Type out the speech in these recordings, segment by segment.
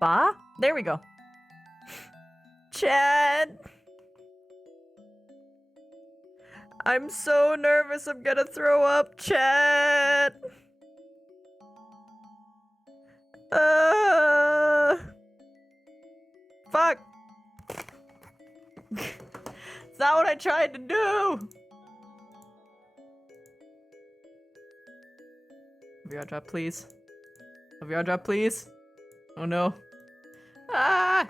Ba? There we go. Chad! I'm so nervous I'm gonna throw up, Chad! Fuck! It's not what I tried to do! VR drop, please. VR drop, please. Oh no. Ah!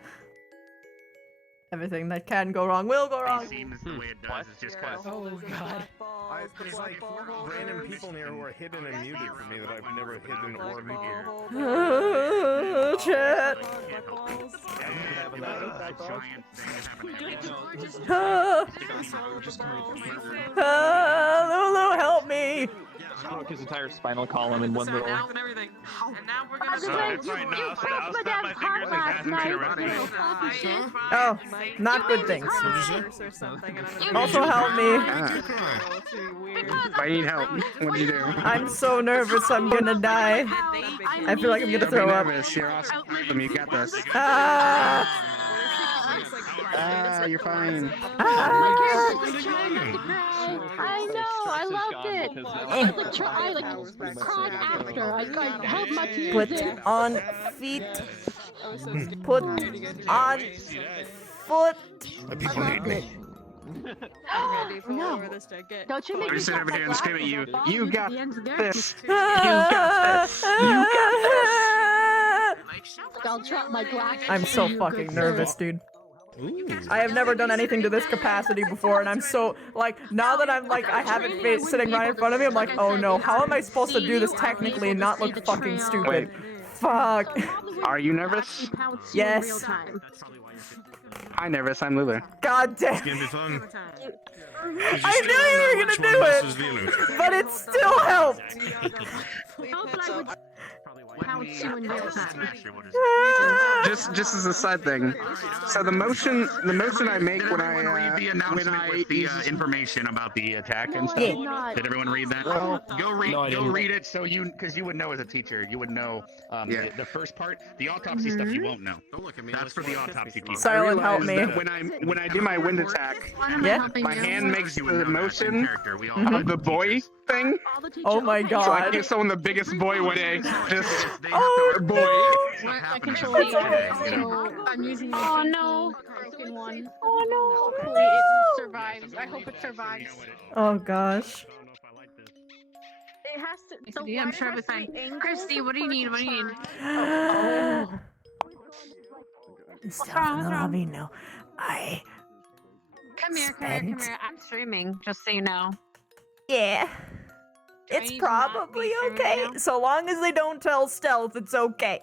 Everything that can go wrong will go wrong. It seems the way it does is just cause. Oh god. There's like random people in here who are hidden and muted for me that I've never hidden or muted. Chat. Lulu, help me! Broke his entire spinal column in one little. And now we're gonna Oh, not good things. Also help me. I need help. What'd you do? I'm so nervous I'm gonna die. I feel like I'm gonna throw up. You're awesome. You got this. You're fine. I know, I loved it. I cried after. I held my tears Put in. on feet. Put on foot. People hate me. No. Don't you make me sit over here and scream at you. You got this. You got this. I'll drop my glasses. I'm so fucking nervous, dude. I have never done anything to this capacity before, and I'm so, like, now that I'm, like, I have it sitting right in front of me, I'm like, oh no, how am I supposed to do this technically and not look fucking stupid? Fuck. Are you nervous? Yes. Hi, nervous. I'm Lulu. God damn. It's gonna be fun. I knew you were gonna do it, but it still helped. Just as a side thing. So the motion I make when I read the announcement with the information about the attack and stuff. Yeah. Did everyone read that? Well, go read it so because you would know as a teacher, you would know the first part, the autopsy stuff you won't know. Don't look at me. That's for the autopsy people. Silent, help me. When I do my wind attack, Yeah. my hand makes the motion We all of the boy thing. Oh my So I god. give someone the biggest boy one day. Just Oh boy. I control it, so I'm using the broken one. Oh no. Hopefully it survives. I hope it survives. Oh gosh. It has to. So I'm sure it'll be fine. Christy, what do you need? What do you need? Stop in the lobby, no. Come here. I'm streaming, just so you know. Yeah. Do I It's need to not be probably streaming okay. now? So long as they don't tell Stealth, it's okay.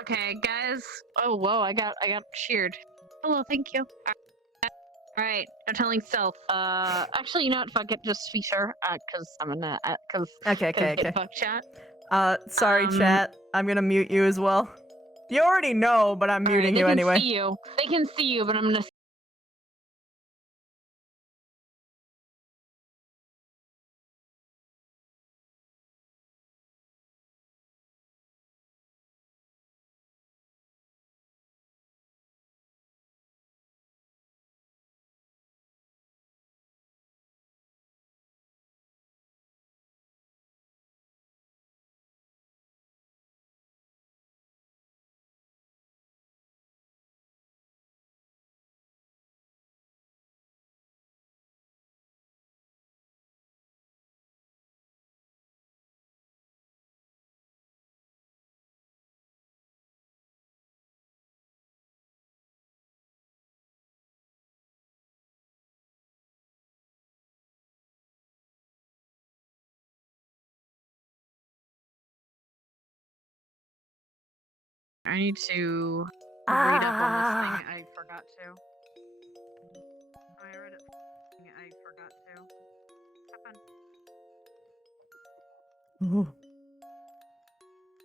Okay, guys. Oh, whoa, I got cheered. Hello, thank you. Alright, I'm telling Stealth. Actually, you know what? Fuck it, just speak her. Cause I'm gonna, Okay. Fuck chat. Sorry, chat. I'm gonna mute you as well. You already know, but I'm muting you anyway. They can see you, but I'm gonna I need to read up on this thing. I forgot to. I read it. I forgot to. Happened.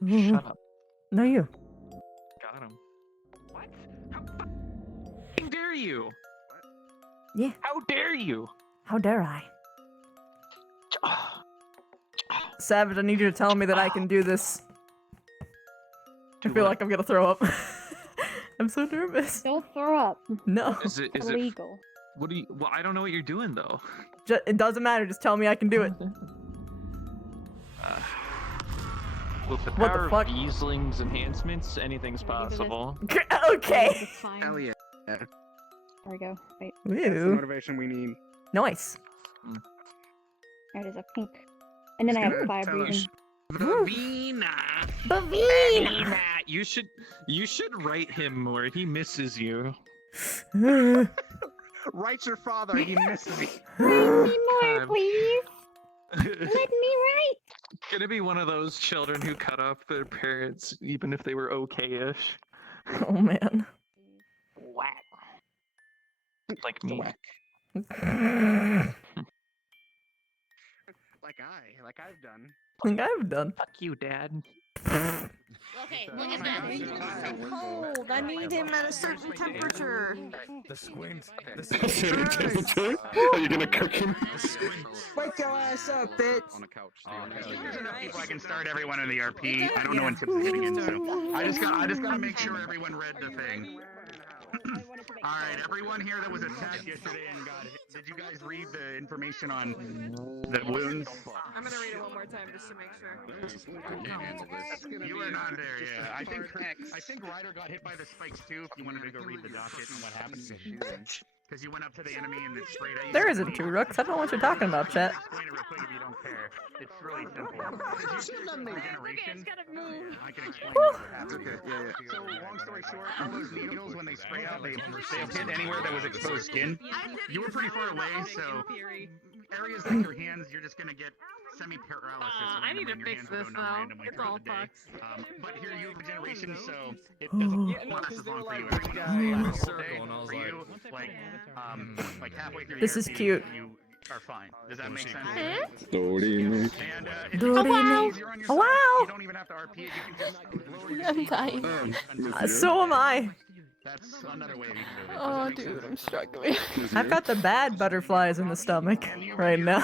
Ooh. Shut up. No, you. Got him. What? How fucking dare you? Yeah. How dare you? How dare I? Savage, I need you to tell me that I can do this. I feel like I'm gonna throw up. I'm so nervous. Don't throw up. No. Is it Illegal. what do you well, I don't know what you're doing though. It doesn't matter, just tell me I can do it. With the What the power fuck? of Easling's enhancements, anything's possible. Okay. It's fine. Hell yeah. There we go. Wait. That's the Ooh. motivation we need. Nice. There it is, a pink. And then I have fire Tell us. breathing. Vavina! You should write him where he misses you. Write your father, he misses me. Write me more, God. please. Let me write. Gonna be one of those children who cut off their parents even if they were okay-ish. Oh man. Whack. Like me. Like I've done. I think I've done. Fuck you, Dad. Okay, look at that. He's so cold. I need him at a certain temperature. The squint. Are you gonna cook him? Wake your ass up, bitch! On a couch. There's enough people I can start everyone in the RP. I don't know when tips are getting in, so I just gotta make sure everyone read the thing. All right, everyone here that was attacked yesterday and got hit, did you guys read the information on the wounds? I'm gonna read it one more time just to make sure. You were not there, yeah. I think Ryder got hit by the spikes too. If you wanted to go read the docket and what happened, because you went up to the enemy and it sprayed at you. There isn't two Rooks. I don't know what you're talking about, chat. Explain it real quick if you don't care. It's really simple. Regeneration. I can explain what happened. Okay, yeah. So, long story short, all those needles, when they spray out, they hit anywhere that was exposed skin. You were pretty far away, so areas like your hands, you're just gonna get semi-paralysis. I need to fix this now. It's all fucked. But here you have regeneration, so it doesn't last as long for you. Every guy in a circle, and I was like halfway through. This your is RP, cute. You are fine. Does that make sense? Doreen. And Doreen. Oh wow. You don't even have to RP it. You can just lower your I'm speed dying. until So am I. That's another way you can do it. Oh, dude, I'm struggling. I've got the bad butterflies in the stomach right now.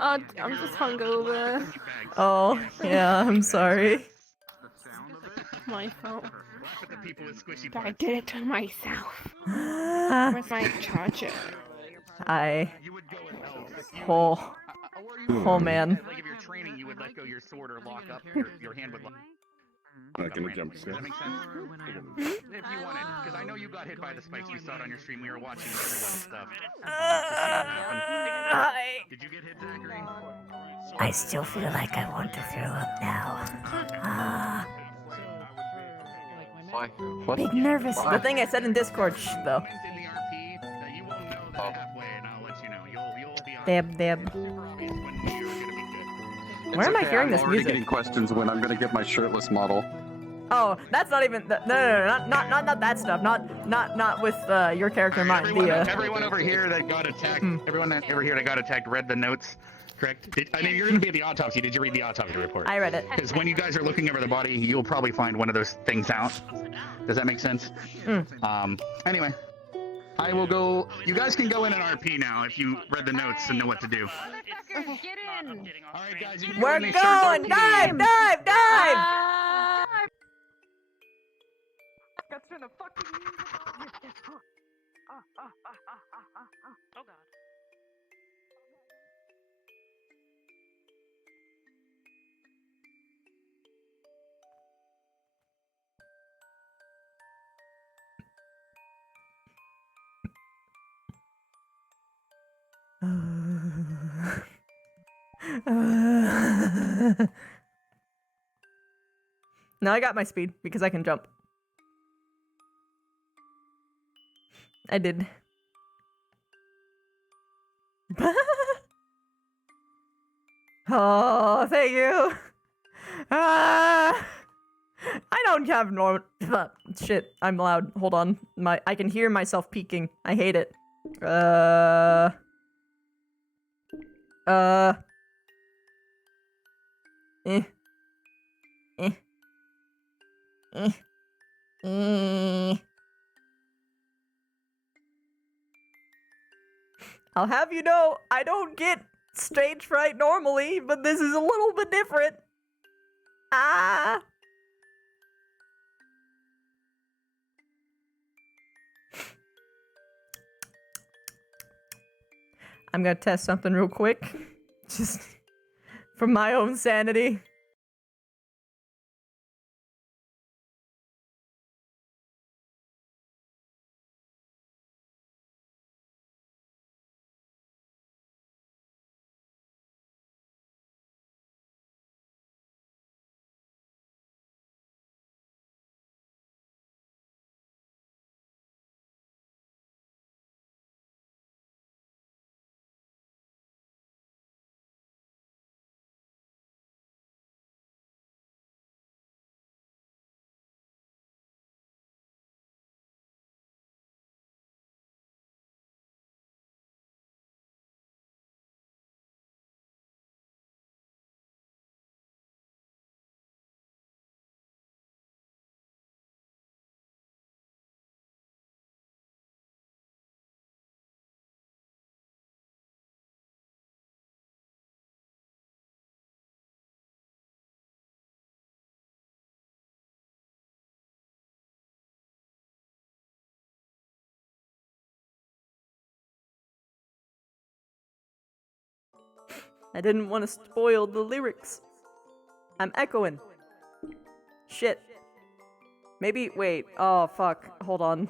Oh, I'm just hungover. Oh, yeah, I'm sorry. My fault. Squishy I did it to myself. Ah, Where's my charger? Oh man. Like if you're training, you would let go your sword or lock up your hand would lock. Like in a jump Does scare. that make sense? If you wanted, because I know you got hit by the spikes. You saw it on your stream. We were watching everyone's stuff. Did you get hit, Zachary? I still feel like I want to throw up now. Why? What? Big nervous. The thing I said in Discord, though. In the RP, that you won't know that halfway, and I'll let you know. You'll be on. Dab. When you're gonna be good. Where am I hearing this I'm already music? getting questions when I'm gonna get my shirtless model. Oh, that's not even. No, not that stuff. Not with your character in mind. Everyone over here that got attacked. Everyone over here that got attacked read the notes. Correct. I mean, you're going to be at the autopsy. Did you read the autopsy report? I read it. Because when you guys are looking over the body, you'll probably find one of those things out. Does that make sense? Anyway, I will go. You guys can go in an RP now if you read the notes and know what to do. Get in! All right, guys. You can We're go in and start going! RPing. Dive! Gotta turn the fucking music on. Oh god. Now I got my speed because I can jump. I did. Oh, thank you. Ah, I don't have no shit. I'm loud. Hold on. I can hear myself peeking. I hate it. Eh. Eh. Eh. Eh. I'll have you know, I don't get stage fright normally, but this is a little bit different. Ah! I'm gonna test something real quick. Just for my own sanity. I didn't want to spoil the lyrics. I'm echoing. Shit. Maybe, wait. Oh, fuck. Hold on.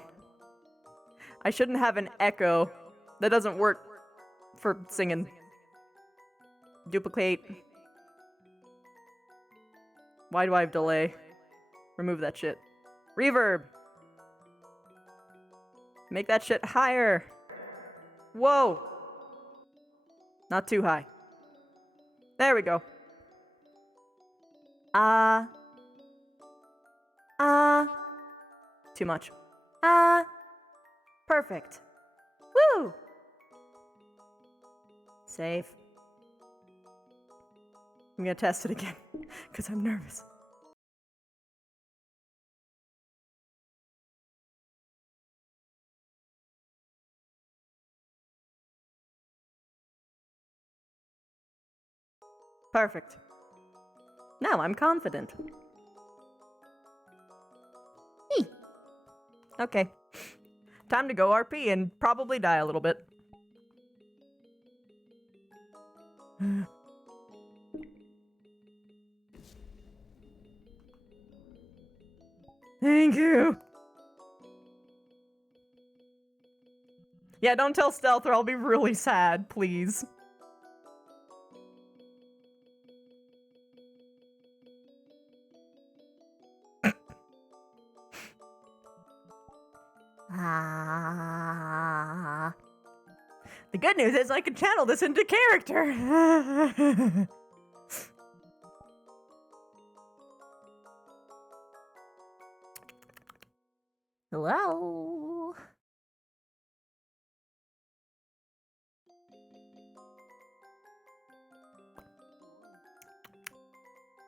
I shouldn't have an echo. That doesn't work for singing. Duplicate. Why do I have delay? Remove that shit. Reverb. Make that shit higher. Whoa. Not too high. There we go. Too much. Perfect. Woo! Save. I'm gonna test it again, because I'm nervous. Perfect. Now I'm confident. Eeh. Okay. Time to go RP and probably die a little bit. Thank you. Yeah, don't tell Stealth or I'll be really sad, please. The good news is I can channel this into character. Hello?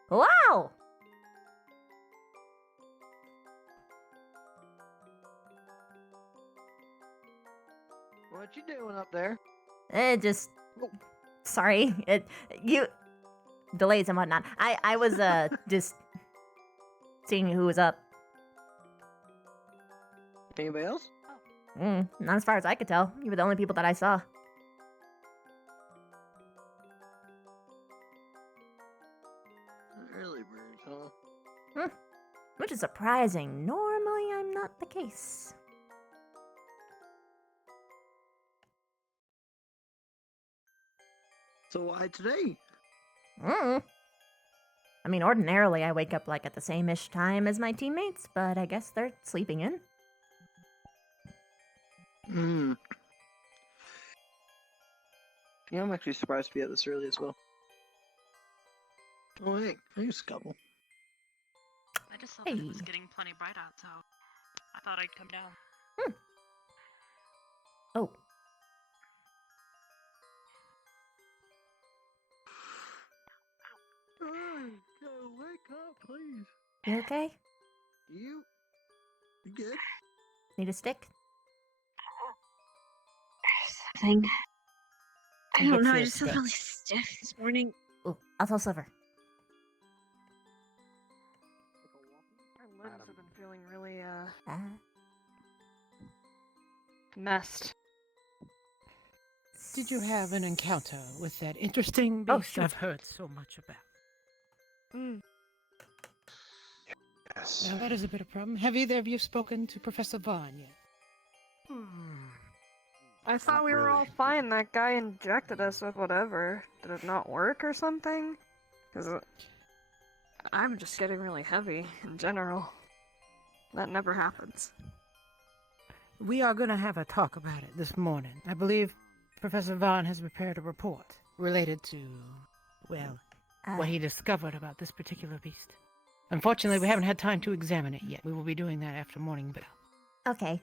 Hello? What you doing up there? Just... Sorry. Delays and whatnot. I was, just... seeing who was up. Anybody else? Not as far as I could tell. You were the only people that I saw. Early birds, huh? Which is surprising. Normally, I'm not the case. So why today? I mean, ordinarily, I wake up, like, at the same-ish time as my teammates, but I guess they're sleeping in. Yeah, I'm actually surprised to be out this early as well. Oh, hey, here's a couple. I just saw that it was Hey. getting plenty bright out, so I thought I'd come down. Oh. Wake up, please. You okay? You good? Need a stick? Something. I I'll don't get know. you I a just feel stick. really stiff this morning. Oh, I'll tell Silver. Our limbs have been feeling really, Ah. messed. Did you have an encounter with that interesting Oh, beast shoot. I've heard so much about? Mm. Yes. Now that is a bit of a problem. Have either of you spoken to Professor Vaughn yet? I thought Not we were all really. fine. That guy injected us with whatever. Did it not work or something? Because I'm just getting really heavy in general. That never happens. We are going to have a talk about it this morning. I believe Professor Vaughn has prepared a report related to, well, what he discovered about this particular beast. Unfortunately, we haven't had time to examine it yet. We will be doing that after morning bell. Okay.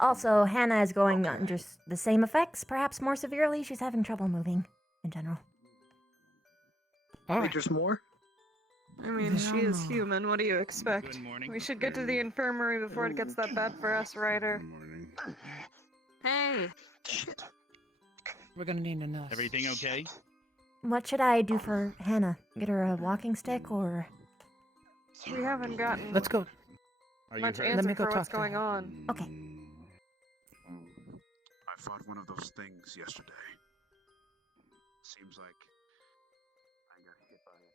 Also, Hannah is going under the same effects, perhaps more severely. She's having trouble moving in general. All Wait, right. there's more? I mean, she is human. What do you expect? Good morning. We should get to the infirmary before it gets that bad for us, Ryder. Hey! Shit. We're going to need a nurse. Everything okay? What should I do for Hannah? Get her a walking stick or... We haven't gotten Let's go. Are you much hurt? Let answer me go for what's talk to going her. on. Okay. I fought one of those things yesterday. Seems like I got hit by it.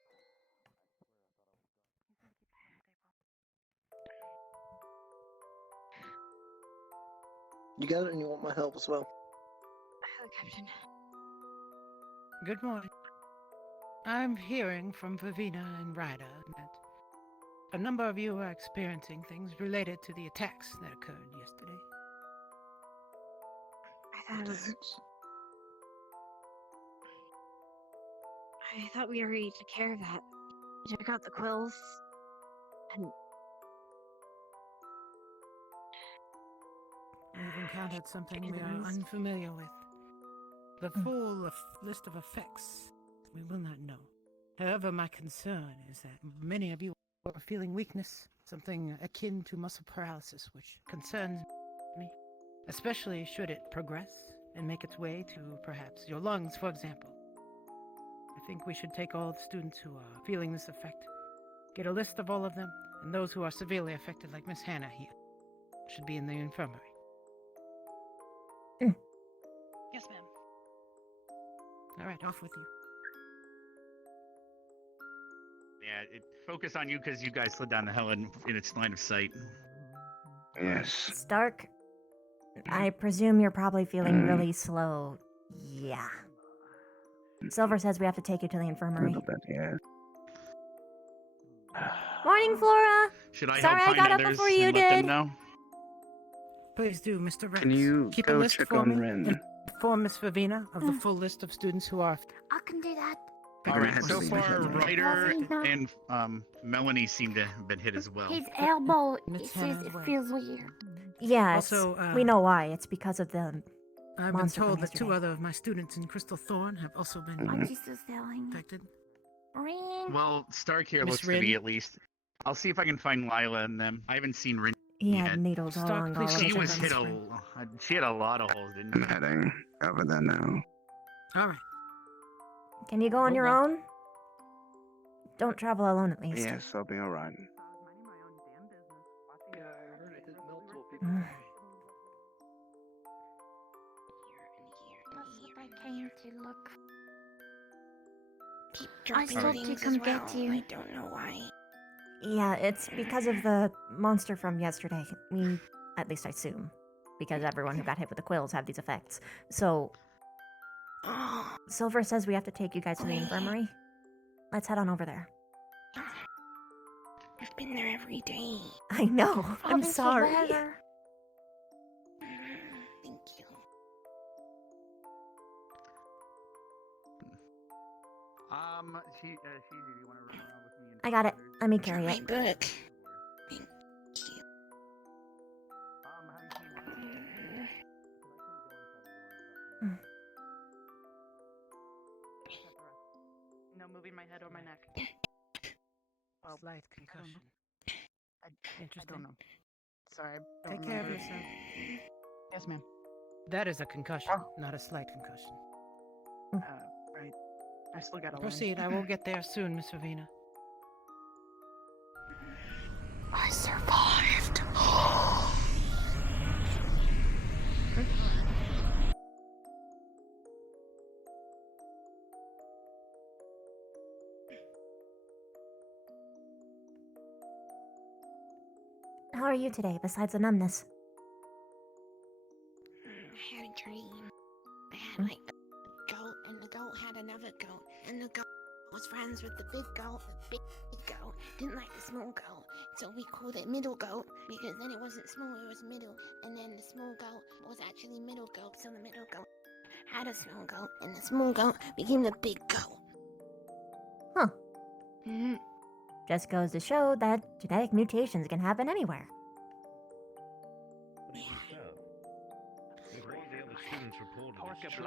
You got it and you want my help as well? Hello, Captain. Good morning. I'm hearing from Vivina and Ryder that a number of you are experiencing things related to the attacks that occurred yesterday. I thought we already took care of that. We took out the quills. And We've encountered something we are Enemies. unfamiliar with. The full list of effects we will not know. However, my concern is that many of you are feeling weakness, something akin to muscle paralysis, which concerns me, especially should it progress and make its way to perhaps your lungs, for example. I think we should take all the students who are feeling this effect, get a list of all of them, and those who are severely affected, like Miss Hannah here, should be in the infirmary. Yes, ma'am. All right, off with you. Yeah, focus on you because you guys slid down the hill in its line of sight. Yes. Stark, I presume you're probably feeling really slow. Yeah. Silver says we have to take you to the A infirmary. little bit, yeah. Morning, Flora! Should I Sorry I help got find up others before you and let them did. know? Please do, Mr. Rex. Can you keep a go list check for on me Ren? and inform Miss Favina of the full list of students who are. I can do that. All right, Has so to be far, because of- Ryder Favina. and Melanie seem to have been hit as well. His elbow, Miss it Hannah says as it well. feels weird. Yes, Also, we know why. It's because of the I've been monster from told that two yesterday. other of my students in Crystal Thorn have also been Mhm. Jesus telling affected. Ring. Well, Stark here Miss looks to be Rin? at least. I'll see if I can find Lila and them. I haven't seen Rin He yet. had needles all Stark, along please all go She over check was on hit Miss a. Rin. She had a lot of holes, didn't I'm she? heading over there now. All right. Can you go on Good your luck. own? Don't travel alone, at least. Yes, I'll be alright. Yeah, I heard it hit multiple people Mm. I came to look. Keep I dropping still things to as come well. get you. I don't know why. Yeah, it's because of the monster from yesterday. We, at least I assume, because everyone who got hit with the quills have these effects. So, Silver says we have to take you guys to the infirmary. Let's head on over there. I've been there every day. I know. I'm Thank you, sorry. Ryder. Thank you. Sheezy, do you want to run around with me? I got it. Let me carry My it. book. moving my head or my neck. Slight concussion. I Interesting. don't know. Sorry. I don't Take care of remember. yourself. Yes, ma'am. That is a concussion, not a slight concussion. Right. I still gotta Proceed. I will get there soon, Miss Ravina. I survived. How are you today, besides the numbness? I had a dream. I had like a goat, and the goat had another goat, and the goat was friends with the big goat. The big goat didn't like the small goat, so we called it middle goat because then it wasn't small, it was middle, and then the small goat was actually middle goat, so the middle goat had a small goat, and the small goat became the big goat. Huh. Mm-hmm. Just goes to show that genetic mutations can happen anywhere. With all the other students reported as true,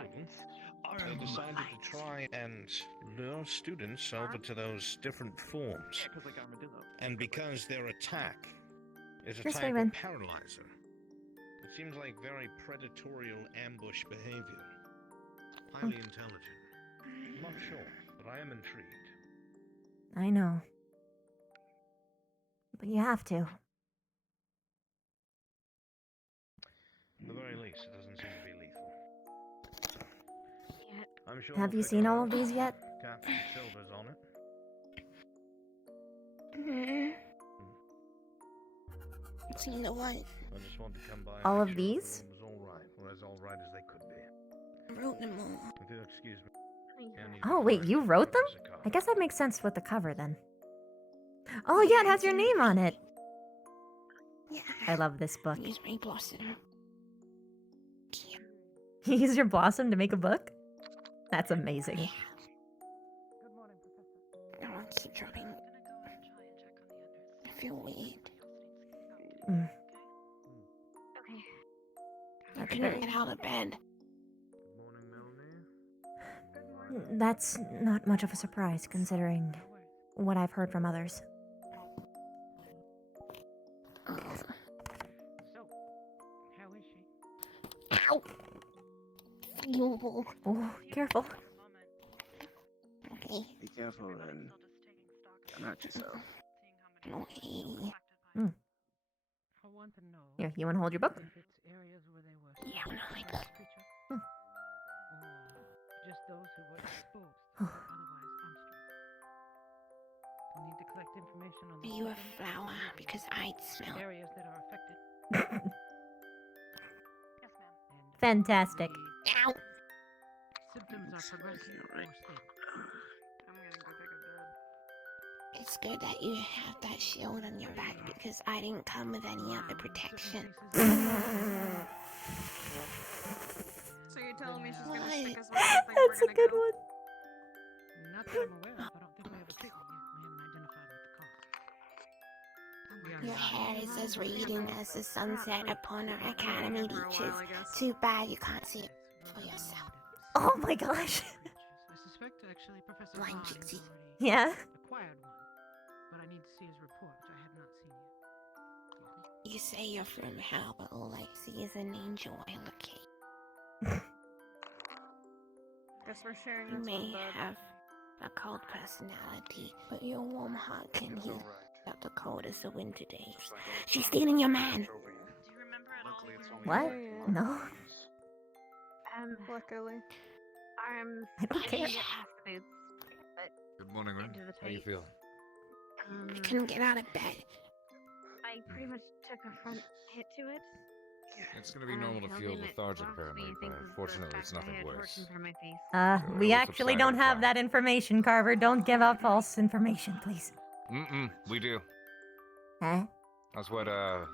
they decided to try and lure students over to those different forms. And because their attack is a Miss type Raven. of paralyzer, it seems like very predatorial ambush behavior. Highly intelligent. Not sure, but I am intrigued. I know. But you have to. At the very least, it doesn't seem to be lethal. I'm sure Have we'll you figure seen it all out. of these yet? Captain Silver's on it. Mm-hmm. Seen the one. I just wanted to come by and All make of sure these? everyone was all right, or as all right as they could be. Wrote them all. If you'll excuse me. Oh, wait, you wrote them? I guess that makes sense with the cover then. Oh, yeah, it has your name on it. Yeah. I love this book. Use my blossom. You use your blossom to make a book? That's amazing. I want to keep dropping. I feel weird. Mm. I couldn't get out of bed. That's not much of a surprise, considering what I've heard from others. So, how is she? Ow! You. Oh, careful. Okay. Be careful and come out yourself. Okay. Mm. I want to know. Here, you want to hold your book? If it's areas where they were Yeah, struck no, by like this that. creature, Hmm. or just those who were exposed or otherwise unstruck. We need to collect information on Are the you a symptoms flower? and Because I'd smell. areas that are affected. Yes, ma'am. And Fantastic. Ow! symptoms are progressive or stable. I'm gonna go take a bed. It's good that you have that shield on your back because I didn't come with any other protection. So you're telling me she's gonna stick us with something That's a we're gonna good go? one. Not that I'm aware of. I don't think we have a treatment yet. We haven't identified what the cause. Your hair is as radiant as the sunset upon our academy For a while, beaches. I guess. Too bad you can't see it for yourself. Oh my gosh. I suspect actually Professor Blind Vaughn has pixie. already Yeah. acquired one, but I need to see his report, which I have not seen yet. You say you're from hell, but all I see is an angel I look at. Guess we're sharing You this may with Bud. have a cold personality, but your warm heart can heal out the cold as the winter days. She's stealing your man. Do you remember at all? What? Yeah. No. Luckily. I don't care. Good morning, Ren. How you feel? I couldn't get out of bed. I pretty much took a front hit to it. It's gonna be normal to feel lethargic, apparently, but fortunately it's nothing worse. We actually don't have that information, Carver. Don't give out false information, please. We do. Huh? That's what,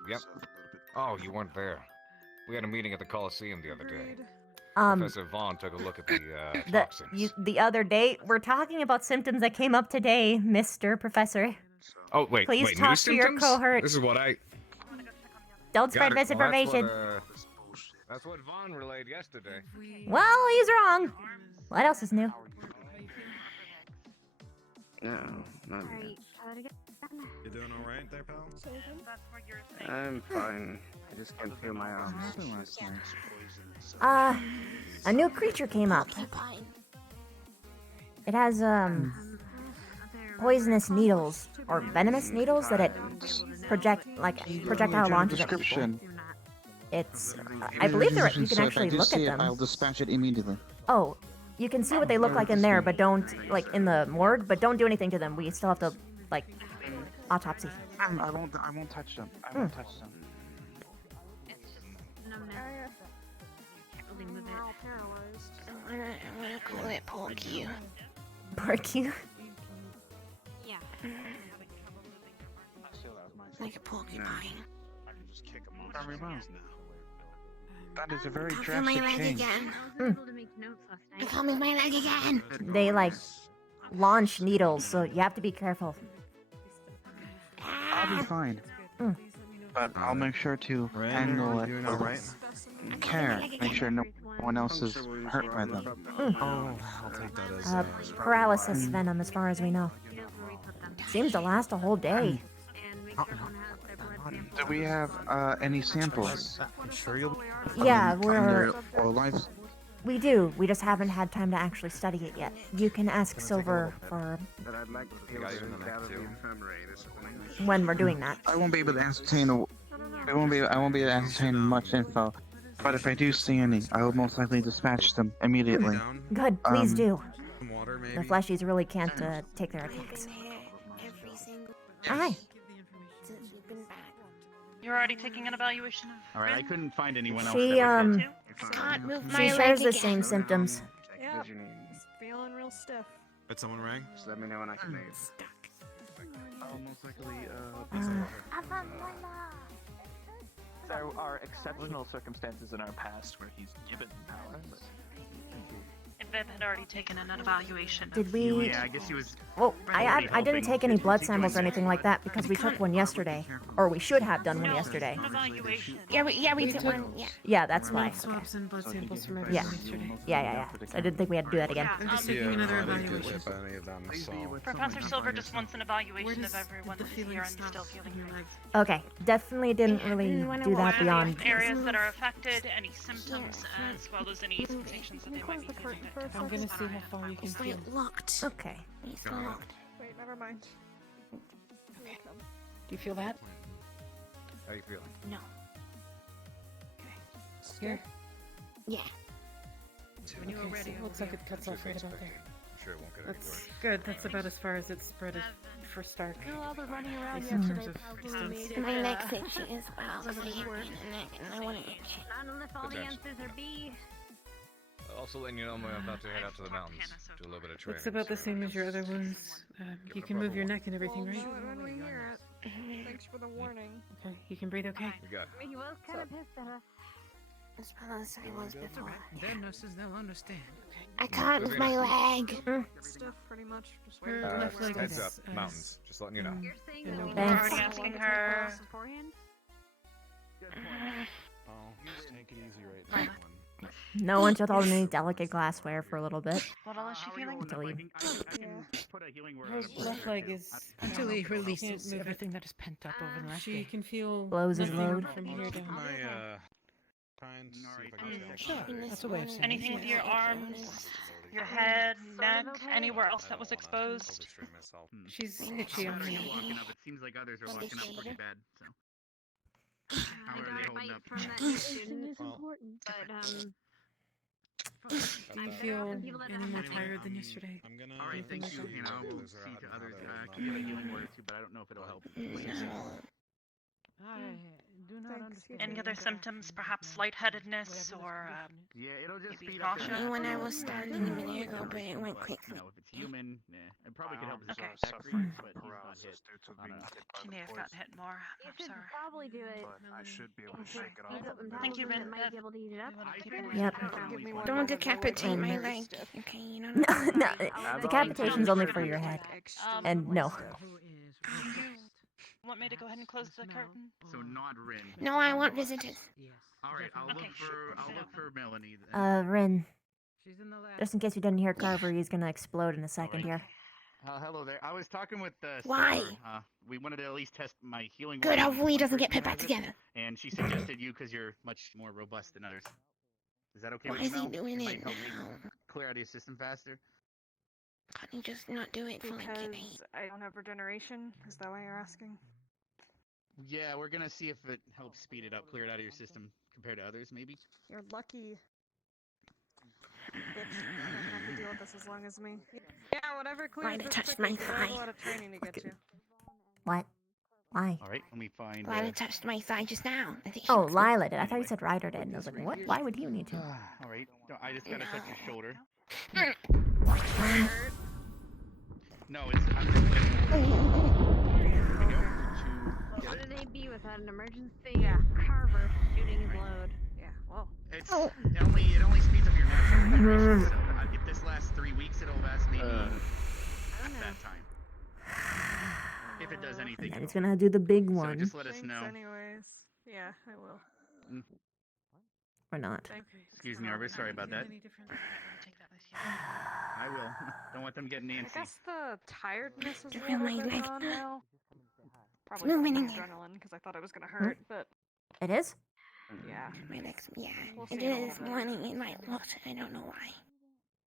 yep. Oh, you weren't there. We had a meeting at the Coliseum the other day. Professor Vaughn took a look at the toxins. The other day, we're talking about symptoms that came up today, Mr. Professor. Oh, wait, Please wait, talk new to your symptoms? cohort. This is what I... Don't spread Got it. misinformation. That's what Vaughn relayed yesterday. Well, he's wrong. What else is new? No, not yet. Alright, You doing all right there, pal? that's what you're saying. I'm fine. I just can't feel my arms. A new creature came up. It has, poisonous needles, or venomous needles that it projectile launches at people. It's, I believe you can actually look at them. I'll dispatch it immediately. Oh, you can see what they look like in there, but don't, like, in the morgue, but don't do anything to them. We still have to, like, autopsy. I won't touch them. I won't touch them. Can't really move it. I'm gonna call it Porky. Porky? Yeah. Like a porcupine. That is a very I can't feel my drastic leg change. again. I can't move my leg again. They, like, launch needles, so you have to be careful. I'll be fine. But I'll make sure to handle it with care. Make sure no one else is hurt by them. Oh, I'll take that as Paralysis venom, as far as we know. Seems to last a whole day. Do we have any samples? I'm sure you'll. Yeah, we do. We just haven't had time to actually study it yet. You can ask Silver for when we're doing that. I won't be able to ascertain. I won't be able to ascertain much info. But if I do see any, I will most likely dispatch them immediately. Good, please do. Some water, maybe? The fleshies really can't take their attacks. Hi. You're already taking an evaluation of Alright, I couldn't find anyone else. She, I can't move my she leg shares the again. same symptoms. Yeah. Feeling real stiff. Did someone ring? Just let me know when I can make it. I'll most likely, There are exceptional circumstances in our past where he's given power, but Viv had already taken an evaluation. Did we? Yeah, I guess he was. Well, I didn't take any blood samples or anything like that because we took one yesterday, or we should have done one yesterday. Yeah, we took one. Yeah. Yeah, that's why. Swabs and blood samples from Yeah. everyone yesterday. Yeah. So I didn't think we had to do that again. I'm just taking another evaluation. Professor Silver just wants an evaluation of everyone that's here and still feeling weak. Okay, definitely didn't really do that beyond. Areas that are affected, any symptoms, as well as any sensations that they might be feeling. I'm gonna see how far you can It's feel. like locked. Okay. It's locked. Wait, never mind. Okay. Do you feel that? How you feeling? No. Here? Yeah. When you were ready, it looks like it cuts off right about there. I'm sure it won't get any That's worse. good. That's about as far as it's spread for Stark. No, I was running around At least in terms yesterday. of distance. My leg's itchy as well. So they hit me in the neck and I want to itch. Not unless all the answers are B. Also letting you know I'm about to head out to the mountains, do a little bit of training. Looks about the same as your other wounds. You can move your neck and everything, right? When we hear it. Thanks for the warning. Okay, you can breathe okay? We got He was kind of pissed at us. As well as I was before. Their nurses, they'll understand. Okay. I can't move my leg. Stiff, pretty much. Just Her wait. left leg heads is up, mountains. Just letting you know. You're saying Yeah, that no we problem. were Thanks. already asking her beforehand? Oh, just take it easy right now. No one should hold any delicate glassware for a little bit. What all is she feeling? Until you. I can put a healing word Her on it. left leg is Until he releases can't move everything that is pent up over the last She day. can feel Blows his nothing load. from here down. My try and see if I can get Sure, that's a way of saying Anything it. with your arms, your head, neck, anywhere else that was exposed? She's Some itchy on are her neck. locking up. It seems like others are locking up pretty bad. So. How are they holding up? From that new student is important, but Do you feel any more tired than yesterday? I'm gonna. All right, thank you. You know, we'll see to others. I can give a healing word or two, but I don't know if it'll help. I do not understand. Any other symptoms, perhaps lightheadedness or Yeah, it'll just maybe speed up. nausea? And when I was standing a minute ago, but it went quickly. You know, if it's human, it probably could help with Okay. that creep, but he's not hit. I don't know. She may have gotten hit more. you I'm should sorry. probably do it. I should be able to Shake it off. Thank you, Vin. Might be able to eat it up. Yep. Don't decapitate my leg. Okay, you know. No, decapitation's only for your head. And no. You want me to go ahead and close the curtain? So not Rin. No, I want visitors. All right, I'll Okay, look for Melanie. Then. Rin. Just in case you didn't hear Carver, he's gonna explode in a second here. Hello there. I was talking with Why? Sarah. We wanted to at least test my healing. Good, word on hopefully he one doesn't get person put back who has it, together. And she suggested you because you're much more robust than others. Is that okay Why with you, is he Mel? doing Might it help me now? clear out your system faster. Can't he just not do it for like an 8? Because I don't have regeneration? Is that why you're asking? Yeah, we're gonna see if it helps speed it up, clear it out of your system compared to others, maybe. You're lucky. Bitch, you don't have to deal with this as long as me. Yeah, whatever clears Why'd I this touch quickly, my 'cause I have a thigh? lot of training to get to. What? Why? All right, let me find. Lila touched my thigh just now. I think Oh, Lila did. I thought you said Ryder did. And I was like, what? Why would you need to? All right, I just gotta touch your shoulder. No, it's. I'm just What would they be without an emergency carver shooting his load? Yeah, well. It's it only speeds up your natural regeneration. So if this lasts 3 weeks, it'll last maybe half that time. If it does anything. And it's gonna do the big So one. just let us Thanks know. anyways. Yeah, I will. Or not. Excuse me, Arbor. Sorry about that. I will. Don't want them getting I Nancy. guess the tiredness is a Feel little my bit leg. gone now. Probably It's from moving the again. adrenaline, because I thought it was gonna hurt, but It is? yeah. My legs, yeah. We'll I see did in a it little this bit. morning in my watch. I don't know why.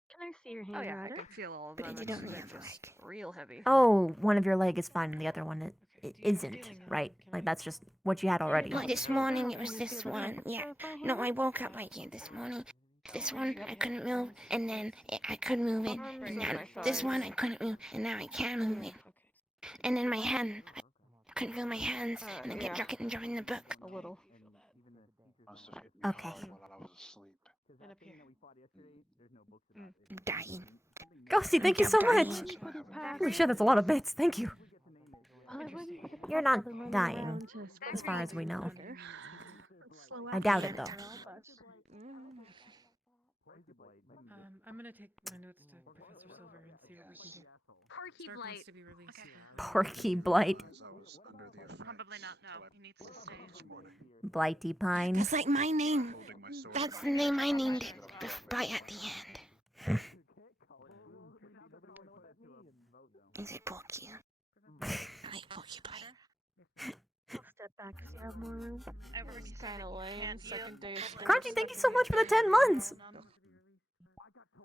Can I see your hand, Oh yeah, I Ryder? can feel all of But I them. did on It's the other just real heavy. Oh, one of your leg is fine and the other one it isn't, right? Like, that's just what you had already. Like this morning, it was this one. Yeah. No, I woke up like it this morning. This one I couldn't move, and then I could move it, and now this one I couldn't move, and now I can move it. And then my hand, I couldn't feel my hands, and I kept enjoying the book. A little. Okay. I'm dying. Ghosty, thank you so much! Holy shit, that's a lot of bits. Thank you. You're not dying, as far as we know. I doubt it, though. I'm gonna take my notes to Professor Silver and see what we can do. Porky Stark Blight. wants to be released. Porky Blight. Probably not, no. He needs to stay. Blighty Pine. That's like my name. That's the name I named it. Right at the end. Is it Porky? I like Porky Blight. I'll step back because you have more room. It's kind of lame. Second day of school. Crunchy, thank you so much for the 10 months!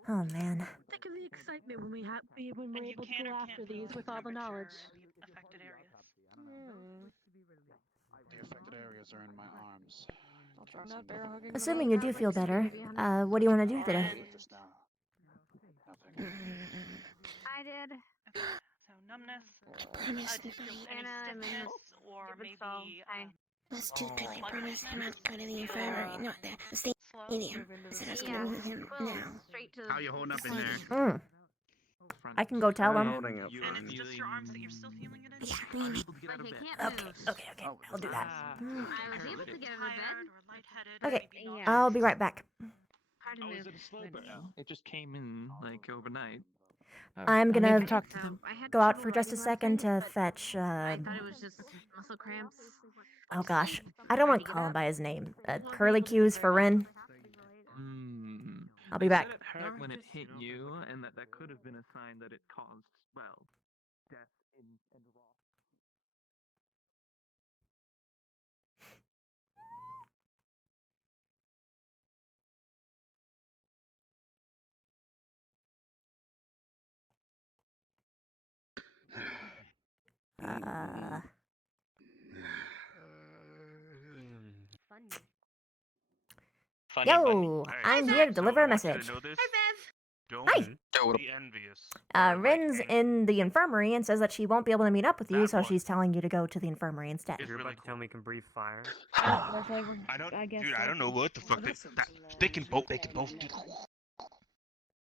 Oh, man. Think of the excitement when we're able to go after these with all the knowledge. Affected areas. The affected areas are in my arms. I'll try not bear hugging. Assuming you do feel better, what do you want to do today? I did. So numbness. Promise Do you feel any stiffness or maybe That's stupid. I promised him I'd go to the infirmary, not the stadium. I said I was gonna move him now. How you holding up in there? I can go tell him. and it's just your arms that you're still feeling it in? Yeah, Okay, I'll do that. I was able to get out of bed. Okay, Yeah. I'll be right back. Hard to Oh, move. is it a slow burn? It just came in like overnight. I'm gonna talk to them. go out for just a second to fetch, I thought it was just muscle cramps. oh gosh, I don't want to call him by his name. Curly Q's for Rin. I'll be back. It hurt when it hit you, and that could have been a sign that it caused, well, death in raw. Funny, Yo, buddy. I'm here to deliver a message. Don't Hi. be envious. Rin's in the infirmary and says that she won't be able to meet up with you, so she's telling you to go to the infirmary instead. You're about to tell me can breathe fire. I don't, dude. I don't know what the fuck they can both. They can both do.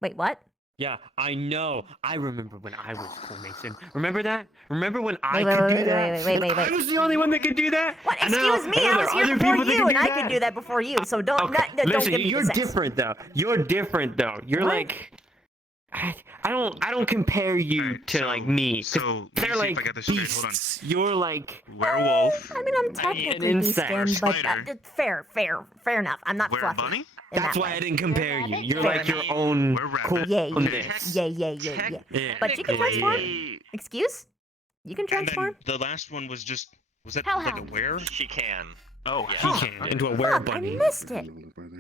Wait, what? Yeah, I know. I remember when I was full Mason. Remember that? Remember when I Wait, could wait, do that? wait. And I was the only one that could do that? What? And now- Excuse me, and now I there was are here other before people that you, can and do I that. could do that before you, so don't Okay, don't listen, give me you're the sense. different though. You're different though. You're What? like, I don't compare you to like me. 'Cause So they're let me see like if I got this straight. Hold on. beasts. You're like Werewolf. I mean, I'm technically beast insect. skinned, but Spider. fair enough. I'm not fluffy. Bunny. That's that why way. I didn't compare you. You're Fair like your enough. own Yeah, coolness. yeah. But you can transform. Excuse? You can And transform? then the last one was just was that Hellhound. like a were? She can. Oh, He can into a were bunny. I missed it.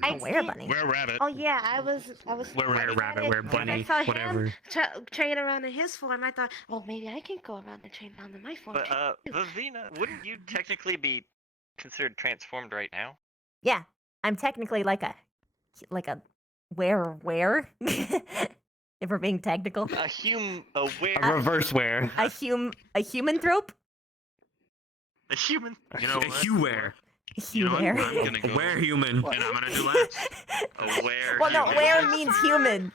A were bunny. Were rabbit. Oh yeah, I was. Were rabbit, were bunny, I saw whatever. him train around in his form. I thought, well, maybe I can go around and train down in my form. But Vivina, wouldn't you technically be considered transformed right now? Yeah, I'm technically like a were if we're being technical. A reverse were. A human trope. A human. You know A what? were. You know what? Where? I'm gonna go. Were human. And I'm gonna do last. A were. Well, no, where means human,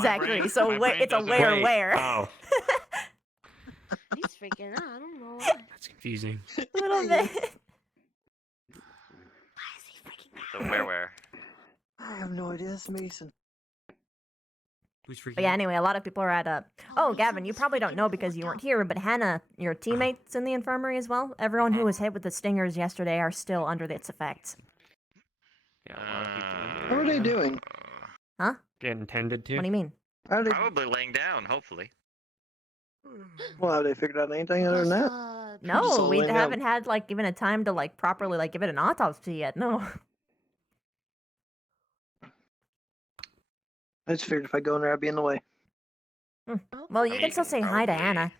Zachary. So it's a where. Oh, He's freaking out. I don't know. that's confusing. A little bit. So where? I have no idea. It's Mason. Who's freaking? But yeah, anyway, a lot of people are at Oh, Gavin, you probably don't know because you weren't here, but Hannah, your teammates in the infirmary as well. Everyone who was hit with the stingers yesterday are still under its effects. Yeah, a lot of people. How are they doing? Huh? Getting tended to. What do you mean? How are they? Probably laying down, hopefully. Well, have they figured out anything other than that? No, Just we laying haven't out. had like even a time to like properly like give it an autopsy yet. No. I just figured if I go in there, I'd be in the way. Well, you can still say hi to Anna.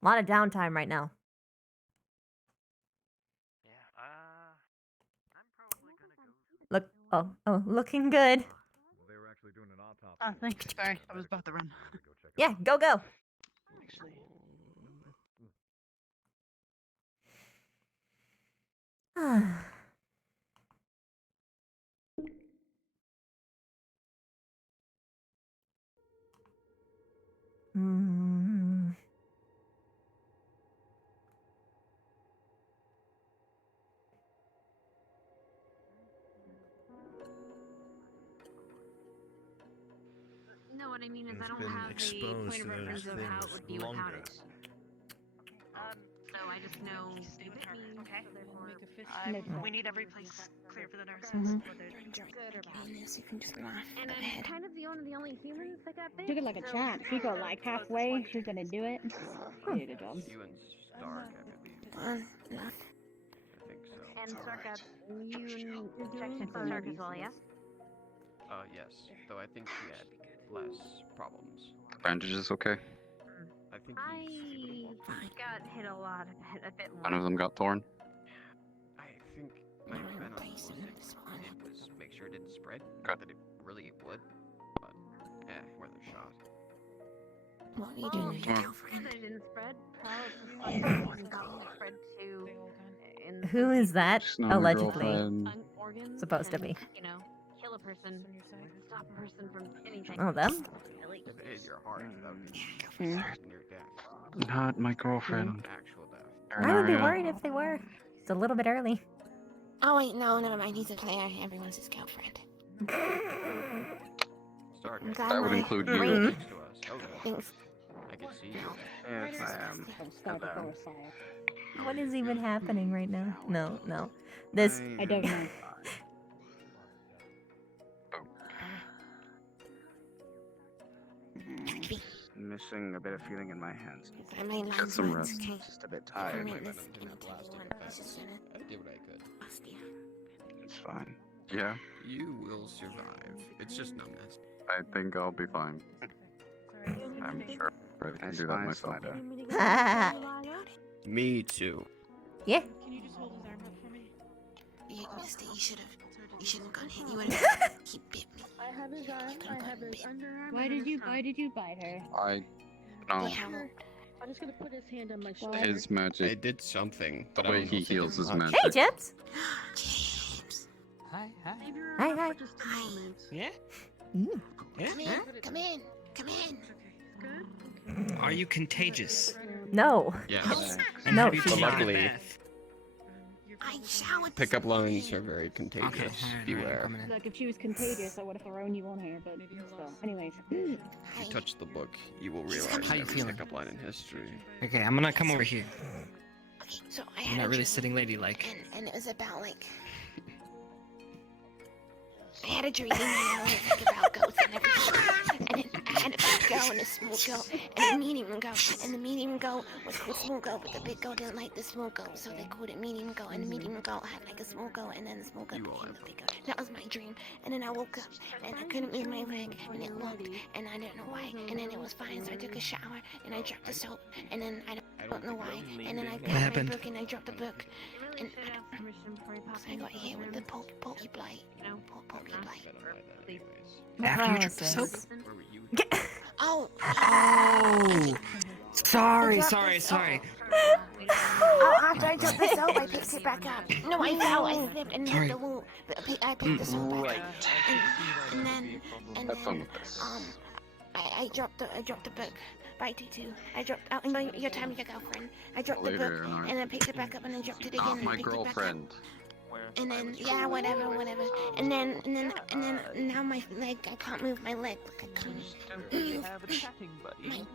A lot of downtime right now. Look, looking good. Oh, thanks. Sorry, I was about to run. Yeah, go. Hmm. No, what I mean is It's I don't been have a exposed point of to those reference of how it things would be without longer. it. So I just know you bit me. Okay. Make a fist. We need every place clear for the nurses. Mhm. Whether it's good or bad. You can just laugh. And I'm kind of the only humans that got bit. Took it like a so- champ. She go like halfway. She's gonna do it. You did a job. You and Stark, I believe. Fun. I think so. And Stark got immune injection for Stark as well, yes? Yes. Though I think she had less problems. Bandages okay? I think I got hit a lot, a bit more. None of them got torn? I think my plan was make sure it didn't spread. Good. Not that it really would. But worth a shot. What are you doing with your Mm. girlfriend? It didn't spread. Probably it spread to. Who is that? She's not my Allegedly girlfriend. Organs supposed to and, be. You know, kill a person, stop a person from anything. Oh, them? If it is your heart, that would be Hmm. near death. Not my girlfriend. Actual death. I would be Area. worried if they were. It's a little bit early. Oh wait, no, never mind. He's a player. Everyone's his girlfriend. Stark. I'm glad That would my- include my- you. Next to us. Okay. Thanks. I can see you. Yes, I am. What is even happening right now? No. This. I don't know. Missing a bit of feeling in my hands. I might Get land some once, rest. okay? Just a bit tired. Didn't Didn't last you This is gonna I did what I could. bust you. It's fine. Yeah, You will survive. It's just numbness. I think I'll be fine. I'm sure I can do that myself. Me too. Yeah. Can you just hold his arm up for me? You missed it. You shouldn't have gone hit. You would have. He bit me. I have his arm. could've I have gotten his bit. underarm. Why did you bite her? I know I'm just gonna put his hand on my shoulder. his I magic, did something, the but I way don't he know if it heals did his much. magic. Hey, Chips. James. Hi. Hi. Yeah? Come in. Come in. Come in. Are you contagious? No. Yes. No. Have you But taken a luckily, bath? I showered. pickup lines are very contagious. Okay, alright, Beware. Look, if she was contagious, I would have thrown you on her, but still. Anyways. If you touch the book, you will realize How you every feeling? pickup line in history. Okay, I'm gonna come over here. Okay, so I I'm had not a really dream, sitting ladylike. and it was about like. I had a dream and I was thinking about goats and everything. And then I had a big goat and a small goat and a medium goat. And the medium goat was called small goat, but the big goat didn't like the small goat, so they called it medium goat. And the medium goat had like a small goat, and then the small goat became the big goat. That was my dream. And then I woke up and I couldn't move my leg, and it locked, and I don't know why. And then it was fine, so I took a shower and I dropped the soap, and then I don't know why. And then I grabbed my book and I dropped the book, and I got hit with the pokey blight. Pokey blight. After you dropped the soap? Oh. Oh. Sorry. Oh, after I dropped the soap, I picked it back up. No, I fell, I slipped and hit the wall. I picked the soap back up. And then, I dropped the book. Bye, Tutu. I dropped. Oh, no, your time with your girlfriend. I dropped the book and then picked it back up and then dropped it again. Not and my picked it back up. girlfriend. And then, yeah, whatever. And then now my leg, I can't move my leg. I can't move my leg.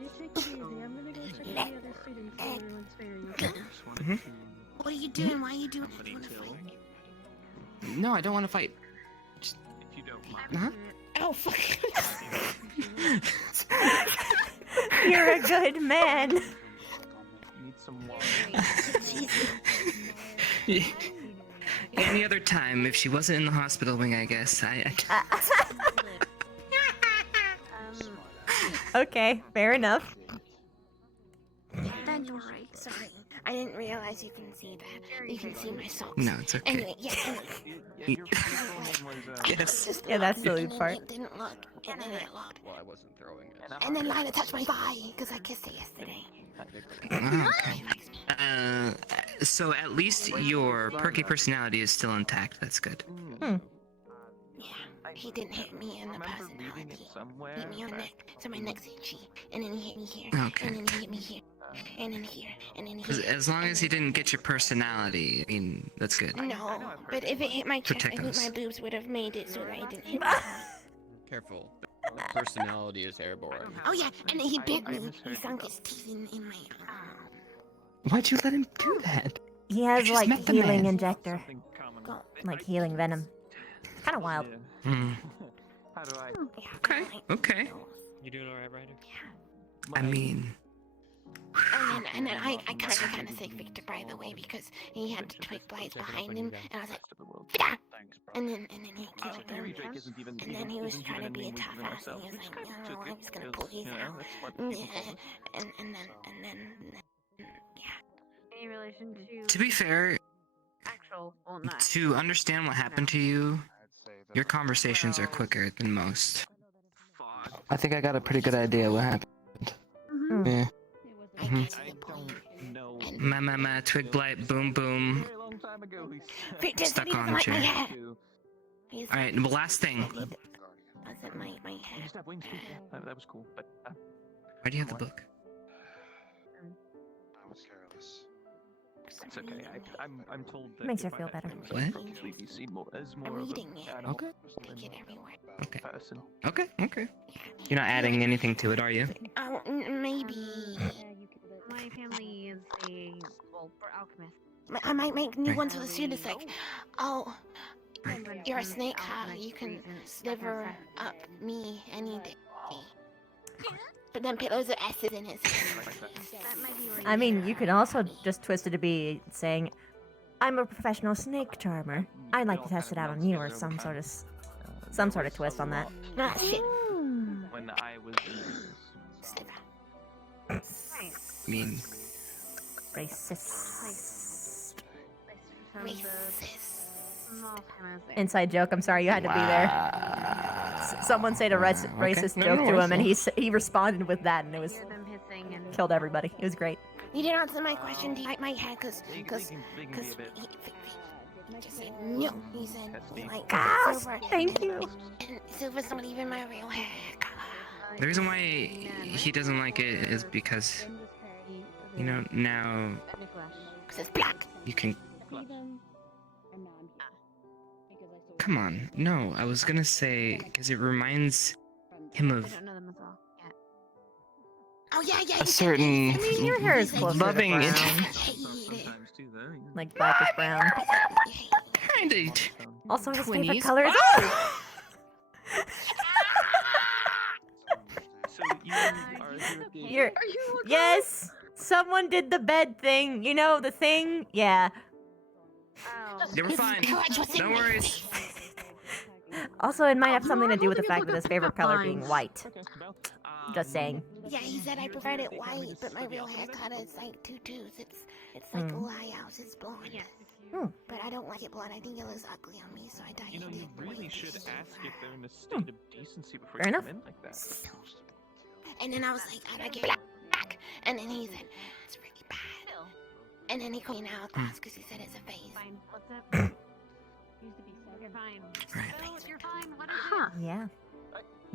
What are you doing? Why are you doing that? You wanna fight? No, I don't want to fight. Just... If you don't mind. Huh? Oh, fuck. You're a good man. Need some water. Any other time, if she wasn't in the hospital wing, I guess. Okay, fair enough. Don't worry. Sorry. I didn't realize you can see that. You can see my socks. No, it's okay. Anyway, yeah. Yes. Yeah, that's the lead part. It didn't look, and then it locked. Well, I wasn't throwing it. And then Lila touched my thigh because I kissed it yesterday. Oh, okay. So at least your perky personality is still intact. That's good. Yeah, he didn't hit me in the personality. He hit me on the neck, so my neck's itchy. And then he hit me here. Okay. And then he hit me here. And then here. And then here. As long as he didn't get your personality, I mean, that's good. No, but if it hit my chest, Protect I think us. my boobs would have made it so that I didn't hit me. Careful. Personality is airborne. Oh yeah, and then he bit me. He sunk his teeth in my arm. Why'd you let him do that? He has just like met the healing man. injector, like healing venom. It's kind of wild. Hmm. How do I? Okay. You doing alright, Ryder? I mean, And then I kind of saved Victor, by the way, because he had the twig blights behind him, and I was like, "Fida!" And then he killed them. And then he was trying to be a tough ass, and he was like, "No, I'm just gonna pull these out." Yeah. And then, yeah. Any relation to to be fair, actual? Well, not. to understand what happened to you, your conversations are quicker than most. I think I got a pretty good idea what happened. Yeah. Ma, twig blight, boom, boom. Victor, Stuck on my chair. hair. Alright, well, last thing. Wasn't my hair. That was cool, but Why do you have the book? I was careless. it's okay. I'm told that Makes her if I feel had better. things, What? I'd usually be seen more as more I'm of reading a it. animal Okay. Take it everywhere. Okay. person. Okay. You're not adding anything to it, are you? Oh, maybe. My family is a alchemist. I might make new ones for the students, like, oh, you're a snake, how you can sliver up me any day. But then put loads of S's in it. I mean, you could also just twist it to be saying, "I'm a professional snake charmer. I'd like to test it out on you," or some sort of twist on that. Ah, shit. When I was I mean, Racist. Racist. Inside joke. I'm sorry you had to be there. Someone said a racist No, joke no to worries, him, and no. he responded with that, and it was killed everybody. It was great. You didn't answer my question. Do you like my hair? Cause he just said no. He said like Gosh, silver. thank you. And silver's not even my real hair color. the reason why he doesn't like it is because, you know, now Cause it's black. you can. Come on, no, I was gonna say, because it reminds him I of don't know them as well yet. Oh yeah. a certain I mean, your hair is closer to loving brown. Sometimes too, though. Like blackish brown. Kinda. Also, his favorite Twinnies. color is You're. Yes! Someone did the bed thing. You know, the thing? Yeah. They were fine. No worries. Also, it might have something to do with the fact that his favorite color being white. Just saying. Yeah, he said I preferred it white, but my real hair color is like tutus. It's like a lighthouse. It's blonde. But I don't like it blonde. I think it looks ugly on me, so I dyed it. You really should ask if they're in a state of decency before Fair you enough. come in like that. And then I was like, I like it black. And then he said, it's really bad. And then he called me out class because he said it's a face. Fine. What's up? You're fine. Right. You're fine. What is Huh. Yeah.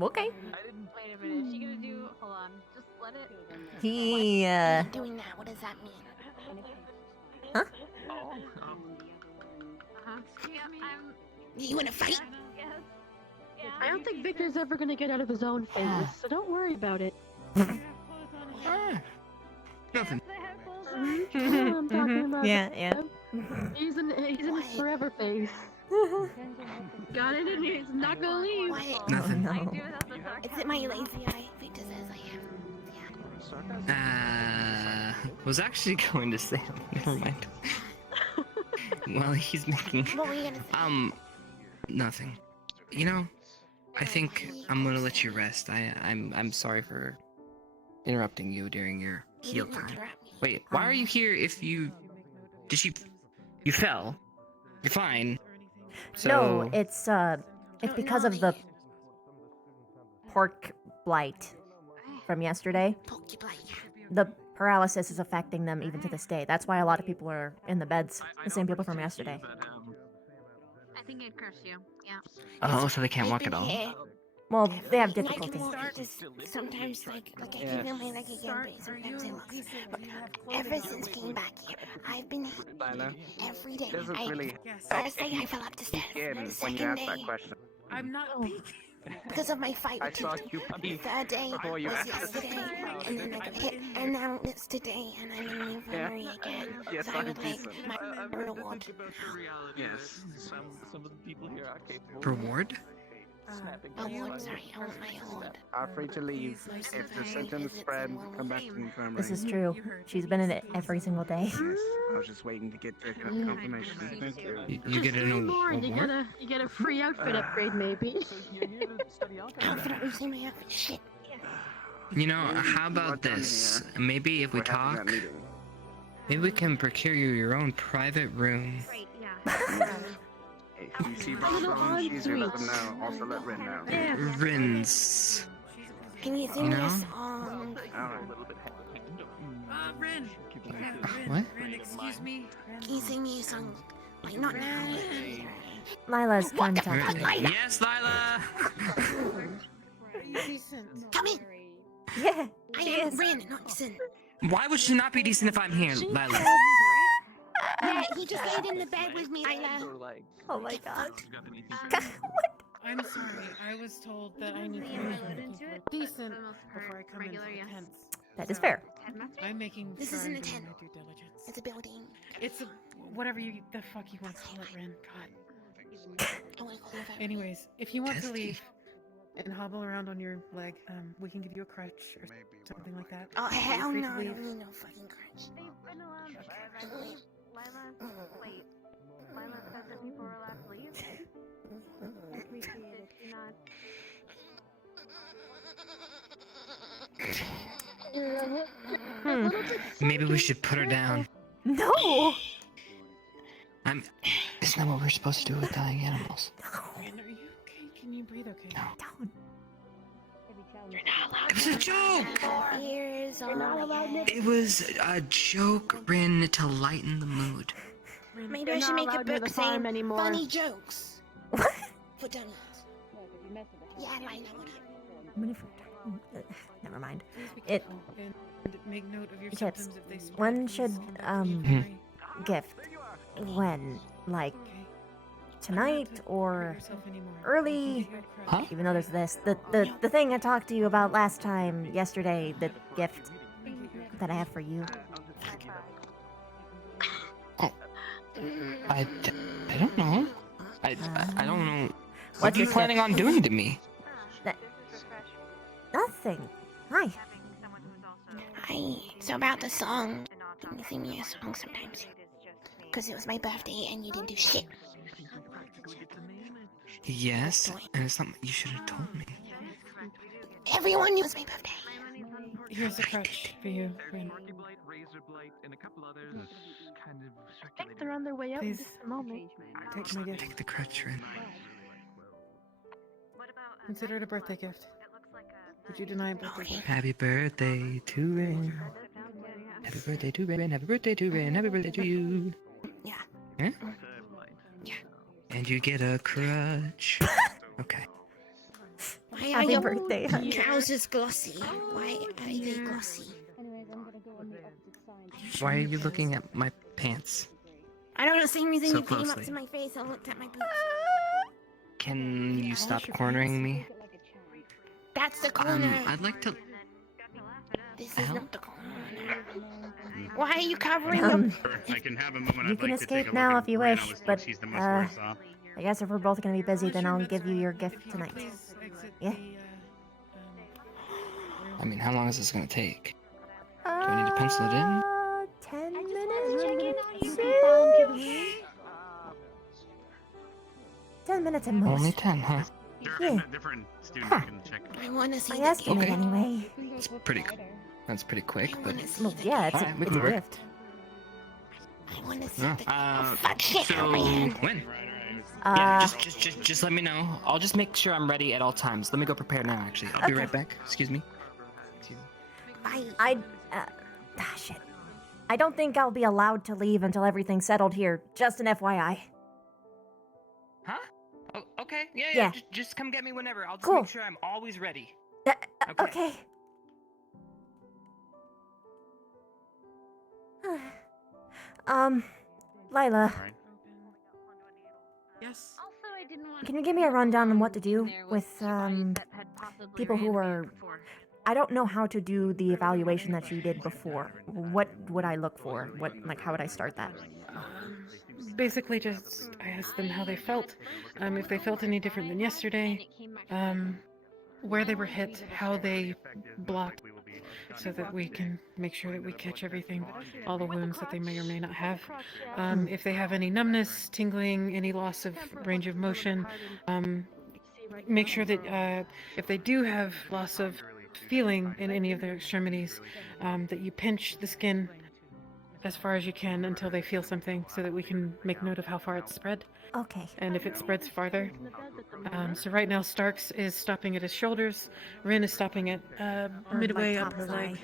Okay. Wait a minute. Is she gonna do? Hold on. Just let it. He, I'm doing that. What does that mean? Huh? You wanna fight? I don't think Victor's ever gonna get out of his own phase, so don't worry about it. Nothing. I'm talking about. Yeah, yeah. He's in his forever phase. Got it, and he's not gonna leave. Nothing. No. Is it my lazy eye? Victor says I am. Was actually going to say. Never mind. Well, he's making. What were you gonna say? Nothing. You know, I think I'm gonna let you rest. I'm sorry for interrupting you during your heal time. Wait, why are you here if you... You fell. You're fine. So... No, it's because of the pork blight from yesterday. The paralysis is affecting them even to this day. That's why a lot of people are in the beds. The same people from yesterday. I think it cursed you. Yeah. Oh, so they can't walk at all? Well, they have Like, difficulty. sometimes, like I can feel my leg again, but sometimes it looks. But ever since came back here, I've been every day. First day I fell up the stairs. The second day, I'm not because of my fight with Tito. The third day was yesterday, and then I got hit, and now it's today, and I'm in the infirmary again. So I would like my reward. Yes. Some of the people here are capable. Reward? Award, sorry, I want my award. Are free to leave. If the symptoms spread, come back to the infirmary. This is true. She's been in it every single day. Yes, I was just waiting to get the confirmation. Thank you. You get an award? You get a free outfit upgrade, maybe. Outfit, we've seen my outfit. Shit. You know, how about this? Maybe if we talk, maybe we can procure you your own private room. Right, yeah. If you see Rob, she's here, let them know. Also let Rin know. Rins. Can you sing You me a know? song? Rin. What? Rin, excuse me. Can you sing me a song? Like, not now. Lila's trying to talk to you. Yes, Lila! Come in. Yeah, I she am is. Rin, not decent. Why would she not be decent if I'm here, Lila? Yeah, he just laid in the bed with me, Lila. Oh my god. I'm sorry. I was told that I need to be decent before I come into the tents. That is fair. I'm making This sure isn't I a do tent. my due diligence. It's a building. It's a whatever the fuck you want to call it, Ren. God. I want to call it Anyways, if you want to leave and hobble around on your leg, we can give you a crutch or something like that. Oh, Feel hell free no, to I leave. don't need no fucking crutch. They've been allowed. I believe Lila. Wait. Lila said that people were allowed to leave. I appreciate it. Do not. Maybe we should put her down. No! Isn't that what we're supposed to do with dying animals? Ren, are you okay? Can you breathe okay? No. Don't. You're not allowed It was a joke! Ears on my head. It was a joke, Rin, to lighten the mood. Maybe I should make a book saying funny jokes. What? For dummies. Yeah, I know what Never mind. Please be It. careful and make note of your Chips. symptoms if they spread. When Please should, be afraid. gift? When? Like, tonight or yourself anymore. early? Huh? Even though there's this. The thing I talked to you about last time, yesterday, the gift that I have for you. I don't know. I don't know. What What's are you your planning on doing to me? Nothing. Hi. So about the song, can you sing me a song sometimes? Because it was my birthday and you didn't do shit. Yes, and it's not. You should have told me. Everyone knew it was my birthday. Here's a crutch for you, Ren. I think they're on their way out in just a moment. Take my gift. Take the crutch, Ren. Consider it a birthday gift. Would you deny a birthday gift? Happy birthday to Ren. Happy birthday to Ren. Happy birthday to Ren. Happy birthday to you. Yeah. Huh? Yeah. And you get a crutch. Okay. Why are your trousers glossy? Why are they glossy? Why are you looking at my pants? I don't know, the same reason So you came up closely. to my face and looked at my boobs. Can you stop cornering me? That's the corner. I'd like to. This is not the corner. Why are you covering them? I can have a moment. You I'd can like to take escape a look now at if you Ren. wish, She's but the most worse off. I guess if we're both gonna be busy, then I'll give you your gift tonight. Yeah. I mean, how long is this gonna take? Do I need to pencil it in? 10 minutes. 10 minutes at most. Only 10, huh? Yeah. Different students can check. I want to see I the asked you gift. it anyway. It's pretty. That's pretty quick, but. Well, yeah, it's Alright, we a can work. gift. I want to see No, the fuck shit, so man. when? Yeah, just let me know. I'll just make sure I'm ready at all times. Let me go prepare now. Actually, I'll be right back. Excuse me. Shit. I don't think I'll be allowed to leave until everything's settled here. Just an FYI. Huh? Oh, okay. Yeah. Yeah. Just come get me whenever. I'll just Cool. make sure I'm always ready. Okay. Lila, Yes. Also, I didn't want can you give me a rundown on what to do with people who are? I don't know how to do the evaluation that you did before. What would I look for? How would I start that? Basically, just I asked them how they felt, if they felt any different than yesterday, where they were hit, how they blocked, so that we can make sure that we catch everything, all the wounds that they may or may not have. If they have any numbness, tingling, any loss of range of motion, make sure that if they do have loss of feeling in any of their extremities, that you pinch the skin as far as you can until they feel something, so that we can make note of how far it's spread. Okay. And if it spreads farther. So right now Starks is stopping at his shoulders, Rin is stopping at midway up her leg.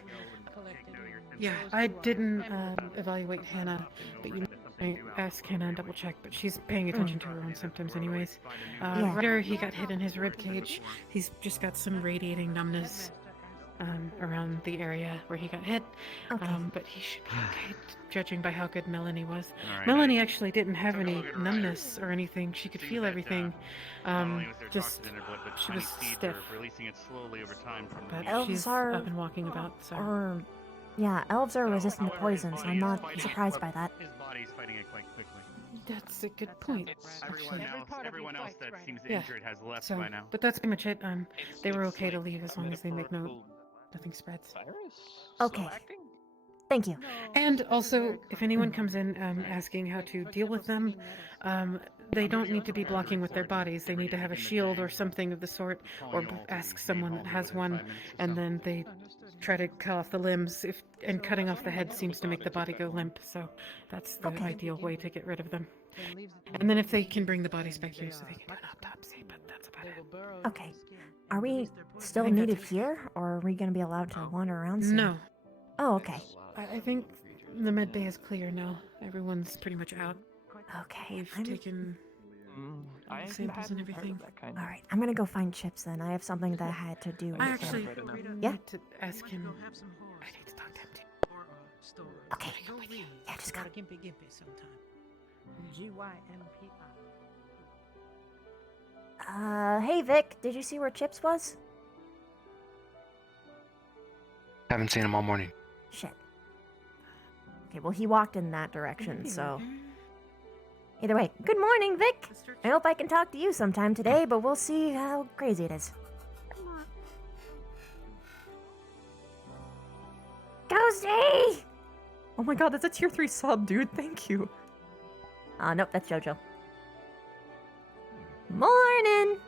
Yeah, I didn't evaluate Hannah, but I asked Hannah and double check, but she's paying attention to her own symptoms anyways. Yeah. Ryder, he got hit in his rib cage. He's just got some radiating numbness around the area where he got hit. But he should be okay, judging by how good Melanie was. Melanie actually didn't have any numbness or anything. She could feel everything. Just she was stiff. Releasing it slowly over time from But Elves she's are- up and walking about. So. Elves are resistant to poison, so I'm not surprised by that. His body's fighting it quite quickly. That's a good point. Everyone else that seems Yeah. injured has left So, by now. but that's pretty much it. They were okay to leave as long as they make note. Nothing spreads. Okay. Thank you. And also, if anyone comes in asking how to deal with them, they don't need to be blocking with their bodies. They need to have a shield or something of the sort, or ask someone that has one, and then they try to cut off the limbs. And cutting off the head seems to make the body go limp, so that's the ideal way to get rid of them. And then if they can bring the bodies back here so they can do an autopsy, but that's about it. Okay. Are we still needed here, or are we going to be allowed to wander around soon? No. Oh, okay. I think the med bay is clear now. Everyone's pretty much out. Okay. We've taken samples and everything. Alright, I'm gonna go find Chips then. I have something that I had to do. I with actually him. Yeah? need to ask him. I need to talk to him too. Okay. Yeah, just go. Gimpy Gimpy sometime. Hey Vic, did you see where Chips was? Haven't seen him all morning. Shit. Okay, well he walked in that direction, so... Either way, good morning, Vic! I hope I can talk to you sometime today, but we'll see how crazy it is. Ghosty! Oh my god, that's a tier 3 sub, dude. Thank you. Nope, that's JoJo. Morning!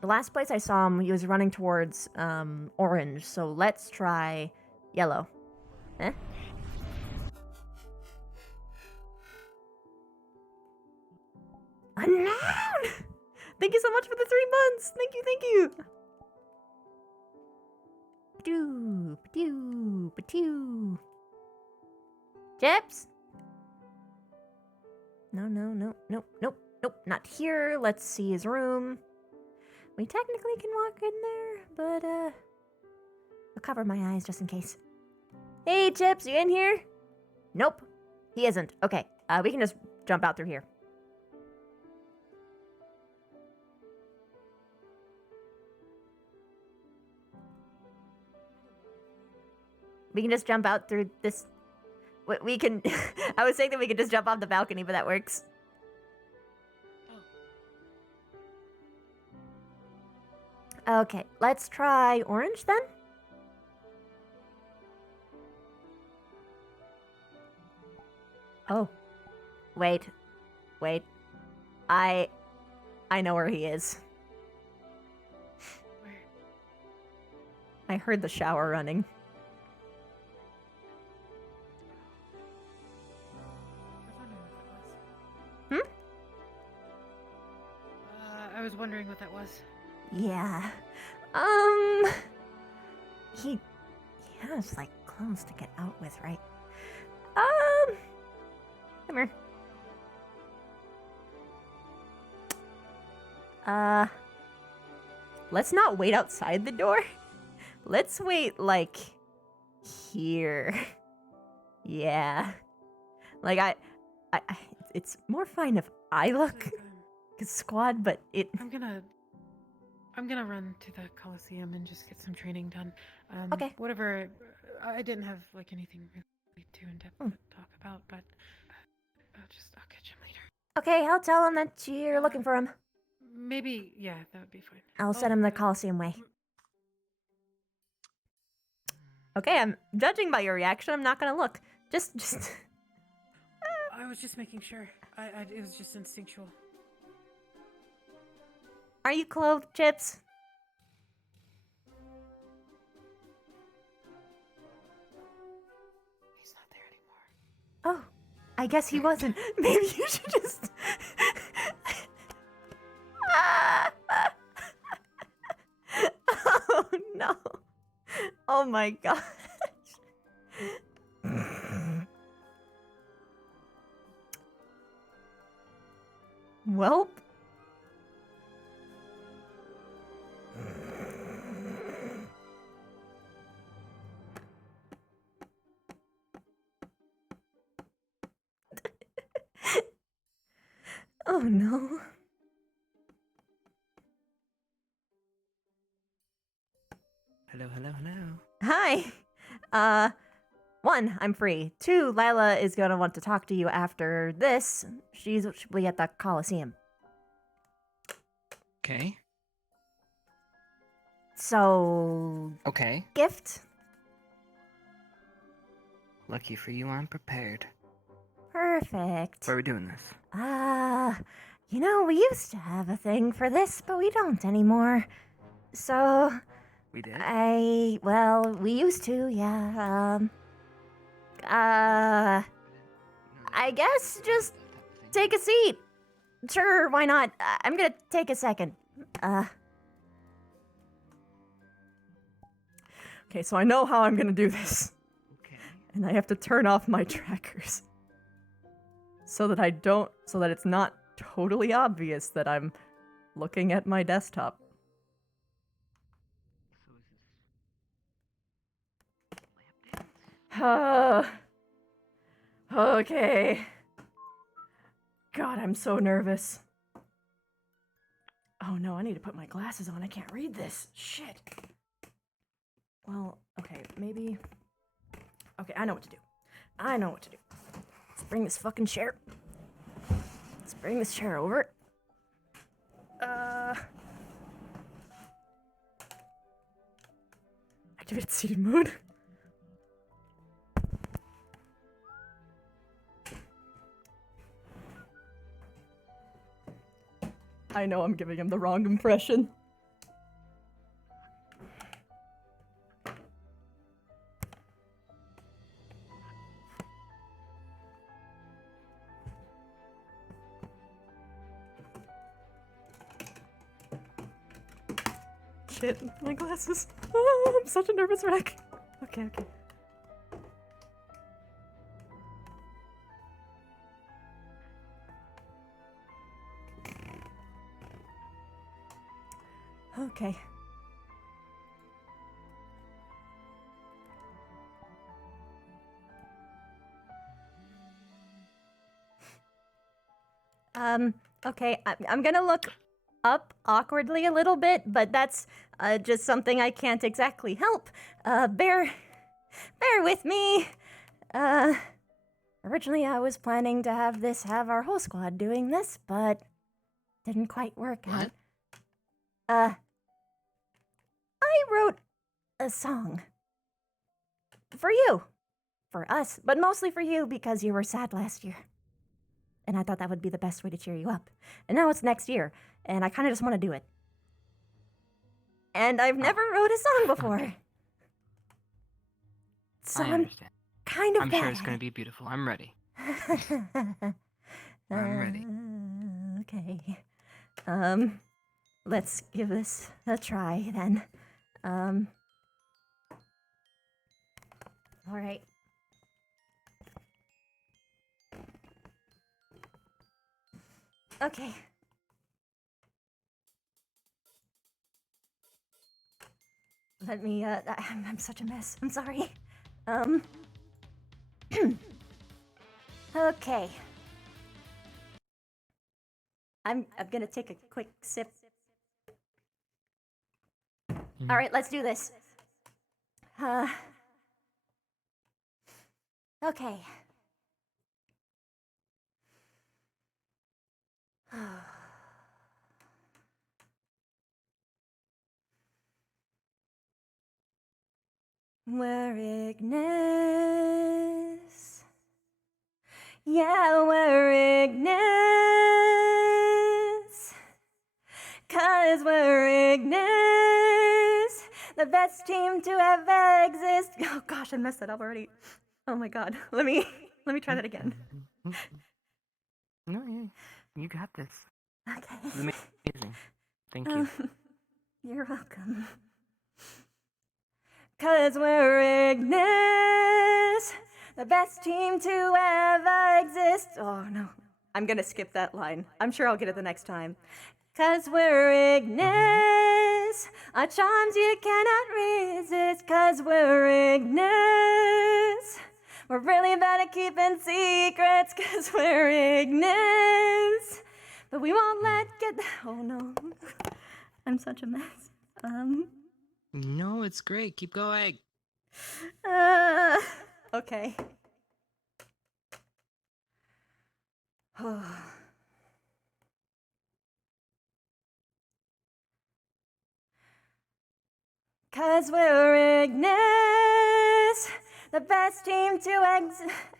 The last place I saw him, he was running towards orange, so let's try yellow. Eh? Unknown! Thank you so much for the 3 months! Thank you, thank you! Ba-doo, ba-doo, ba-doo. Chips? No, nope, not here. Let's see his room. We technically can walk in there, but, I'll cover my eyes just in case. Hey, Chips, you in here? Nope, he isn't. Okay, we can just jump out through here. We can just jump out through this. We can. I was saying that we could just jump off the balcony, but that works. Okay, let's try orange then. Oh, wait. I know where he is. I heard the shower running. I was wondering what that was. Yeah. He has like clothes to get out with, right? Come here. Let's not wait outside the door. Let's wait like here. Yeah. Like I it's more fine if I look squad, but it. I'm gonna run to the Coliseum and just get some training done. Okay. Whatever. I didn't have like anything really too in depth to talk about, but I'll catch him later. Okay, I'll tell him that you're looking for him. Maybe, yeah, that would be fine. I'll send him the Coliseum way. Okay, I'm judging by your reaction. I'm not gonna look. Just. I was just making sure. It was just instinctual. Are you clothed, Chips? He's not there anymore. Oh, I guess he wasn't. Maybe you should just. Oh no. Oh my gosh. Welp. Oh no. Hello. Hi. 1, I'm free. 2, Lila is gonna want to talk to you after this. She'll be at the Coliseum. Okay. So. Okay. Gift? Lucky for you, I'm prepared. Perfect. Why are we doing this? You know, we used to have a thing for this, but we don't anymore. So. We did? Well, we used to, yeah. I guess just take a seat. Sure, why not? I'm gonna take a second. Okay, so I know how I'm gonna do this. Okay. And I have to turn off my trackers. So that it's not totally obvious that I'm looking at my desktop. Okay. God, I'm so nervous. Oh no, I need to put my glasses on. I can't read this. Shit. Well, okay, maybe. Okay, I know what to do. I know what to do. Let's bring this fucking chair. Let's bring this chair over. Activate seated mode. I know I'm giving him the wrong impression. Shit, my glasses. Oh, I'm such a nervous wreck. Okay. Okay. Okay, I'm gonna look up awkwardly a little bit, but that's just something I can't exactly help. Bear with me. Originally I was planning to have our whole squad doing this, but didn't quite work out. I wrote a song. For you. For us, but mostly for you because you were sad last year. And I thought that would be the best way to cheer you up. And now it's next year, and I kind of just want to do it. And I've never wrote a song before. So I understand. kind of I'm bad sure it's at going it. to be beautiful. I'm ready. I'm ready. Okay. Let's give this a try then. All right. Okay. Let me, I'm such a mess. I'm sorry. Okay. I'm gonna take a quick sip. All right, let's do this. Okay. We're Ignis. Yeah, we're Ignis. 'Cause we're Ignis. The best team to ever exist. Oh gosh, I messed that up already. Oh my god. Let me try that again. No, you got this. Okay. Amazing. Thank you. You're welcome. 'Cause we're Ignis, the best team to ever exist. Oh no, I'm gonna skip that line. I'm sure I'll get it the next time. 'Cause we're Ignis, our charms you cannot resist. 'Cause we're Ignis, we're really bad at keeping secrets. 'Cause we're Ignis, but we won't oh no, I'm such a mess. No, it's great. Keep going. Okay. 'Cause we're Ignis, the best team to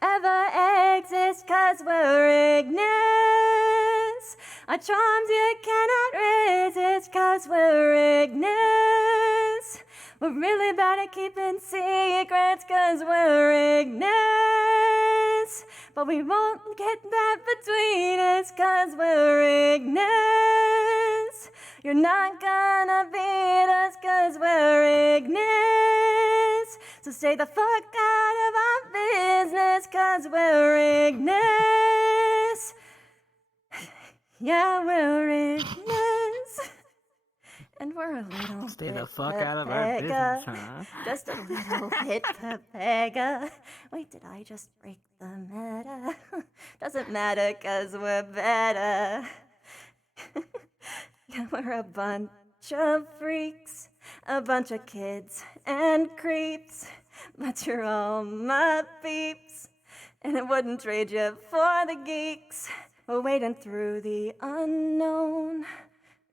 ever exist. 'Cause we're Ignis, our charms you cannot resist. 'Cause we're Ignis, we're really bad at keeping secrets. 'Cause we're Ignis, but we won't get that between us. 'Cause we're Ignis, you're not gonna beat us. 'Cause we're Ignis, so stay the fuck out of our business. 'Cause we're Ignis. Yeah, we're Ignis. And we're a little Stay bit the fuck out of our business, huh? Just a little bit Pepega. Wait, did I just break the meta? Doesn't matter, 'cause we're better. Yeah, we're a bunch of freaks, a bunch of kids and creeps, but you're all my peeps. And I wouldn't trade you for the geeks. We're wading through the unknown.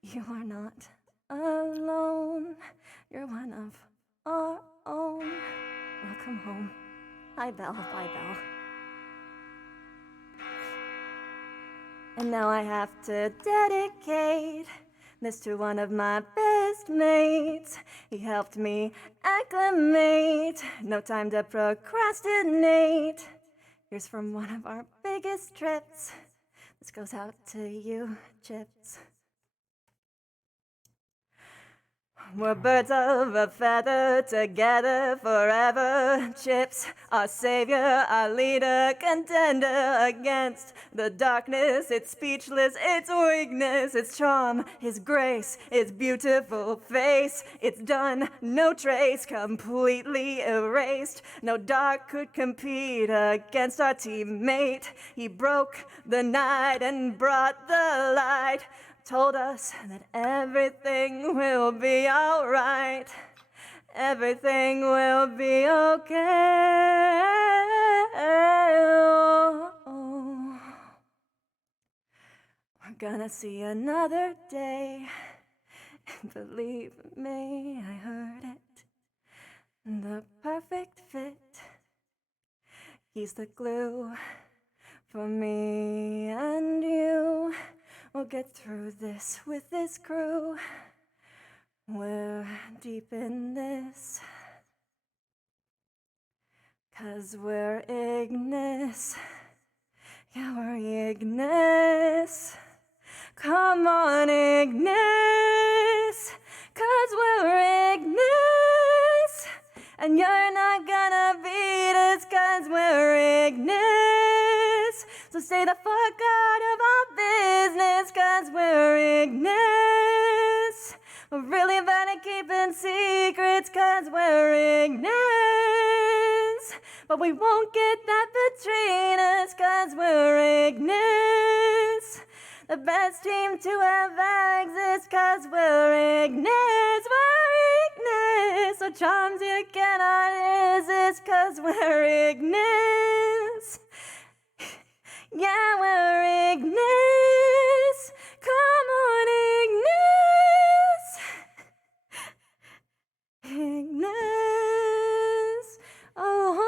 You are not alone. You're one of our own. Welcome home. Hi, Belle. Bye, Belle. And now I have to dedicate this to one of my best mates. He helped me acclimate. No time to procrastinate. Here's from one of our biggest trips. This goes out to you, Chips. We're birds of a feather, together forever. Chips, our savior, our leader, contender against the darkness. It's speechless, its weakness, its charm, his grace, its beautiful face. It's done, no trace, completely erased. No dark could compete against our teammate. He broke the night and brought the light. Told us that everything will be alright. Everything will be okay. We're gonna see another day. Believe me, I heard it. The perfect fit. He's the glue for me and you. We'll get through this with this crew. We're deep in this. 'Cause we're Ignis. Yeah, we're Ignis. Come on, Ignis. 'Cause we're Ignis. And you're not gonna beat us 'cause we're Ignis. So stay the fuck out of our business 'cause we're Ignis. We're really bad at keeping secrets 'cause we're Ignis. But we won't get that between us 'cause we're Ignis. The best team to ever exist 'cause we're Ignis. We're Ignis. So charms you cannot resist 'cause we're Ignis. Yeah, we're Ignis. Come on, Ignis. Ignis. Oh.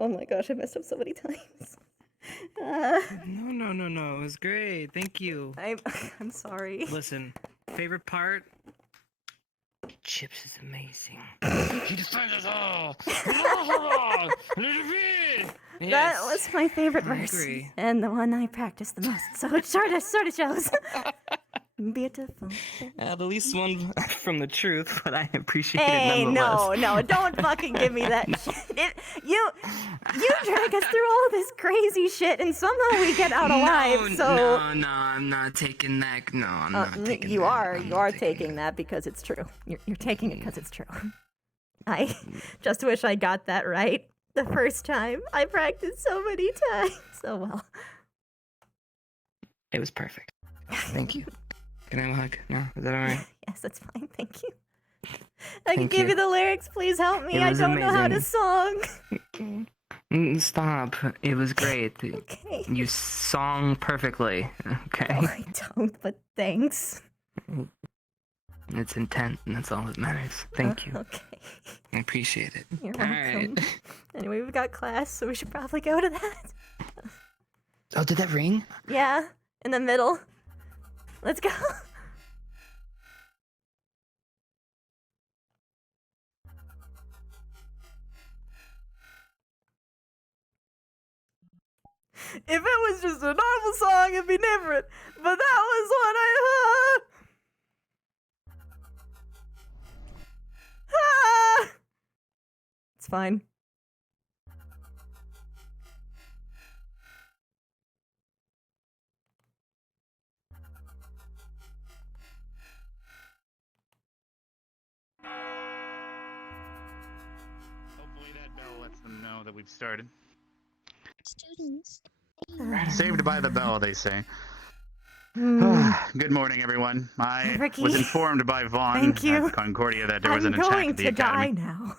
Oh my gosh, I messed up so many times. No. It was great. Thank you. I'm sorry. Listen, favorite part? Chips is amazing. He defends us all. That was my favorite I verse, agree. and the one I practiced the most. So it sort of shows. Beautiful. At least one from the truth, but I appreciate Hey, it nonetheless. no, don't fucking give me that shit. You drag us through all this crazy shit, and somehow we get out alive. So No, I'm not taking that. No, I'm not taking you that. are taking that because it's true. You're taking it because it's true. I just wish I got that right the first time. I practiced so many times. So well. It was perfect. Thank you. Can I have a hug? No, is that alright? Yes, that's fine. Thank you. I can Thank give you. you the lyrics. Please help me. It I was don't know how to amazing. song. Stop. It was great. Okay. You song perfectly. Okay. I don't, but thanks. It's intent, and that's all that matters. Thank you. Okay. I appreciate it. You're All welcome. right. Anyway, we've got class, so we should probably go to that. Oh, did that ring? Yeah, in the middle. Let's go. If it was just a normal song, it'd be different. But that was what I heard. Ah! It's fine. Hopefully that bell lets them know that we've started. Students. Saved by the bell, they say. Good morning, everyone. I Ricky, was informed by Vaughn thank you. at Concordia that there was I'm an attack going at the to academy. die now.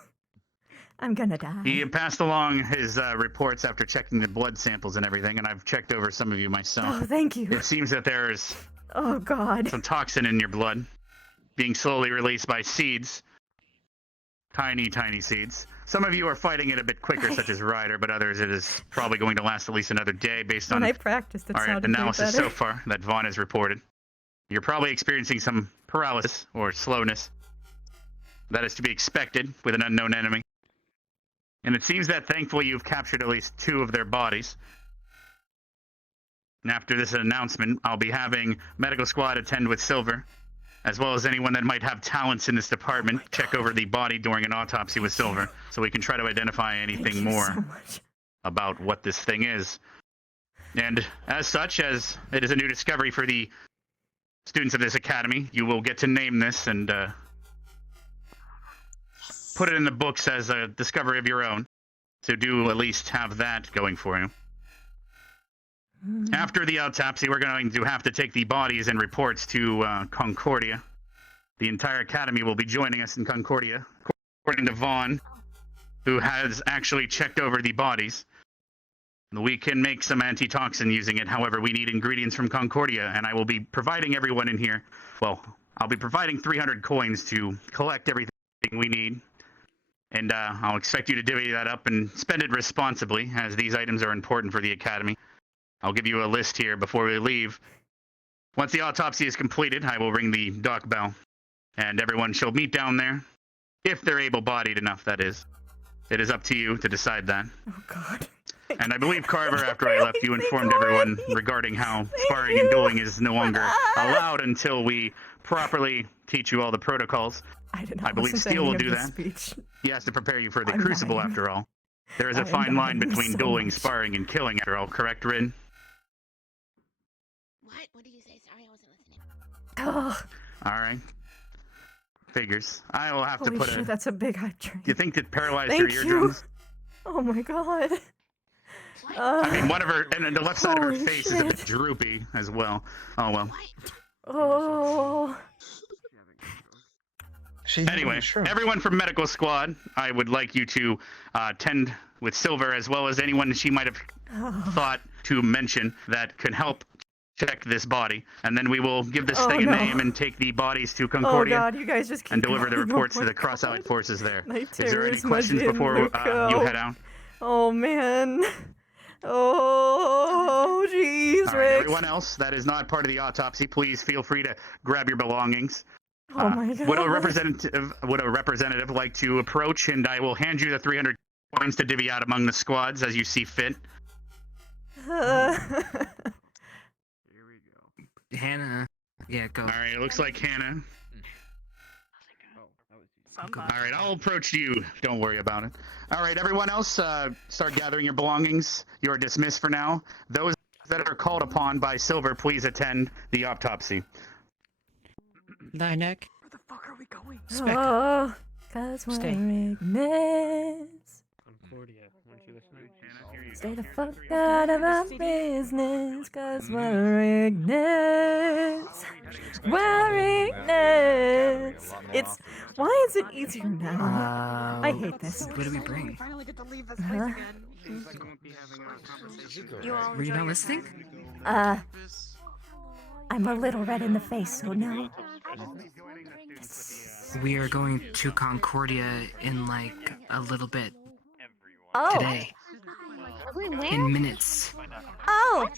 I'm gonna die. He passed along his reports after checking the blood samples and everything, and I've checked over some of you myself. Oh, thank you. It seems that there's Oh God. some toxin in your blood being slowly released by seeds. Tiny, tiny seeds. Some of you are fighting it a bit quicker, such as Ryder, but others it is probably going to last at least another day based on When I practiced, it our sounded analysis better. so far that Vaughn has reported. You're probably experiencing some paralysis or slowness. That is to be expected with an unknown enemy. And it seems that thankfully you've captured at least 2 of their bodies. And after this announcement, I'll be having medical squad attend with Silver, as well as anyone that might have talents in this department, check over the body during an autopsy with Silver, so we can try to identify anything more about what this thing is. And as such, as it is a new discovery for the students of this academy, you will get to name this and put it in the books as a discovery of your own. So do at least have that going for you. After the autopsy, we're going to have to take the bodies and reports to Concordia. The entire academy will be joining us in Concordia, according to Vaughn, who has actually checked over the bodies. We can make some antitoxin using it. However, we need ingredients from Concordia, and I will be providing everyone in here. Well, I'll be providing 300 coins to collect everything we need. And I'll expect you to divvy that up and spend it responsibly, as these items are important for the academy. I'll give you a list here before we leave. Once the autopsy is completed, I will ring the dock bell, and everyone shall meet down there, if they're able-bodied enough, that is. It is up to you to decide that. Oh God. And I believe Carver, after I left, you informed everyone regarding how sparring and dueling is no longer allowed until we properly teach you all the protocols. I believe Steele will do that. Speech. He has to prepare you for the Crucible, after all. There is a fine line between dueling, sparring, and killing, after all, correct, Rin? What did you say? Sorry, I wasn't listening. Oh. Alright. Figures. I will have to Holy put shit, that's a big hype train. You think that paralyzed Thank her you. eardrums? Oh my God. I mean, one of her, and the left side of her Holy face is a bit droopy as well. Oh well. Oh. Anyway, everyone from medical squad, I would like you to tend with Silver, as well as anyone she might have thought to mention that could help check this body, and then we will give this thing a name and take the bodies to Concordia. Oh God, you guys just keep and deliver the going. reports Oh to my the cross-allied forces there. My Is there any terrors questions must before end, you head out? Oh man. Oh jeez, All right, Rick. everyone else that is not part of the autopsy, please feel free to grab your belongings. Oh my God. Would a representative like to approach, and I will hand you the 300 coins to divvy out among the squads as you see fit. Hannah. Yeah, go. All right, it looks like Hannah. All right, I'll approach you. Don't worry about it. All right, everyone else, start gathering your belongings. You're dismissed for now. Those that are called upon by Silver, please attend the autopsy. Thy neck. Where the fuck are we going? Oh, cause we're Stay. ignorance. Concordia, weren't you listening? Stay the fuck out of our business, cause we're ignorance. We're ignorance. It's why is it easier now? I hate this. What do we bring? Finally get to leave this place again. Were you not listening? I'm a little red in the face, so no. We are going to Concordia in like a little bit. Oh. Today. In minutes. Oh.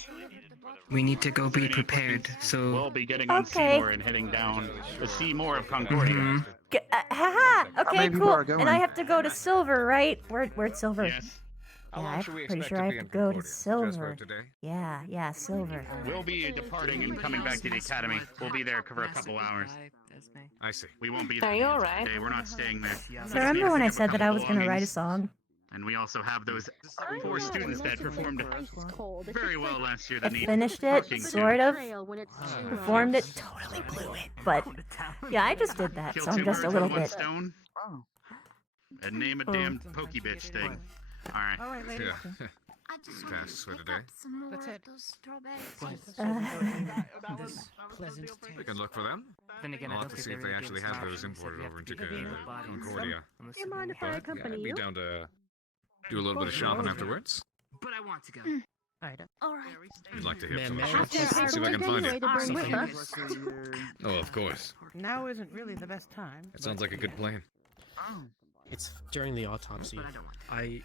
We need to go be prepared, so... We'll be getting on Seymour and heading down to see more of Concordia. Haha. Okay, many people cool. are going? And I have to go to Silver, right? Where's Silver? Yes. Yeah, I'm pretty sure I have to go to Silver. Yeah, Silver. We'll be departing and coming back to the academy. We'll be there for a couple hours. I see. We won't be there. Are you alright? Today. We're not staying there. So remember when I said that I was gonna write a song? And we also have those 4 students that performed very well last year. I That need finished it, talking to. sort of. Performed it, totally blew it. But yeah, I just did that, Kill so 2 I'm just a birds little with one bit. stone. And name a damn pokey bitch thing. All right. All right, ladies. I just tasks for pick today. up some more That's of it. those strawberries. This pleasant We can look for them. Then again, I'll I have don't to think see if they they really actually gave us have an those option. They said imported we have over to into be able to buy Concordia. them. Do you mind if I But yeah, accompany I'd be you? down to do a little bit of shopping afterwards. But I want to go. Alright. All right. I'd like to hit Ma'am, some may I shops. request See if I can find anyway you. to bring with Something us. Oh, of course. Now isn't really the best time. That sounds like a good plan. It's during the autopsy. But I don't want to.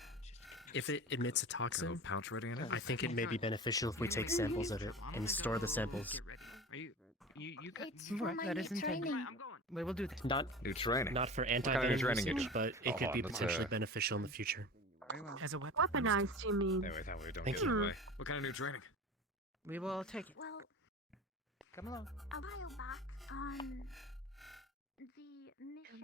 If it emits a Got a toxin, little pouch ready in it. I think it may be beneficial if we take samples of it and store the samples. Are you? You got. It's for Right, my that new is intended. training. We will do that. Not New training. not for kind of anti-venom new training you usage, do? but it Oh, could be let's, potentially beneficial in the future. As a weapon. Weaponized, you mean? That way we don't Thank get in you. the way. What kind of new training? We will take it. Well, Come along. a while back on the mission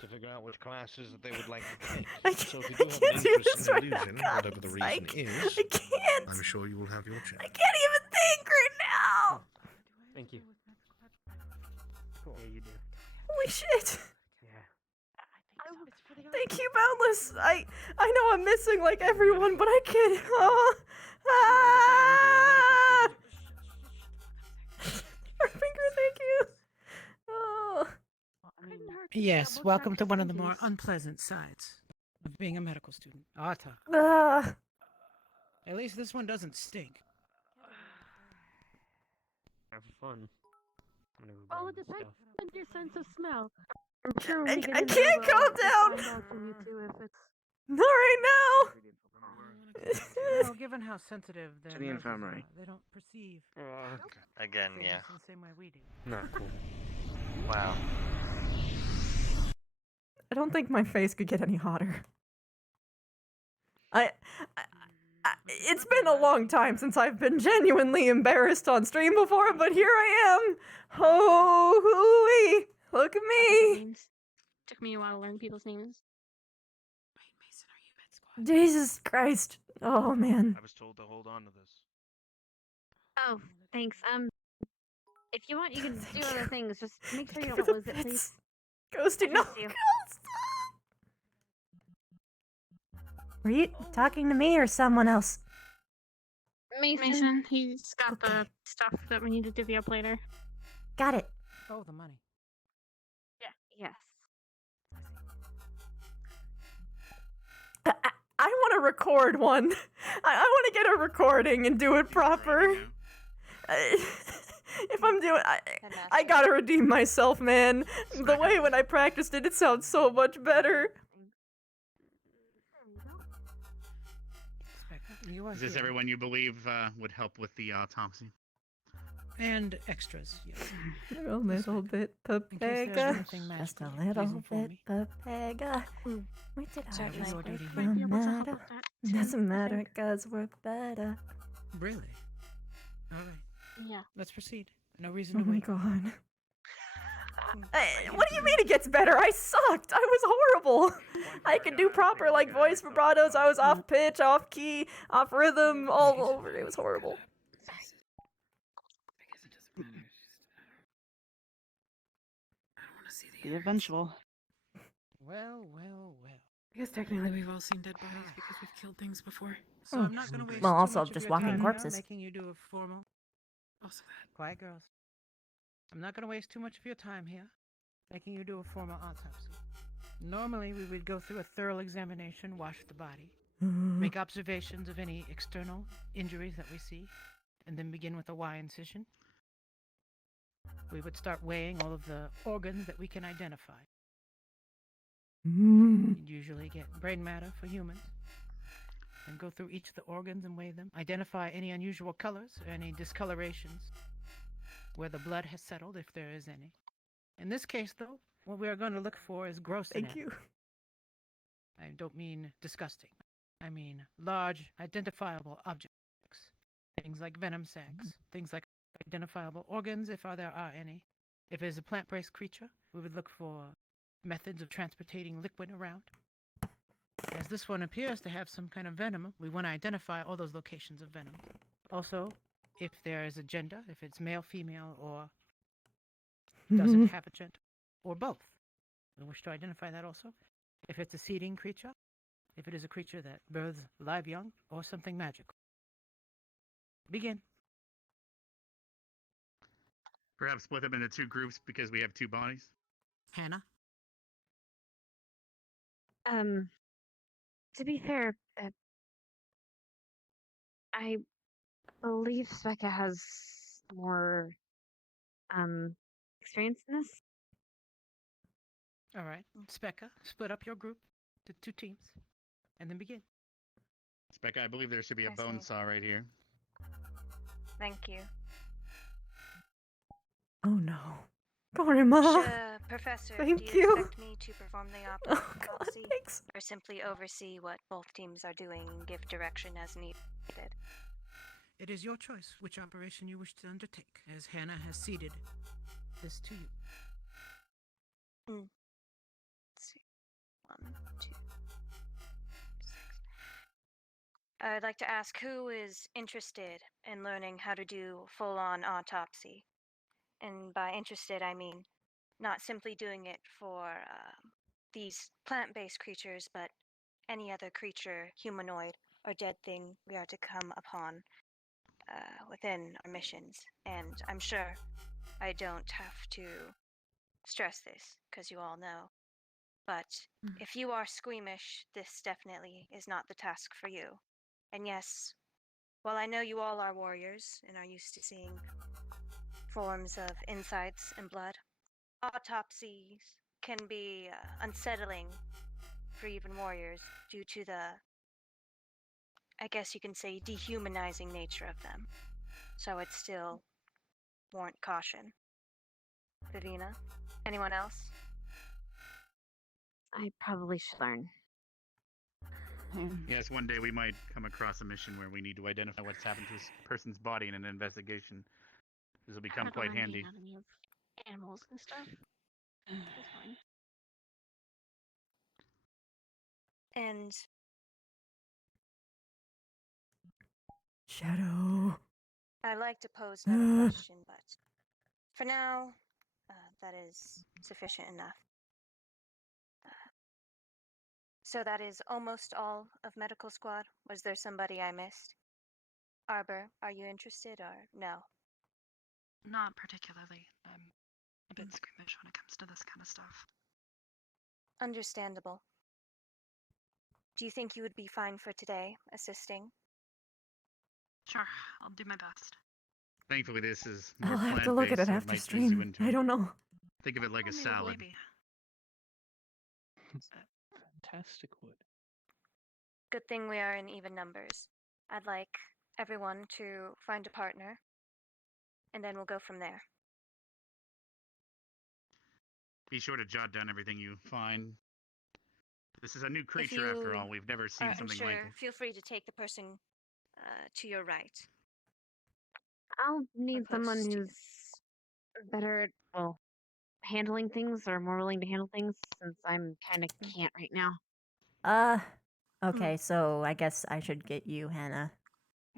To figure out which classes that they would like to take. I So if you I do have can't an do interest this in right now, illusion, guys. whatever the reason is, I can't. I'm sure you will have your chance. I can't even think right now. Thank you. Cool. Yeah, you do. Holy shit. Yeah. Thank you, Boundless. I know I'm missing like everyone, but I can't. Oh. Ah! Finger, thank you. Oh. Yes, welcome to one of the more unpleasant sides of being a medical student. Autopsy. Ah. At least this one doesn't stink. Have fun. I'm gonna go Well, grab it the depends stuff. on your sense of smell. I'm sure when I we get can't in there, we'll calm down. find out from you two if it's... Not right Well, given how sensitive their To the noses infirmary. are, they don't perceive Again, things yeah. in the same way we do. Not cool. Wow. I don't think my face could get any hotter. It's been a long time since I've been genuinely embarrassed on stream before, but here I am. Oh, hooey. Look at me. Names. Took me a while to learn people's names. Jesus Christ. Oh, man. I was told to hold on to this. Oh, thanks. If you want, you can do other things. Just make sure you For don't the lose it, please. bits. Ghosty, I no. trust you. Were you talking to me or someone else? Mason, he's got the stuff that we need to divvy up later. Got it. Oh, the money. Yeah. Yes. I want to record one. I want to get a recording and do it proper. If I'm doing, I gotta redeem myself, man. The way when I practiced it, it sounds so much better. You are Is this here. everyone you believe would help with the autopsy? And extras, yes. A little bit there's Papega. anything Just a magical little reason for bit me. Papega. Where did I Certainly just your duty. from Might be able to help matter? with that, too, Doesn't I matter think. because we're better. Really? Alright, Yeah. let's proceed. No reason Oh to my wait. god. What do you mean it gets better? I sucked. I was horrible. I could do proper like voice vibratos. I was off pitch, off key, off rhythm, all over. It was horrible. The eventual. Well, well, well. I guess technically we've all seen dead bodies because we've killed things before. So I'm not gonna waste Well, too also much of just your walking time now corpses. making you do a formal. Also that. Quiet, girls. I'm not gonna waste too much of your time here, making you do a formal autopsy. Normally, we would go through a thorough examination, wash the body, make observations of any external injuries that we see, and then begin with a Y incision. We would start weighing all of the organs that we can identify. You'd usually get brain matter for humans, and go through each of the organs and weigh them, identify any unusual colors or any discolorations, where the blood has settled, if there is any. In this case, though, what we are going to look for is gross Thank anatomy. you. I don't mean disgusting. I mean large, identifiable objects. Things like venom sacs, things like identifiable organs, if there are any. If it is a plant-based creature, we would look for methods of transporting liquid around. As this one appears to have some kind of venom, we want to identify all those locations of venom. Also, if there is a gender, if it's male, female, or doesn't have a gender, or both. We wish to identify that also. if it's a seeding creature, if it is a creature that births live young, or something magical. Begin. Perhaps split them into two groups because we have two bodies. Hannah? To be fair, I believe Sveka has more, experience in this. All right. Specca, split up your group to 2 teams, and then begin. Specca, I believe there should be a I bone see. saw right here. Thank you. Oh no. Dorima! Professor, Thank do you you. expect me to perform the Oh god, autopsy, thanks. or simply oversee what both teams are doing and give direction as needed? It is your choice which operation you wish to undertake, as Hannah has ceded this to you. Let's see. 1, 2, 6. I'd like to ask who is interested in learning how to do full-on autopsy. And by interested, I mean not simply doing it for these plant-based creatures, but any other creature, humanoid, or dead thing we are to come upon within our missions. And I'm sure I don't have to stress this, because you all know. But if you are squeamish, this definitely is not the task for you. And yes, while I know you all are warriors and are used to seeing forms of insides and blood, autopsies can be unsettling for even warriors due to the, I guess you can say, dehumanizing nature of them. So it still warrant caution. Vivina? Anyone else? I probably should learn. Yes, one day we might come across a mission where we need to identify what's happened to a person's body in an investigation. This will become quite handy. Anatomy of animals and stuff. That's fine. And Shadow. I'd like to pose another question, but for now, that is sufficient enough. So that is almost all of Medical Squad? Was there somebody I missed? Arbor, are you interested or no? Not particularly. I'm a bit squeamish when it comes to this kind of stuff. Understandable. Do you think you would be fine for today, assisting? Sure, I'll do my best. Thankfully, this is more I'll have to look at plant-based, it so after might ease you stream. into I it. don't know. Think of it like a salad. Maybe. Fantastic wood. Good thing we are in even numbers. I'd like everyone to find a partner, and then we'll go from there. Be sure to jot down everything you find. This is a new creature after all. We've never seen something like it. Feel free to take the person to your right. I'll need someone Opposed to- who's better at, well, handling things or more willing to handle things, since I'm kind of can't right now. Okay, so I guess I should get you, Hannah.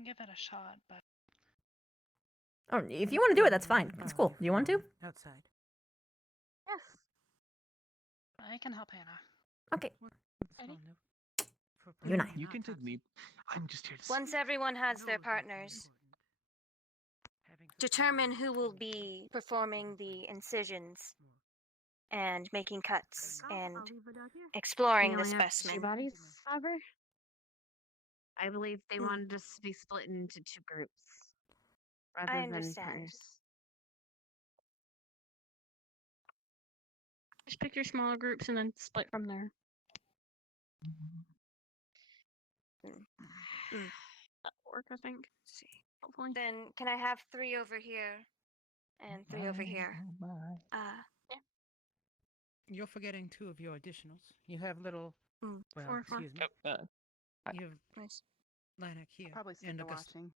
Give it a shot, but Oh, if you want to do it, that's fine. It's cool. Do you want to? Outside. Yes. I can help Hannah. Okay. Eddie? You and I. You can take me. I'm just here to Once everyone has their partners, determine who will be performing the incisions and making cuts and exploring the We only have specimen. 2 bodies, however. I believe they wanted us to be split into 2 groups rather I than understand. partners. Just pick your smaller groups and then split from there. That'll work, I think. Let's see. Hopefully. Then can I have 3 over here and 3 over here? You're forgetting 2 of your additionals. You have little. Well, 4, excuse me. You have Nice. Lilac here. Probably and still Augusta. watching.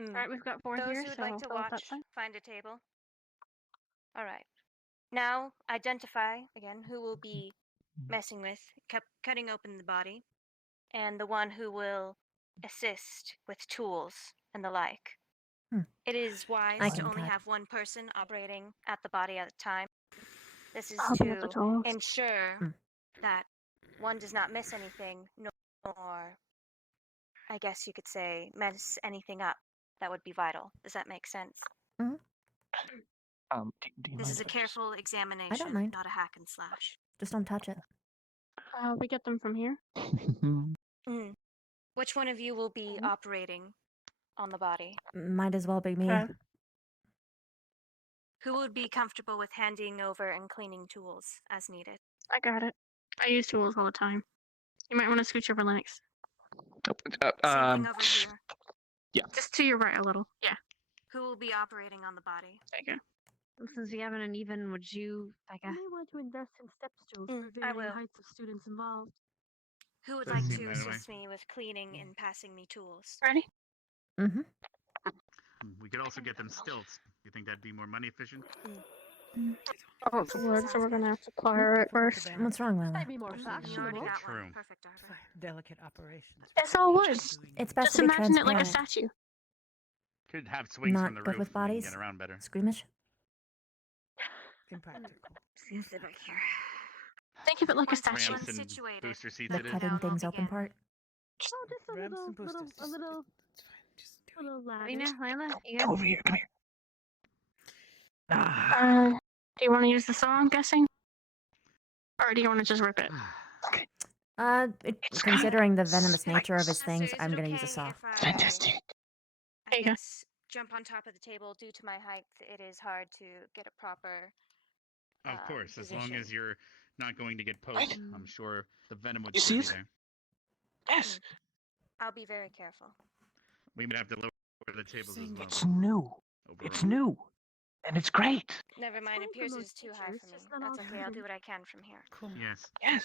Alright, we've got 4 Those here, who would so like to I'll fill up that watch, side. find a table. All right. Now identify again who will be messing with, cutting open the body, and the one who will assist with tools and the like. It is wise I to can only cut. have one person operating at the body at a time. This is I'll be at the to tools. ensure that one does not miss anything, nor, I guess you could say, mess anything up that would be vital. Does that make sense? Mhm. Do you This mind is a if I just- careful examination, mind. not a hack and slash. Just don't touch it. We get them from here. Mm. Which one of you will be operating on the body? Might as well be me. Okay. Who would be comfortable with handing over and cleaning tools as needed? I got it. I use tools all the time. You might want to scooch over Linux. Same thing over here. Yeah. Just to your right a little. Yeah. Who will be operating on the body? There you go. Since we haven't even, would you, like, You may want to invest in step stools for I varying will. heights of students involved. Who would Does like seem to that way. assist me with cleaning and passing me tools? Ready? Mm-hmm. We could also get them stilts. You think that'd be more money efficient? Oh, it's wood, so we're gonna have to fire it first. What's wrong, Lila? Maybe more You already fashionable. got True. one. Perfect, Arbor. Delicate operations. It's all wood. It's best Just to be imagine it like a transparent. statue. Could have swings Not from the good roof with so we can bodies. get around better. Squeamish. Impractical. Sit right here. Think of it like a Once statue. Ramps and situated, booster seats The it is. cutting things open part. Oh, just a Ramps little, and boosters. little ladder. Lena, Lila, you Come good? over here. Come here. Do you want to use the saw, I'm guessing? Or do you want to just rip it? Considering the venomous nature of his things, Is it I'm gonna use a okay saw. if I, Fantastic. There you go. guess, jump on top of the table? Due to my height, it is hard to get a proper. Of course, as long as position. you're not going to get poked, I'm sure the venom would You still see be it? there. Yes. I'll be very careful. We would have to lower the tables as well. It's new. It's new. And it's great. Never mind, fine it for appears most it's too high teachers, for me. just not That's all okay, I'll students. do what I can from here. Cool. Yes. Yes.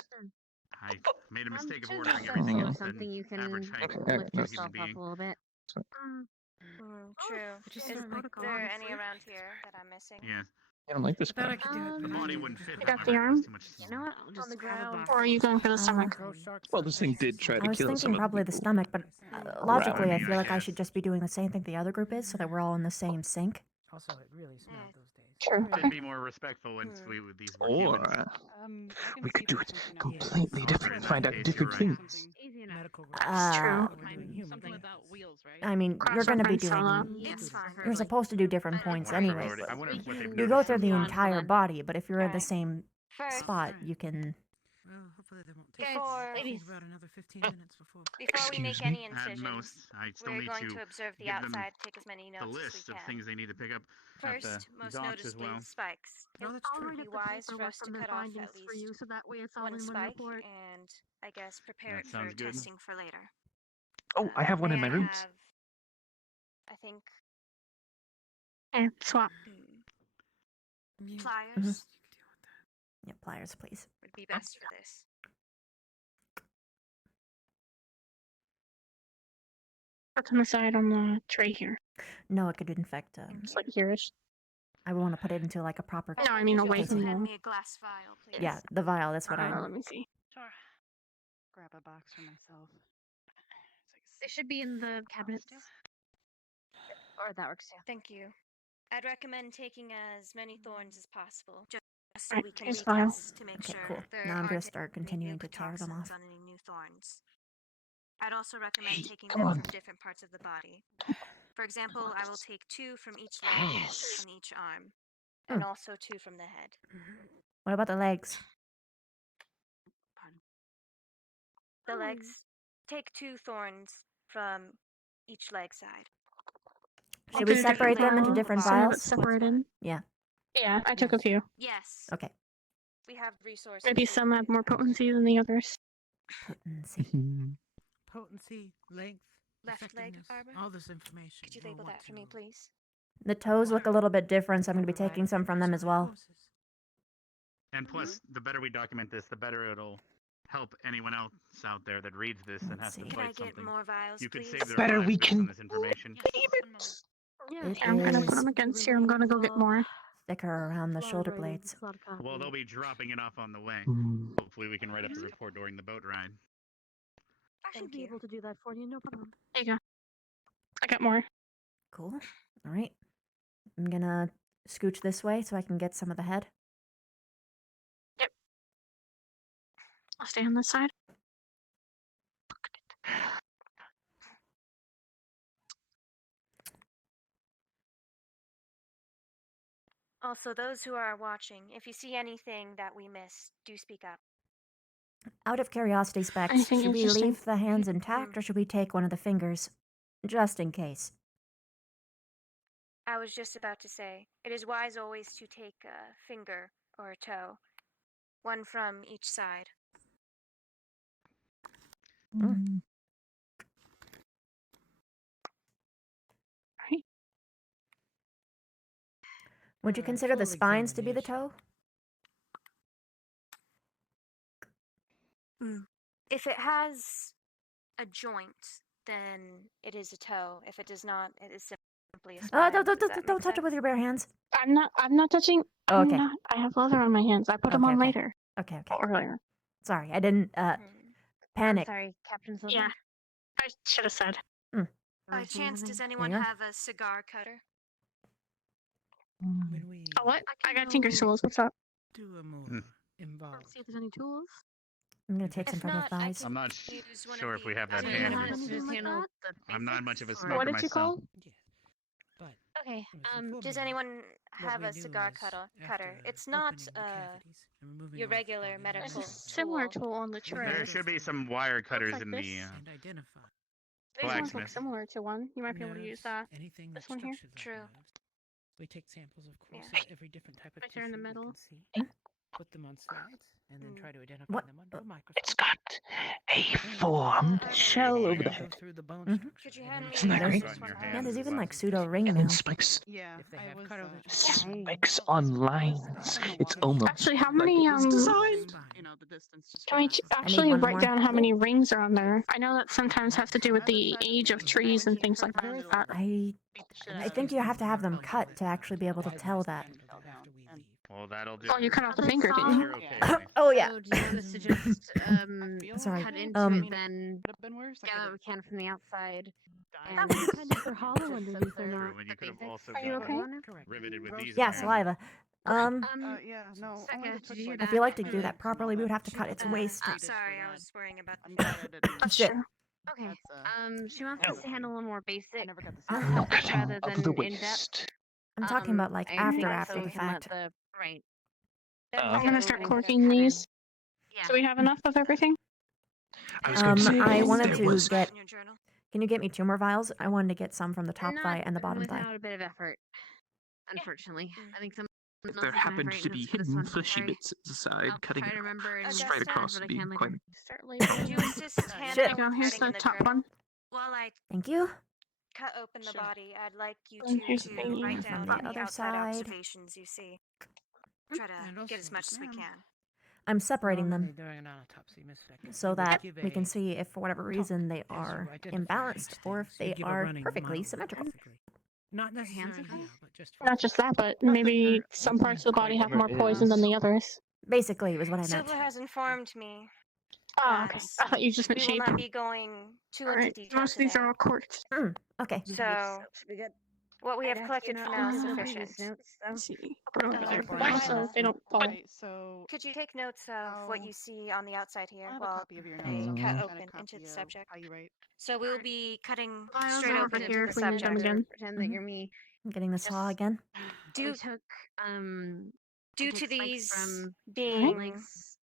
I made a mistake of Should ordering be everything sensible, else. something you can average height lift for a yourself human up being. a little bit. True. just Is sort of like there a- any around here that I'm missing? Yes. I don't like this I thought I part. could do it. The but body I wouldn't fit. You got however, the it arm? was too much You know what? I'll just the grab a ground. box. Or are you going for the stomach? Crow sharks Well, are this thing did vicious. try I to was kill some thinking of probably the people. stomach, but logically, I Around feel like me, I I should just be doing the same thing the other group is, so that we're all in the same sync. Also, it really smelled those days. Sure. It'd be more respectful once we with these were Or humans. we could do it completely Yes. different. In Find that out case, different you're right. things. Easy enough. Medical That's true. records. We're doing human Something things. without wheels, right? I mean, Cross you're gonna be reference solo. doing. It's fine. You're supposed to do different points Wonder if they've anyway. already- I wonder what they've You go noticed through as the well. entire body, but if you're in the Right. same First, spot, you can. Well, hopefully they won't Guys, take Before- think about another 15 minutes before. before we make Excuse me? any At incisions, most, I still we're need going to to observe the give them outside, take as many the notes as list we of can. things they need to pick up at First, the most docks as noticeably well. the spikes. No, It that's I'll true. write would be up the wise for paperwork us to from their cut off findings at for you, least so that way it's all one in one spike report. and I guess prepare That it for sounds good. testing for later. Oh, I have one May in my I room. have, I think, Swap. pliers Yeah, pliers, please. would be best for this. Put on the side on the tray here. No, it could infect. It's like here-ish. I want to put it into like a proper. No, I mean Could you away also from hand the. me a glass vial, please? Yeah, the vial. That's what I. Let me see. Sure. Grab a box for myself. They should be in the cabinets. Or that works too. Thank you. I'd recommend taking as many thorns as possible, just so Right, we can here's vial. retest to make Okay, sure cool. there Now I'm gonna aren't start any continuing new to tear them toxins off. on any new thorns. I'd also recommend Hey, taking come them on. from different parts of the body. For example, I will take 2 from each leg Yes. and each arm, and also 2 from the head. What about the legs? The legs, take 2 thorns from each leg side. Should we separate them into different Some of vials? it's separated. Yeah. Yeah, I took a few. Yes. Okay. We have resources. Maybe some have more potency than the others. Potency. Potency, length, Left leg, effectiveness, Arbor? all this information. Could you we'll label want that for me, to please? The toes look a little bit different, so I'm going to be taking some from them as well. And plus, the better we document this, the better it'll help anyone else out there that reads this and has to Can I fight get something. more vials, You could please? save their Better lives we based on can this information. Yeah, It I'm gonna put is them against here. I'm gonna go get more. thicker around the shoulder blades. Well, they'll be dropping it off on the way. Hmm. Hopefully, we can write up the report during the boat ride. I should be able to do that for you, no problem. There you go. I got more. Cool. All right. I'm gonna scooch this way so I can get some of the head. I'll stay on this side. Also, those who are watching, if you see anything that we missed, do speak up. Out of curiosity, Specs, Anything should we interesting? leave the hands intact or should we take one of the fingers? Just in case. I was just about to say, it is wise always to take a finger or a toe, one from each side. Mm. Would you consider the spines to be the toe? If it has a joint, then it is a toe. If it does not, it is simply a spine. Don't touch it with your bare hands. I'm not touching. Oh, I'm okay. not. I have leather on my hands. I put them on later. Okay. Earlier. Sorry, I didn't panic. I'm sorry, Captain Silver. Yeah. I should have said. By chance, does anyone Hang on. have a cigar cutter? When we Oh, what? I got tinker's tools. What's up? do a more involved. See if there's any tools. I'm gonna take some from the thighs. I'm not sure if we have that Do you handy. have anything like that? I'm not much of a smoker What did you myself. call? Okay. Does anyone have a cigar cutter? It's not your regular medical There's a similar tool. tool on the tray. There should be some wire cutters like in this. the These ones look blacksmith. similar to one. You might be able to use that. Anything This that one here. structures our lives. We take samples, of course, Yeah. of every different type of Right there in the tissue we middle. can see. Put them on slides, and then try to identify What? them under a microscope. It's got a formed shell over the Go head. through the bone Mhm. structure. Could you hand me Isn't that this great? one? Yeah, there's even like pseudo ring And mail. then spikes Yeah, If they I have was cartilage, spikes on lines. It's almost Actually, how like many it was designed. you know, the distance just Can we actually one write more. down how many rings are on there? I know that sometimes has to do with the age of trees and things like that. I think you have to have them cut to actually be able to tell that. Well, that'll do. Oh, you cut off the finger, didn't you? You're okay. I think. Oh yeah. So do you want us to just Sorry. cut into it then? Gather what we can from the outside. And kind of they're hollow underneath. They're True, not. and you could have also Are you got okay? riveted with these. Yeah, in there. saliva. Yeah, no. Did you hear If you like to do that properly, we would have to cut its waist. Sorry, I was worrying about the That's Shit. true. Okay. She wants us to handle a more basic No cutting rather of than the in depth. waist. I'm talking about like I after agree, so the we can let fact. right. I'm gonna start corking these. Do we have enough of everything? I was going to say, I wanted there to was get. in your journal. Can you get me 2 more vials? I wanted to get some from the top Not thigh and the bottom without thigh. a bit of effort. Unfortunately, I think some. If there happened to be hidden fleshy bits at the side, cutting try it to remember and straight across what would I be can quite. start labeling. Would you assist Shit. handling Now here's writing in the the top journal? one. While I Thank you. cut open the body, I'd like you And here's the to thing write here down from the any other outside side. observations you see. Try to get as much as we can. I'm separating them During an autopsy, Miss Second, so you would that give we can a see if for whatever reason they are imbalanced or if they give a are running perfectly monologue, symmetrical. basically. Not necessarily okay? here, but just for Not just that, but maybe some parts of the body have more poison than the others. Basically, was what I meant. Silver has informed me Oh, okay. I thought you just we meant will shape. not be going too into Alright, detail most of these today. are all corked. Okay. So, what we have collected for now is sufficient. Let's see. Put it over there. So they don't fall. Right, so Could you take notes of what you see on the outside here I have a while copy of your I notes. cut I'll open kind of into the copy of subject? how you write. So we will be cutting Files straight are open over into here the if we need them subject. again. Pretend that you're me. I'm getting the saw again. Due, We took due take to spikes these from being links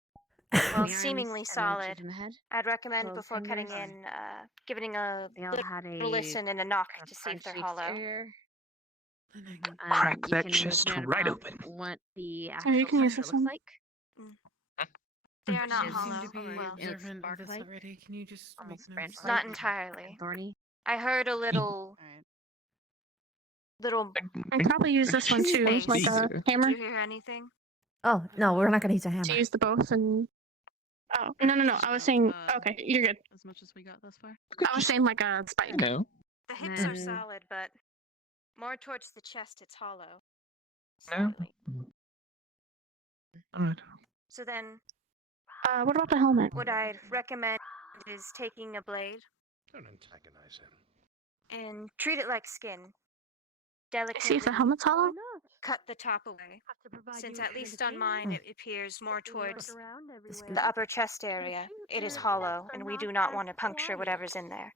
well, in the arms seemingly and solid, roaches in the head. I'd recommend Well, before cutting fingers. in, giving a They all had little a listen and a knock kind of to see if they're punch-shaped hollow. exterior. Crack You that can chest make note right about open. what the Oh, actual you can use structure this looks one. like. They are not Is- hollow. seem to be Well, It looks observant of bark this like, already. Can you just almost make branch notes? like, not entirely. thorny. I heard a little I can probably use this one too, space. like a hammer. Did you hear anything? Oh no, we're not gonna use a hammer. To use the both and. Oh no! I was saying. Okay, you're good. As much as we got thus far. I was saying like a spike. No. The hips are then- solid, but more towards the chest, it's hollow. No. Slightly. Alright. So then, What about the helmet? what I'd recommend is taking a blade Don't antagonize him. and treat it like skin. See if the Delicately helmet's hollow. cut the top away, since at least on mine it appears more towards Screw. the upper chest area. It is hollow, and we do not want to puncture whatever's in there.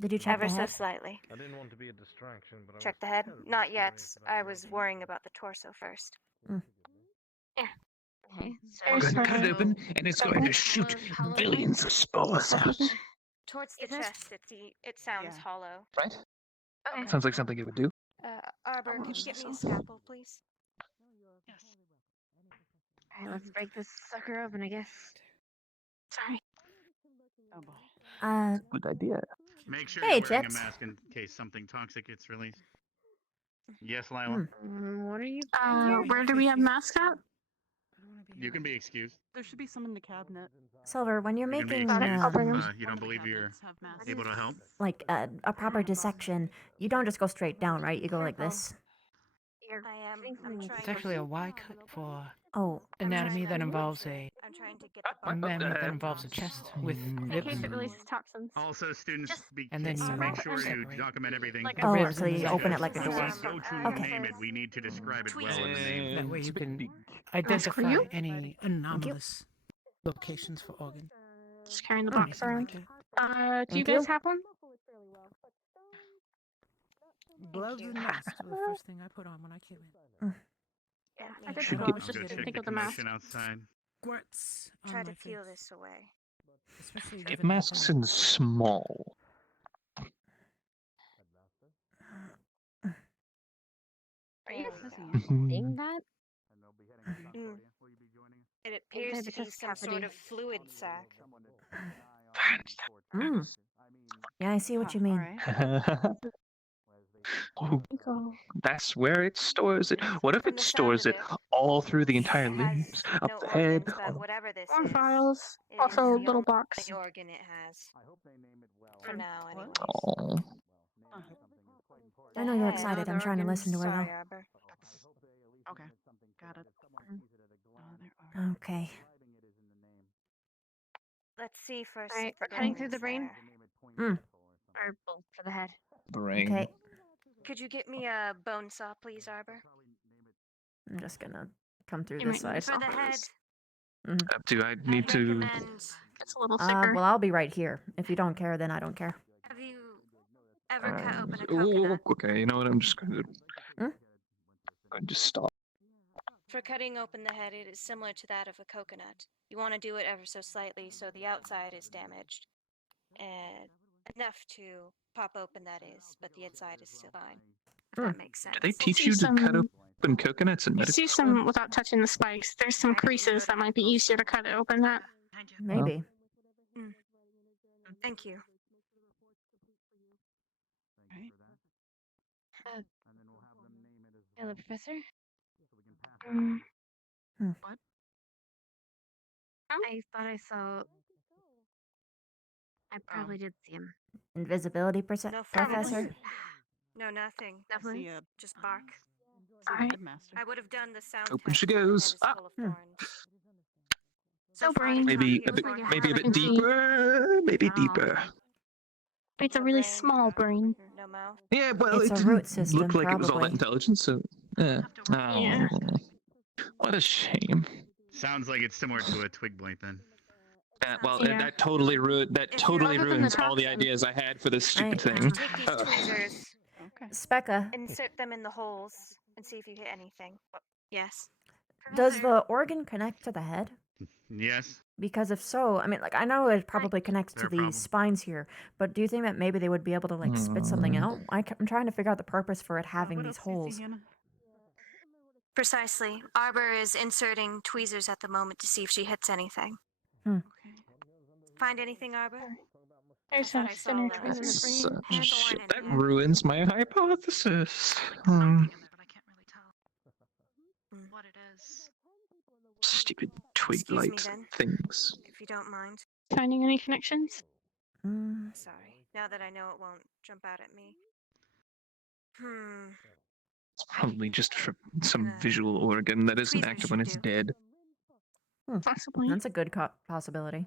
Did you check Ever the so head? slightly. I didn't want to be a distraction, but Check the head? Not yet. I was worrying about the torso first. Yeah. Okay. We're going to cut it open, and it's going to shoot billions of spores out. Towards the chest, it sounds hollow. Right? Okay. Sounds like something it would do. Arbor, could you get me a scalpel, please? Alright, let's break this sucker open, I guess. Sorry. Oh boy. Good idea. Make sure Hey, you're wearing Chips. a mask in case something toxic gets released. Yes, Lila. What are you? Where do we have masks at? You can be excused. There should be some in the cabinet. Silver, when you're You can be making excused if you don't believe you're able to help. like a proper dissection, you don't just go straight down, right? You go like this. I'm It's trying actually a Y cut for anatomy that involves a amendment that involves a chest with ribs. it releases toxins. Also, students, And then you make sure you separate document everything. the ribs so you open it like a door. Go to name it, we need to describe it well in the name. That way you can identify any anomalous locations for organ. Just carrying the Or box anything around. like that. Do you guys have one? Gloves and masks were the first thing I put on when I came in. Yeah, I did Should the get- gloves. Just go check think the of the mask. commission outside. Squirts on Try my to peel face. this away. Especially Get given masks in small. Are you Mhm. seeing that? It appears to be some sort of fluid sac. Yeah, I see what you mean. Oh, that's where it stores it. What if it stores it all through the entire limbs, up the head? But whatever this More is, files. it Also, is a the little only box. organ it has. For now, anyway. Oh. I know you're excited. I'm trying to listen to her Sorry, though. Arbor. Okay, got it. Okay. Let's see first. Alright, if the we're cutting brain through is the brain. there. Or both for the head. Brain. Okay. Could you get me a bone saw, please, Arbor? I'm just gonna come through You this might need side. For the head. Do I need to? It's a little thicker. Well, I'll be right here. If you don't care, then I don't care. Have you ever cut open a Oh, coconut? okay, you know what? I'm just gonna. Just stop. For cutting open the head, it is similar to that of a coconut. You want to do it ever so slightly so the outside is damaged. And enough to pop open, that is, but the inside is still fine. If that makes sense. Do they teach you to cut open coconuts in You medical see school? some without touching the spikes. There's some creases that might be easier to cut it open at. Maybe. Thank you. Hello, Professor. What? I thought I saw. I probably did see him. Invisibility No, professor? No, nothing. Definitely. Just bark. Alright. I would have done the sound Open test, she but the head goes. is full of thorns. So brain. Maybe a Looks bit, like you maybe a have bit an eye. deeper. Maybe deeper. It's a really small brain. No mouth. Yeah, well, It's it a root didn't system, look like it was all that probably. intelligent. So, yeah. Oh, Yeah. what a shame. Sounds like it's similar to a twig blight then. Well, Yeah. that totally Other than ruins the all the toxin. ideas I had for this stupid Right. thing. Take these tweezers, Specca, insert them in the holes, and see if you hit anything. Yes. does the organ connect to the head? Yes. Because if so, I mean, like, I know it probably connects to Fair the problem. spines here, but do you think that maybe they would be able to, like, spit something out? I'm trying to figure out the purpose for it having these holes. Precisely. Arbor is inserting tweezers at the moment to see if she hits anything. Find anything, Arbor? There's some spinner twins in the brain. Such shit. That ruins my hypothesis. What it is. Stupid twig Excuse me, blight then. things. If you don't mind. Finding any connections? Sorry. Now that I know it won't jump out at me. It's probably just for some visual organ that isn't active when it's dead. Possibly. That's a good possibility.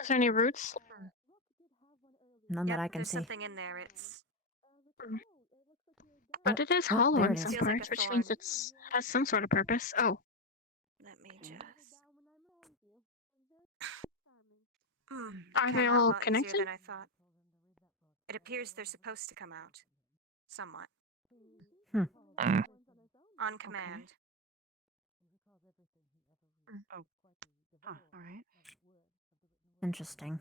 Is there any roots? None that I can There's see. something in there. It's But it is oh, hollow there in it is. some Feels like parts, a which thorn. means it's has some sort of purpose. Oh. Let me just. Are Came they out all a lot easier connected? than I thought. It appears they're supposed to come out. Somewhat. On command. Oh. Huh, alright. Interesting.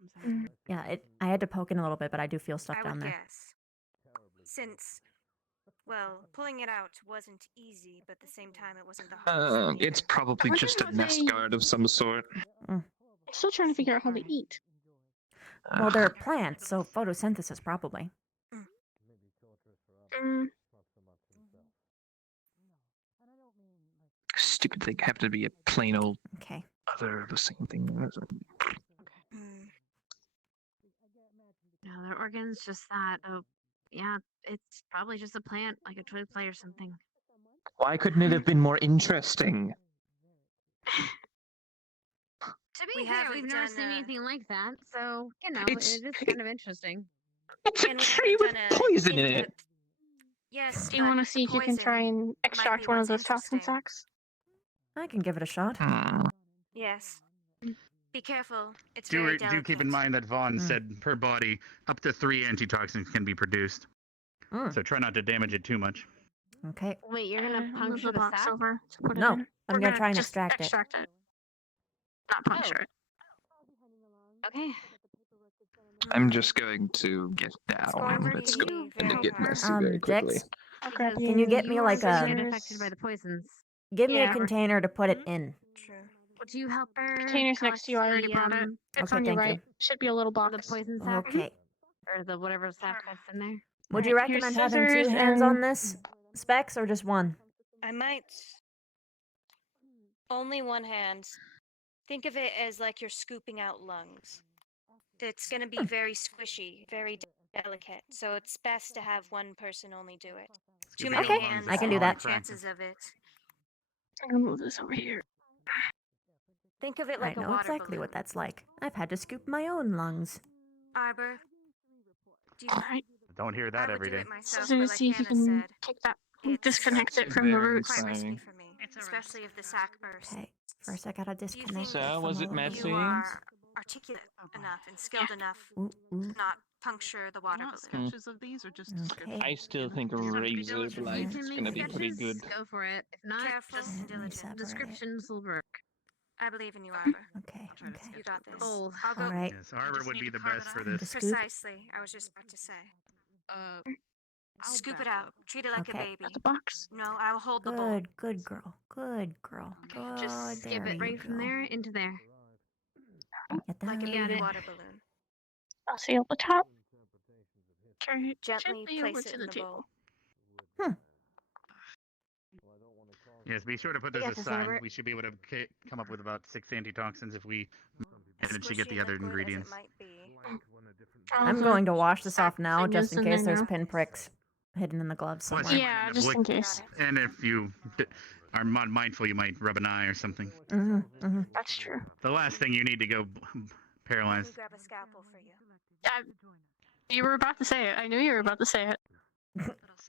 Comes out. Yeah, I had to poke in a little bit, but I do feel stuff I down would there. guess. Since, well, pulling it out wasn't easy, but at the same time it wasn't the hardest thing It's either. probably wonder just a how nest they- guard of some sort. I'm still trying to figure out how they eat. Well, they're plants, so photosynthesis probably. Stupid thing happened to be a plain old Okay. other of the same thing. No, their organs just that. Oh, yeah, it's probably just a plant, like a twig plant or something. Why couldn't it have been more interesting? To be We fair, haven't we've never done, seen anything like that, so you know, It's- it is kind of interesting. It's a And we tree haven't with done a poison in it. in-depth- Yes, Do you but want to the see if you can try poison and might extract be one of what's those toxin interesting. sacs? I can give it a shot. Yes. Be careful. It's very Do delicate. keep in mind that Vaughn said per body up to 3 antitoxins can be produced. So try not to damage it too much. Okay. Wait, you're gonna Move puncture the the box sac? over To put it No, in? I'm We're gonna try and just extract it. extract it. Not puncture it. Okay. I'm just going to get going down. to It's be going very to get hard. messy very quickly. Jix, Because can you get me you like are a? affected by the poisons. Give me a Yeah, container to put it in. True. Would you help her? Container's next to you. I already brought it. It's Okay, on your thank right. you. Should be a little box. The poison sac? Okay. Or the whatever sac that's in there? Would you Alright, here's recommend having 2 scissors hands and- on this, Specs, or just one? I might. Only one hand. Think of it as like you're scooping out lungs. It's going to be very squishy, very delicate. So it's best to have one person only do it. Too many Okay, hands. I can do that. Chances of it. I'm gonna move this over here. Think of it I like a know water exactly balloon. what that's like. I've had to scoop my own lungs. Arbor. Do you Alright. Don't hear that I would every do day. it myself, So but to like see if you Hannah can said, take that, it's disconnect it from the very roots. quite risky Sorry. for me, especially if the sac bursts. Okay, first I gotta Do you disconnect think it So, from was all it of the messy? you lungs. are articulate enough and skilled enough Ooh, ooh. to not puncture the water Want balloon? sketches of these or just Okay. I still think a Just have to be razor diligent. If you blade can is make going to be pretty sketches, good. go for it. If not, Careful just and Let me diligent. separate. descriptions will work. I believe in you, Arbor. Okay, okay. You got this. Oh, I'll go. Alright. Yes, Arbor would be the best for Time to this. scoop. Precisely. I was just about to say. I'll Scoop it back out. Treat it like Okay. a baby. got the box. No, I will hold the bowl. Good girl. Good girl. Good, Just there skip it you right from go. there into there. Get that Like a out of baby it. here. water balloon. I'll seal the top. Carry it Gently gently place over it to in the the table. bowl. Yes, be sure to put You this got this, aside. Albert. We should be able to come up with about 6 antitoxins if we manage to get the Squishy other liquid as it ingredients. might be. I'm going to wash this off now, Fingers just in in case there there's now. pinpricks hidden in the gloves Plus, somewhere. you might end up just in case. And if you are mindful, you might rub an eye or something. That's true. The last thing you need to go Let me paralyzed. grab a scalpel for you. You were about to say it. I knew you were about to say it.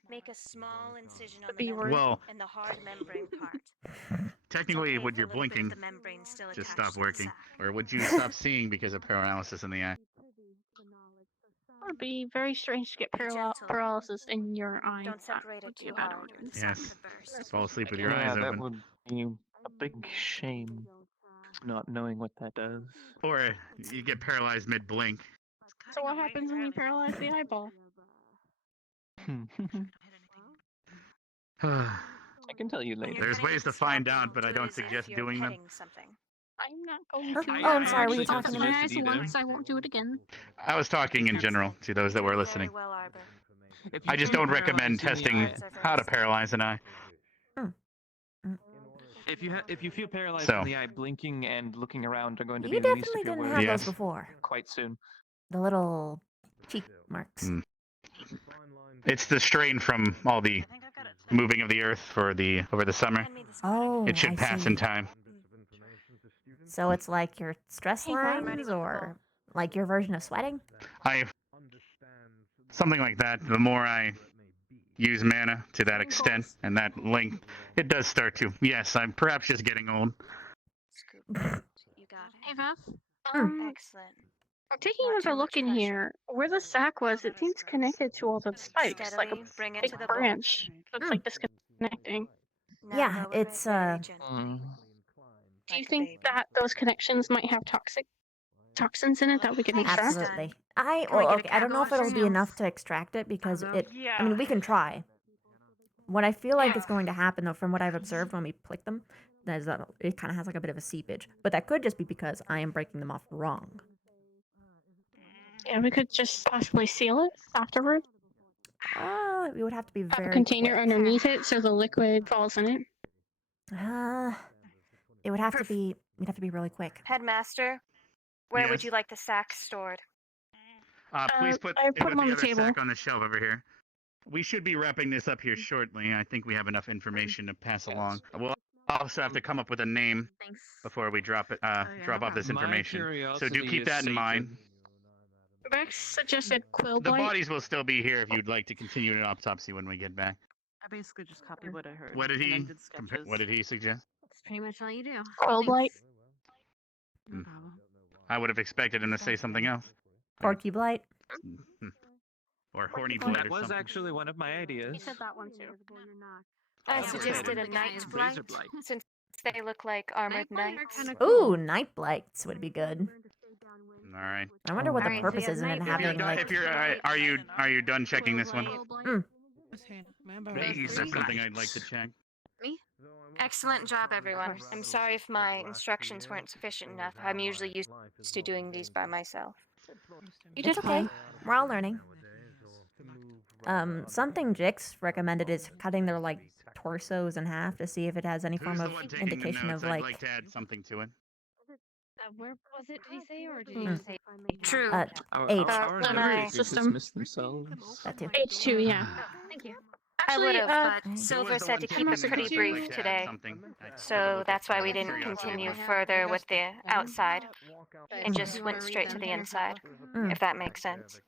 Make a small incision on B the word. membrane Well, and the hard membrane part. technically, Okay would if your a little bit of blinking the membrane still just attached stop to the working? sac. Or would you stop seeing because of paralysis in the eye? It would be very strange to get Gentle. paralysis in your eye. Don't separate it would be too a bad hard. or omen. the sac Yes. could burst. Fall asleep with your Yeah, eyes that open. would be a big shame. Not knowing what that does. Or you get paralyzed mid-blink. So what happens when you paralyze the eyeball? I can tell you later. There's ways to find out, but I don't suggest doing them. Something. I'm not going Oh, to. oh, I'm sorry, were you actually talking to me? don't My eyes suggest it either. once, I won't do it again. I was talking in general to those that were Very listening. well, Arbor. If you I just feel don't recommend paralyzed in the testing eye- how to paralyze an eye. If you feel paralyzed So. in the eye, blinking and looking around are going to You be the least definitely of your didn't worries. have Yes. those before. Quite soon. The little cheek marks. Mm. It's the strain from all the moving of the earth for the over the summer. Oh, It should I pass see. in time. So it's like your stress Hey, Grandma. lines, or like your version of sweating? Something like that. The more I use mana to that extent and that length. It does start to. Yes, I'm perhaps just getting old. You got it. Hey, Beth. Excellent. Taking Not another too look much in pressure. here, where the sack was, it seems connected to all the spikes, like a Steadily bring it big to the branch. Looks like disconnecting. Now Yeah, lower it it's very gently. Do you think that those connections might have toxins in it that we can extract? Absolutely. Can we Well, get a okay, I don't know if cab it'll wash be now? enough to extract it because it. Yeah. I mean, we can try. What I feel like is going to happen, though, from what I've observed when we plick them, is that it kind of has like a bit of a seepage. But that could just be because I am breaking them off wrong. Yeah, we could just possibly seal it afterward. We would have to be Have very a container quick. underneath it so the liquid falls in it. It would have to be. We'd have to be really quick. Headmaster, where would Yes? you like the sack stored? Please put I it put with them on the the other table. sack on the shelf over here. We should be wrapping this up here shortly. I think we have enough information to pass along. We'll also have to come up with a name before we drop it. Drop off this My information. So do curiosity keep is that in sacred. mind. Rex suggested quill The blight. bodies will still be here if you'd like to continue an autopsy when we get back. I basically just copied what I heard. What did and then he? did sketches. What did he suggest? That's pretty much all you do. Quill blight. Hmm. I would have expected him to say something else. Porky blight. Or horny blight That or was something. actually one of my ideas. He said that one too. I Okay. suggested a Laser night blight, blight. since they look like armored knights. Ooh, night blights would be good. All right. I wonder what the Alright, purpose so is in it If having you're, done, like. if you're are you done checking this one? Is that something I'd like to check? Me? Excellent job, everyone. I'm sorry if my instructions weren't sufficient enough. I'm usually used to doing these by myself. It's okay. We're all learning. Something Jix recommended is cutting their like torsos in half to see if it has any Who's form the of one taking the indication notes? of I'd like. like to add something to it. Where was it? Did he say, or did you say? True. Age. Our when nervous I- system dismiss themselves. That too. H2, yeah. Thank you. I would Actually, have, but Silver said to keep it Headmaster, pretty could brief you- today. So that's why we didn't continue further with the outside and just went straight to the inside, if that makes sense.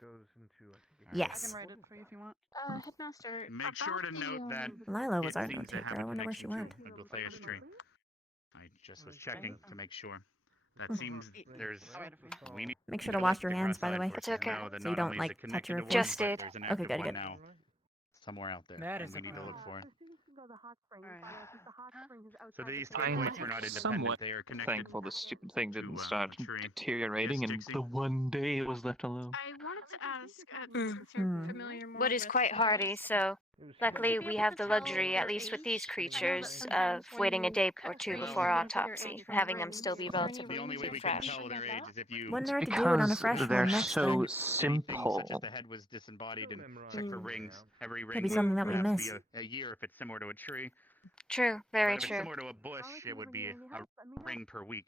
Yes. Headmaster. Make sure to note that Lila was it our seems note to have taker. a I wonder where she connection went. to a Gultheus tree. I just was checking to make sure. That seems there's. We need Make sure to wash your hands, by the way, It's okay. know that so you not don't only is like it touch connected your to one, Just but did. there's an Okay, active good, one good. now somewhere out there, That and is we a need to look problem. for it. So these two I'm points were not independent; somewhat they are connected. thankful the stupid thing didn't to, start a tree. deteriorating Yes, in Dixie? the one day it was left alone. I wanted to ask, since Hmm. you're familiar more Wood is with quite the- hardy, so luckily we have the luxury, at least with these creatures, of waiting a day or two before autopsy, having them still be relatively The only way we can fresh. tell their age is if you. Wouldn't hurt to do it on a Because fresh they're one next so time. simple. Such as the head was disembodied and check for rings. Every ring be something that we would perhaps miss. be a year if it's similar to a tree. True, very But if it's true. similar to a bush, it would be a ring per week.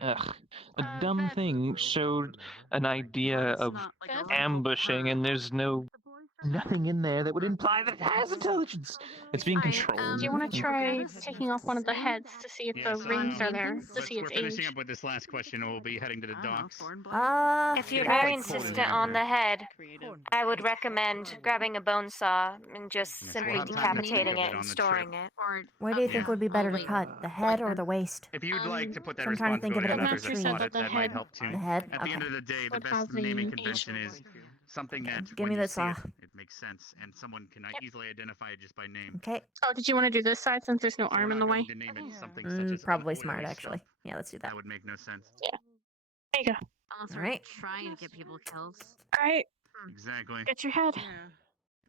Ugh. A dumb thing showed an idea of ambushing, and there's nothing in there that would imply that it has intelligence. It's being controlled. Do you want to try taking off one of the heads to see if Yeah, the so rings now are there, to see we're its finishing age? up with this last question, and we'll be heading to the docks. If you're Getting very quite cold in insistent here. on the head, I would recommend grabbing a bone saw and just Yes, simply we'll have time to decapitating think of it on and the storing trip. it. Or Where do you think Yeah. would be better to cut, the head or the waist? If you'd like to put that I'm trying to think of it responsibility on as a others that tree. spot it, that might help too. The head? At the end Okay. of the day, the Would best have the naming age. convention is something that Give when me you the see saw. it makes sense, and someone can easily identify it just by name. Okay. Oh, did you want to do this side since there's no So we're arm in not the way? going to name it something such as Probably unoily smart, stuff. actually. Yeah, let's do that. That would make no sense. Yeah. There you go. unless All we're right. trying to get people kills. Alright, Exactly. get your head.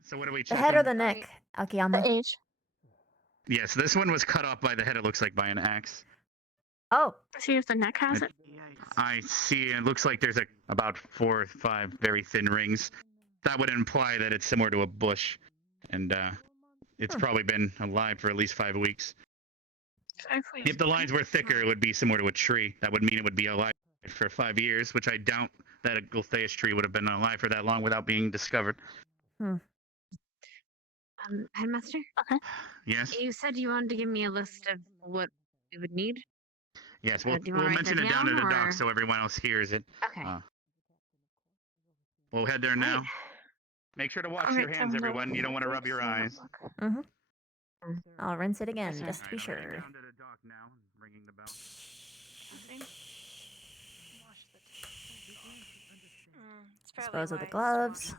So what are we The checking? head or the neck? Okay, on The the. age. Yes, this one was cut off by the head. It looks like by an axe. Oh. See if the neck has it. I see. It looks like there's about 4 or 5 very thin rings. That would imply that it's similar to a bush, and it's probably been alive for at least 5 weeks. 5 weeks. If the lines were thicker, it would be similar to a tree. That would mean it would be alive for 5 years, which I doubt that a Gultheus tree would have been alive for that long without being discovered. Headmaster? Okay. Yes? You said you wanted to give me a list of what we would need. Yes, do you we'll wanna write mention that it down to down, the dock or- so everyone else hears it. Okay. We'll head there now. Make sure to wash Alright, your hands, everyone. You don't want to rub your eyes. Mm-hmm. I'll rinse it again, just to be sure. Down to the dock now, ringing the bell. Dispose of the gloves.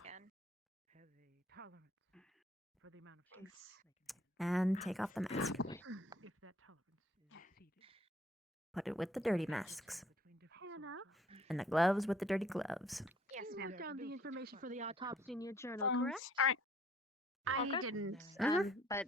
And take off the mask. Put it with the dirty masks. And the gloves with the dirty gloves. Yes, ma'am. You found the information for the autopsy in your journal, Thanks. correct? Alright. I Okay. didn't, Mhm. but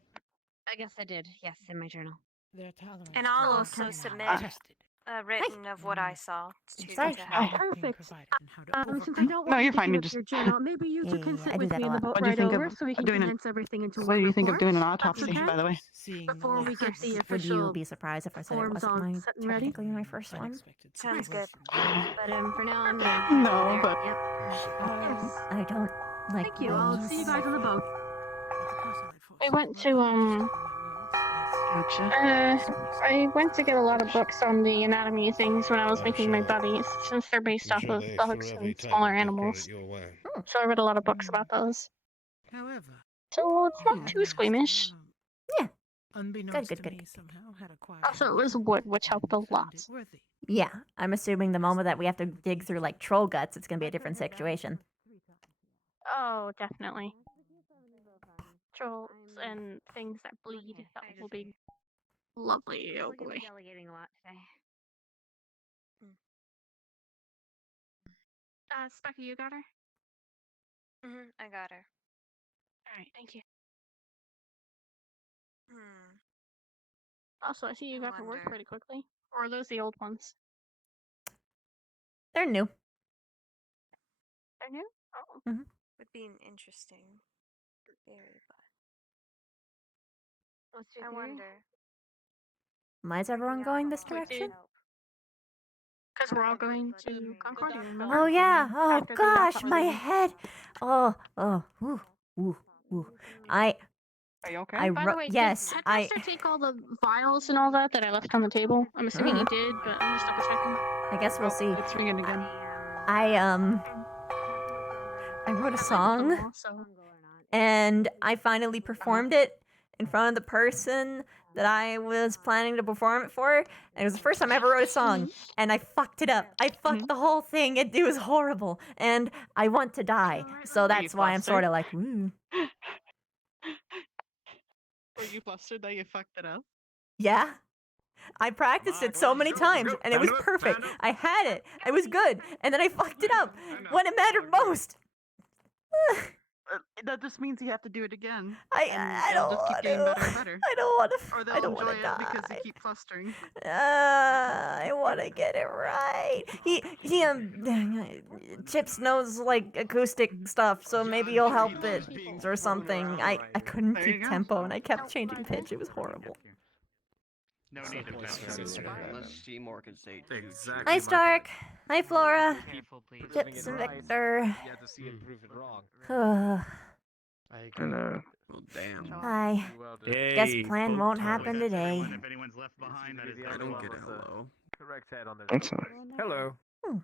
I guess I did. Yes, in my journal. Their tolerance And I'll for also alcohol submit is tested. a written of what I saw to Sorry. the Instructions house. are being Perfect. provided on how to Since I don't overcome. want you're to fine, keep you up just- your journal, maybe you two Yeah, can sit I do with that me a in the lot. boat What do you right think over of so we can doing condense everything into What one do you think of report. doing an That's autopsy, okay? by the way? Seeing Before we get the Would you official be surprised if I said it forms wasn't all my set and ready? technically my first one? unexpected Sounds good. But for now, I'm gonna No, there. but Yep. Yes. I don't like Thank you. I'll see you guys on the boat. I went to I went to get a lot of books on the anatomy things when I was making my buddies, since they're based off of bugs and smaller animals. So I read a lot of books about those. However, So it's not too squeamish. Yeah. unbeknownst Good, to good, me, good. somehow had acquired Also, it was wood, which helped a lot. it worthy. Yeah, I'm assuming the moment that we have to dig through like troll guts, it's gonna be a different situation. Oh, definitely. Trolls and things that bleed. That will be lovely. Oh boy. Delegating a lot today. Specky, you got her? I got her. Alright, thank you. Hmm. Also, I see you I got her work wonder. pretty quickly. Or are those the old ones? They're new. They're new? Oh. Would be interesting. Very, but What's your I theory? wonder. Why is everyone going this direction? Because we're all going to Concordia, remember? Oh yeah. Oh After the gosh, laptop my meeting. head. Oh. Ooh. Are you okay? By the way, yes, did Headmaster take all the vials and all that I left on the table? I'm assuming he did, but I'm just double checking. I guess we'll see. It's ringing again. I wrote a song and I finally performed it in front of the person that I was planning to perform it for. And it was the first time I ever wrote a song and I fucked it up. I fucked the whole thing. It was horrible and I want to die. So that's why I'm sort of like, woo. Were you flustered that you fucked it up? Yeah. I practiced it so many times and it was perfect. I had it. It was good. And then I fucked it up when it mattered most. That just means you have to do it again. I it'll don't just keep want getting to. better and better. I don't want to. Or they'll I don't enjoy want to it because die. you keep flustering. I want to get it right. Chips knows like acoustic stuff, so maybe he'll help it or something. I couldn't There you keep go. tempo and I kept changing pitch. It was horrible. No need to Unless Seymour can say Hi Stark. Hi Flora. Careful, please. Chips and Victor. You have to see it, prove it wrong. Hello. Well, damn. Hi. Guess plan won't happen today. If anyone's left behind, that is I don't get a hello. Correct head on their That's all. Hello. Hmm.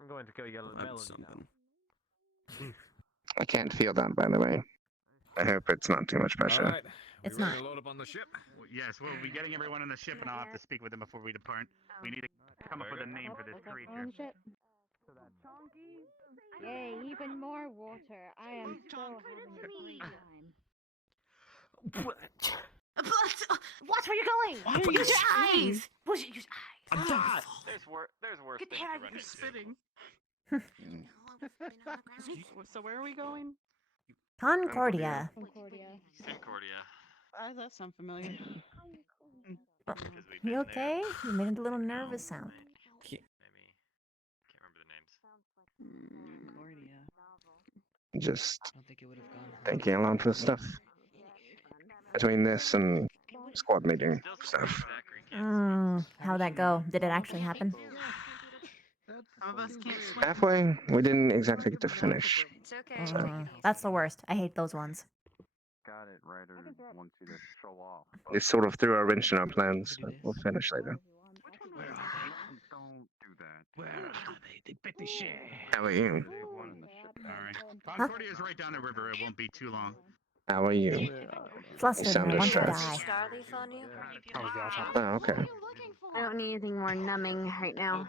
I'm going to go yell at Melody something. I can't feel that, by the way. I hope it's not too much pressure. Alright. It's ready not. to load up on the ship? Yes, we'll be getting everyone on the ship, and I'll have to speak with them before we depart. We need to come up with a name for this creature. Yay, even more water. I am so having a great time. What? Where are you going? Why are you Use your spitting? eyes. Use your eyes. I'm not. There's worse Get the things hell to out run of into. Spitting. So where are we going? Concordia. Concordia. Why does that sound familiar? You okay? You made a little nervous sound. Concordia. Just I don't think it would have gone. thinking aloud for stuff. Between this and squad meeting stuff. How'd that go? Did it actually happen? Some of us can't swim. Halfway, we didn't exactly get to finish. It's okay. So That's the worst. I hate those ones. Got it, Ryder wants you to show off. they sort of threw a wrench in our plans. But we'll finish later. Where are they? Don't do that. Where are they? They better share. How about you? Alright, Concordia is right down the river. It won't be too long. How are you? Flustered You sound and I want to distressed. die. Starleaf on you? Oh, okay. I don't need anything more numbing right now.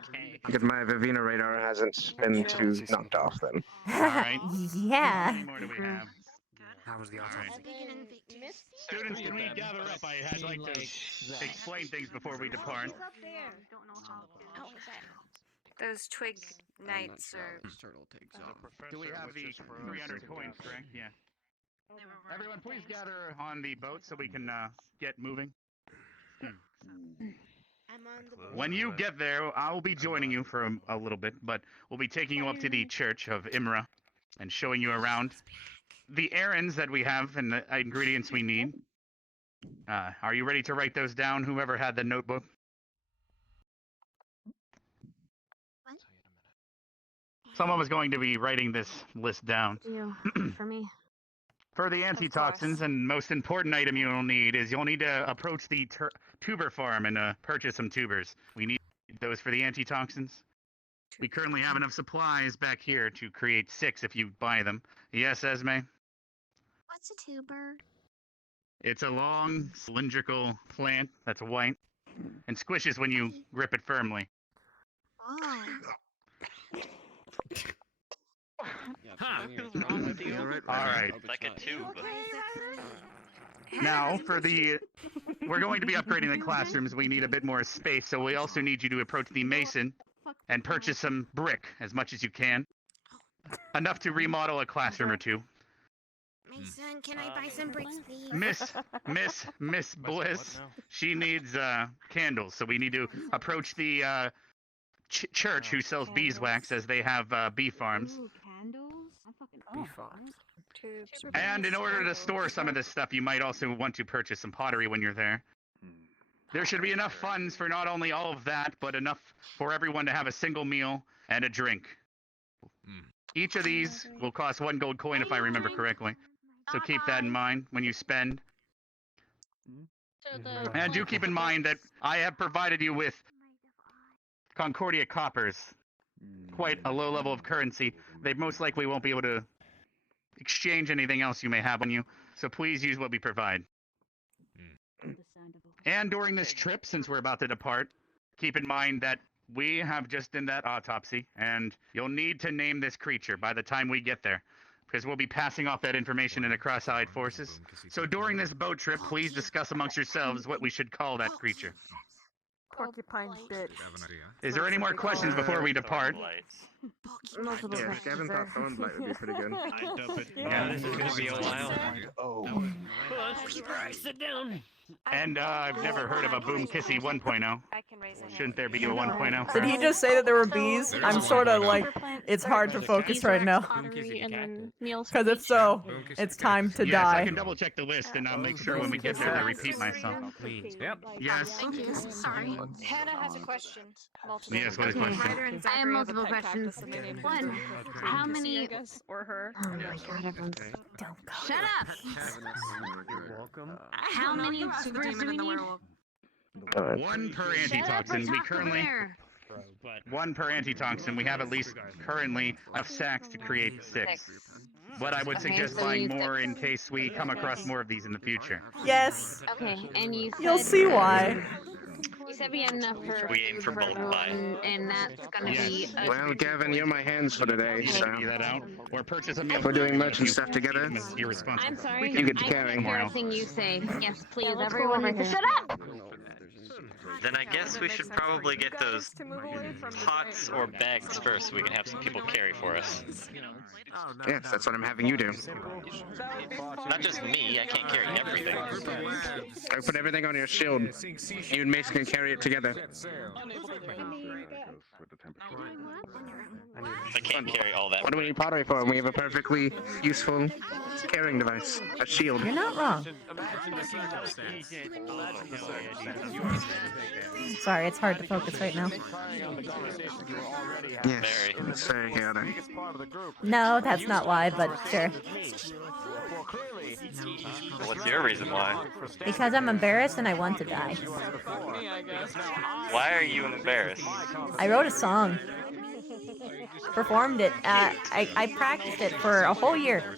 Good, my Vivina radar hasn't been too knocked off then. Alright. Yeah. How many more do we have? How was the autopsy? Students, can we gather up? I'd like to explain things before we depart. Those twig knights are. Do we have the 300 coins, correct? Yeah. Everyone, please gather on the boat so we can get moving. When you get there, I'll be joining you for a little bit, but we'll be taking you up to the Church of Imra and showing you around the errands that we have and the ingredients we need. Are you ready to write those down, whoever had the notebook? Someone was going to be writing this list down. For me. For the antitoxins, and most important item you'll need is you'll need to approach the tuber farm and purchase some tubers. We need those for the antitoxins. We currently have enough supplies back here to create 6 if you buy them. Yes, Esme? What's a tuber? It's a long, cylindrical plant that's white and squishes when you grip it firmly. Oh. Alright. Like a tube. Now, we're going to be upgrading the classrooms. We need a bit more space, so we also need you to approach the mason and purchase some brick as much as you can. Enough to remodel a classroom or two. Mason, can I buy some bricks, please? Miss Bliss, she needs candles, so we need to approach the church who sells beeswax, as they have bee farms. Bee farms. And in order to store some of this stuff, you might also want to purchase some pottery when you're there. There should be enough funds for not only all of that, but enough for everyone to have a single meal and a drink. Each of these will cost 1 gold coin, if I remember correctly. So keep that in mind when you spend. And do keep in mind that I have provided you with Concordia coppers. Quite a low level of currency. They most likely won't be able to exchange anything else you may have on you, so please use what we provide. And during this trip, since we're about to depart, keep in mind that we have just done that autopsy, and you'll need to name this creature by the time we get there, because we'll be passing off that information in the Cross-Allied Forces. So during this boat trip, please discuss amongst yourselves what we should call that creature. Porcupine's bitch. Is there any more questions before we depart? Multiple Yeah, questions, Gavin thought sir. Thornblight would be pretty good. Yeah, this is gonna be a while. Oh. Sit down. And I've never heard of a Boom Kissy 1.0. Shouldn't there be a 1.0? Did he just say that there were bees? I'm sort of like, it's hard to focus right now. Because if so, it's time to Yes, I die. can double check the list and I'll make sure when we get there I repeat myself. Yep. Yes. Thank you. Sorry. Hannah has a question. Yes, what is the question? I have multiple questions. One, how many... Or her. Oh my god, everyone's... Don't go. Shut up! You're welcome. How many tubers do we need? 1 per antitoxin. We currently... 1 per antitoxin. We have at least currently enough sacks to create 6. But I would Okay, suggest so we buying need more in case we come across more of these in the future. Yes. Okay, and you said... You'll see why. You said we had enough for... We aim for multiply. And that's gonna be... A... Well, Gavin, you're my hands for today, so Figure that out. Or purchase a meal. if we're doing merchant stuff together, Irresponsible. I'm sorry, you get to I carrying. can't hear everything you say. Yes, please, everyone needs to shut up! Then I guess we should probably get those pots or bags first so we can have some people carry for us. Yes, that's what I'm having you do. Not just me, I can't carry everything. I put everything on your shield. You and Mason can carry it together. I can't carry all that. What do we need pottery for? We have a perfectly useful carrying device. A shield. You're not wrong. Sorry, it's hard to focus right now. Yes, it's very chaotic. No, that's not why, but sure. What's your reason why? Because I'm embarrassed and I want to die. Why are you embarrassed? I wrote a song. performed it. I practiced it for a whole year.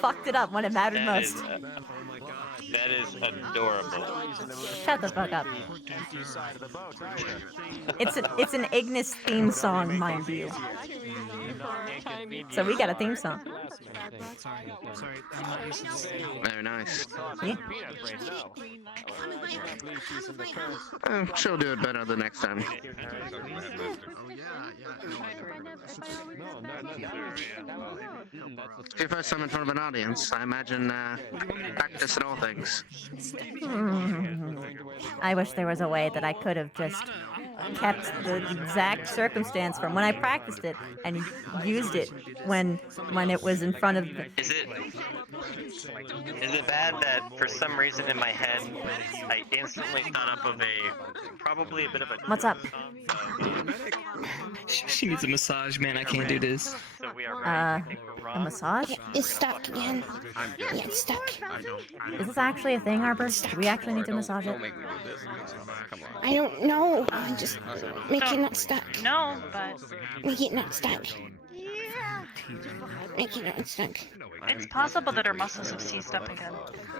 Fucked it up when it mattered most. That is adorable. Shut the fuck up. It's an Ignis theme song, mind you. So we got a theme song. Very nice. Yeah. She'll do it better the next time. Your first time in front of an audience, I imagine practice in all things. I wish there was a way that I could have just kept the exact circumstance from when I practiced it and used it when it was in front of the... Is it bad that for some reason in my head I instantly thought up of probably a bit of a... What's up? She needs a massage, man. I can't do this. So we are A massage? It's stuck again. Yeah, it's stuck. Is this actually a thing, Harper? Do we actually need to massage it? I don't know. I just make it not stuck. No, but Make it not stuck. Make it not stuck. it's possible that her muscles have seized up again.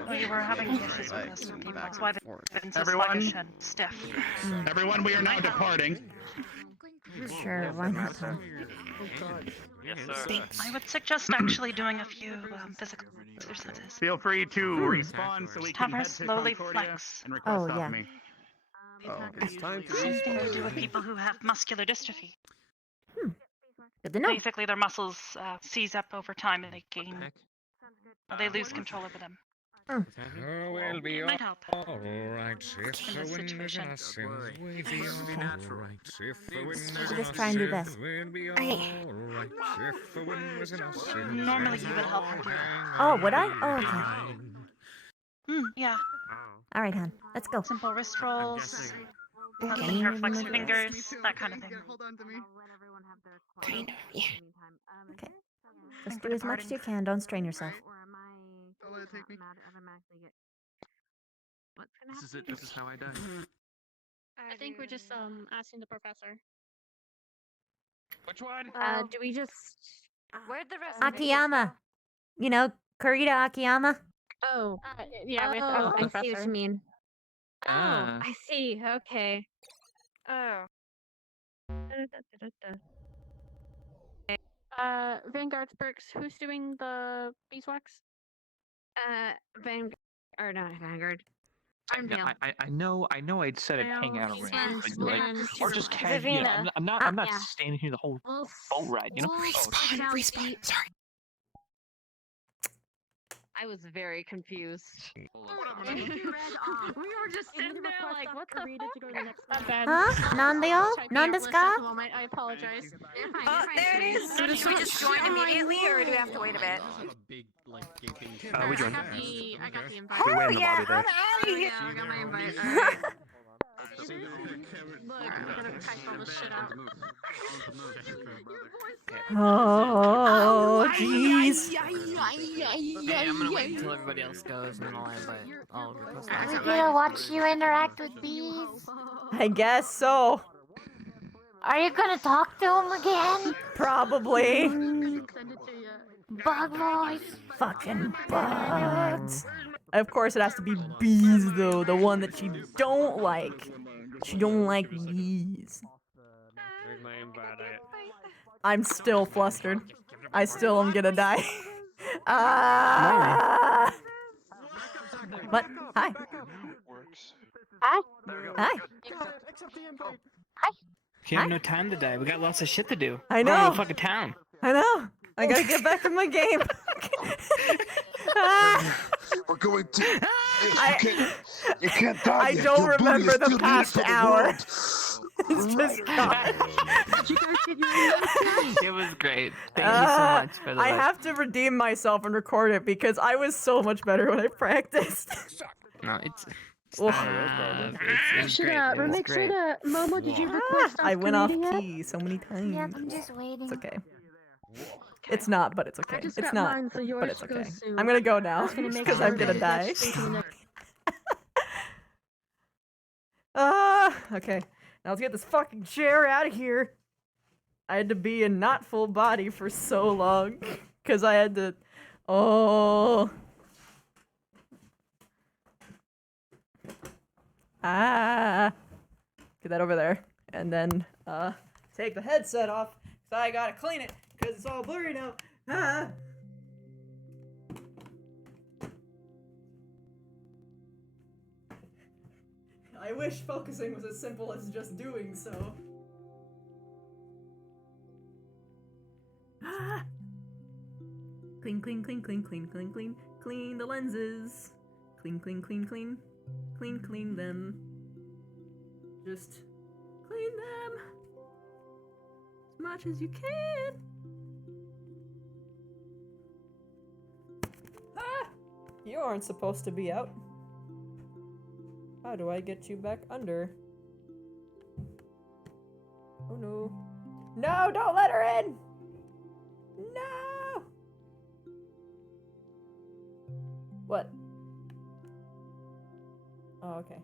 We were having issues with this people. That's why they've been so sluggish and stiff. Everyone, we are now departing. Sure, why not, huh? Yes, sir. I would suggest actually doing a few physical exercises. Feel free to respawn so we can Have her head to slowly Concordia flex. and request Oh, off yeah. me. Something to do with people who have muscular dystrophy. Good to know. Basically, their muscles seize up over time and they gain, they lose control over them. Oh, we'll be Might help. all right if the wind is in our sins. We'll be all right if the wind is in our Just try and do this. sins. We'll be all right if the wind is in our sins. Normally, you would help her do that. Oh, would I? Oh, okay. Yeah. All right, hon. Let's go. Simple wrist rolls. Letting her flex her fingers. That kind of thing. Kind of, yeah. Okay. Just do as much as you can. Don't strain yourself. This is how I die. I think we're just asking the professor. Which one? Do we just Where'd the rest Akiyama. You know, Kurita Akiyama? Oh, yeah, we have to ask the professor. I see what you mean. Oh, I see. Okay. Oh. Vanguard Perks, who's doing the beeswax? Vanguard. I'm No, Dale. I know I'd said I'd hang out around, but like, or just Viviana. casual. I'm not Yeah. standing here the whole boat ride, you know. Respawn. Sorry. I was very confused. We were just sitting there like, what the fuck? Huh? Nandeyo? Nandeska? I apologize. Oh, there it is. So do we just join immediately, or do we have to wait a bit? We joined. I got the invite. We win the yeah, lobby there. I'm out of here. Yeah, I got my invite. Alright. Look, I'm gonna type all this shit out. Oh, jeez. Okay, I'm gonna wait until everybody else goes and then I'll request Are we that. gonna watch you interact with bees? I guess so. Are you gonna talk to him again? Probably. Bug voice. Fucking bugs. Of course it has to be bees though, the one that she don't like. She don't like bees. I'm still flustered. I still am gonna die. What? Hi. Hi. Hi. We have no time to die. We got lots of shit to do. I We're know. in fucking town. I know. I gotta get back to my game. We're going to. I You can't die. I yet. don't Your booty remember is the still needed past for the hour. world. It's just gone. It was great. Thank you so much for the I have to redeem myself and record it because I was so much better when I practiced. No, it's. Oof. It's great. It was Make sure great. to Momo, did you request I went off comedian yet? key so many times. Yeah, I'm just waiting. It's okay. It's not, but it's okay. I just It's got not, mine, so yours but it's goes okay. soon. I'm gonna go I now was gonna make because sure I'm gonna that die. that's taken next- Okay. Now let's get this fucking chair out of here. I had to be in not full body for so long. Because I had to... Oh... Ah! Get that over there. And then, take the headset off. So I gotta clean it. Because it's all blurry now. Ah! I wish focusing was as simple as just doing so. Ah! Clean, clean, clean, clean, clean, clean, clean. Clean the lenses. Clean, clean, clean, clean. Clean, clean them. Just clean them as much as you can. Ah! You aren't supposed to be out. How do I get you back under? Oh no. No, don't let her in! No! What? Oh, okay.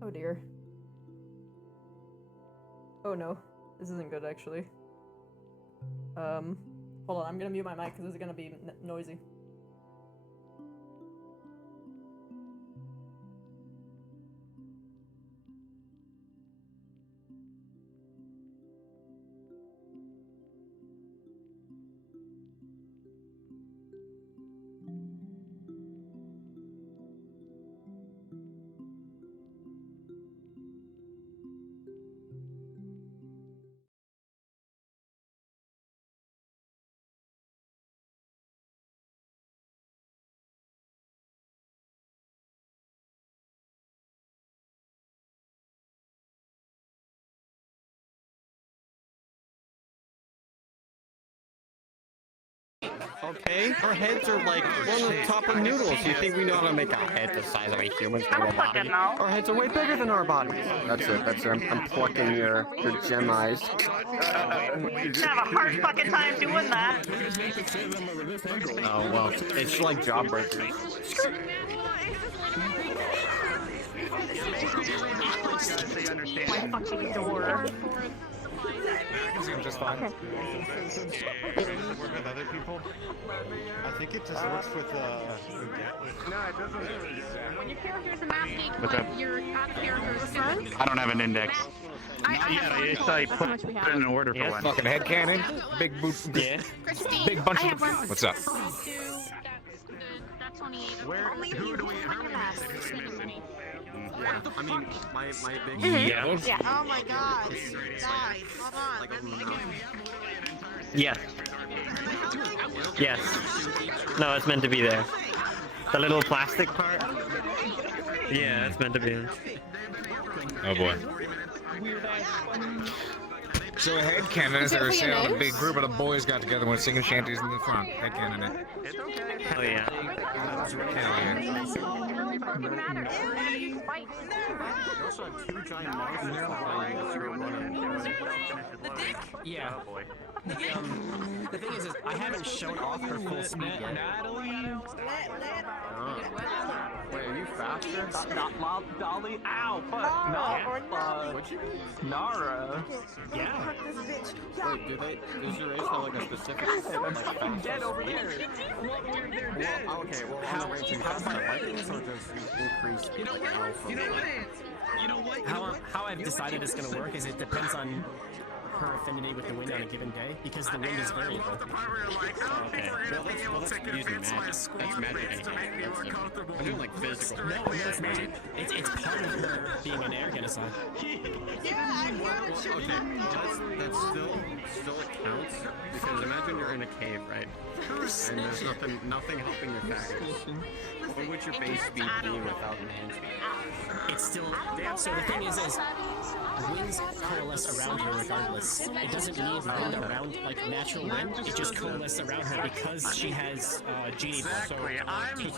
Oh dear. Oh no. This isn't good, actually. Hold on, I'm gonna mute my mic because this is gonna be noisy. Okay, our heads are like one on top of noodles. You think we know how to make a head the size of a human's little body? Our heads are way bigger than our bodies. That's it. I'm plucking your gem eyes. You'd have a hard fucking time doing that. Oh well, it's like jawbreakers. My fucking door. I'm just fine. Does it work with other people? I think it just works with No, it doesn't. When your character's an athlete, What's up? your character's friend. I don't have an index. Yeah, it's like put it in order for one. Fucking headcanon. Big boot. Yeah. Big bunch of. What's up? Who do we I mean, my big. Yeah. Oh my god. Guys, hold on. Yes. Yes. No, it's meant to be there. The little plastic part? Yeah, it's meant to be there. Oh boy. So a headcanon is there a sale? A big group of the boys got together and went singing shanties in the front. Headcanon it. Oh yeah. Yeah. Oh boy. The thing is I haven't shown off her full speed yet. Wait, are you faster? Dolly, ow, fuck, no, What'd you Nara. Yeah. Wait, does your race have like a specific I'm dead over here. Well, okay, well, how racing has the lightness or just increase How I've decided it's gonna work is it depends on her affinity with the wind on a given day, because the wind is variable. Okay, well, that's using magic. That's magic. I'm doing like physical. No, it's not. It's part of her being an air genocide. Yeah, I got it. Okay, that's still it counts, because imagine you're in a cave, right? And there's nothing helping your factors. What would your base speed be without land speed? It's still so the thing is winds coalesce around her regardless. It doesn't need wind around like natural wind. It just coalesces around her because she has genie. Exactly. I'm baby.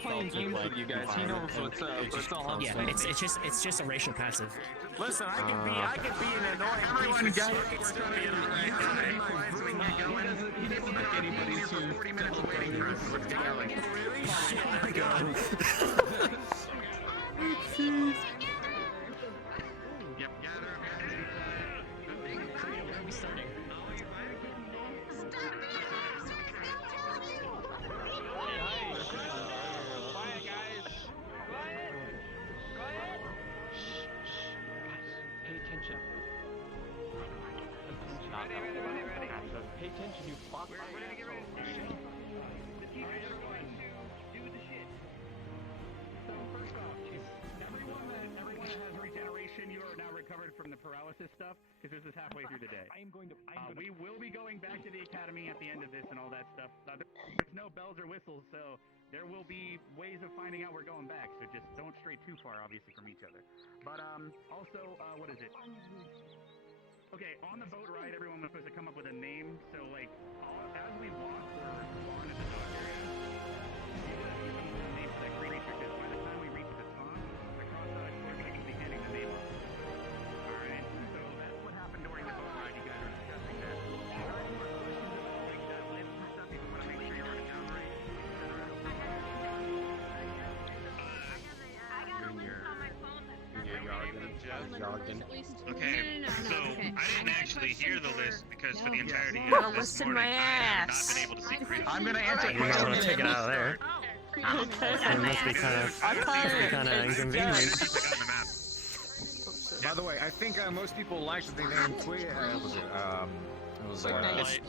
playing games with you guys. He knows what's up. It's all Yeah, it's just a racial passive. Listen, I could be an annoying Everyone piece of got shit. it. He doesn't like anybody to 40 minutes waiting for us. Let's get going. Yep, gather. Where are we starting? Pay attention. Pay attention, you fuck. Everyone has regeneration. You are now recovered from the paralysis stuff because this is halfway through the day. We will be going back to the academy at the end of this and all that stuff. There's no bells or whistles, so there will be ways of finding out we're going back. So just don't stray too far, obviously, from each other. But also, what is it? Okay, on the boat ride, everyone was supposed to come up with a name. So like, as we walk, we're on at the dock area. Name for that creature, because by the time we reach the top, the cross-eyed torch will be handing the name off. Alright, so that's what happened during the boat ride. You guys are discussing that. If there are any more questions about like that list and stuff, you want to make sure you write it down right. Okay, so I didn't actually hear the list because for the entirety Got a of this list in morning, my I have ass. not been able to see creatures. I'm gonna answer You might want to take it out of there. It must be kind of inconvenient. By the way, I think most people liked the name Tweet.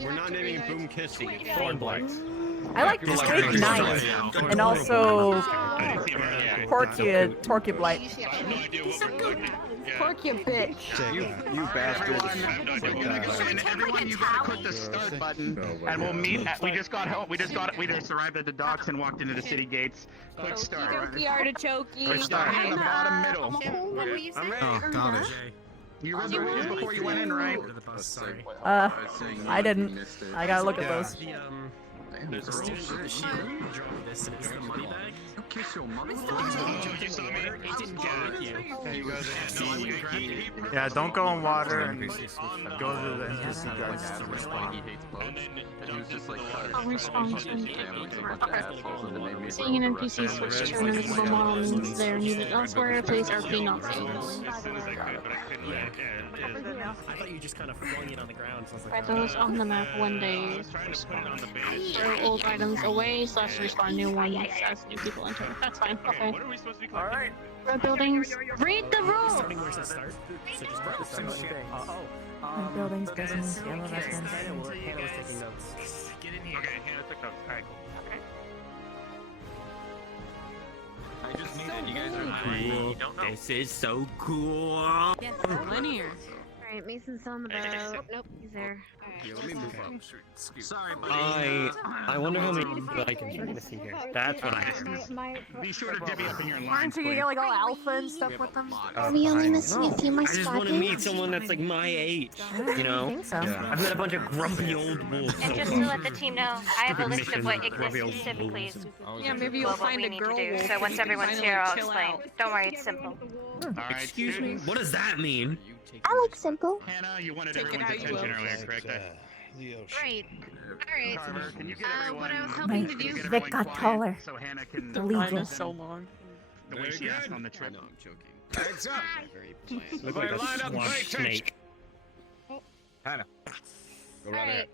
We're not naming Boom Kissy. Thornblight. I like Twig Knight and also Porky Blight. Porky bitch. You bastard. Everyone, you gotta click the start button, and we'll meet. We just arrived at the docks and walked into the city gates. Click start. Okie artichoke. Click start in the bottom middle. I'm ready. Oh, got it. You read the rules before you went in, right? I didn't. I gotta look at those. There's a student group she dropped this, and it's the money bag. Kiss your mother. You saw me? It didn't get you. Yeah, don't go in water and go to the NPC guards to respond. I'll respond to an Seeing an NPC switch to an invisible model means they're needed elsewhere. Please RP not safe. I thought you just kind of flung it on the ground. So I was like, Write those on the map when they respond. Throw old items away / respawn new ones as new people enter. That's fine. Okay. Alright. Red buildings. Read the rules! starting where's it start? So just press the Red buildings, business, yellow residence. Hannah was taking notes. Get in here. Okay, Hannah took notes. Alright, cool. Okay. I just need it. You guys are Cool. This is so cool. Yes, linear. Alright, Mason's on the boat. Nope, he's there. Let me move up. Sorry, buddy. I wonder how many icons you're gonna see here. That's what I. Be sure to divvy up in your lines. Aren't you gonna get like all alpha and stuff with them? Are we only missing a few more I just want to spots? meet someone that's like my age. You know? I think so. I've met a bunch of grumpy old wolves. And just to let the team know, I have a list of what Ignis specifically is. Yeah, maybe you'll what find we a need girl to do. wolf So and once you can everyone's finally here, I'll chill explain. out. Don't worry, it's simple. Alright, Excuse me. students. What does that mean? I like simple. Hannah, you wanted Take it everyone's how you attention will. earlier, correct? Right. Alright. Carver, can you get What I was everyone? hoping to do. get Vic everyone got quiet taller. So Hannah can. The Legion. so long. The way she asked on the trip. No, I'm joking. Heads up! Look like a Line up, swamp pay attention. snake. Hannah. Go right ahead.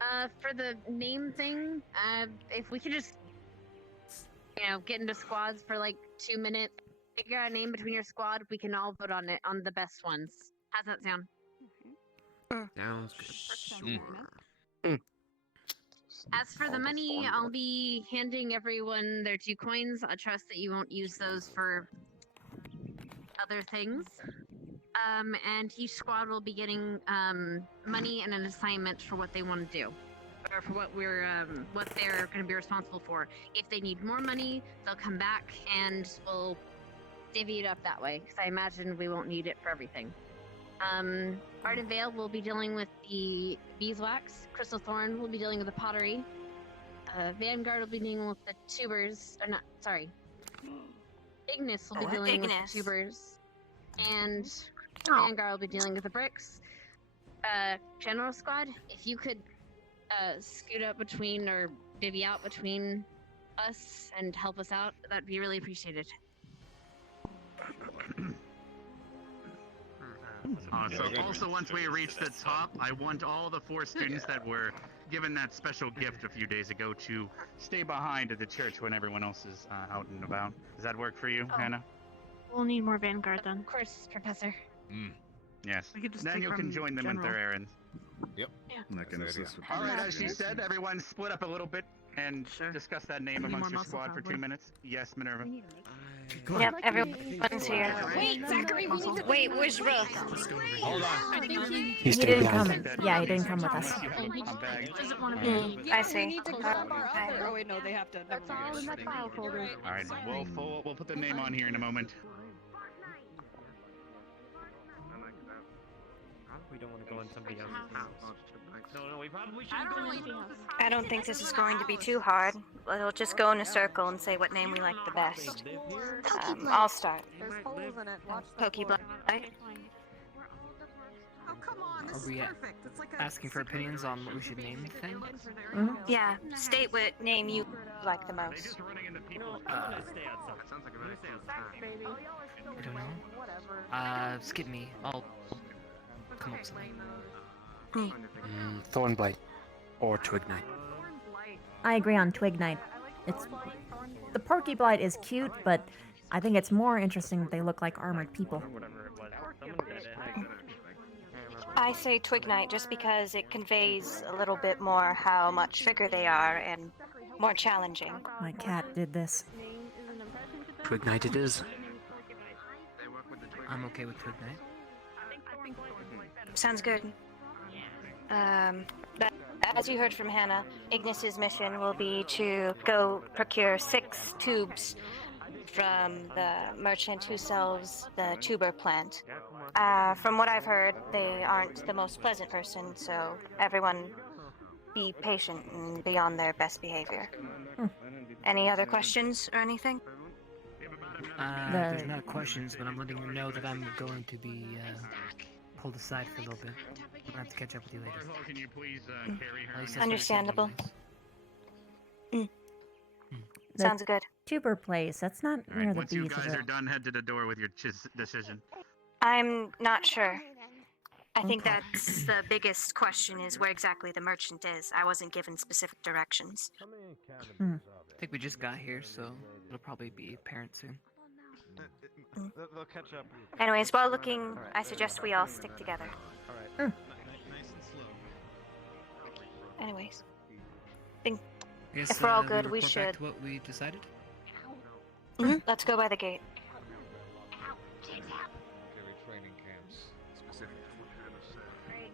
Alright. For the name thing, if we could just, get into squads for like 2 minutes, figure out a name between your squad, we can all vote on it, on the best ones. How's that sound? Sounds Sure. As for the money, I'll be handing everyone their 2 coins. I trust that you won't use those for other things. And each squad will be getting money and an assignment for what they want to do. or for what what they're going to be responsible for. If they need more money, they'll come back and we'll divvy it up that way. Because I imagine we won't need it for everything. Art of Vale will be dealing with the beeswax. Crystal Thorn will be dealing with the pottery. Vanguard will be dealing with the tubers. Or not, sorry. Ignis will be dealing with the tubers. And Vanguard will be dealing with the bricks. General Squad, if you could scoot up between or divvy out between us and help us out, that'd be really appreciated. So also once we reach the top, I want all the 4 students that were given that special gift a few days ago to stay behind at the church when everyone else is out and about. Does that work for you, Hannah? We'll need more Vanguard then. Of course, Professor. Yes. We could just Then take you can from join them with General. their errands. Yep. Not gonna assist with All right, as she said, everyone split up a little bit and discuss that name Need amongst more your squad for 2 muscle, minutes. Yes, Minerva. Yep, everyone's here. Wait, Zachary, we need to. Wait, where's Ruth? Hold on. He didn't come. Yeah, he didn't come with us. Doesn't want to be. I see. We need to grab our author. Oh wait, no, they have to. That's all in that file folder. All right, we'll put the name on here in a moment. We don't want to go in somebody else's house. No, we probably should go. I don't think this is going to be too hard. We'll just go in a circle and say what name we like the best. I'll start. There's holes in it. Watch Pokeblood. Are we asking for opinions on what we should name the thing? Yeah, state what name you like the most. I don't know. Skip me. I'll come up with something. Thornblight or Twignite. I agree on Twignite. It's the Porky Blight is cute, but I think it's more interesting that they look like armored people. I say Twignite just because it conveys a little bit more how much bigger they are and more challenging. My cat did this. Twignite it is. I'm okay with Twignite. Sounds good. As you heard from Hannah, Ignis's mission will be to go procure 6 tubes from the merchant who sells the tuber plant. From what I've heard, they aren't the most pleasant person, so everyone be patient and be on their best behavior. Any other questions or anything? There's not questions, but I'm letting you know that I'm going to be pulled aside for a little bit. I'm gonna have to catch up with you later. Can you please carry her? Understandable. Sounds good. Tuber place. That's not All near right, the once you beach, guys is are it? done, head to the door with your decision. I'm not sure. I think that's the biggest question is where exactly the merchant is. I wasn't given specific directions. I think we just got here, so it'll probably be apparent soon. They'll catch up. Anyways, while looking, I suggest we all stick together. Alright. Nice and slow. Anyways. Think Guess, if we're all we good, we report should. back to what we decided. Let's go by the gate. Carry training camps. Specific. Alright,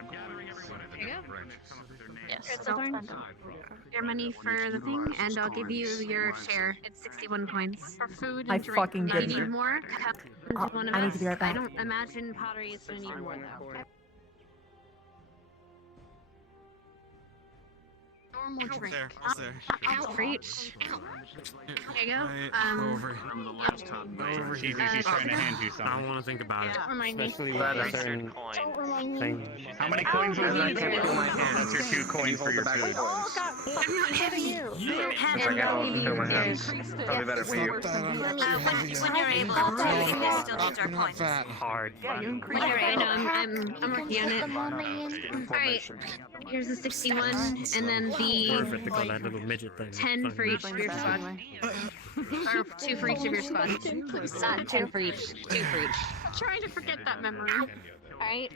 I'm gathering everyone at the There you go. branch. Come up with their names. Yes. Your money for the thing, and I'll give you your share. It's 61 coins. For food and I drink. fucking If did you need it. more, come to one of I need us. to be right back. I don't imagine pottery is going to need more, though. Normal drink. Out for each. There you go. Over. From the laptop. Over here. She's trying to hand you I something. don't want to think about it. Don't remind me. Especially with Right. certain Don't remind me. things. How many coins was that? neither. That's your 2 coins for your food. I'm not having you. It's like, I'll fill my hands. Probably better for you. When you're able to, Ignis still needs our points. Hard. When you're right, I'm working on it. Alright, here's the 61, and then the Perfect to call that little midget thing. 10 for each of your squad. Or 2 for each of your squad. Not 2 for each. 2 for each. Trying to forget that memory. Alright.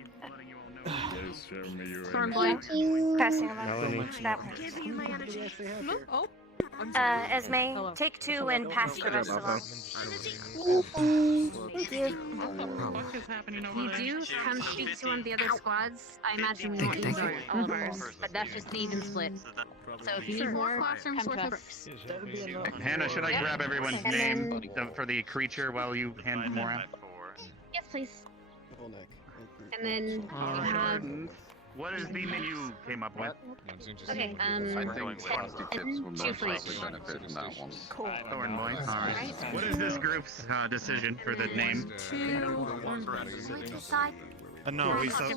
Stormblight. Passing along. Melanie. That one. Oh. Esme, take 2 and pass the rest along. Thank you. What the fuck is happening over You there? do come speak to one of the other squads. I imagine we won't use all of ours, but that's just an even split. So if you need more, come to us. Hannah, should I grab everyone's And name for the creature while you hand more out? Yes, please. And then you have. What is the name you came up with? Okay, I think Frosty Tips will most likely please. benefit from that one. Cool. Thornboy. Alright. What is this group's decision for the name? No, we saw.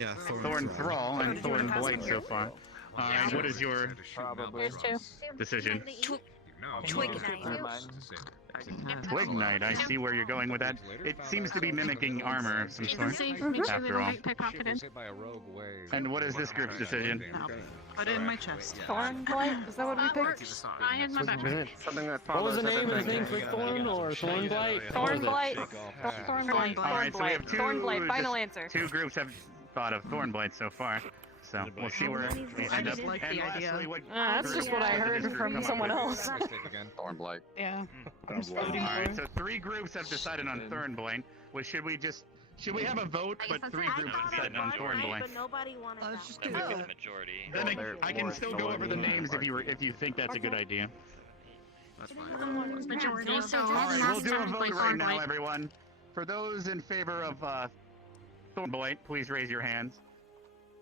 Yeah, Thorn Thrall and Thorn Blight so far. And what is your decision? Twig Twig Knight, I see where you're going with that. It seems to be mimicking armor of some sort, after all. And what is this group's decision? Put it in my chest. Thorn Blight? Is that what we picked? I had my backpack. Something that What was follows the name of the everything. thing? Quick Thorn or Thorn Blight? Thorn Blight. Thorn Blight. Alright, so we have Thorn Blight. Final answer. two groups have thought of Thorn Blight so far. So we'll see where we end up. like And the idea. lastly, what That's just what I group did this heard group come from up someone with? else. Thorn Blight. Yeah. Alright, so 3 groups have decided on Thornblight. Well, should we have a vote, but 3 groups have decided on Thornblight? But nobody wanted that. Let's just do Get the it. majority. Then I can still go over the names if you think that's a good idea. Majority, so Alright, we'll do a vote right now, everyone. For those in favor of Thornblight, please raise your hands.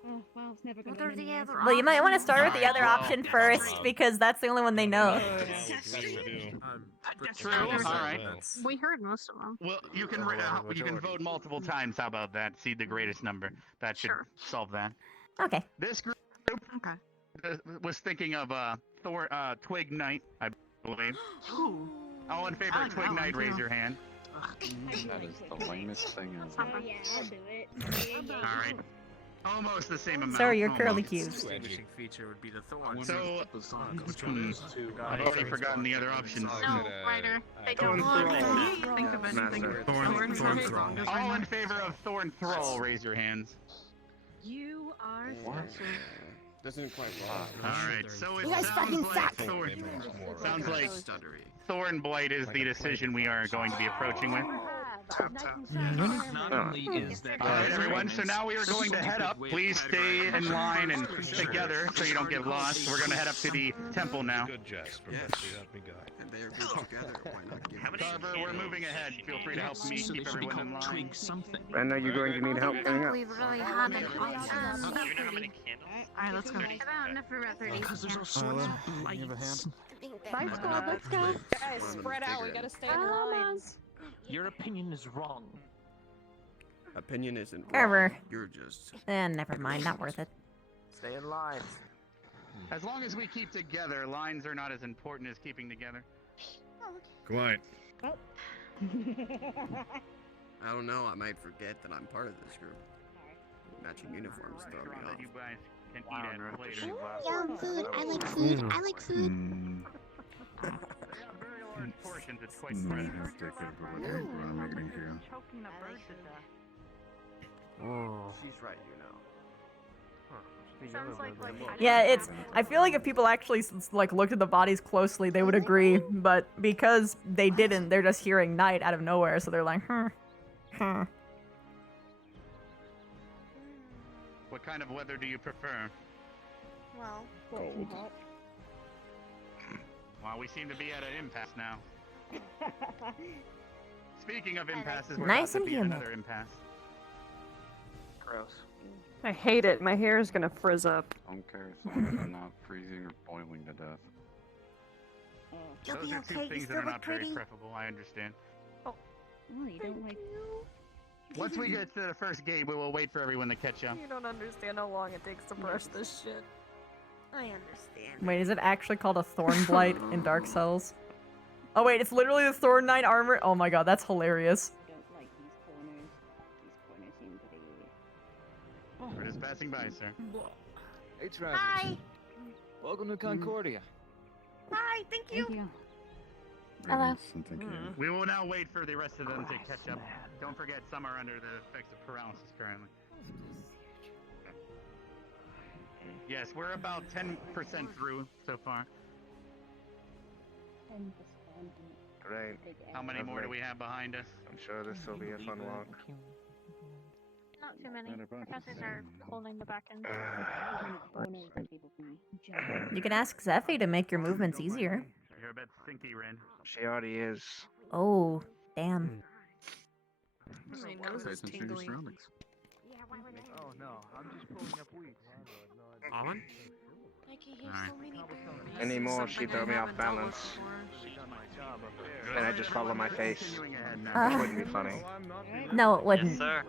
Oh, well, it's never gonna What are be the me. other Well, you might want to start with the other Alright, option first because that's the only one they know. True. Alright. We heard most of them. Well, you can vote multiple times. How about that? See the greatest number. That should solve that. Okay. This group Okay. was thinking of Twig Knight, I believe. Ooh. All in favor I of like Twig that Knight, one, raise too. your hand. That is the lamest thing ever. Yeah, I'll do it. Alright. Almost the same amount. Sorry, you're Almost. curly cubes. Distinguishing feature would be the thorn. So, I've already forgotten the other options. No, Ryder. They Thorn don't Thrall. think of anything. Thorn Thrall. All in favor of Thorn Thrall, raise your hands. You are Doesn't quite Alright, so it You guys fucking sounds like Thorn Blight is the decision we are going to be approaching with. Not only is that Alright, everyone, so now we are going to head up. Please stay in line and together so you don't get lost. We're going to head up to the temple now. Good Jasper. And they are good together. Why not give Carver, we're moving ahead. Feel free to help me keep everyone in line. Twig something. I know you're going to need help coming up. We really had an option. Do you know how many candles? Alright, let's go. About enough for about 30. Because there's all sorts of blights. Bye, squad. Let's go. Guys, spread out. We gotta stay in line. Your opinion is wrong. Opinion isn't wrong. Carver. You're just. Never mind. Not worth it. Stay in line. As long as we keep together, lines are not as important as keeping together. Quiet. I don't know. I might forget that I'm part of this group. Matching uniforms throw me That you off. guys can eat at later. Yum, food. I like food. I like food. They are very large portions, it's quite I'm spread. gonna have to take over what I'm eating here. Choking a bird to death. Oh. She's right, you know. Sounds like Yeah, it's. I feel like if people actually like looked at the bodies closely, they would agree. But because they didn't, they're just hearing night out of nowhere, so they're like, What kind of weather do you prefer? Well, Cold. Well, we seem to be at an impasse now. Speaking of impasses, we're Nice about to and be at humid. another impasse. Gross. I hate it. My hair is gonna frizz up. I don't care as long as I'm not freezing or boiling to death. You'll Those be are okay. two You things still that are look not very pretty. preferable, I understand. Oh, you don't like. Once we get to the first gate, we will wait for everyone to catch up. You don't understand how long it takes to brush this shit. I understand. Wait, is it actually called a Thorn Blight in Dark Cells? Oh wait, it's literally the Thorn Knight armor. Oh my god, that's hilarious. I don't like these corners. These corners seem to be. We're just passing by, sir. Hey, Travis. Hi. Welcome to Concordia. Hi. Thank you. Thank you. Hello. Thank you. We will now wait for the rest of them to catch up. Don't forget, some are under the effects of paralysis currently. Yes, we're about 10% through so far. Great. How many more do we have behind us? I'm sure this will be a fun walk. Not too many. Professors are holding the back end. You can ask Zephy to make your movements easier. You're a bit stinky, Ren. She already is. Oh, damn. My nose is tingly. Oh no, I'm just pulling up weeds. Colin? Any more, she throw me off balance. And I just follow my face. It wouldn't be funny. No, it wouldn't. Yes, sir.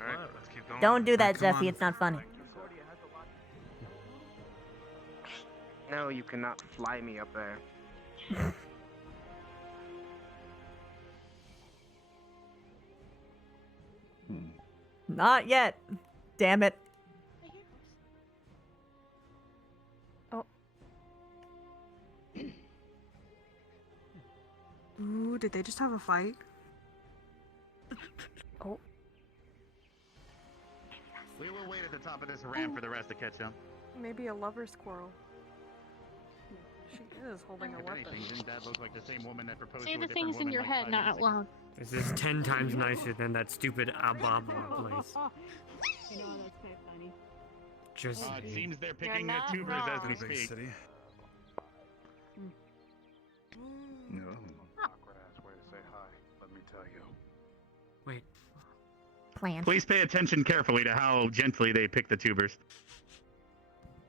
Alright, let's keep going. Don't do that, Come Zephy. on. It's not funny. No, you cannot fly me up there. Not yet. Damn it. Ooh, did they just have a fight? Oh. We will wait at the top of this ramp for the rest to catch up. Maybe a lover's quarrel. She is holding a If weapon. anything, didn't that look like the same woman that proposed Say to a the different things in woman your like head, 5 not years out ago? loud. This is 10 times nicer than that stupid Ababa place. You know, that's quite funny. Just. It seems they're You're picking the not tubers as we wrong. speak. No. Awkward ass way to say hi, let me tell you. Wait. Plan. Please pay attention carefully to how gently they pick the tubers.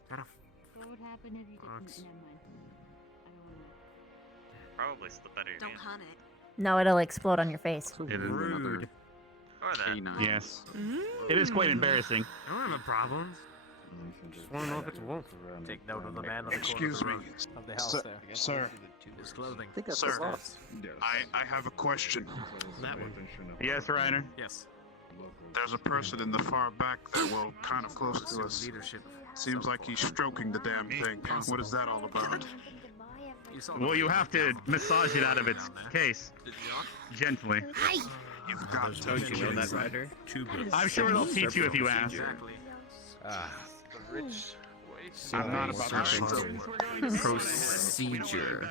What would happen if you didn't? Fox. Never mind. Probably slip out of your Don't hand. hunt it. No, it'll explode on your face. It is Rude. Or that. Yes. It is quite embarrassing. I don't have a problem. Just want to know if it's a wolf. Take note of the man on the Excuse me, of the house there. sir. His clothing. Sir, I have a question. That one. Yes, Reiner. Yes. There's a person in the far back there, well, kind of close to us. Leadership. Seems like he's stroking the damn thing. What is that all about? Well, you have to massage it out of its case. Gently. You've got to Don't you know that, Ryder? I'm sure it'll teach you if you ask. I'm not about to Procedure.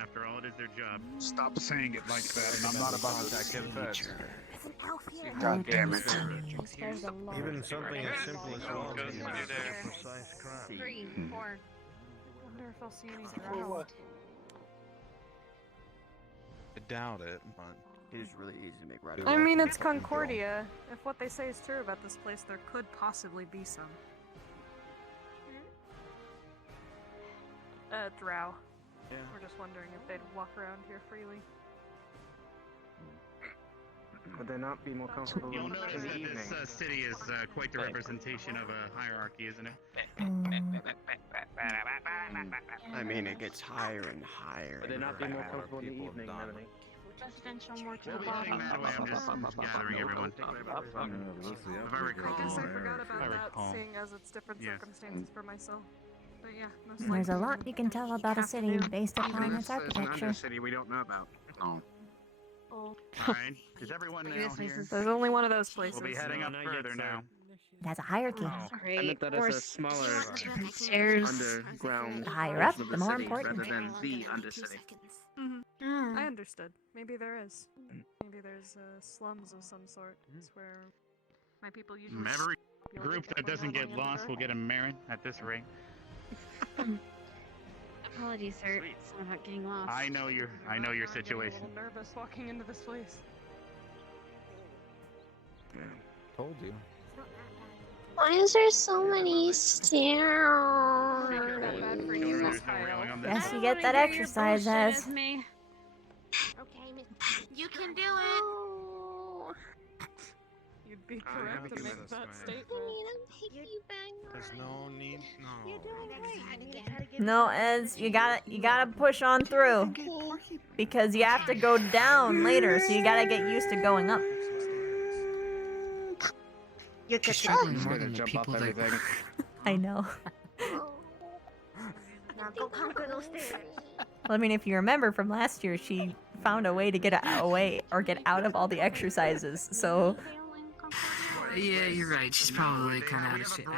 After all, it is their job. Stop saying it like that, and I'm not about to get first. God damn it. Even something as simple as What goes through there? 3, 4. Wonder if I'll see any drow. I doubt it, but It is really easy to make right. I mean, it's Concordia. If what they say is true about this place, there could possibly be some. Drow. Yeah. We're just wondering if they'd walk around here freely. Would they not be more comfortable You'll in notice the that evening? this city is quite the representation of a hierarchy, isn't it? I mean, it gets higher and higher. Would they not be more comfortable in the evening, Melanie? Residential more to We'll the be heading bottom. that way. I'm just gathering everyone. If I recall. I guess I forgot I about that, recall. seeing as it's different Yes. circumstances for myself. But yeah, most There's a likely lot you can tell about a city based upon its There's an architecture. undercity we don't know about. No. Alright, is everyone now here? There's only one of those places. We'll be heading up further now. It has a hierarchy. I meant that as a smaller underground The higher up, portion of the more city important. rather than the undercity. I understood. Maybe there is. Maybe there's slums of some sort. It's where my people usually. Every group that doesn't get lost will get a merit at this rate. Apologies, sir. It's not about getting lost. I know your situation. I'm a little nervous walking into this place. Told you. Why is there so many stairs? Guess you get that exercise as. You can do it. You'd be correct to make that statement. there's no need. No. No, Ez, you gotta push on through. Because you have to go down later, so you gotta get used to going up. You She's struggling more than the Jump people off that. everything. I know. Now go conquer those stairs. Well, I mean, if you remember from last year, she found a way to get away or get out of all the exercises. So Yeah, you're right. She's probably kind of out of shape.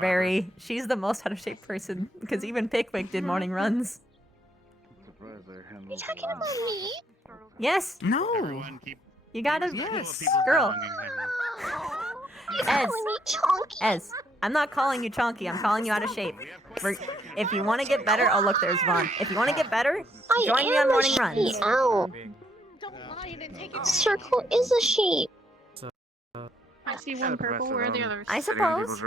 Very. She's the most out of shape person because even Pickwick did morning runs. You talking about me? Yes. No. You gotta. Yes. Girl. You're Ez. calling me chonky. Ez. I'm not calling you chonky. I'm calling you out of shape. If you want to get better, oh look, there's Vaughn. If you want to get better, join me on morning runs. Ow. Circle is a shape. I see one purple. Where are the others? I suppose.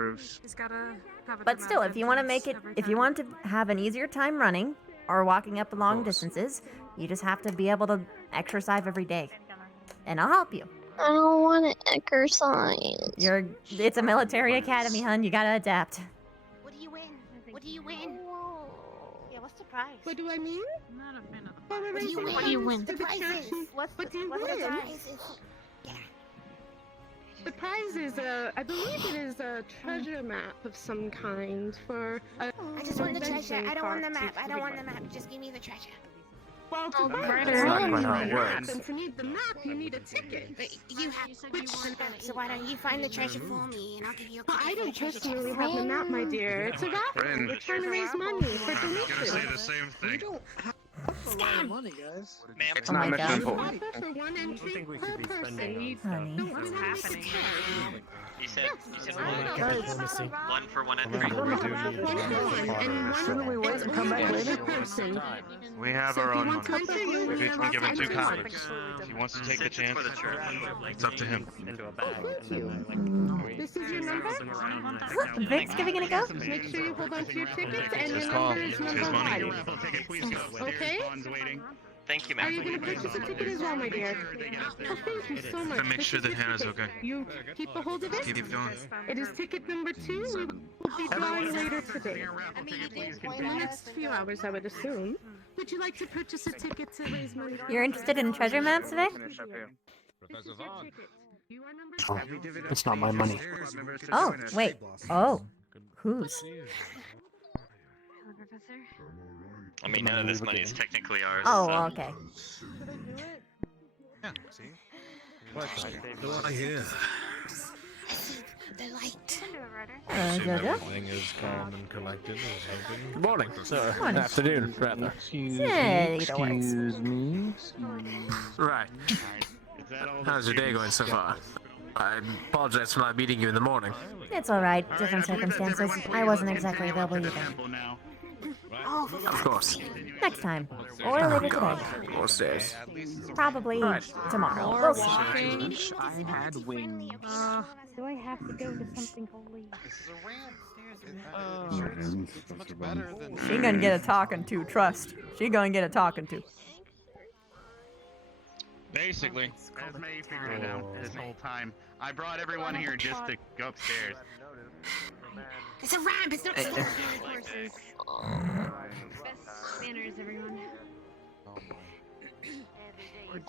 But still, if you want to make it, if you want to have an easier time running or walking up long distances, you just have to be able to exercise every day. And I'll help you. I don't want to exercise. It's a military academy, hun. You gotta adapt. What do you win? What do you win? Yeah, what's the prize? What do I mean? I'm not a fan of the What prize. do you win? What do you win? The prizes. What's the prizes? Yeah. The prize is I believe it is a treasure map of some kind for. I just want the treasure. I don't want the map. I don't want the map. Just give me the treasure. Well, to That's find not the quite how it map, works. and to need the map, you need a ticket. But you have which map? So why don't you find the treasure for me, and I'll give you a Well, copy I of the don't treasure personally chest. have the map, my dear. It's a raffle. Friend. We're trying to raise money for donations. Gonna say the same thing. Scam! Money, guys. It's not mission important. For one entry per person. Honey. What's happening? You said one for one entry. We have our own money. We've each been given 2 copies. If he wants to take the chance, it's up to him. This is your number? Look, Vic's giving it a go. Make sure you hold on to your tickets and Just your call. number is It's his number money. 1. Okay? Thank you, Are ma'am. you going to purchase a ticket as well, my dear? Oh, thank you so much. To make sure that Hannah's okay. You keep a hold of it? Keep going. It is ticket number 2. We will be drawing later today. In the next few hours, I would assume. Would you like to purchase a ticket to raise money? You're interested in treasure maps, Vic? Professor Vaughn. Oh, it's not my money. Oh, wait. Oh. Whose? I mean, none of this money is technically ours. Oh, so. okay. Yeah, see? What do I hear? The light. Jojo? Everything is calm and collected. Good morning, sir. Morning. Afternoon, rather. Excuse Hey, me. either works. Excuse me. Right. How's your day going so far? I apologize for not meeting you in the morning. It's alright. Different circumstances. I wasn't exactly available either. Of course. Next time. Or later today. More stairs. Probably tomorrow. We'll see. I had wings. Do I have to go to something holy? It's much better than. She gonna get a talking to, trust. She gonna get a talking to. Basically, Esme figured it out this whole time. I brought everyone here just to go upstairs. It's a ramp. It's not. Horses. Best manners, everyone.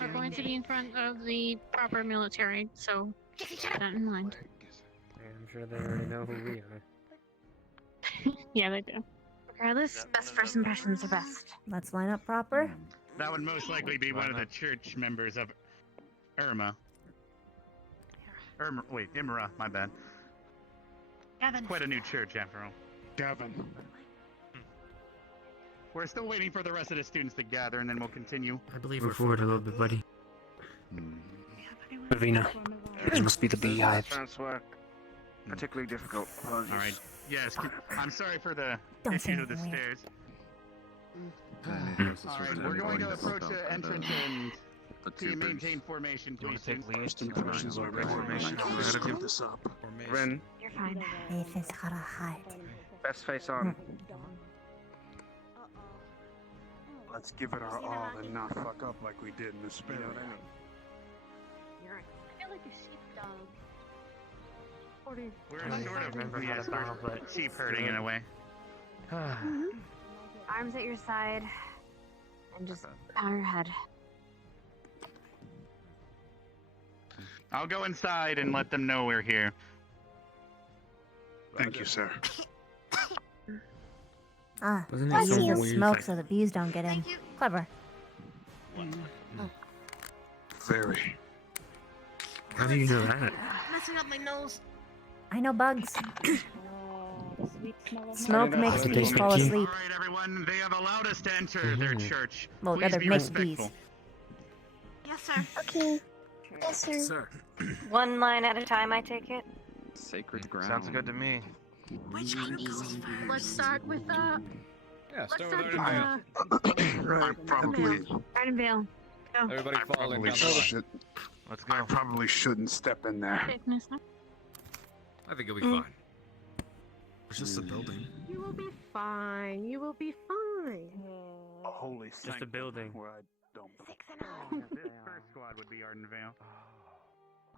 We're going to be in front of the proper military, so keep that in mind. I'm sure they already know who we are. Yeah, they do. Regardless, best first impressions are best. Let's line up proper. That would most likely be one of the church members of Irma. Wait, Imra, my bad. Gavin. Quite a new church after all. Gavin. We're still waiting for the rest of the students to gather, and then we'll continue. I believe we're forward a little bit, buddy. Ravina. This must be the beehive. Transfer. Particularly difficult. All right. Yes, I'm sorry for the Don't say issue of the anything stairs. Alright, we're going to approach the entrance and to maintain formation, please. Impressions are formation. Let's give this up. Ren, You're fine. If it's got a hide. best face on. Let's give it our all and not fuck up like we did in the spirit. I feel like a sheepdog. We're sort of sheep herding in a way. Arms at your side, and just bow your head. I'll go inside and let them know we're here. Thank you, sir. Ah, Wasn't it I so use the weird? smoke so the bees don't get in. Clever. Very. How do you know that? messing up my nose. I know bugs. Sweet smell of Smoke makes bees fall asleep. All right, everyone. They have allowed us to enter their church. Well, Please rather be makes respectful. bees. Yes, sir. Okay. Yes, sir. One line at a time, I take it. Sacred ground. Sounds good to me. Which one goes first? Let's start with Yeah, let's start start with with I probably, Ardenvale. Go. Everybody I fall in probably down the line. should. Let's go. I probably shouldn't step in there. I think you'll be fine. It's just a building. You will be fine. You will be fine. A holy Just a building. where I don't. This first squad would be Ardenvale.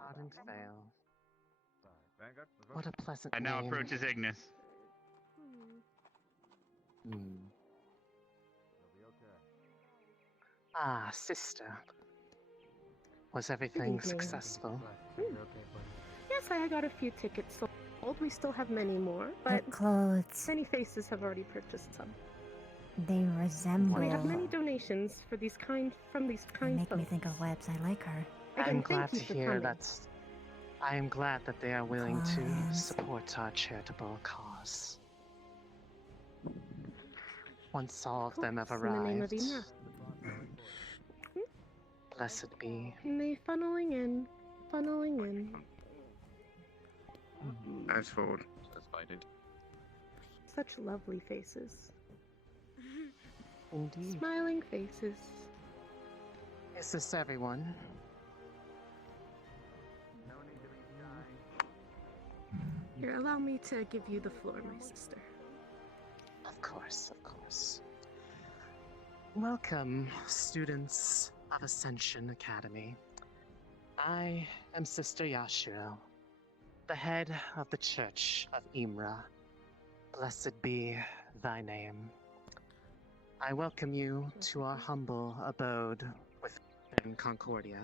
Ardenvale. Vanguard, let's go. What a pleasant And now name. approaches Ignis. Ah, sister. Was everything successful? Yes, I got a few tickets sold. We still have many more, Their but clothes. many faces have already purchased some. They resemble. We have many donations for these kind They make me think of Webs. I like her. Again, I'm thank glad you to for hear coming. that. I am glad that they are willing to Clients. support our charitable cause. Once all of them have In the name of arrived, Ina. blessed be. And they funneling in, funneling in. Nice forward. Such lovely faces. Indeed. Smiling faces. Is this everyone? Here, allow me to give you the floor, my sister. Of course, of course. Welcome, students of Ascension Academy. I am Sister Yashiro, the head of the Church of Imra. Blessed be thy name. I welcome you to our humble abode within Concordia.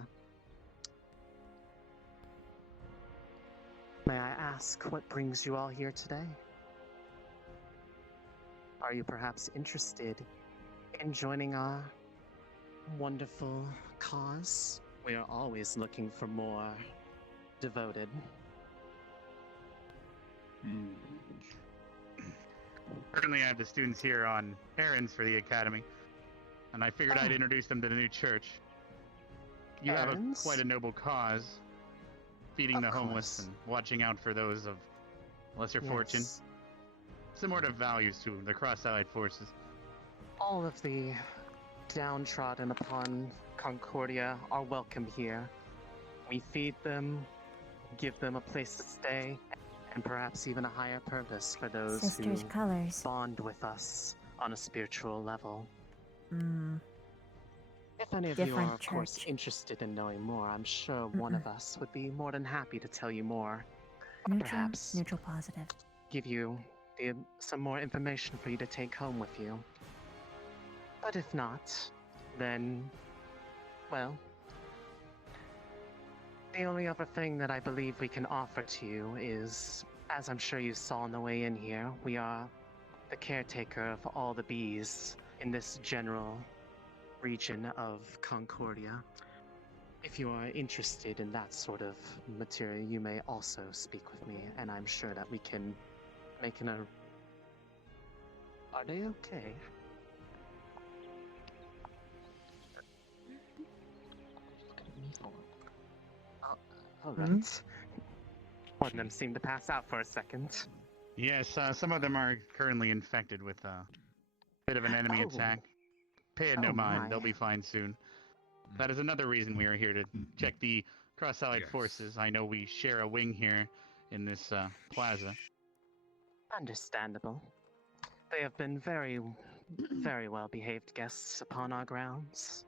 May I ask what brings you all here today? Are you perhaps interested in joining our wonderful cause? We are always looking for more devoted. Currently, I have the students here on errands for the academy, and I figured I'd introduce them to the new church. You have quite a noble cause, feeding the homeless and watching out for those of lesser fortune. Similar to values to the Cross-Allied Forces. All of the downtrodden upon Concordia are welcome here. We feed them, give them a place to stay, and perhaps even a higher purpose for those Sisters' who colors. bond with us on a spiritual level. If any of you Different are, of course, church. interested in knowing more, I'm sure one of us would be more than happy to tell you more. Or Neutral, perhaps neutral positive. give you some more information for you to take home with you. But if not, then, well, the only other thing that I believe we can offer to you is, as I'm sure you saw on the way in here, we are the caretaker of all the bees in this general region of Concordia. If you are interested in that sort of material, you may also speak with me, and I'm sure that we can make an... Are they okay? All right. One of them seemed to pass out for a second. Yes, some of them are currently infected with a bit of an enemy attack. Pay it no mind, they'll be fine soon. That is another reason we are here, to check the Cross-Allied Forces. I know we share a wing here in this plaza. Understandable. They have been very, very well-behaved guests upon our grounds.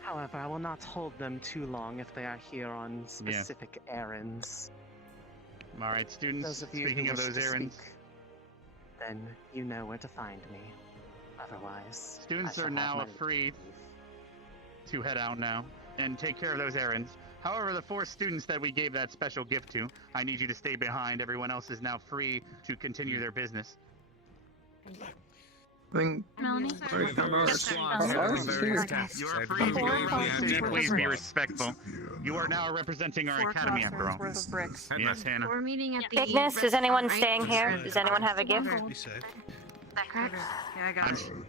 However, I will not hold them too long if they are here on specific errands. All right, students, Those of you speaking who of wish those to errands, speak, then you know where to find me. Otherwise, students I are shall have now my free to head out now and take care of those errands. However, the 4 students that we gave that special gift to, I need you to stay behind. Everyone else is now free to continue their business. Melanie? Please be respectful. You are now representing our academy after all. Yes, Hannah. We're meeting at the Ignis, is anyone staying here? Does anyone have a gift?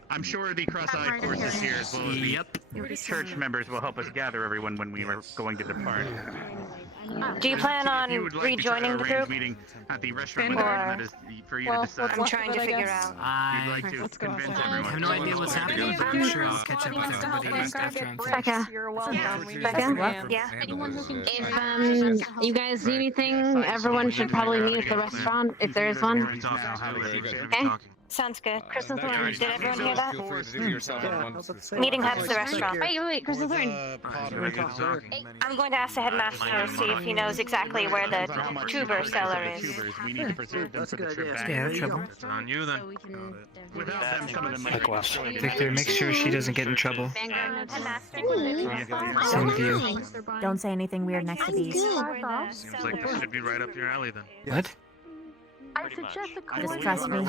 I'm sure the cross-eyed forces here, as well as the church members, will help us gather everyone when we are going to depart. Do you plan on rejoining the group? Meeting at the restaurant, that is for you to decide. I'm trying to figure out. You'd like to convince I everyone. have no idea what's happening, but I'm sure I'll catch up with everybody after I'm finished. Becca. You're welcome. Becca? Yeah. If you guys need anything, everyone should probably meet at the restaurant if there is one. Okay. Sounds good. Crystal Thorn, did everyone hear that? Meeting at the restaurant. Wait, Crystal Thorn. I'm going to ask the headmaster to see if he knows exactly where the tuber cellar is. That's a good idea. Stay out of trouble. On you then. Without them, some of them might Likewise. Victor, make sure she doesn't get in trouble. Same with you. Don't say anything weird next to these. Seems like this should be right up your alley then. What? Just trust me.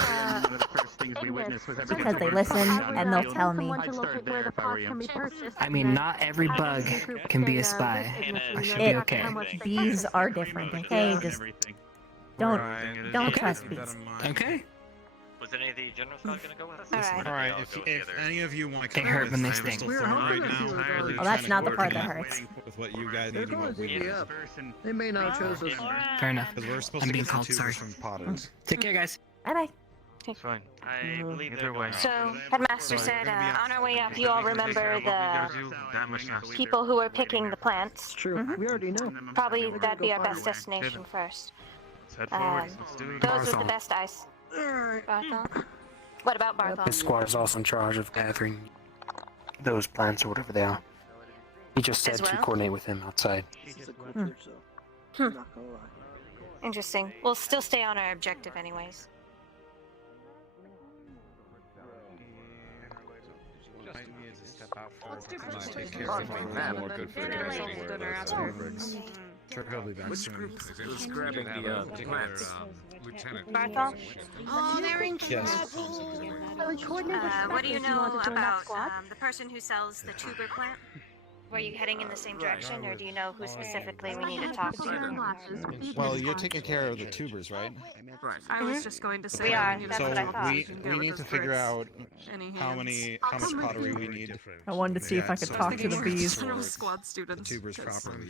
Because they listen and they'll tell me. I mean, not every bug can be a spy. I should be okay. Bees are different, okay? Just don't trust bees. Okay. Was any of the general squad gonna go with us? Alright, if any of you want to They come hurt with when they sting. Crystal Thorn right now, Oh, that's not the part that hurts. with what you guys need and what we need. They may not choose us. Fair enough. Because we're supposed I'm to being get called, the sorry. tubers from Potters. Take care, guys. Bye-bye. It's fine. I believe Either way. So, headmaster said, on our way up, you all remember the people who were picking the plants. True. We already know. Probably that'd be our best destination first. Those with the best ice. Barthol? What about Barthol? This squad is also in charge of gathering those plants or whatever they are. He just said to coordinate with him outside. Interesting. We'll still stay on our objective anyways. Which group was grabbing the plants? Lieutenant. Barthol? Oh, they're in Yes. What do you know about the person who sells the tuber plant? Were you heading in the same direction, or do you know who specifically we need to talk to? Well, you're taking care of the tubers, right? Right. I was just going to say. We are. need That's to what I talk thought. to We need to figure out how much pottery we need. I wanted to see if I could talk to the bees. General squad students. Tubers properly.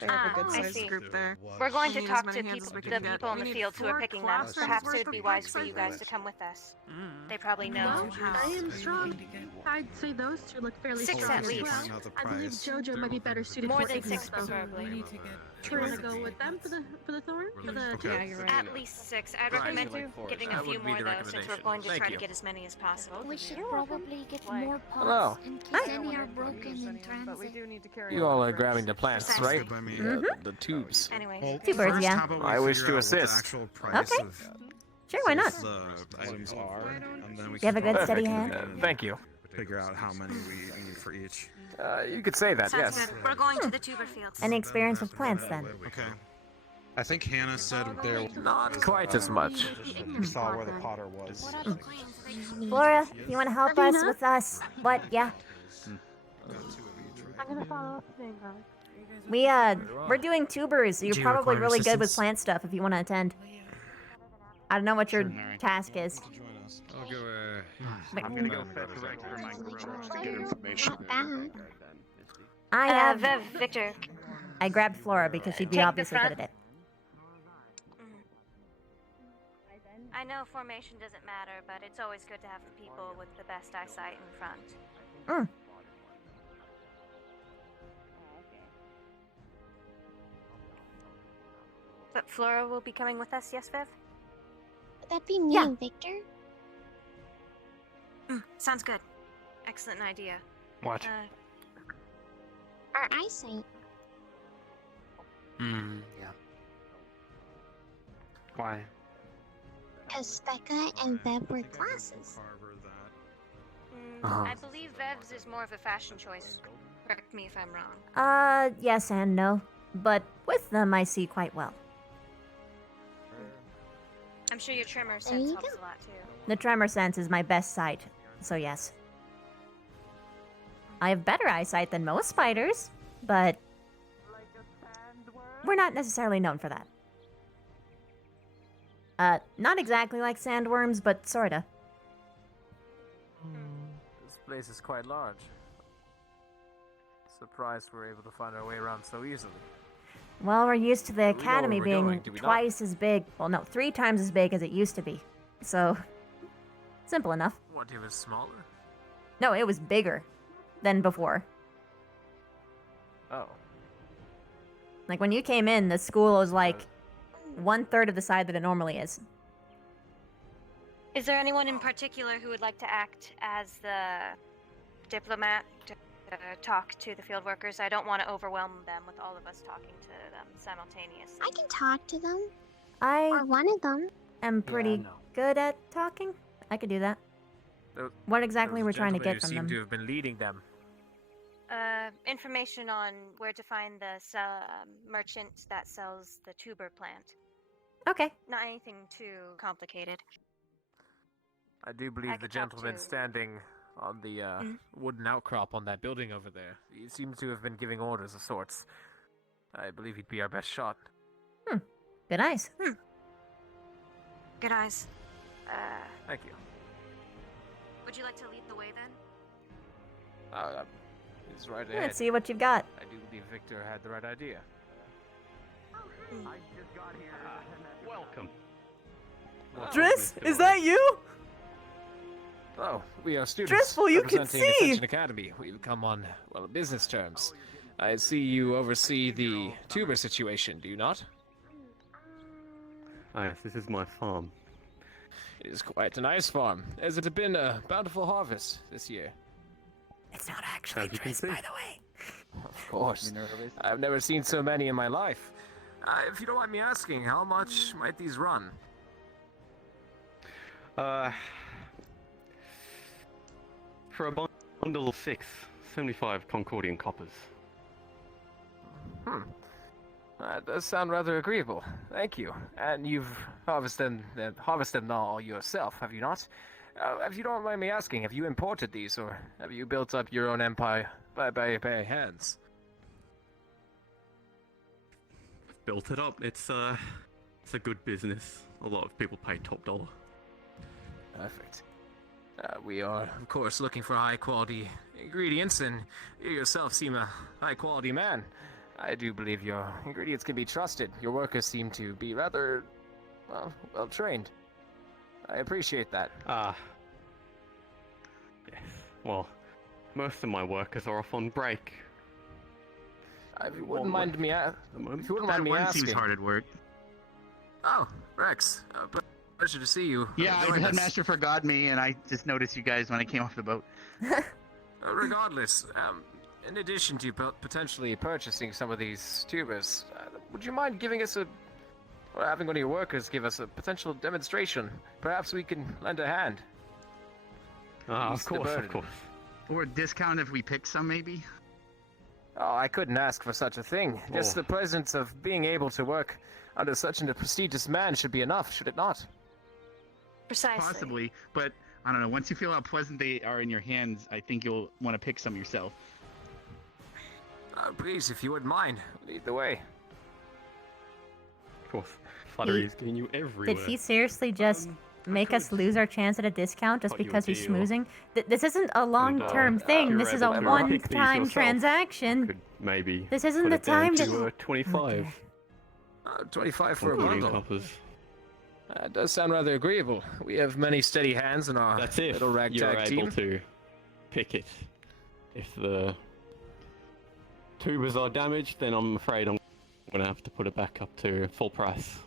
They have a good I sized see. group there. We're going We to need talk as to many hands as we the can get. people in We the need field who are 4 picking them. classrooms Perhaps worth it would of be wise for books, you I guys to come with us. Mm. They probably know how. I am strong. I'd say those two look fairly 6 strong at as least. well. I believe Jojo might be better suited More for than Ignis, 6 though. preferably. Do you want to go with them for the thorn? For the Okay. tuber? At least 6. I'd recommend getting a few more though, since we're going to try to get as many as possible. We should probably get more Hello. pots in case any are broken in transit. You all are grabbing the plants, right? Mhm. The tubes. Anyways. Two birds, yeah. I wish to assist. Okay. Sure, why not? Items are, and then we You have a can good steady hand? Thank you. figure out how many we need for each. You could say that, Sounds yes. good. We're going to the tuber fields. Any experience with plants then? Okay. I think Hannah said there. Not quite as much. We saw where the potter was. Flora, you want to help us with us? What? Yeah. I'm gonna follow up with Vanguard. We're doing tubers. So you're Do you probably require really good with assistance? plant stuff if you want to attend. I don't know what your task is. I'll go, I'm gonna go fetch Rex for my garage to get information. I have. Viv, Victor. I grabbed Flora because she'd be Take the obviously good front. at it. I know formation doesn't matter, but it's always good to have the people with the best eyesight in front. Mm. But Flora will be coming with us, yes, Viv? Would that be me and Victor? Sounds good. Excellent idea. What? Our eyesight. Yeah. Why? Because Becca and Bev wear glasses. I believe Vev's is more of a fashion choice. Correct me if I'm wrong. Yes and no. But with them, I see quite well. I'm sure your tremor sense helps a lot too. The tremor sense is my best sight, so yes. I have better eyesight than most spiders, but we're not necessarily known for that. Not exactly like sandworms, but sorta. This place is quite large. Surprised we're able to find our way around so easily. Well, we're used to the We know academy where we're being going, do we not? twice as big. Well, no, 3 times as big as it used to be. So, simple enough. What, even smaller? No, it was bigger than before. Oh. Like, when you came in, the school was like 1/3 of the size that it normally is. Is there anyone in particular who would like to act as the diplomat to talk to the field workers? I don't want to overwhelm them with all of us talking to them simultaneously. I can talk to them. I Or one of them. am pretty good at talking. I could do that. What exactly we're trying to get from seem them? to have been leading them. Information on where to find the merchant that sells the tuber plant. Okay. Not anything too complicated. I do believe the gentleman standing on the wooden outcrop on that building over there. He seems to have been giving orders of sorts. I believe he'd be our best shot. Good eyes. Good eyes. Thank you. Would you like to lead the way then? He's right ahead. Let's see what you've got. I do believe Victor had the right idea. I just got here. Welcome. Driss, is that you? Oh, we are students Dressful, you can representing see! Ascension Academy. We've come on, well, business terms. I see you oversee the tuber situation, do you not? Ah, yes, this is my farm. It is quite a nice farm. Has it been a bountiful harvest this year? It's not actually Driss, by the way. Of course. I've never seen so many in my life. If you don't mind me asking, how much might these run? For a bundle of 6, 75 Concordian coppers. That does sound rather agreeable. Thank you. And you've harvested them all yourself, have you not? If you don't mind me asking, have you imported these, or have you built up your own empire by hands? Built it up. It's a good business. A lot of people pay top dollar. Perfect. We are, of course, looking for high-quality ingredients, and you yourself seem a high-quality man. I do believe your ingredients can be trusted. Your workers seem to be rather, well trained. I appreciate that. Yes. Well, most of my workers are off on break. If you wouldn't mind me Seems asking. hard at work. Oh, Rex. Pleasure to see you. Yeah, Join the us. headmaster forgot me, and I just noticed you guys when I came off the boat. Regardless, in addition to potentially purchasing some of these tubers, would you mind giving us or having one of your workers give us a potential demonstration? Perhaps we can lend a hand. Of Ease the course, of burden. course. Or a discount if we pick some, maybe? Oh, I couldn't ask for such a thing. Just the presence of being able to work under such a prestigious man should be enough, should it not? Precisely. Possibly, but I don't know. Once you feel how pleasant they are in your hands, I think you'll want to pick some yourself. Please, if you wouldn't mind, lead the way. Of course. Flattery is getting you everywhere. Did he seriously just make us lose our chance at a discount just Cut you a because he's deal. schmoozing? This isn't a long-term thing. you're This is a able to pick these one-time yourself. transaction. Maybe. This isn't put the it down time to to- 25. 25 for a Concordian bundle. coppers. That does sound rather agreeable. We have many steady hands in our That's if little you're ragtag able team. to pick it. If the tubers are damaged, then I'm afraid I'm going to have to put it back up to full price.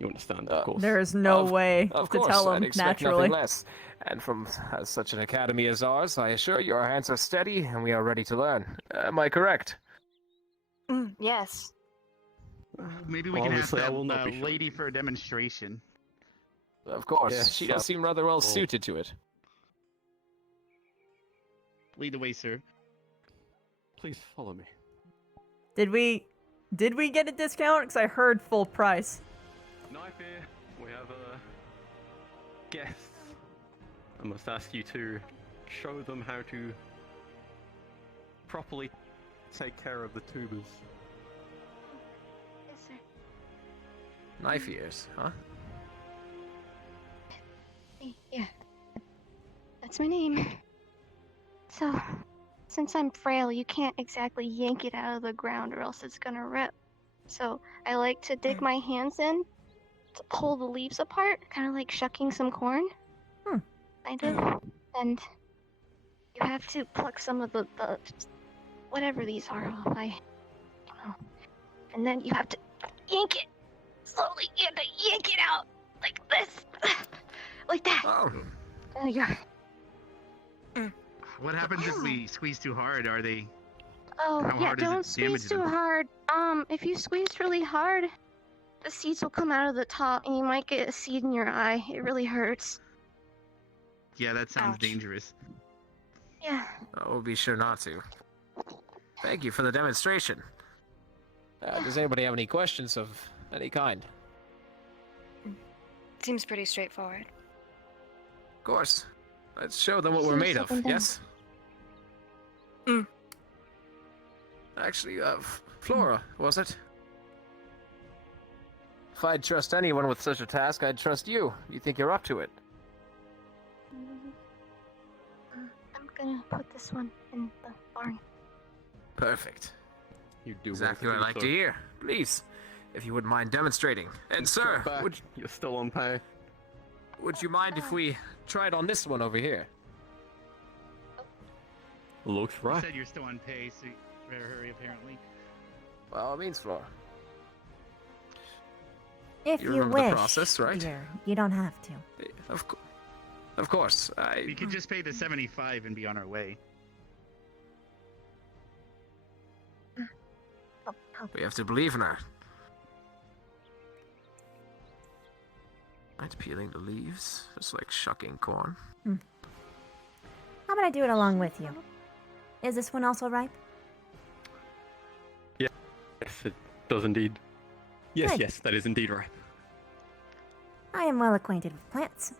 You understand, of course. There is no way Of to course, tell I'd him expect naturally. nothing less. And from such an academy as ours, I assure you our hands are steady and we are ready to learn. Am I correct? Yes. Maybe we can ask Obviously, I that will not be sure. lady for a demonstration. Of course, Yes, she does seem rather well suited to it. Lead the way, sir. Please follow me. Did we get a discount? Because I heard full price. Knife here. We have guests, I must ask you to show them how to properly take care of the tubers. Yes, sir. Knife ears, huh? Yeah. That's my name. So, since I'm frail, you can't exactly yank it out of the ground or else it's gonna rip. So, I like to dig my hands in to pull the leaves apart, kind of like shucking some corn. Kind of. And you have to pluck some of the whatever these are off. I don't know. And then you have to yank it slowly. You have to yank it out like this, like that. Oh. There you go. What happens if we squeeze too hard? Are they? Oh, How yeah, hard is it don't squeeze damaging too them? hard. If you squeeze really hard, the seeds will come out of the top and you might get a seed in your eye. It really hurts. Yeah, that sounds Ouch. dangerous. Yeah. I'll be sure not to. Thank you for the demonstration. Does anybody have any questions of any kind? Seems pretty straightforward. Of course. Let's show them what we're made of, yes? Actually, Flora, was it? If I'd trust anyone with such a task, I'd trust you. You think you're up to it? I'm gonna put this one in the barn. Perfect. You do exactly what I like to hear. Please, if you wouldn't mind demonstrating. And sir, you're still on pay. Would you mind if we tried on this one over here? Looks You right. said you're still on pay, so you better hurry, apparently. By all means, Flora. If You you remember the wish, process, right? dear, you don't have to. Of course. We could just pay the 75 and be on our way. We have to believe in her. Right, peeling the leaves, just like shucking corn. How about I do it along with you? Is this one also ripe? Yes, it does indeed. Yes, Good. yes, that is indeed right. I am well acquainted with plants.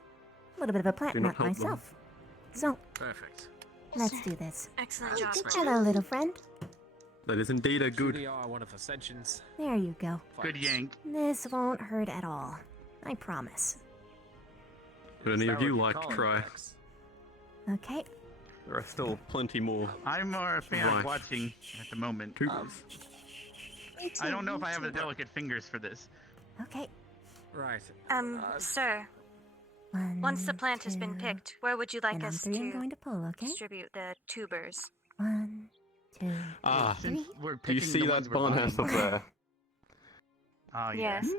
A little bit of a plant Do not nut help them. myself. So, Perfect. let's do this. Excellent job. Hello, little friend. That is indeed a good. Truly are one of Ascension's. There you go. Good yank. This won't hurt at all. I promise. Would any of you like to try? Okay. There are still plenty more. I'm more a fan Right. of watching at the moment. I don't know if I have the delicate fingers for this. Okay. Right. Sir, once the plant has been picked, where would you like and on us 3 I'm to going to pull, okay? distribute the tubers? 1, 2, Ah, 3. Since we're do you picking see the that ones we're barn buying. house up there? Oh, yeah. Yes.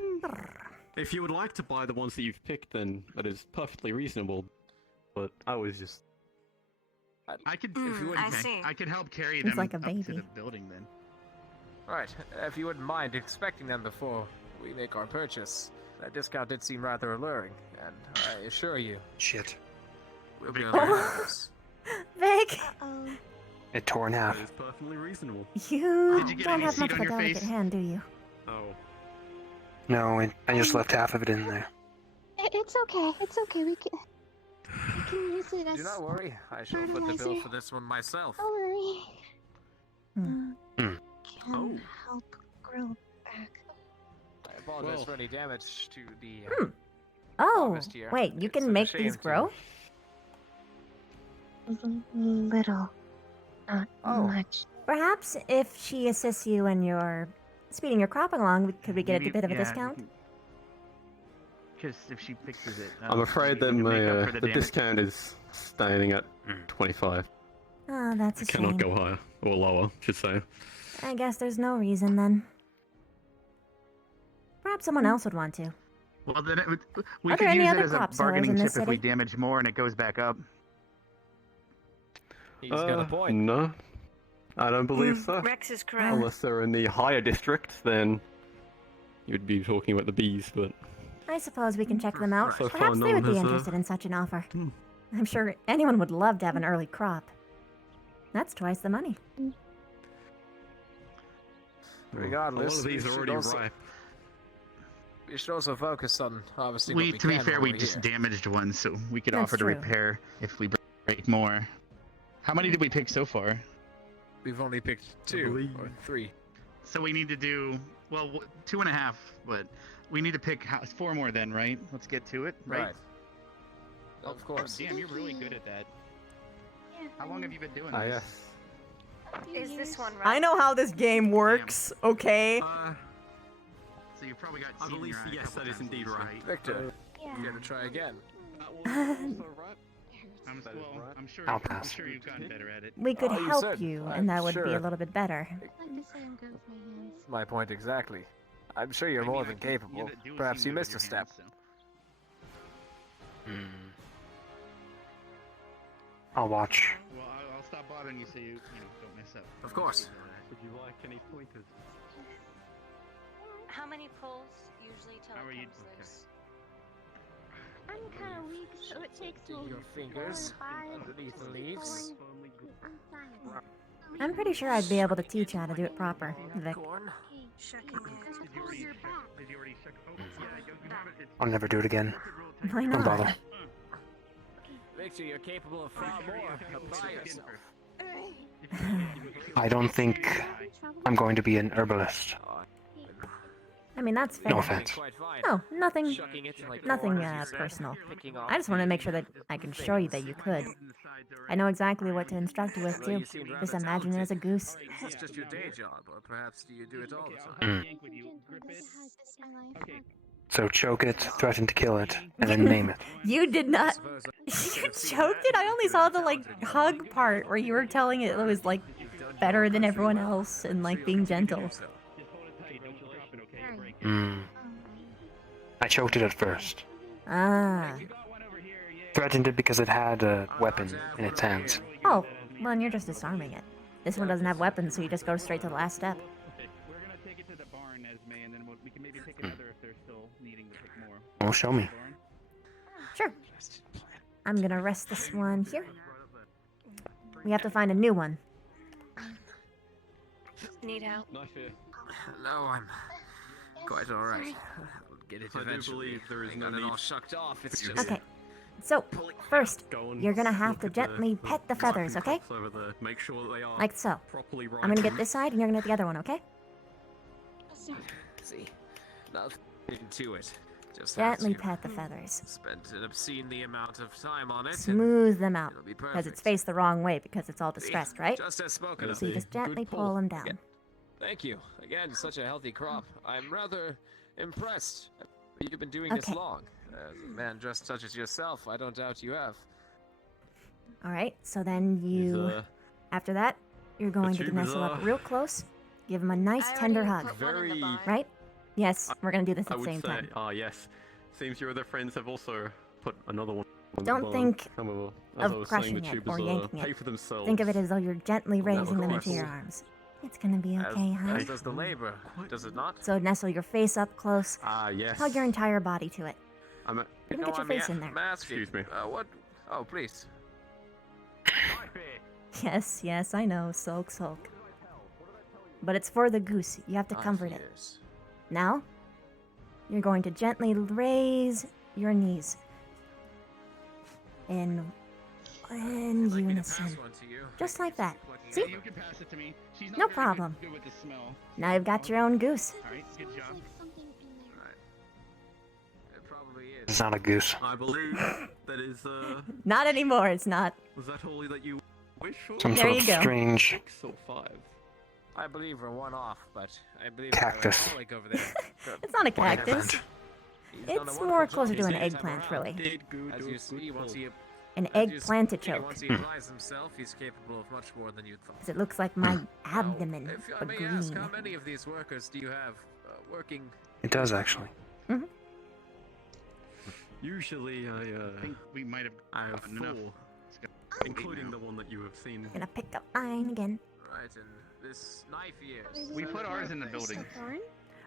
If you would like to buy the ones that you've picked, then that is perfectly reasonable. But I was just. I could, if you wouldn't, I see. I could help carry It's them like a up to baby. the building then. Right, if you wouldn't mind expecting them before we make our purchase. That discount did seem rather alluring, and I assure you, Shit. we'll be on the house. Vic! It tore in half. That is perfectly reasonable. You Did you get don't any have seed much of on a your delicate face? hand, do you? Oh. No, I just left half of it in there. It's okay. It's okay. We can use it as. Do not worry, I shall foot the bill for this one myself. Don't worry. Hmm. Can help grow back. I apologize for any damage to the Oh, harvest here. wait, you It's can a make shame these to- grow? Little. Not much. Perhaps if she assists you in your speeding your cropping along, could we get a Maybe- bit of a yeah, discount? Because if she fixes it, I'm afraid that we can make up my for the the damage. discount is staying at 25. Oh, that's a I cannot shame. go higher or lower, should say. I guess there's no reason then. Perhaps someone else would want to. Well, then we Are could there any use other it as a crop sellers bargaining in chip this if we city? damage more and it goes back up. He's got a point. No, I don't believe so. Rex is correct. Unless they're in the higher district, then you'd be talking about the bees, but I suppose we can check them out. So far, Perhaps no they would one be has, interested in such an offer. I'm sure anyone would love to have an early crop. That's twice the money. Regardless, a lot of these we are should already also- ripe. we should also focus on harvesting We, what we to be can fair, while we we're just here. damaged one, so we could That's offer to true. repair if we break more. How many did we pick so far? We've only picked 2 or 3. So we need to do, well, 2.5, but we need to pick 4 more then, right? Let's get to it, right? Right. Of course. Damn, you're really good at that. How long have you been doing Ah, this? yes. Is this one right? I know how this game works, okay? So you've probably got I seed in believe your eye a yes, couple that is times, indeed right. Victor, Yeah. you gotta try again. I'm sure. I'll I'm pass. sure you've gotten better at it. We could Oh, you help said. you, I'm and that would be a sure. little bit better. I'd like to say I'm good with my hands. My point exactly. I'm sure you're more than capable. Perhaps you missed a step. I'll watch. Well, I'll stop bothering you so you don't mess up. Of course. Would you like any pointers? How many pulls usually till How are it you? comes loose? I'm kind of weak, so it takes me Your fingers underneath the leaves. I'm pretty sure I'd be able to teach you how to do it proper, Vic. Corn. Checking it. Did you already check? Oh, yeah, you have it. I'll never do it again. Why Don't not? bother. Victor, you're capable of far more. Apply yourself. I don't think I'm going to be an herbalist. I mean, that's fair. No offense. No, nothing, Shucking it like nothing corn, as you said. personal. Picking off I just want to make sure that I can show you that you could. I know exactly what to instruct you with, Well, too. you seem rather Just imagine it as a goose. It's just your day job, or perhaps do you do it all the time? So choke it, threaten to kill it, and then name it. You did not. You choked it? I only saw the, like, hug part where you were telling it was, like, better than everyone else and, like, being gentle. I choked it at first. Ah. Threatened it because it had a weapon in its hands. Oh, well, then you're just disarming it. This one doesn't have weapons, so you just go straight to the last step. We're gonna take it to the barn, Esme, and then we can maybe pick another if they're still needing to pick more. Well, show me. Sure. I'm gonna rest this one here. We have to find a new one. Need help? Knife here. No, I'm quite alright. I'll get it I do eventually. believe there is I no got it all need. shucked off. It's just Okay. So, first, Go and you're gonna have look to at gently pet the feathers, okay? crops over there. Make sure that they are Like so. properly right. I'm gonna get this side, and you're gonna get the other one, okay? see, nothing to it. Just Gently have to pet the feathers. spend an obscenely amount of time on it. and Smooth them out. it'll be Because it's perfect. faced the wrong way because it's all distressed, right? Just as spoken of. So you just gently Good pull them down. Thank you. Again, such a healthy crop. I'm rather impressed. You've been doing this Okay. long. As a man just such as yourself, I don't doubt you have. Alright, so then you... After that, you're going to tube nestle is, up real close. Give him a nice, tender hug. Very. Right? Yes, we're gonna do this I at the would same say, time. yes. Seems your other friends have also put another one. on the Don't barn. think However, as I of was saying, crushing the it tubers or yanking pay it. for themselves. Think of it as though you're gently Well, raising of them into course. your arms. It's gonna be okay, huh? As does the labor, does it not? So nestle your face up close. Ah, yes. Hug your entire body to it. I'm a, Even get your face in there. Excuse me. What? Oh, please. Yes, yes, I know. Sulk, sulk. But it's for the goose. You have to comfort it. Now, you're going to gently raise your knees. In unison. Just like that. See? You can pass it to me. She's not No very problem. Good with the smell. Now you've got your own goose. All right, good job. It probably is. It's not a goose. I believe that is. Not anymore, it's not. Was that all that you wish for? Some There sort you of go. strange Six or 5. I believe we're one off, but I believe Cactus. our colleague over there. It's not a cactus. He's done a It's wonderful more job. closer to an He's eggplant, around. really. As you see, once he An as you eggplantichoke. Once he applies himself, he's capable of much more than you'd thought. Because it looks like my abdomen, If I but may green. ask, how many of these workers do you have working? It does, actually. Usually, I think we might have I have gotten enough. 4, including the one that you have seen. Gonna pick up mine again. Right, and this knife here. We put ours in the building.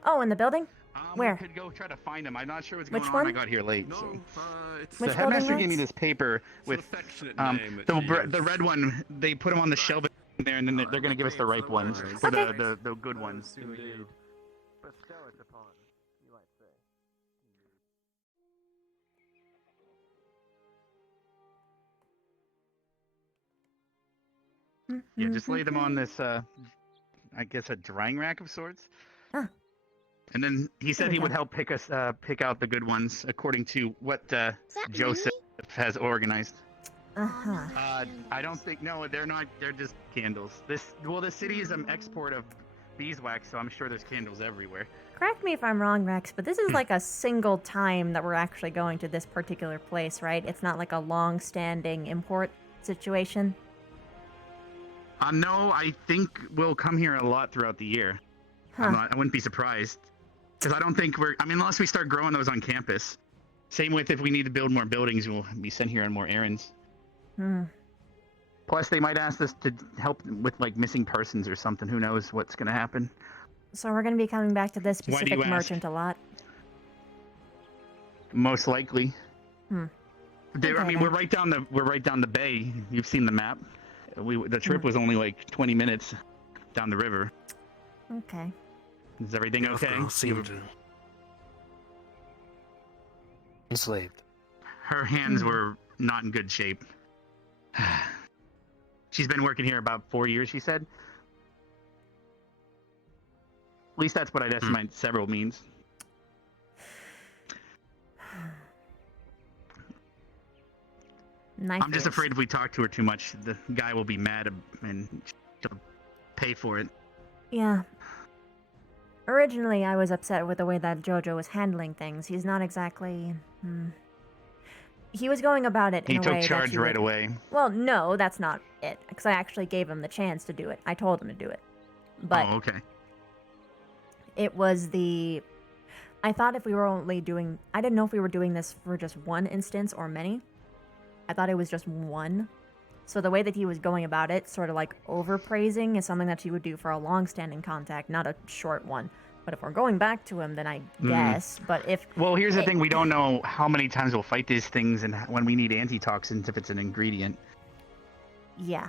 Oh, in the building? Where? We could go try to find them. I'm not sure what's Which going on. I one? got here late. No, So. it's Which The headmaster building gave me was? this paper with affectionate the name that she the has. red one. They put them on the shelf in there, and then they're gonna give us the ripe ones, or Okay. the good ones. Indeed. Bestow it upon, you might say. Yeah, just lay them on this, I guess a drying rack of sorts. Ah. And then he said we he would go. help pick out the good ones according to what Joseph has organized. Uh-huh. I don't think, no, they're not. They're just candles. The city is an export of beeswax, so I'm sure there's candles everywhere. Correct me if I'm wrong, Rex, but this is like a single time that we're actually going to this particular place, right? It's not like a long-standing import situation. No, I think we'll come here a lot throughout the year. Huh. I wouldn't be surprised. Because I don't think unless we start growing those on campus. Same with if we need to build more buildings, we'll be sent here on more errands. Hmm. Plus, they might ask us to help with, like, missing persons or something. Who knows what's going to happen. So we're going to be coming back to this Why do specific you ask? merchant a lot? Most likely. Hmm. Dude, I Okay, mean, then. we're right down the bay. You've seen the map. The trip was only like 20 minutes down the river. Okay. Is everything okay? Enslaved. Her hands were not in good shape. She's been working here about 4 years, she said. At least that's what I'd estimate several means. I'm just afraid if we talk to her too much, the guy will be mad and she'll pay for it. Yeah. Originally, I was upset with the way that Jojo was handling things. He's not exactly... He was going about it in He a way took that charge he right would... away. Well, no, that's not it. Because I actually gave him the chance to do it. I told him to do it. But Oh, okay. it was the... I thought if we were only doing... I didn't know if we were doing this for just one instance or many. I thought it was just one. So the way that he was going about it, sort of like overpraising, is something that you would do for a long-standing contact, not a short one. But if we're going back to him, then I guess. But if... Well, here's the thing. We don't know how many times we'll fight these things and when we need antitoxins if it's an ingredient. Yeah.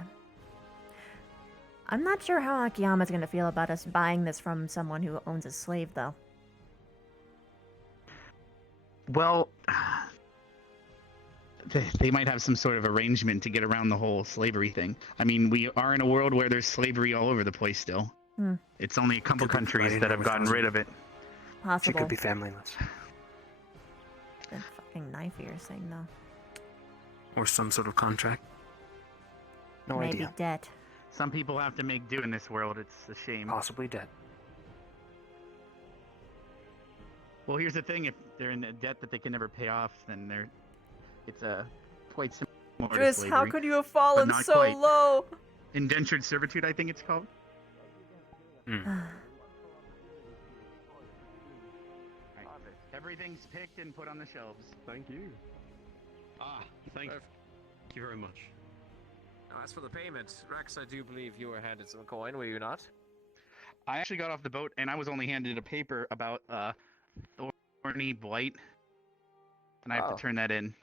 I'm not sure how Akiyama's going to feel about us buying this from someone who owns a slave, though. Well, they might have some sort of arrangement to get around the whole slavery thing. I mean, we are in a world where there's slavery all over the place still. It's only a couple countries that have gotten rid of it. Possible. She could be familyless. That fucking knife you're saying, though. Or some sort of contract. No Maybe idea. debt. Some people have to make do in this world. It's a shame. Possibly debt. Well, here's the thing. If they're in a debt that they can never pay off, then it's quite similar to Driz, slavery. how could you have but fallen not so quite. low? Indentured servitude, I think it's called. Everything's picked and put on the shelves. Thank you. Thank you very much. Now, as for the payment, Rex, I do believe you were handed some coin, were you not? I actually got off the boat and I was only handed a paper about thorny blight, and I have to turn that in.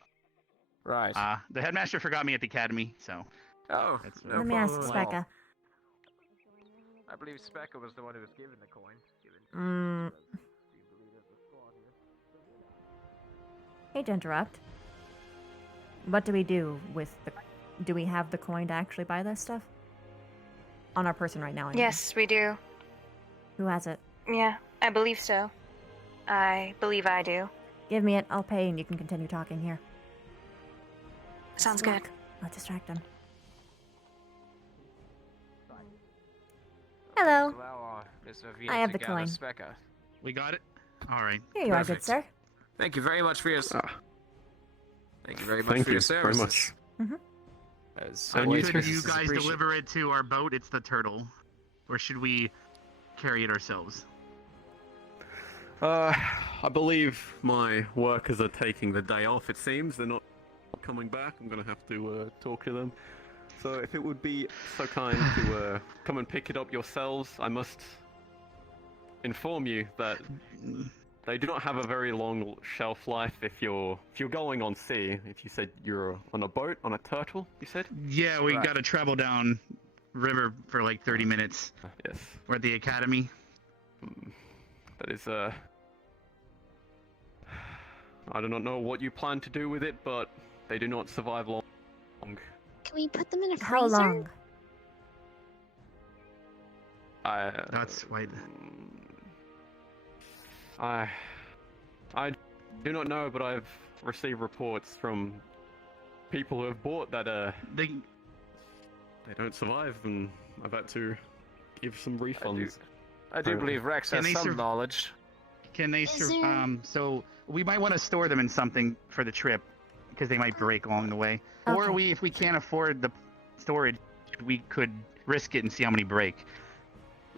Right. The headmaster forgot me at the academy, so. Oh, that's Let me ask problem at all. Specca. I believe Specca was the one who was given the coin. Hate to interrupt. What do we do with the... Do we have the coin to actually buy this stuff? On our person right now, I mean. Yes, we do. Who has it? Yeah, I believe so. I believe I do. Give me it, I'll pay, and you can continue talking here. Sounds good. I'll distract him. Hello. I have the coin. Specca. We got it? Alright. Here you are, good sir. Thank you very much for your... Thank you very much Thank for your you very services. much. So should you guys deliver it to our boat? It's the turtle. Or should we carry it ourselves? I believe my workers are taking the day off, it seems. They're not coming back. I'm going to have to talk to them. So if it would be so kind to come and pick it up yourselves, I must inform you that they do not have a very long shelf life if you're going on sea. If you said you're on a boat, on a turtle, you said? Yeah, we Right. gotta travel down river for like 30 minutes. Yes. We're at the academy. That is, I do not know what you plan to do with it, but they do not survive long. Can we put them in a freezer? How long? That's why. I do not know, but I've received reports from people who have bought that they don't survive, and I've had to give some refunds. I do believe Rex has some knowledge. Can they so we might want to store them in something for the trip, because they might break along the way. Or if we can't afford the storage, we could risk it and see how many break.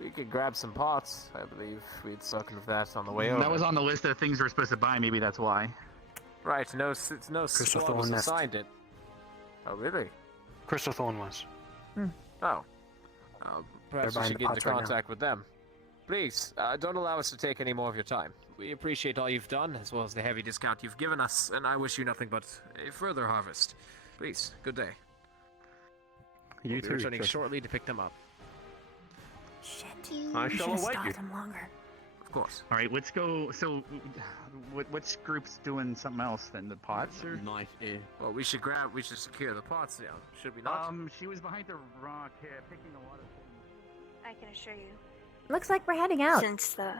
We could grab some pots. I believe we'd spoken of that on the way over. That was on the list of things we're supposed to buy. Maybe that's why. Right. No squad was assigned it. Oh, really? Crystal Thorn was. Oh. Perhaps we should get into contact with them. Please, don't allow us to take any more of your time. We appreciate all you've done, as well as the heavy discount you've given us, and I wish you nothing but a further harvest. Please, good day. You we'll be returning shortly to pick them up. Shit. I shall await you. Them longer. Of course. All right, let's go. So, what group's doing something else then? The pots or? Nice. Well, we should secure the pots now. Should we not? She was behind the rock, picking a lot of things. I can assure you. Looks like we're heading out. Since the.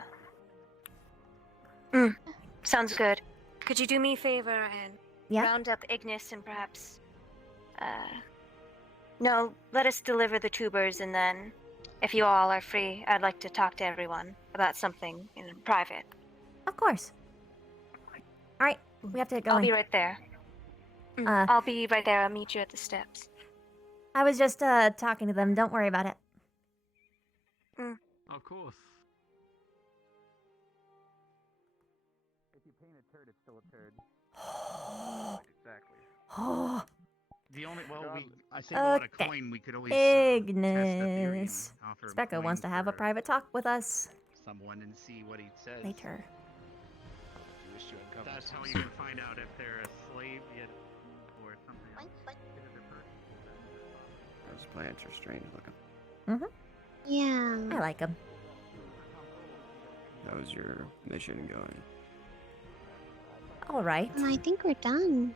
Sounds good. Could you do me a favor and round up Ignis and perhaps. No, let us deliver the tubers, and then, if you all are free, I'd like to talk to everyone about something in private. Of course. All right, we have to get going. I'll be right there. I'll be right there. I'll meet you at the steps. I was just talking to them. Don't worry about it. Of course. If you paint a turd, it's still a turd. Exactly. The only I saved a lot of coin. We could always Ignis. Specco wants to have a private talk with us. Someone and see what he says. Later. That's how you can find out if they're a slave yet or something else. Those plants are strange looking. Yeah. I like them. How was your mission going? All right. I think we're done.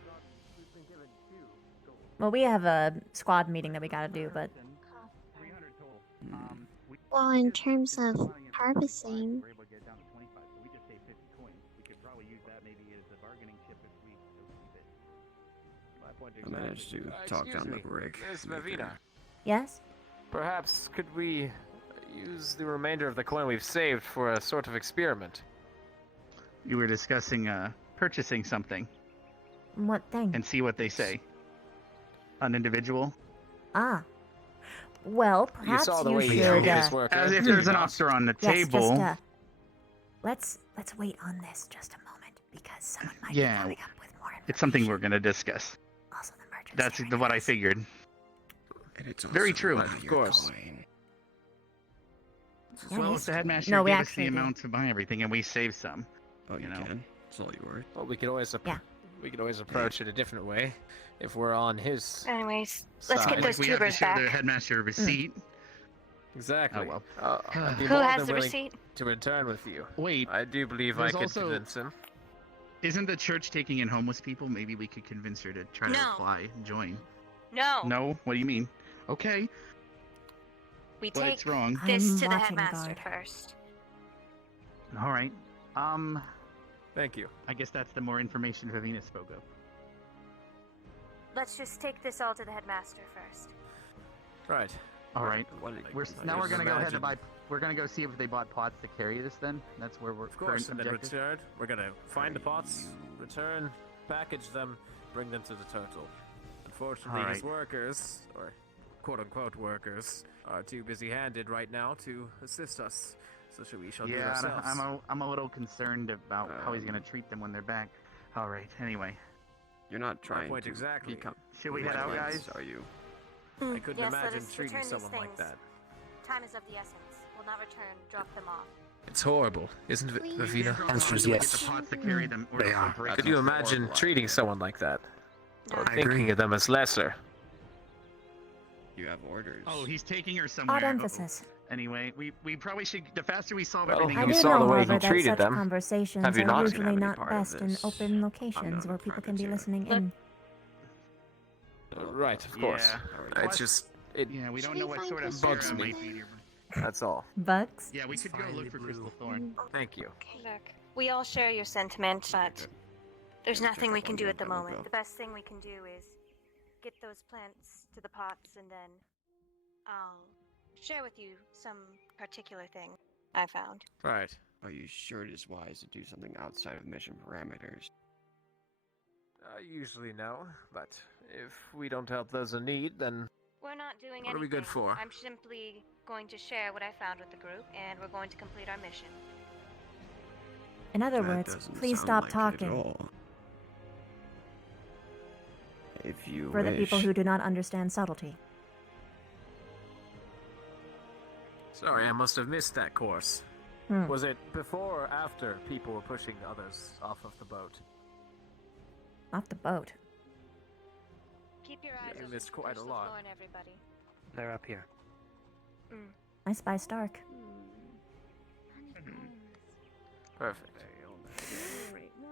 Well, we have a squad meeting that we gotta do, but... Well, in terms of harvesting... I managed to talk down the rig. Miss Vavina. Yes? Perhaps could we use the remainder of the coin we've saved for a sort of experiment? You were discussing purchasing something. What thing? And see what they say. An individual. Ah. Well, perhaps you should. As if there's an offer on the table. Just, let's wait on this just a moment because someone might be coming up with more information. It's something we're gonna discuss. Also, the merchant. That's what I figured. And it's very true. Of course. Well, if the headmaster gave us the amount to buy everything and we save some, you know. That's all you were. Well, we could always approach it a different way if we're on his. Anyways, let's get those we tubers have to show back. the headmaster a receipt. Exactly. Oh well. I'd be Who more has than the willing receipt? to return with you. Wait. I do believe I could convince him. Isn't the church taking in homeless people? Maybe we could convince her to try to apply and join. No. No? What do you mean? Okay. We Well, take it's wrong. this I'm to the watching headmaster guard. first. All right. Thank you. I guess that's the more information Vavina spoke of. Let's just take this all to the headmaster first. Right. All right. Now we're gonna go ahead to buy. Imagine. We're gonna go see if they bought pots to carry this. Then that's where we're. Of course, and then objective. return. We're gonna find the pots, return, package them, bring them to the turtle. Unfortunately, All his right. workers, or quote-unquote workers, are too busy-handed right now to assist us. So we shall do it Yeah, ourselves. I'm a little concerned about how he's gonna treat them when they're back. All right. Anyway. You're not trying point to exactly. become. Should we head out, guys? Are you? I couldn't Yes, let imagine us treating return these someone like things. that. Time is of the essence. We'll not return. Drop them off. It's horrible, isn't it, Vavina? Answer is yes. They are. Could you imagine treating someone like that? Or I thinking agree. of them as lesser? You have orders. Oh, he's taking her somewhere. Odd emphasis. Anyway, we probably should. The faster we solve Well, everything. I You do saw know, the way he however, that treated such them. conversations Have you are not? usually Have any not part of best in this. open locations not where a people can private be jet. listening in. Right, of course. Yeah. It's just it Yeah, we don't know what Find sort of this bugs Sarah me. might be here. That's all. Bugs? Yeah, we could go look for Crystal Thorn. Thank you. Look, we all share your sentiment, but there's nothing we can do at the moment. The best thing we can do is get those plants to the pots, and then I'll share with you some particular thing I found. Right. Are you sure it is wise to do something outside of mission parameters? Usually no, but if we don't help those in need, then We're not doing anything. what are we good for? I'm simply going to share what I found with the group, and we're going to complete our mission. In other That words, doesn't please sound stop like it at talking. all. If you For the wish. people who do not understand subtlety. Sorry, I must have missed that course. Was it before or after people were pushing others off of the boat? Off the boat. Keep your eyes you open missed for quite a Crystal lot. Thorn, everybody. They're up here. I spy Stark. Perfect. Right now.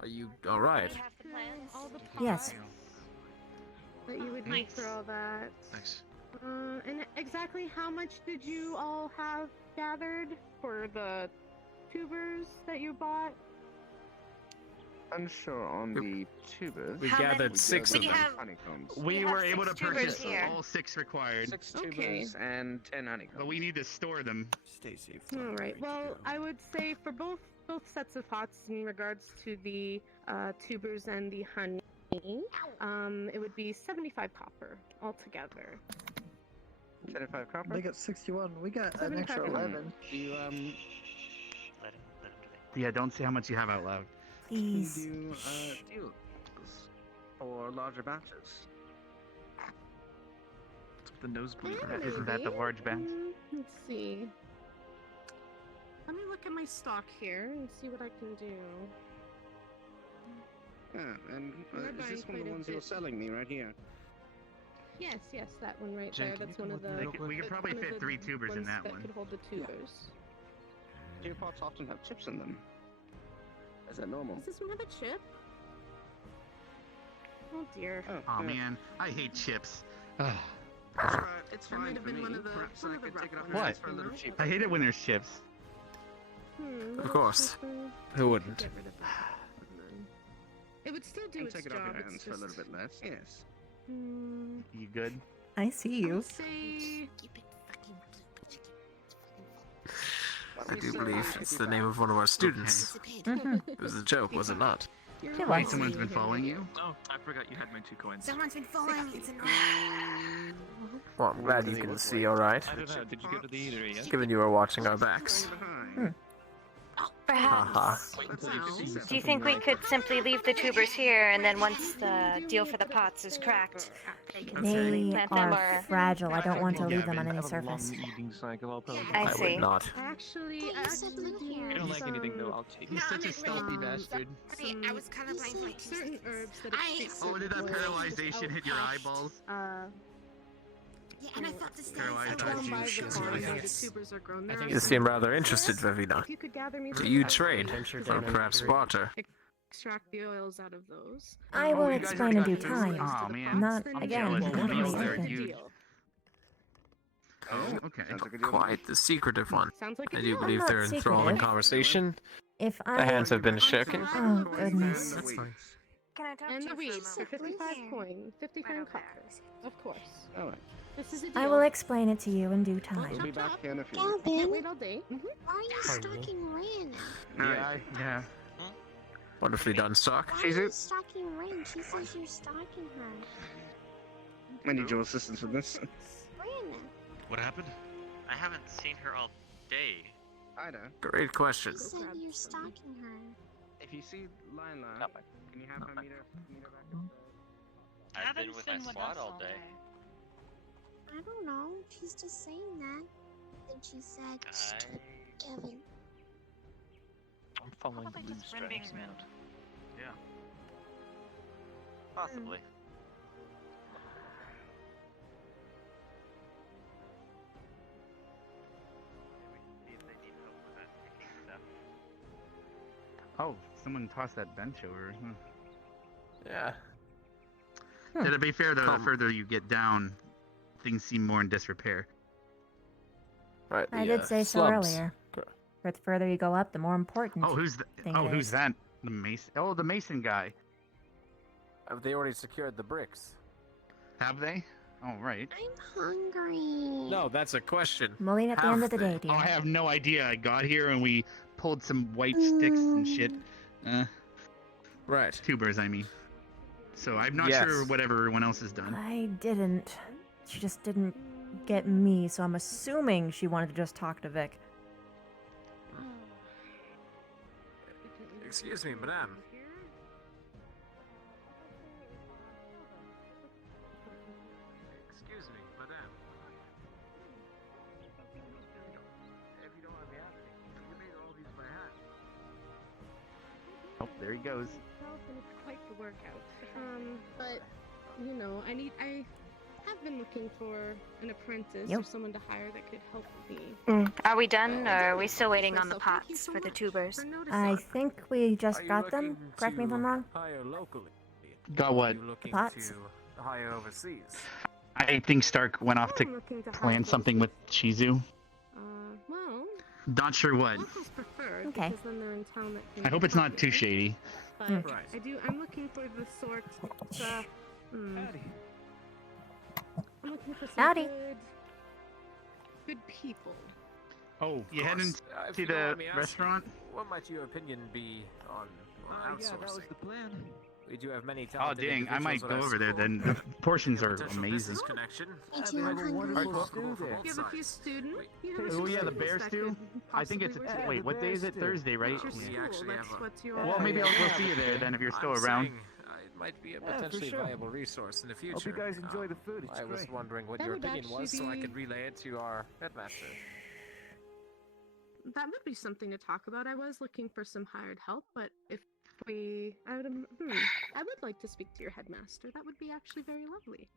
Are you alright? We have the plans. All the Yes. pots that you would need for all that. Nice. And exactly how much did you all have gathered for the tubers that you bought? Unsure on the tubers. We gathered 6 of them. Honeycombs. We were able to 6 tubers purchase here. all 6 required. 6 Okay. tubers and 10 honeycombs. But we need to store them. Stay safe. All right. Well, I would say for both sets of pots, in regards to the tubers and the honey, it would be 75 copper altogether. 75 copper? They got 61. We got an 75 extra copper. 11. You Let him do that. Yeah, don't say how much you have out loud. Please. Do deals for larger batches. The nosebleed. Yeah, Isn't that the maybe. large batch? Let's see. Let me look at my stock here and see what I can do. Yeah, and We're is buying this one of the quite a ones you're bit. selling me right here? Yes, that one right Jen, there. can That's you one come of the. over real quick? We could probably one of fit the 3 tubers in ones that that one. could hold the tubers. Do your pots often have chips in them? Is that normal? Is this one of the chip? Oh dear. Oh man, I hate chips. Ugh. It's That might fine have for been me. one of the Perhaps one I of the could take it rough off ones, your What? for a little no? cheaper. I hate it when there's chips. Of course. Who wouldn't? Get rid of that. It would still do You its take it job. off your It's hands for a just. little bit less. Yes. You good? I see you. I'll say. I do believe it's the name of one of our students. It was a joke, was it not? Wait, someone's been following you? Oh, I forgot you had my 2 coins. Someone's been following me tonight. Well, I'm glad you can see alright. I don't know. Did you go to the eatery yet? Given you were watching our backs. Perhaps. Haha. Wait until you see Do you think we could simply leave the tubers here, and then once the deal for the pots is cracked, They plant them, are or fragile. I don't want to Yeah, leave them on I any have a long surface. eating cycle. I'll probably I I see. would not. Actually, Don't I you said actually little do here. I don't like anything though. some- I'll take He's it. such a stealthy bastard. I was kind of playing like certain herbs that I- excrete Oh, did that certain oils paralyzation hit your without eyeballs? Yeah, and I thought the same. Paralyzed Down eyes. by the Shit. farm I think where the it's- tubers are grown. I There think are You some seem rather interested, Vivina. If you could gather me Do some you pepper, trade? Venture Or down perhaps into- barter? extract the oils out of those. I will you guys explain in already due got those? time. Oh man. Not Then again. jealous. you The can meals make there are a huge. deal. Oh, okay. Sounds like a deal. Quite the secretive one. Sounds like a I do deal. believe not they're enthralling secretive. conversation. If The I hands have been shaken. Oh goodness. That's fine. Can I talk And to the you for a wheats for moment? 55 Here. coin, 55 Right over copper. there. Of course. Alright. This is a deal. I will explain it to you in due We'll time. be back in a few Gavin, minutes. Can't wait all day. why are you Pardon me? stalking Rin? Yeah. Wonderfully done, Stock. Why She's are you it. stalking Rin? She says you're stalking her. I need your assistance with this. Rin, What happened? I haven't seen her all day. I know. Great question. she said you're stalking her. If you see Lila, can you have her meet her back? I've been with my squad all day. I don't know. She's just saying that. Then she said, Kevin. I'm following Probably the loose just Rin being tracks. rude. Yeah. Possibly. See if they need help with that picking stuff. Oh, someone tossed that bench over. Huh. Yeah. To be fair, though, the further you get down, things seem more in disrepair. Right. I did say so earlier. The further you go up, the more important. Oh, who's is. that? The mason. Oh, the mason guy. Have they already secured the bricks? Have they? Oh, right. I'm hungry. No, that's a question. We'll eat at the end of the day, dear. Oh, I have no idea. I got here and we pulled some white sticks and shit. Right. Tubers, I mean. So I'm not sure what everyone else has done. I didn't. She just didn't get me, so I'm assuming she wanted to just talk to Vic. Excuse me, madame. Excuse me, madame. If you don't mind me asking, you made all these by hand. Oh, there he goes. It's quite the workout. But you know, I have been looking for an apprentice or someone to hire that could help me. Are we done, or are we still waiting on the pots for the tubers? I think we just got them. Correct me if I'm wrong. Hire locally. Got what? Pots. To hire overseas. I think Stark went off to plan something with Shizu. Well, Not sure what. locals preferred Okay. because then they're in town that can I hope it's not too shady. But I'm looking for the sort. I'm looking for some Howdy. good people. Oh, you heading If to you don't the mind me asking, restaurant? What might your opinion be on outsourcing? Yeah, that was the plan. We do have many Oh, talented dang. I might individuals go at our over there school. then. The portions are Potential amazing. business connection. too, I'm hungry. Remarkable Alright, from both You have a few sides. students. Oh, yeah, the bear stew? I think it's. Wait, what day is it? Thursday, right? We actually have a... Well, maybe we'll see you there then if you're still I'm around. saying, it might be a for potentially sure. viable resource in the future. Hope you guys enjoy the food. It's I was great. wondering what That your would opinion was, actually so I be- could relay it to our headmaster. That would be something to talk about. I was looking for some hired help, but if I would like to speak to your headmaster. That would be actually very lovely.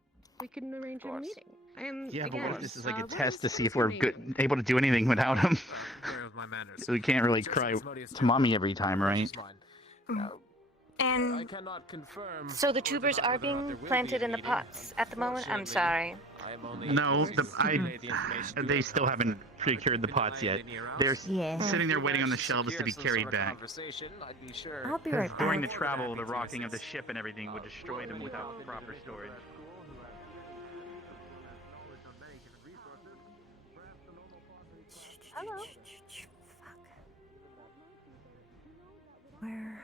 We can arrange a meeting. And Yeah, again, but what if this is like a what test to is see if your we're name? good, able to do anything without him? Beware of my manners. We can't really cry to mommy every time, right? And I cannot confirm. so the tubers are being planted in the pots at the moment? I'm sorry. No, they still haven't procured the pots yet. They're sitting there waiting on the shelves to be carried back. I'll be right During the back. travel, the rocking of the ship and everything would destroy them without proper storage. Hello. Where?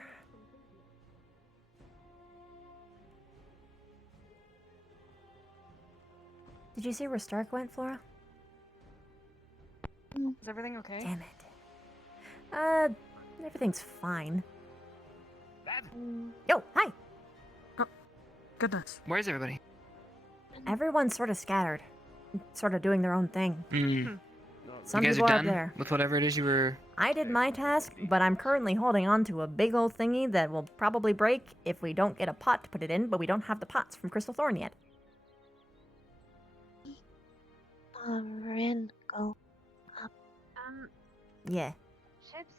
Did you see where Stark went, Flora? Is everything okay? Damn it. Everything's fine. Yo, hi! Goodness. Where's everybody? Everyone's sort of scattered. Sort of doing their own thing. Some You guys people are are done up there. with whatever it is you were. I did my task, but I'm currently holding on to a big old thingy that will probably break if we don't get a pot to put it in, but we don't have the pots from Crystal Thorn yet. Rin, go up. Yeah.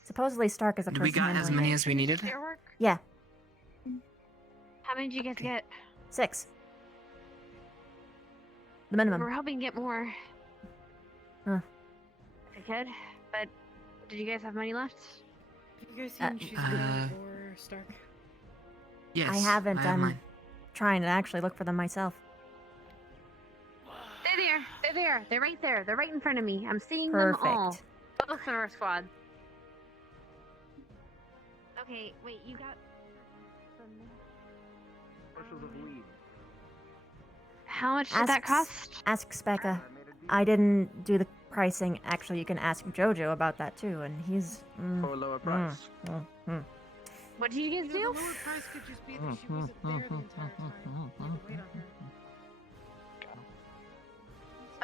Supposedly Stark is the person We got as handling many it. as we needed. Yeah, How many did you guys get? 6. The minimum. We're hoping to get more. Huh. If we could, but did you guys have money left? You guys Uh, seen she's good or Stark? Yes. I haven't. I have I'm mine. trying to actually look for them myself. They're there. They're there. They're right there. They're right in front of me. I'm seeing them all. Perfect. Both in our squad. Okay, wait. You got. How much did that cost? Ask Specca. I didn't do the pricing. Actually, you can ask Jojo about that too, and he's For a lower price. What did you guys do?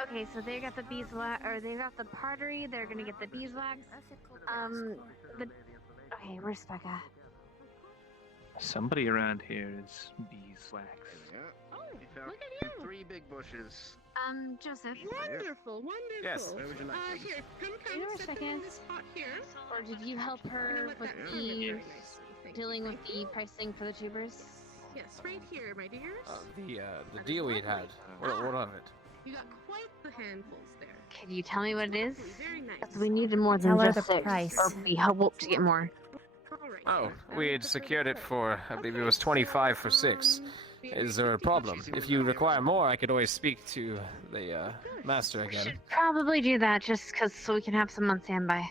Okay, so they got the beeswax, or they got the pottery. They're gonna get the beeswax. Okay, where's Becca? Somebody around here is beeswax. Oh, Look at you! 3 big bushes. Joseph. Wonderful, wonderful. Yes. Where would you like this? Here, Wait come, a sit down second. in this spot here. Or did you help her with the dealing with the pricing for the tubers? Yes, right here, my dears. The deal we had. What of it? You got quite the handfuls there. Can you tell me what it is? Very nice. 'Cause we needed more Tell than her just the 6. price. Or we hope to get more. Oh, we had secured it for, I believe it was 25 for 6. Is there a problem? If you require more, I could always speak to the master again. Probably do that just so we can have some on standby.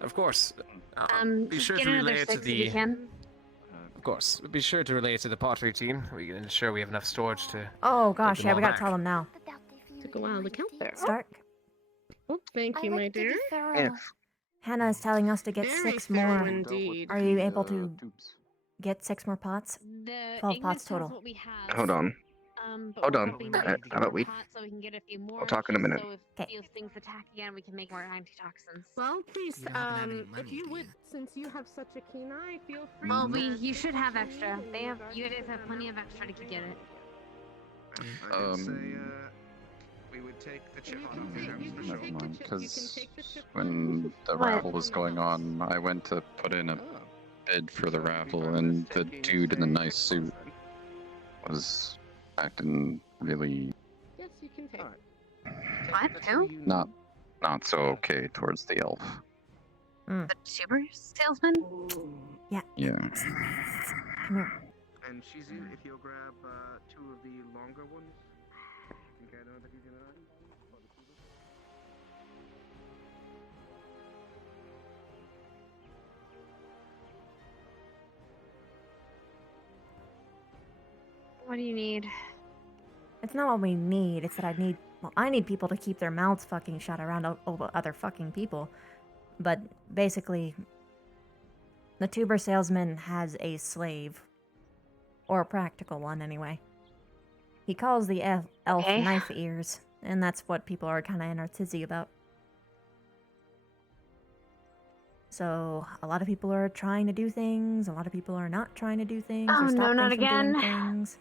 Of course. Be Just sure get to another relay it to 6 if you the. can. Of course. Be sure to relay it to the pottery team. We can ensure we have enough storage to. Oh take gosh, them yeah, all we gotta back. tell them now. Took a while to count there. Stark. Oh, thank you, my dear. Hannah is telling us to get Very 6 thorough more. indeed. Are you able to get 6 more pots? The 12 pots Ignis is total. what we have. Hold on. But Hold we're on. hoping to How get about more we? pots so we can get a few more. We'll talk in a just minute. So if these things attack again, we can make more antitoxins. Well, please, You haven't had any if money, you do would, since you have such a keen eye, feel free. Well, to you should have take what extra. need They in have. regards You to guys have the plenty of amount extra to get it. Um, We would take the chip You off can of take- them you for can sure. take the chip- you can Because take the chip when the What? raffle was going on, I went to put in a Oh. bid for the raffle, and the dude in the nice suit was acting really Yes, you can take. What? Who? not so okay towards the elf. The tuber salesman? Yeah. Come here. And Shizu, if you'll grab 2 of the longer ones. I think I know that you can What do you need? It's not what we need. It's that I need people to keep their mouths fucking shut around other fucking people. But basically, the tuber salesman has a slave. Or a practical one, anyway. He calls the elf Okay. knife ears, and that's what people are kind of in a tizzy about. So, a lot of people are trying to do things, a lot of people are not trying to do things, Oh, or stop no, not things from doing again. things.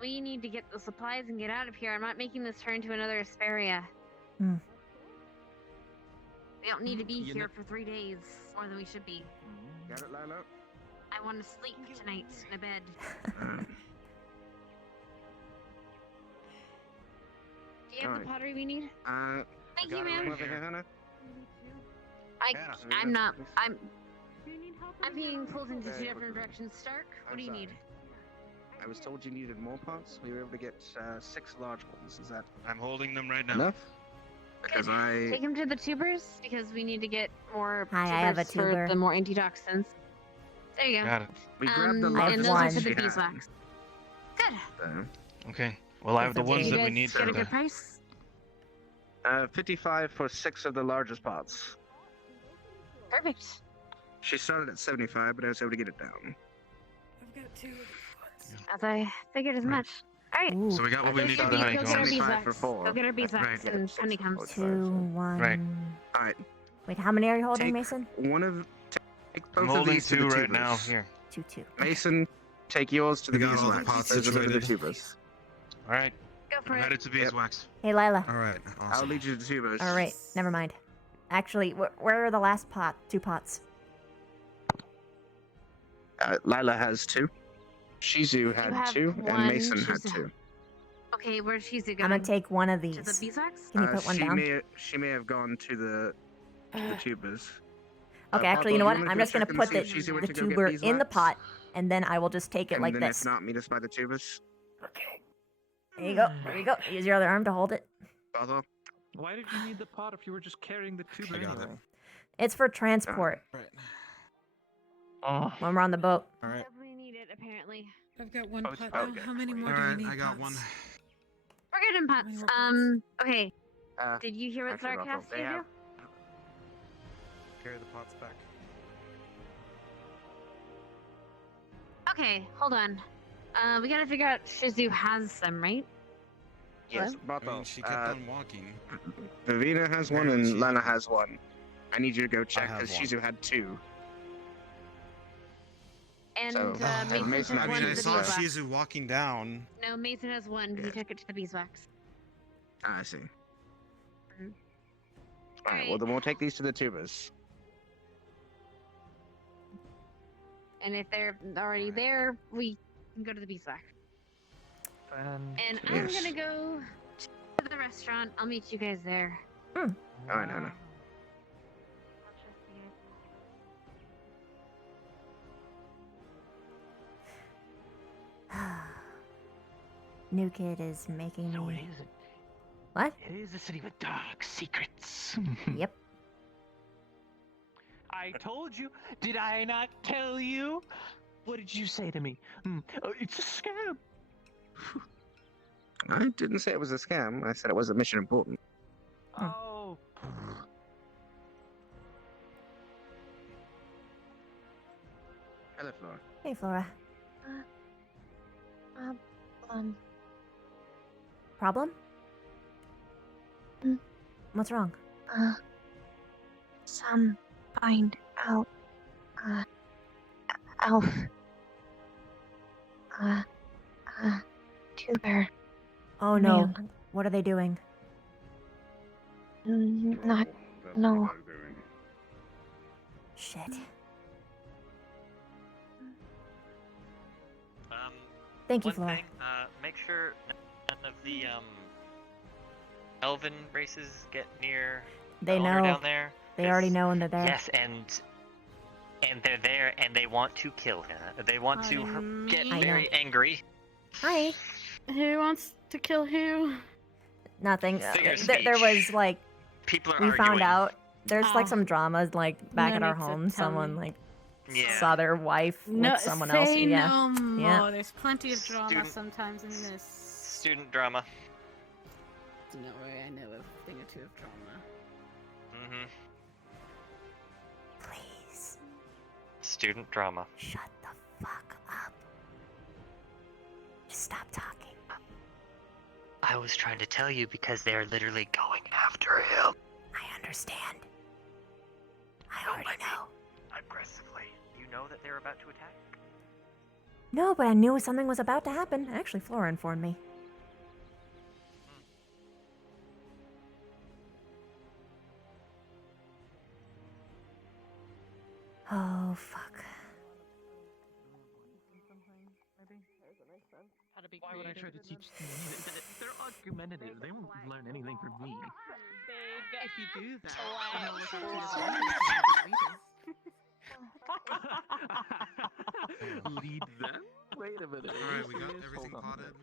We need to get the supplies and get out of here. I'm not making this turn to another Asperia. Hmm. We don't need to be here for 3 days more than we should be. Got it, Lila? I want to sleep tonight in a bed. Do you have the Alright. pottery we need? I Thank got you, it ma'am. right here, Hannah. Yeah. I'm not. I'm being pulled into 2 different directions. Stark, what do you need? I was told you needed more pots. We were able to get 6 large ones. Is that I'm holding them right now. enough? Because I Take him to the tubers because we need to get more Hi, I have a tubers tuber. for the more antitoxins. There you go. Got it. we grabbed the I have largest and those one. are for she the had. beeswax. Good. Okay. Well, I have the It's ones okay. that you we guys need get for a the. good price? 55 for 6 of the largest pots. Perfect. She started at 75, but I was able to get it down. I've got 2 As I figured as much. All right. So we got what we Go need get for the our bee- go get our 75 beeswax. for 4. Go get our beeswax Right. and honey comes. 2, 1. Right. All right. Wait, how many are you holding, Take Mason? one of. Take both I'm of holding these to the 2 right tubers. now. Here. 2, 2. Mason, take yours to the We got all the beeswax. pots Those are the situated. tubers. All right. Go for I'm it. headed to beeswax. Hey, Lila. All right. I'll Awesome. lead you to the tubers. Alright, never mind. Actually, where are the last 2 pots? Lila has 2. Shizu You had have 2, one, and Mason had Shizu. 2. Okay, where's Shizu going? I'm gonna take one of To these. the beeswax? Can you put one she down? She may have gone to the tubers. Okay, actually, you know what? I'm just gonna put the tuber in the pot, and then I will just take it and like then this. if not, meet us by the tubers. There you go. There you go. Use your other arm to hold it. Father? Why did you need the pot if you were just carrying the tuber anyway? It's for transport. Right. When we're on the boat. All right. Definitely need it, apparently. I've got 1 Oh, pot okay. now. How many more All do we right. need? I got pots? one. We're good in pots. How many more Okay. Uh, Did you hear what actually, Rocco, Sarcast they gave you? have- Carry the pots back. Okay, hold on. We gotta figure out Shizu has them, right? Yes, Hello? Rocco. She kept on walking. Vivina has one Apparently and she's Lana okay. has one. I need you to go check have because one. Shizu had 2. And So, Mason Mason has had I one mean, to I the saw beeswax. Shizu walking down. No, Mason has one. He Yes. took it to the beeswax. I see. Mhm. Alright, well then we'll take these to the tubers. And if they're already there, we can go to the beeswax. And I'm gonna go to the restaurant. I'll meet you guys there. Oh, no. New kid is making So me. it is What? It is a city with dark secrets. Yep. I told you. Did I not tell you? What did you say to me? It's a scam. I didn't say it was a scam. I said it was a mission important. Oh. Hello, Flora. Hey, Flora. Problem? What's wrong? Some find out, elf, tuber. Oh no. Man. What are they doing? Not, no. Shit. Um, Thank you, one Flora. thing, make sure none of the elven races get near They the owner know. down there. They already know when they're there. Yes, and they're there and they want to kill him. They want to get I know. very angry. Hi. Who wants to kill who? Nothing. Figure There was like People are we arguing. found out there's like Oh. some drama like back No at our need to home. tell Someone me. like Yeah. saw their wife No, with someone else. say Yeah. no more. Yeah. There's plenty of drama Student- sometimes in this. Student drama. Don't worry, I know a thing or two of drama. Mm-hmm. Please. Student drama. Shut the fuck up. Just stop talking. I was trying to tell you because they're literally going after him. I understand. I already know. Aggressively. You know that they're about to attack? No, but I knew something was about to happen. Actually, Flora informed me. Oh, fuck. Why would I try to teach them anything? They're argumentative. They won't learn anything from me. If you do that, they'll look up to Lead them? Wait a minute. Alright, we got Yes, everything hold on. potted.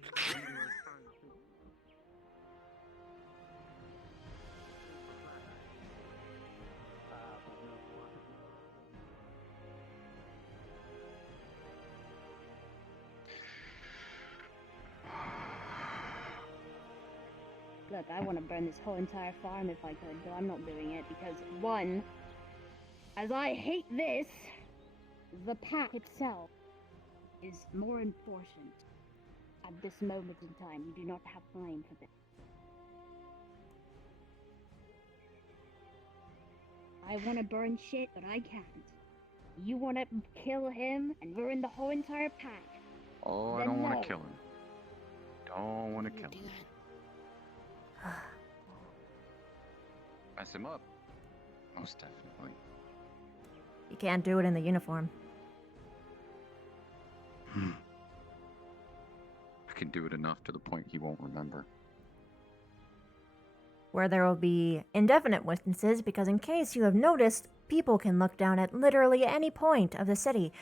Look, I want to burn this whole entire farm if I could, but I'm not doing it because, one, as I hate this, the pack itself is more important. At this moment in time, we do not have time for this. I want to burn shit, but I can't. You want to kill him and ruin the whole entire pack. Oh, I Then don't want no. to kill him. Don't want to kill him. Mess him up. Most definitely. You can't do it in the uniform. I can do it enough to the point he won't remember. Where there will be indefinite witnesses, because in case you have noticed, people can look down at literally any point of the city.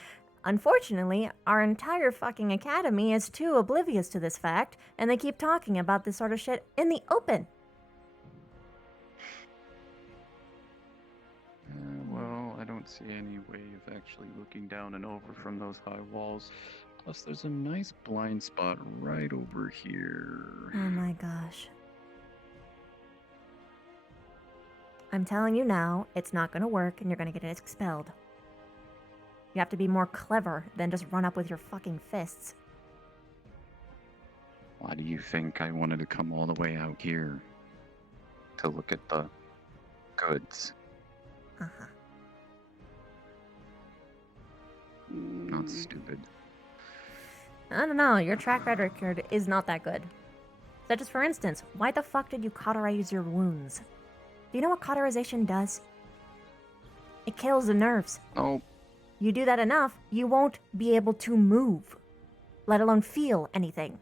Unfortunately, our entire fucking academy is too oblivious to this fact, and they keep talking about this sort of shit in the open. Well, I don't see any way of actually looking down and over from those high walls. Plus, there's a nice blind spot right over here. Oh my gosh. I'm telling you now, it's not gonna work and you're gonna get expelled. You have to be more clever than just run up with your fucking fists. Why do you think I wanted to come all the way out here? To look at the goods. Uh-huh. Not stupid. I don't know, your track record is not that good. Such as, for instance, why the fuck did you cauterize your wounds? Do you know what cauterization does? It kills the nerves. Oh. You do that enough, you won't be able to move, let alone feel anything.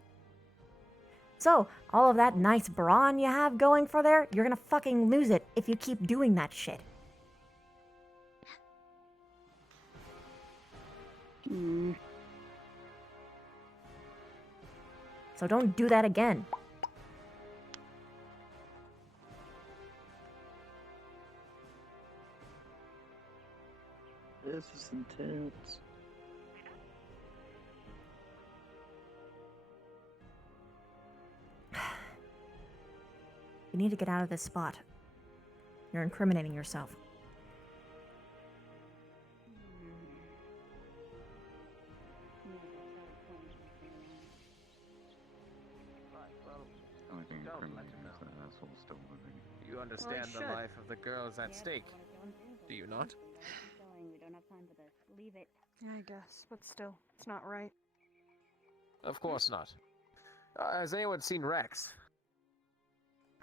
So, all of that nice brawn you have going for there, you're gonna fucking lose it if you keep doing that shit. So don't do that again. This is intense. You need to get out of this spot. You're incriminating yourself. The only thing incriminating is that asshole still living. You understand the life of the girls at stake, do you not? We don't have time for this. Leave it. Yeah, I guess, but still, it's not right. Of course not. Has anyone seen Rex?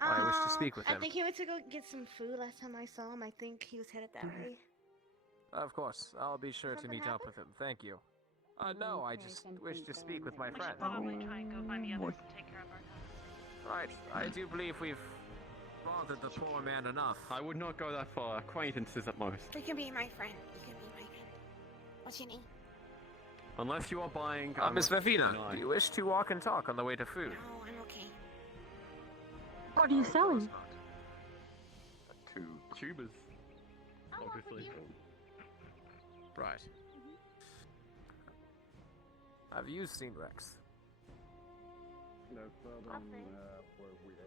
I wish to speak with him. I think he went to go get some food last time I saw him. I think he was headed that way. Of course, I'll be sure to meet up with him. Thank you. No, I just wish to speak with my friend. Probably try and go find the others and take care of our Right, I do believe we've bothered the poor man enough. I would not go that far. Acquaintances at most. You can be my friend. You can be my friend. What's your name? Unless you are buying... Miss Vavina, do you wish to walk and talk on the way to food? No, I'm okay. What are you selling? 2 tubers. Obviously. Right. Have you seen Rex?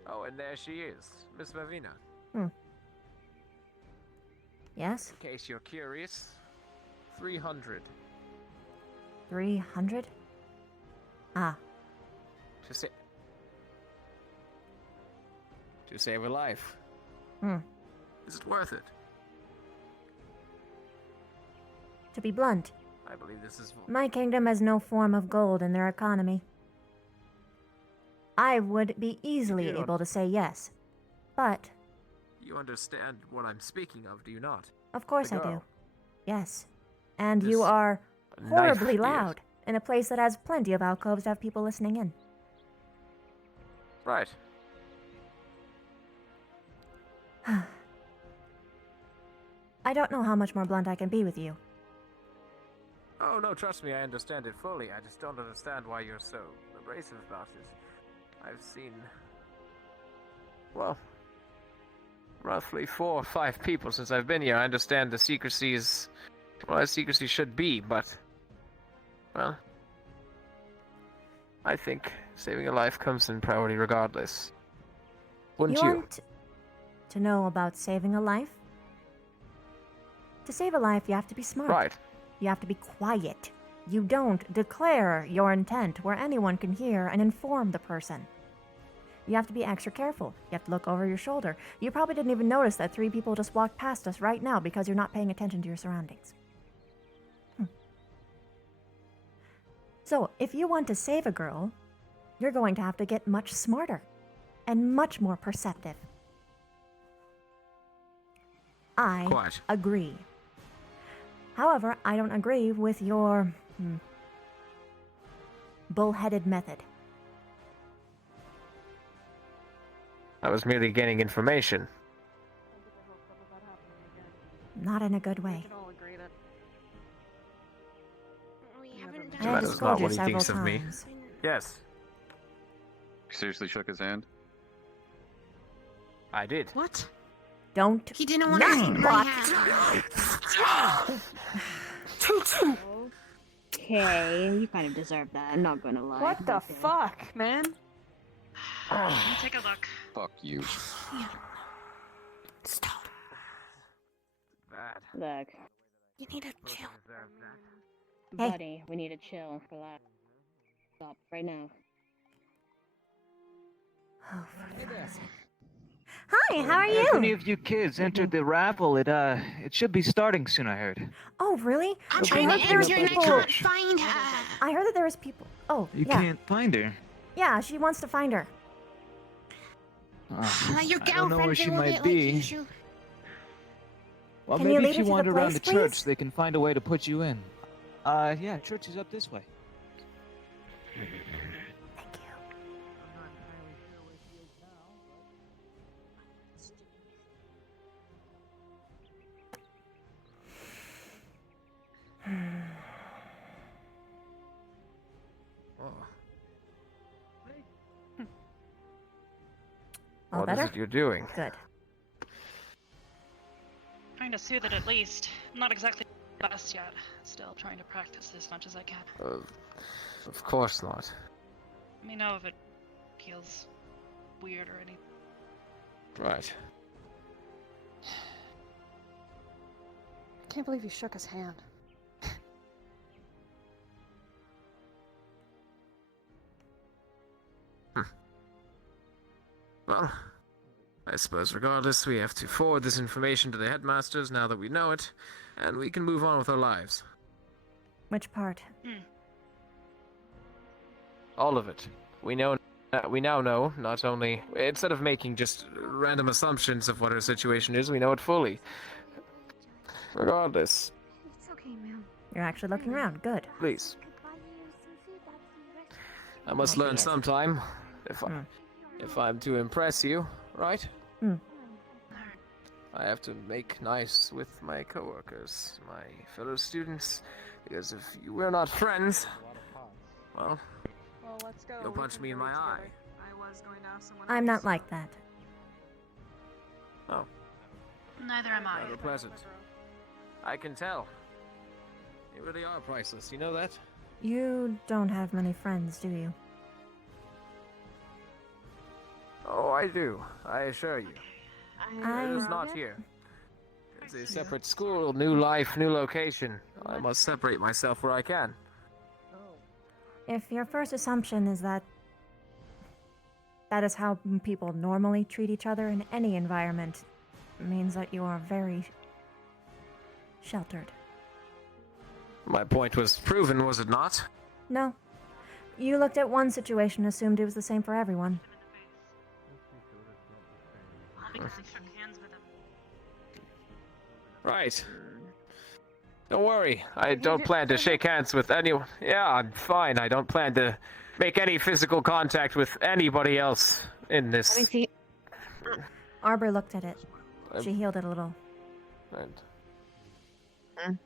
Oh, and there she is, Miss Vavina. Yes? In case you're curious, 300. 300? Ah. To save a life. Is it worth it? To be blunt, I believe this is... my kingdom has no form of gold in their economy. I would be easily able to say yes, but... You understand what I'm speaking of, do you not? Of course The I do. girl. Yes. And This you are knife horribly is- loud in a place that has plenty of alcoves to have people listening in. Right. I don't know how much more blunt I can be with you. Oh, no, trust me, I understand it fully. I just don't understand why you're so abrasive about it. I've seen... well... roughly 4 or 5 people since I've been here. I understand the secrecy is... well, as secrecy should be, but... well... I think saving a life comes in priority regardless. Wouldn't you? Want to know about saving a life? To save a life, you have to be smart. Right. You have to be quiet. You don't declare your intent where anyone can hear and inform the person. You have to be extra careful. You have to look over your shoulder. You probably didn't even notice that 3 people just walked past us right now because you're not paying attention to your surroundings. So, if you want to save a girl, you're going to have to get much smarter and much more perceptive. I agree. However, I don't agree with your bullheaded method. I was merely gaining information. Not in a good way. all agree that We haven't I have That is told not you what he several thinks of me. times. Yes, Seriously shook his hand? I did. What? Don't. He didn't want to not see my block. hand. Okay, you kind of deserve that. I'm not gonna lie. What the fuck, man? Take a look. Fuck you. Stop. Bad. Look, You need to chill. Hey. buddy, we need to chill, relax. Stop right now. Oh, Hi, how are If any you? of you kids entered the raffle, it should be starting soon, I heard. Oh, really? I'm I trying heard to there was enter and I people. can't find her. I heard that there was people. Oh, You yeah. can't find her. Yeah, she wants to find her. Let your I don't know where girlfriend she do might it be. like usual. Well, Can you maybe lead if you her to the wander around the place, church, please? they can find a way to put you in. Yeah, church is up this way. Thank you. All What better? is it you're doing? Good. Trying to soothe it at least. Not exactly the best yet. Still trying to practice as much as I can. Of course not. Let me know if it feels weird or anything. Right. Can't believe you shook his hand. Well, I suppose regardless, we have to forward this information to the headmasters now that we know it, and we can move on with our lives. Which part? All of it. We now know, not only, instead of making just random assumptions of what our situation is, we know it fully. Regardless. It's okay, ma'am. You're actually looking around. Good. Please. I must learn sometime, if I'm to impress you, right? I have to make nice with my coworkers, my fellow students, because if we're not friends, well, let's go. you'll punch me in my eye. I was going to ask someone I'm else. not like that. Oh. Neither am I. Rather pleasant. I can tell. You really are priceless, you know that? You don't have many friends, do you? Oh, I do, I assure you. I It is not here. It's a separate school, new life, new location. I must separate myself where I can. If your first assumption is that that is how people normally treat each other in any environment, it means that you are very sheltered. My point was proven, was it not? No. You looked at one situation and assumed it was the same for everyone. Because I shook hands with him. Right. Don't worry, I don't plan to shake hands with anyone. Yeah, I'm fine. I don't plan to make any physical contact with anybody else in this. Let me see. Arbor looked at it. She healed it a little.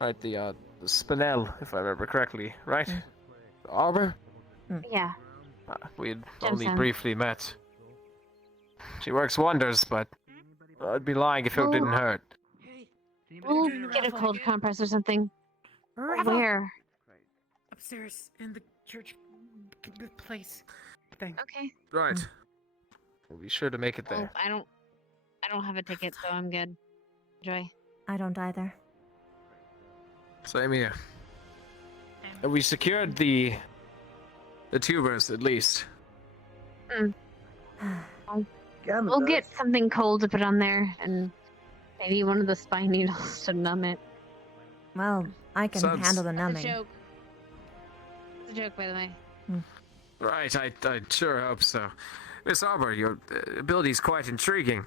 Right, the Spinel, if I remember correctly, right? Arbor? Yeah. We had Jim only Sam. briefly met. She works wonders, but I'd be lying if it didn't hurt. We'll get a cold compress or something. Where? Upstairs in the church place thing. Okay. Right. We'll be sure to make it Well, there. I don't have a ticket, so I'm good. Enjoy. I don't either. Same here. And we secured the tubers, at least. We'll get something cold to put on there, and maybe one of the spine needles to numb it. Well, I can handle the It's numbing. a joke. It's a joke, by the way. Right, I sure hope so. Miss Arbor, your ability's quite intriguing.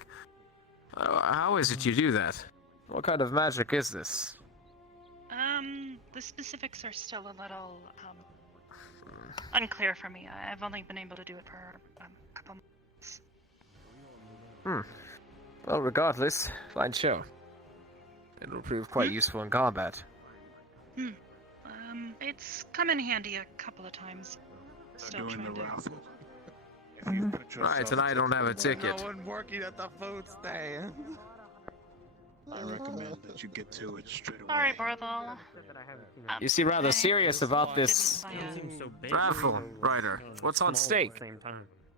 How is it you do that? What kind of magic is this? The specifics are still a little unclear for me. I've only been able to do it for a couple months. Well, regardless, fine show. It'll prove quite useful in combat. It's come in handy a couple of times. Still doing the trying to- raffle. Right, and I don't have a ticket. No one working at the food stand. I recommend that you get to it straight away. Sorry, Barthol. You seem rather serious about this raffle, Ryder. What's on stake?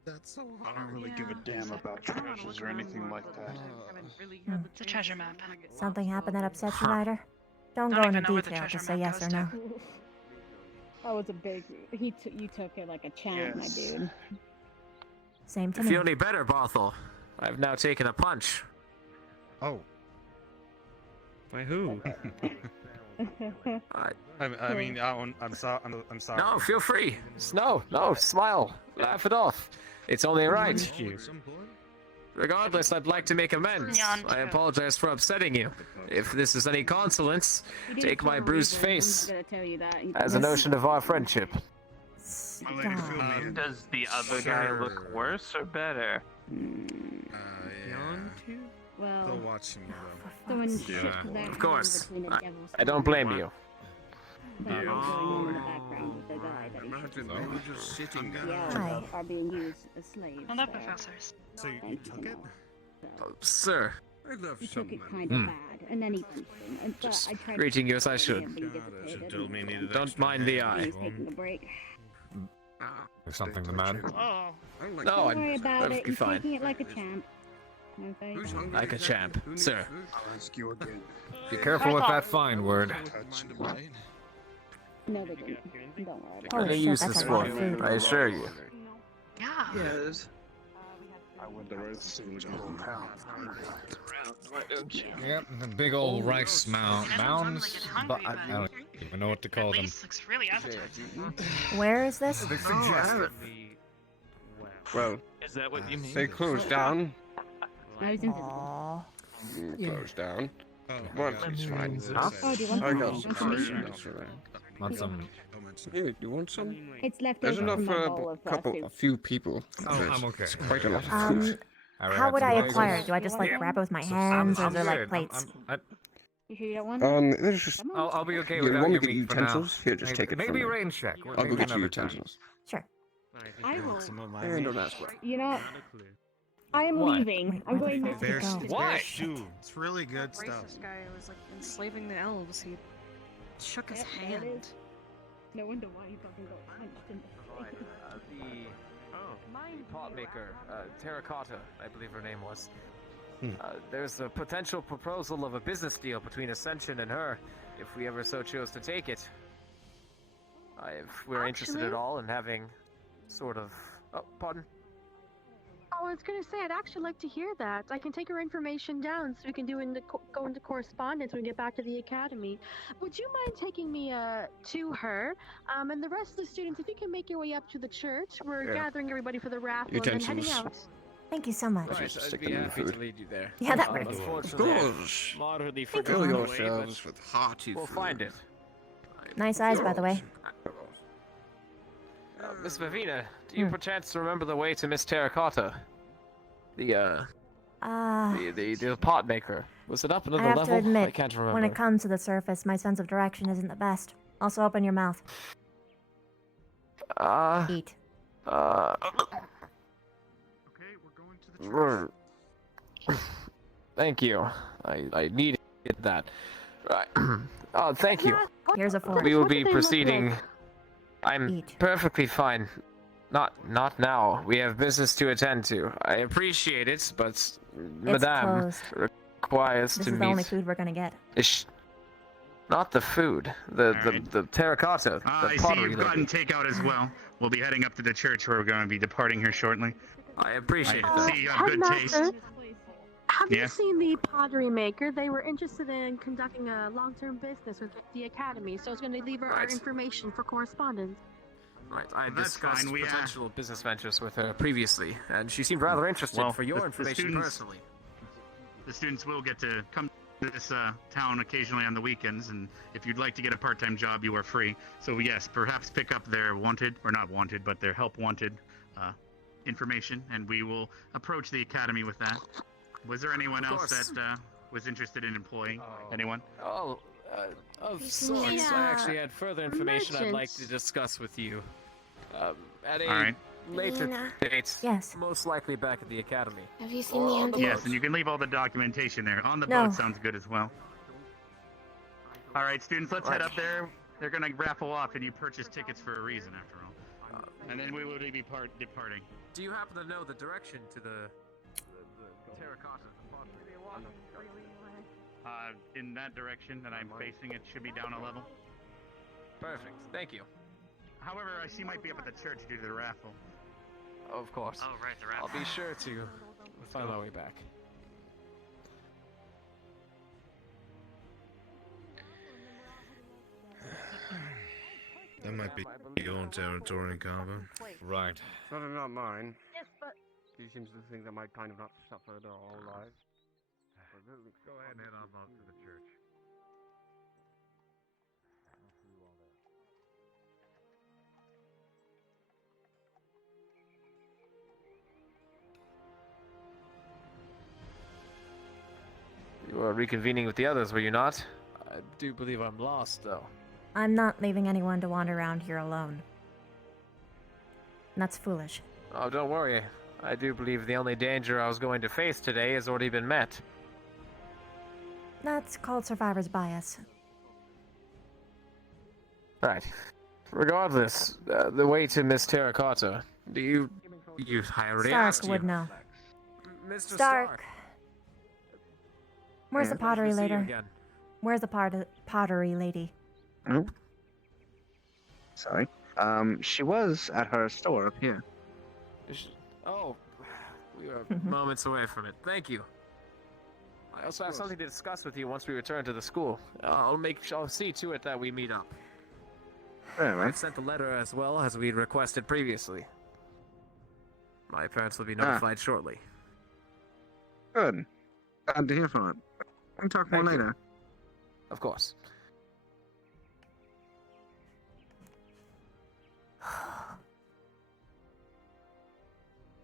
That's so hard. I don't really give a damn about treasures or anything like that. It's a treasure map. Something happened that upset you, Ryder? Don't Don't go even into know where the detail. treasure Just say map yes goes or no. That was a big. You took it like a champ, Yes. my dude. Same to You me. feel any better, Barthol? I've now taken a punch. Oh. By who? I mean, I'm sorry. I'm sorry. No, feel free. No, smile. Laugh it off. It's only right. Regardless, I'd like to make amends. I apologize for upsetting you. If this is any consolence, He did take my kill bruised Reason, I'm face gonna tell you that. as a notion of our friendship. Does the other guy look worse or better? Well, Still watching you though. someone Yeah, shipped their of course. hand between the devil's I don't blame you. Something going on in the background with the guy that he Imagine shot. they were just sitting The there. elves are being used as slaves. Hello, there. professors. So you took it? Sir, I left He some took it money. kind of bad, and then he punched him. And, but Just I tried greeting to you as I should. him, but he disappeared. Told me he needed Don't extra mind the eye. He's taking a break. Is something the matter? Oh. I like No, Don't I'm worry about it. perfectly He's fine. taking it like a champ. Okay. Who's hungry? Like a champ, Who needs sir. food? I'll ask you again. Be careful with that fine word. No, they didn't. Don't worry about I'm it. gonna use this for you, I assure you. Yeah. Yes. I wonder where this is going. Why don't you? Yep, the big old rice mounds. But I don't even know what to call At them. least looks really appetizing. Where is this? They suggest Well, Is that what you mean? they closed down. I was invisible. Closed down. Oh, Well, I got it's you. fine. Oh, do you want I some? got some Want some meat? food. That's all right. Want some? Yeah, you want some? It's left There's over enough from for my bowl of a few people. Oh, There's- I'm okay. It's quite a lot of food. How would I acquire it? Do I just like grab it with my hands, or is there like plates? You sure you don't want There's just. I'll be okay You without want me your to get meat for now. utensils? Here, just Maybe- take it from Maybe me. rain check. I'll go Maybe get you another time. utensils. Sure. I will. Some of my And meat. don't ask why. You know, I am What? leaving. I'm going where now. the fuck did it go? Bear stew. It's really good stuff. Racist guy who was like enslaving the elves. He shook his Yep, there it hand. is. No wonder why he fucking got punched in the face. The pot maker, Terracotta, I believe her name was. Hmm. There's a potential proposal of a business deal between Ascension and her, if we ever so chose to take it. If we're interested at Actually- all in having sort of... Oh, pardon? Oh, I was gonna say I'd actually like to hear that. I can take her information down so we can go into correspondence when we get back to the academy. Would you mind taking me to her? And the rest of the students, if you can make your way up to the church, we're Yeah. gathering everybody for the raffle and then heading Utensils. out. Thank you so much. Right. Right, stick I'd be them in the happy to food. lead you there. Yeah, that Um, works. Unfortunately, Of I've course. moderately Fill forgotten the way, yourselves with hearty but we'll food. find it. Nice eyes, by the way. Miss Vivina, do you perchance remember the way to Miss Terracotta? The pot maker. Was it up I another have level? to admit, I can't remember. when it comes to the surface, my sense of direction isn't the best. Also, open your mouth. Eat. Thank you. I needed that. Right. Oh, thank you. Here's a fork. We will What do be they look proceeding. like? I'm perfectly fine. Not now. We have business to attend to. I appreciate it, but Madame closed. requires This to is the only meet. food we're gonna get. Not the food. The terracotta. The I see pottery you've lady. gotten takeout as well. We'll be heading up to the church where we're going to be departing here shortly. I appreciate I that. see you have good taste. Headmaster, have Yeah? you seen the pottery maker? They were interested in conducting a long-term business with the academy, so I was going to leave her our Right. information for correspondence. Right, I That's discussed fine, we, potential business ventures with her previously, and she seemed rather interested Well, for your the information students- personally. The students will get to come to this town occasionally on the weekends, and if you'd like to get a part-time job, you are free. So yes, perhaps pick up their wanted, or not wanted, but their help wanted information, and we will approach the academy with that. Was there anyone Of else course. that was interested in employing anyone? Oh, of sorts. Yeah, I actually had further information I'd like to merchants. discuss with you. At a All right. later Nina. date. Yes. Most likely back at the academy. Have you seen the underworld? Yes, and you can leave all the documentation there. On the No. boat sounds good as well. All right, students, let's head Right. up there. They're going to raffle off, and you purchase tickets for a reason, after all. And then we will be departing. Do you happen to know the direction to the terracotta? In that direction that I'm facing, it should be down a level. Perfect. Thank you. However, I see you might be up at the church due to the raffle. Of course. Oh, right, the raffle. I'll be sure to find my way back. That might be your own territory, Carver. Right. Certainly not mine. Yes, but She seems to think that might kind of not suffer their whole lives. Go ahead and head on up to the church. You were reconvening with the others, were you not? I do believe I'm lost, though. I'm not leaving anyone to wander around here alone. And that's foolish. Oh, don't worry. I do believe the only danger I was going to face today has already been met. That's called survivor's bias. Right. Regardless, the way to Miss Terracotta, do you I already Stark asked you. would know. Mr. Stark. Where's the pottery Good to see you lady? again. Where's the pottery lady? Oh. Sorry. She was at her store up here. Oh, we are moments away from it. Thank you. I also have something to discuss with you once we return to the school. I'll see to it that we meet up. Alright. I've sent the letter as well as we requested previously. My parents will be notified shortly. Good. Glad to hear from it. We'll talk more later. Of course.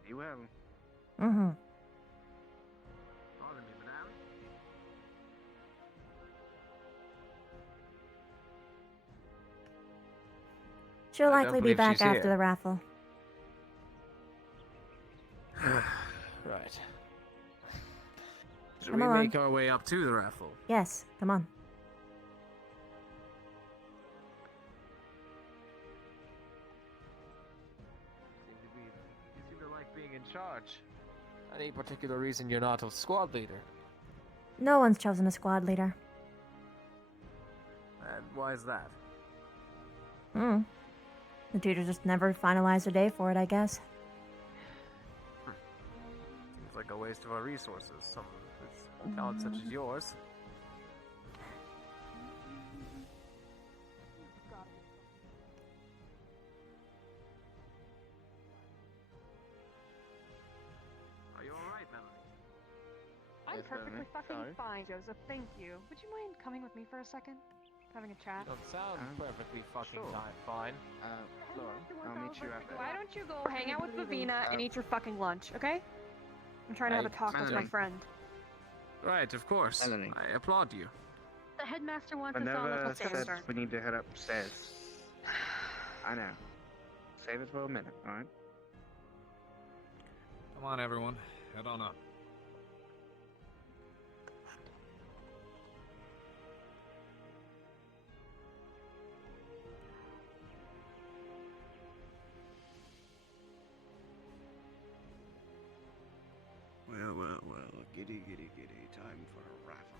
You will. Mm-hmm. She'll I don't likely be believe back she's after here. the raffle. Right. Should Come we along. make our way up to the raffle? Yes, come on. You seem to like being in charge. Any particular reason you're not a squad leader? No one's chosen a squad leader. And why is that? Hmm. The teachers just never finalized a day for it, I guess. Seems like a waste of our resources. Some with talent such as yours. Are you alright, Melanie? I'm Yes, perfectly Melanie. fucking Sorry. fine, Joseph. Thank you. Would you mind coming with me for a second? Having a chat? Don't sound perfectly fucking fine. Laura, I'll meet you after. Why don't you go hang out with Vivina and eat your fucking lunch, okay? I'm trying to have a talk with my Melanie. friend. Right, of course. Melanie. I applaud you. The headmaster wants us all Whenever up upstairs. said we need to head upstairs. I know. Save it for a minute, alright? Come on, everyone. Head on up. Well, giddy, time for a raffle.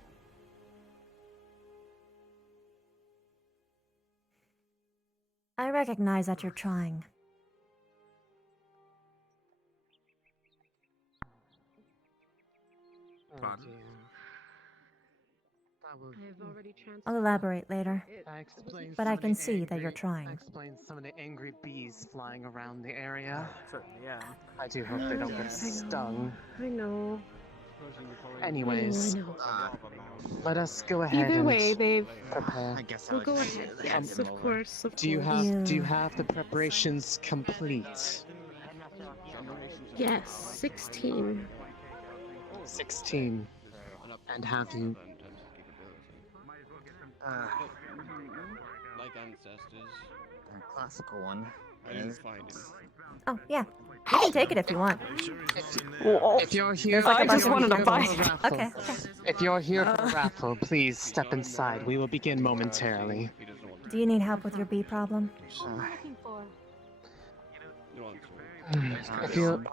I recognize that you're trying. Pardon? I've already I'll elaborate later. But I can see that you're That trying. explains some of the angry bees flying around the area. Certainly am. I do hope they don't get stung. I know. Anyways, I know. let us go ahead Either and way, they've. prepare. We'll go ahead. Yes, of course. Of Do you course. have the preparations complete? Yes, 16. 16. And have you? Like ancestors. Classical one. I didn't find it. Oh, yeah. You can take it if you want. If you're here, It's like a if bunch you're of here people. for a raffle- Okay. If you're here for a raffle, please step inside. We will begin momentarily. Do you need help with your bee problem? If you,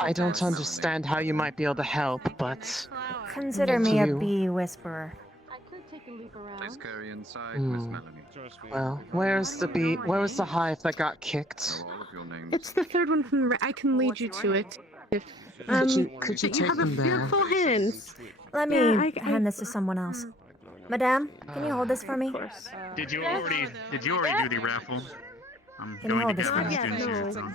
I don't understand how you might be able to help, but Consider if me a you- bee whisperer. I could take a leap around. Please carry inside, Miss Hmm. Melanie. Well, where's the bee? Where was the hive that got kicked? All of your names. It's the third one from. I can lead you to it. If Could you take have a them there? fearful hands. Let me Yeah, hand this to someone else. Madame, can you hold this for me? Did you already do the raffle? I'm Can you going hold to this gather for the me? students here. So.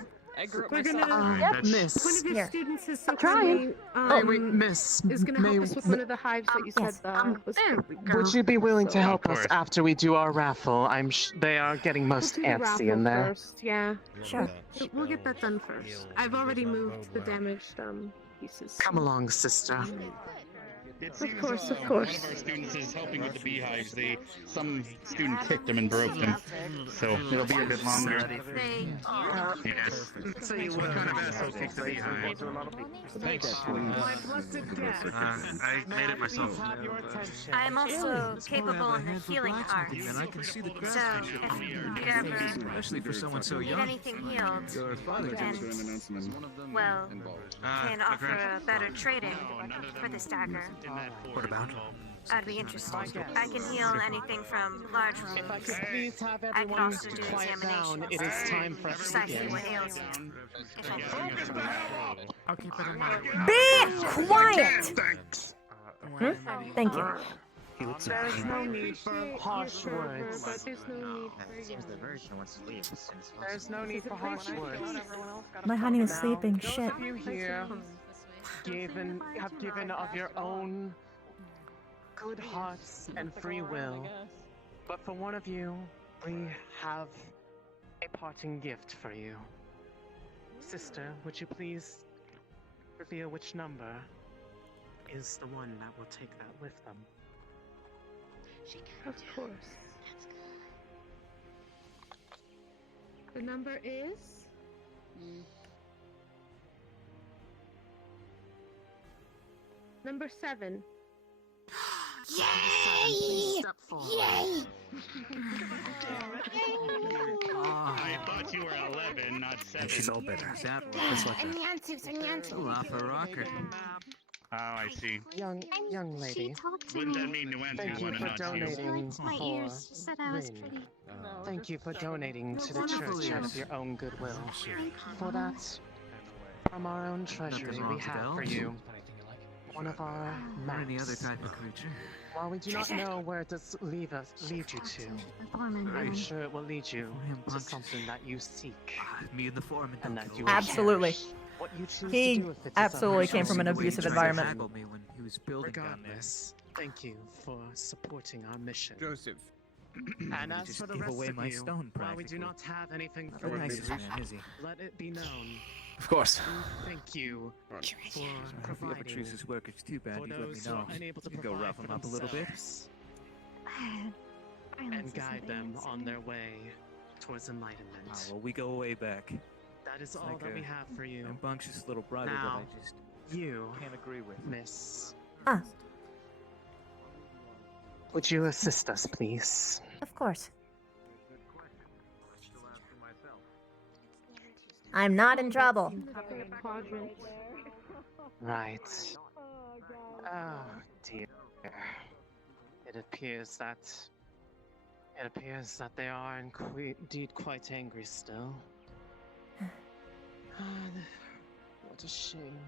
We're gonna. Alright, that's- Miss. One of your Here. students has so trying. kindly, Wait, Miss. is gonna may- help us with one of the hives that you said was. Would you be willing to help Of us course. after we do our raffle? they are getting We'll most do the antsy raffle in there. First, yeah. Sure. We'll get that done first. I've already moved the damaged pieces. Come along, sister. It seems Of course. one of our students is helping with the beehives. Some student kicked them and broke them, so it'll be a bit longer. Yes. What kind of asshole kicked the beehive? Thanks. I made it myself. I am also capable in the healing arts. And I can see the So, if you ever especially for someone so need young. anything healed, and, well, can my offer a better trade-in for this dagger. What about? I'd be interested. I can heal anything from large wounds. If I could please have I can everyone also do quiet down, it is time for us to precisely begin. what ails you. If I I'll keep it in mind. Be quiet! Thank you. There's no need for harsh words. There's no need for There's no need for harsh words. My honey is Now, sleeping. those Shit. of you here have given of your own good hearts and free will. But for one of you, we have a parting gift for you. Sister, would you please reveal which number is the one that will take that with them? Of course. The number is number 7. Yay! Yay! I thought you were 11, not 7. She's all better. That was like a laugh a rocker. Oh, I see. Young lady. Wouldn't that mean Nuance Thank you one and for not you? donating for said I was Rin. pretty. Thank you for donating to the church out of your own goodwill. For that, from our own treasury, we have for you one of our Or maps. any other type of creature. While we do not know where it does lead you to, I'm sure it will lead you to something that you seek. Me and the foreman. And that you Absolutely. cherish. What you choose He to do with it is absolutely up to came you. from an abusive environment. Haggled me when he was building down there. Regardless, thank you for supporting our mission. Joseph. And as just for the gave rest away of my you, stone, while we do practically. not have anything Not for the you, nicest man, is he? let it be known. Of course. Thank you for If he ever providing treats his workers too bad, for you let me those who know. are unable to You go provide rough for him up a little bit. themselves and guide them on their way towards enlightenment. Ah, well, we go way back. That is It's all like that we a have for you. Rambunctious little brother Now, that I just you can't agree with. Miss. Ah. Would you assist us, please? Of course. I'm not in trouble. Right. Oh dear. It appears that they are indeed quite angry still. What a shame.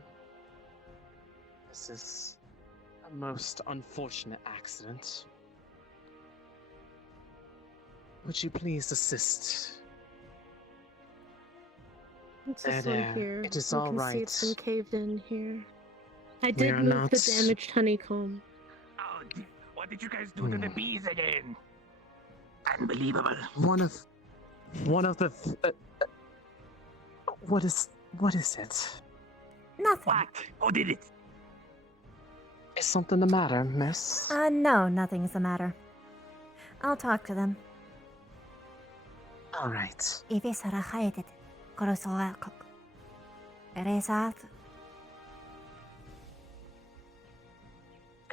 This is a most unfortunate accident. Would you please assist? It's this There, one here. it is You all can see right. it's been caved in here. I We did are move not- the damaged honeycomb. Oh, What did you guys do to the bees again? Unbelievable. One of the. What is it? Nothing. What? Who did it? Is something the matter, miss? No, nothing's the matter. I'll talk to them. All right.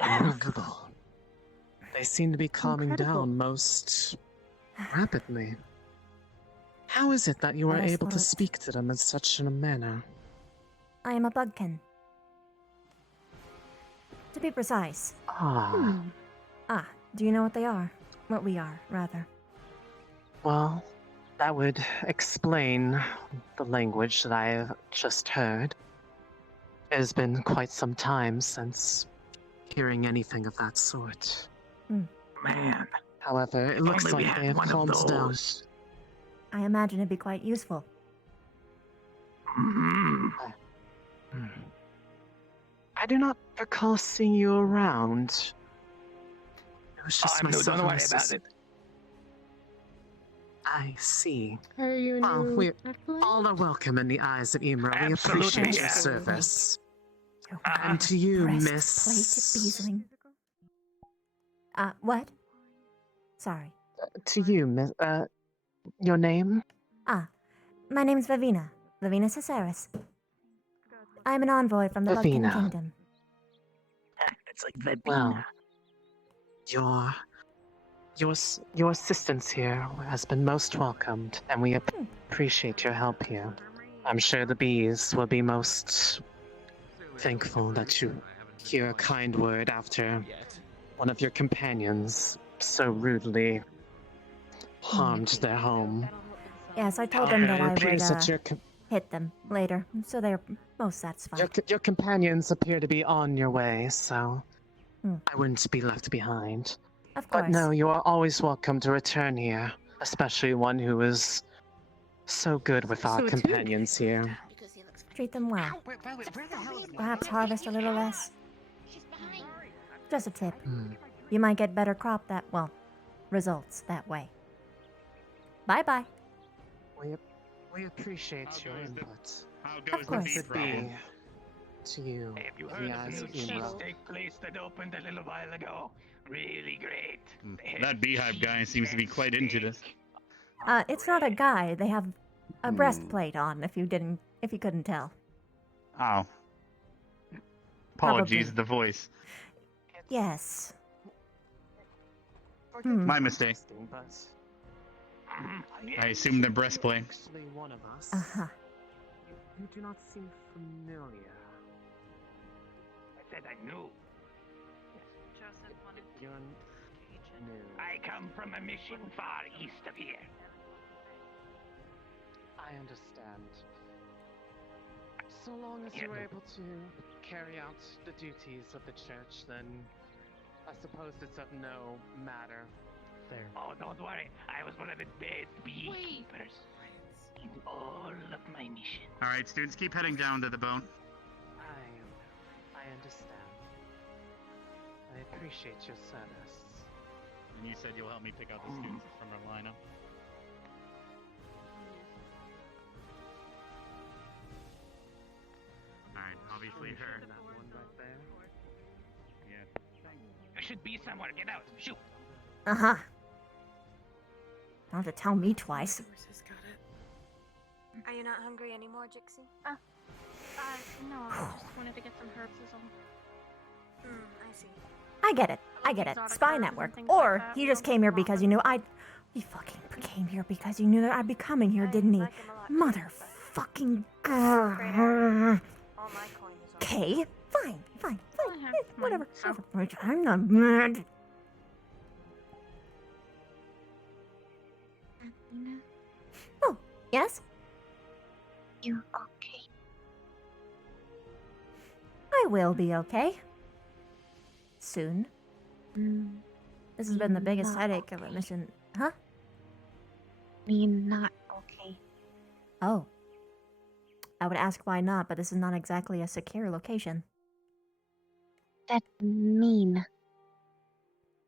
Remarkable. They seem to be calming down most rapidly. How is it that you are able to speak to them in such a manner? I am a bugkin. To be precise. Ah. Ah, do you know what they are? What we are, rather. Well, that would explain the language that I have just heard. It has been quite some time since hearing anything of that sort. Man. However, it looks Only we like had they have one of calmed down. those. I imagine it'd be quite useful. I do not recall seeing you around. It was just I'm new, myself don't and worry my about sister. it. I see. Are you Well, new we're acolyte? all are welcome in the eyes of Imra. We Absolutely, appreciate your yeah. service. And to you, Breastplate, Miss. Beesling. What? Sorry. To you, Miss. Your name? My name's Vivina. Vivina Caceres. I'm an envoy from the Bugkin Vivina. Kingdom. It's like Vivina. Well, your assistance here has been most welcomed, and we appreciate your help here. I'm sure the bees will be most thankful that you hear a kind word after one of your companions so rudely harmed their home. Yes, I told them that I would appears that your hit them later, so they're most satisfied. your companions appear to be on your way, so I wouldn't be left behind. Of But course. no, you are always welcome to return here, especially one who is so good with our companions here. Treat them well. Perhaps harvest a little less. Just a tip. You might get better results that way. Bye-bye. We appreciate your input. How Of course. It be to you, Have you the heard of eyes the of new Imra. cheesesteak place that opened a little while ago? Really great. That beehive guy seems to be quite into this. It's not a guy. They have a breastplate on, if you couldn't tell. Oh. Apologies, Probably. the voice. Yes. My mistake. I assumed the breastplate. Actually, one of us. Uh-huh. You do not seem familiar. I said I knew. Joseph wanted You're new. I come from a mission far east of here. I understand. So long as you're able to carry out the duties of the church, then I suppose it's of no matter. There. Oh, don't worry. I was one of the best beekeepers in all of my missions. All right, students, keep heading down to the bone. I understand. I appreciate your service. And you said you'll help me pick out the students from our lineup. Alright, obviously her. That one right there. Yeah. There should be somewhere. Get out. Shoot. Uh-huh. Don't have to tell me twice. Are you not hungry anymore, Jixie? No, I just wanted to get some herbs is all. I see. I get it. Spy network. Or he just came here because you knew He fucking came here because you knew that I'd be coming here, didn't he? Motherfucking. Okay, fine. Whatever. I'm not mad. Oh, yes? You okay? I will be okay. Soon. This has been the biggest headache of a mission. Huh? mean not okay. Oh. I would ask why not, but this is not exactly a secure location. That mean.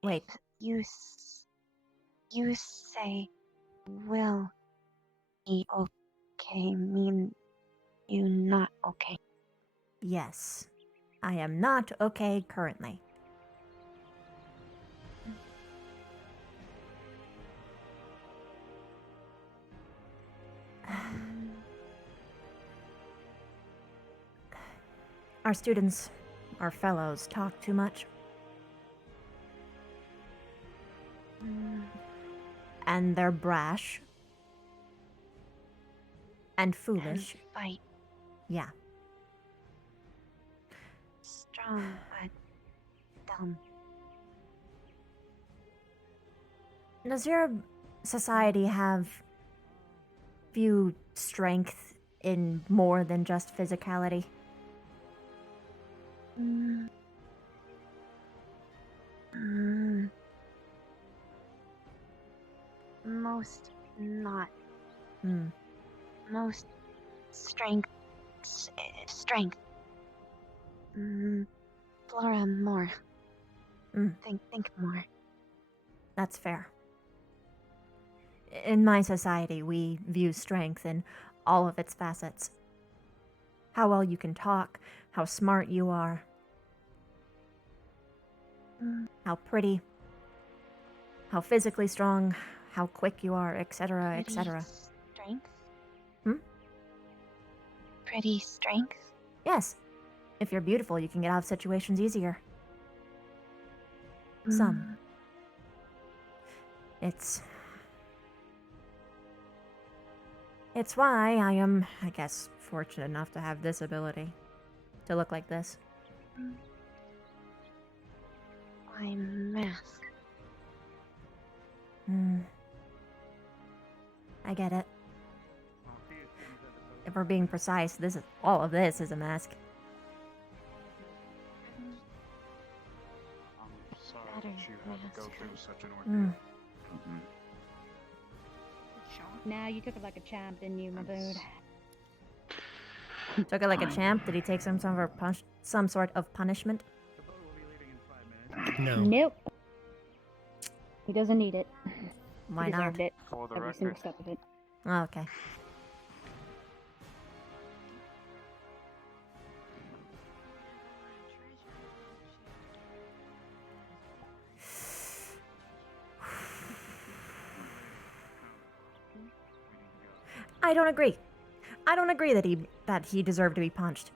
Wait. You say will be okay mean you not okay. Yes. I am not okay currently. Our students, our fellows, talk too much. And they're brash. And foolish. And fight. Yeah. Strong but dumb. Does your society have view strength in more than just physicality? Most not. Most strength. Flora more. Think more. That's fair. In my society, we view strength in all of its facets. How well you can talk, how smart you are, how pretty, how physically strong, how quick you are, etc., etc. Strength? Hmm? Pretty strength? Yes. If you're beautiful, you can get out of situations easier. Some. It's why I am, I guess, fortunate enough to have this ability. To look like this. Why mask? I get it. If we're being precise, all of this is a mask. I'm sorry that you had to go through such an Mm. ordeal. Now you took it like a champ, didn't you, my dude? Took it like a champ. Did he take some sort of punishment? No. Nope. He doesn't need it. Why He not? deserved it. For the Every single record. step of it. Oh, okay. I don't agree. I don't agree that he deserved to be punched.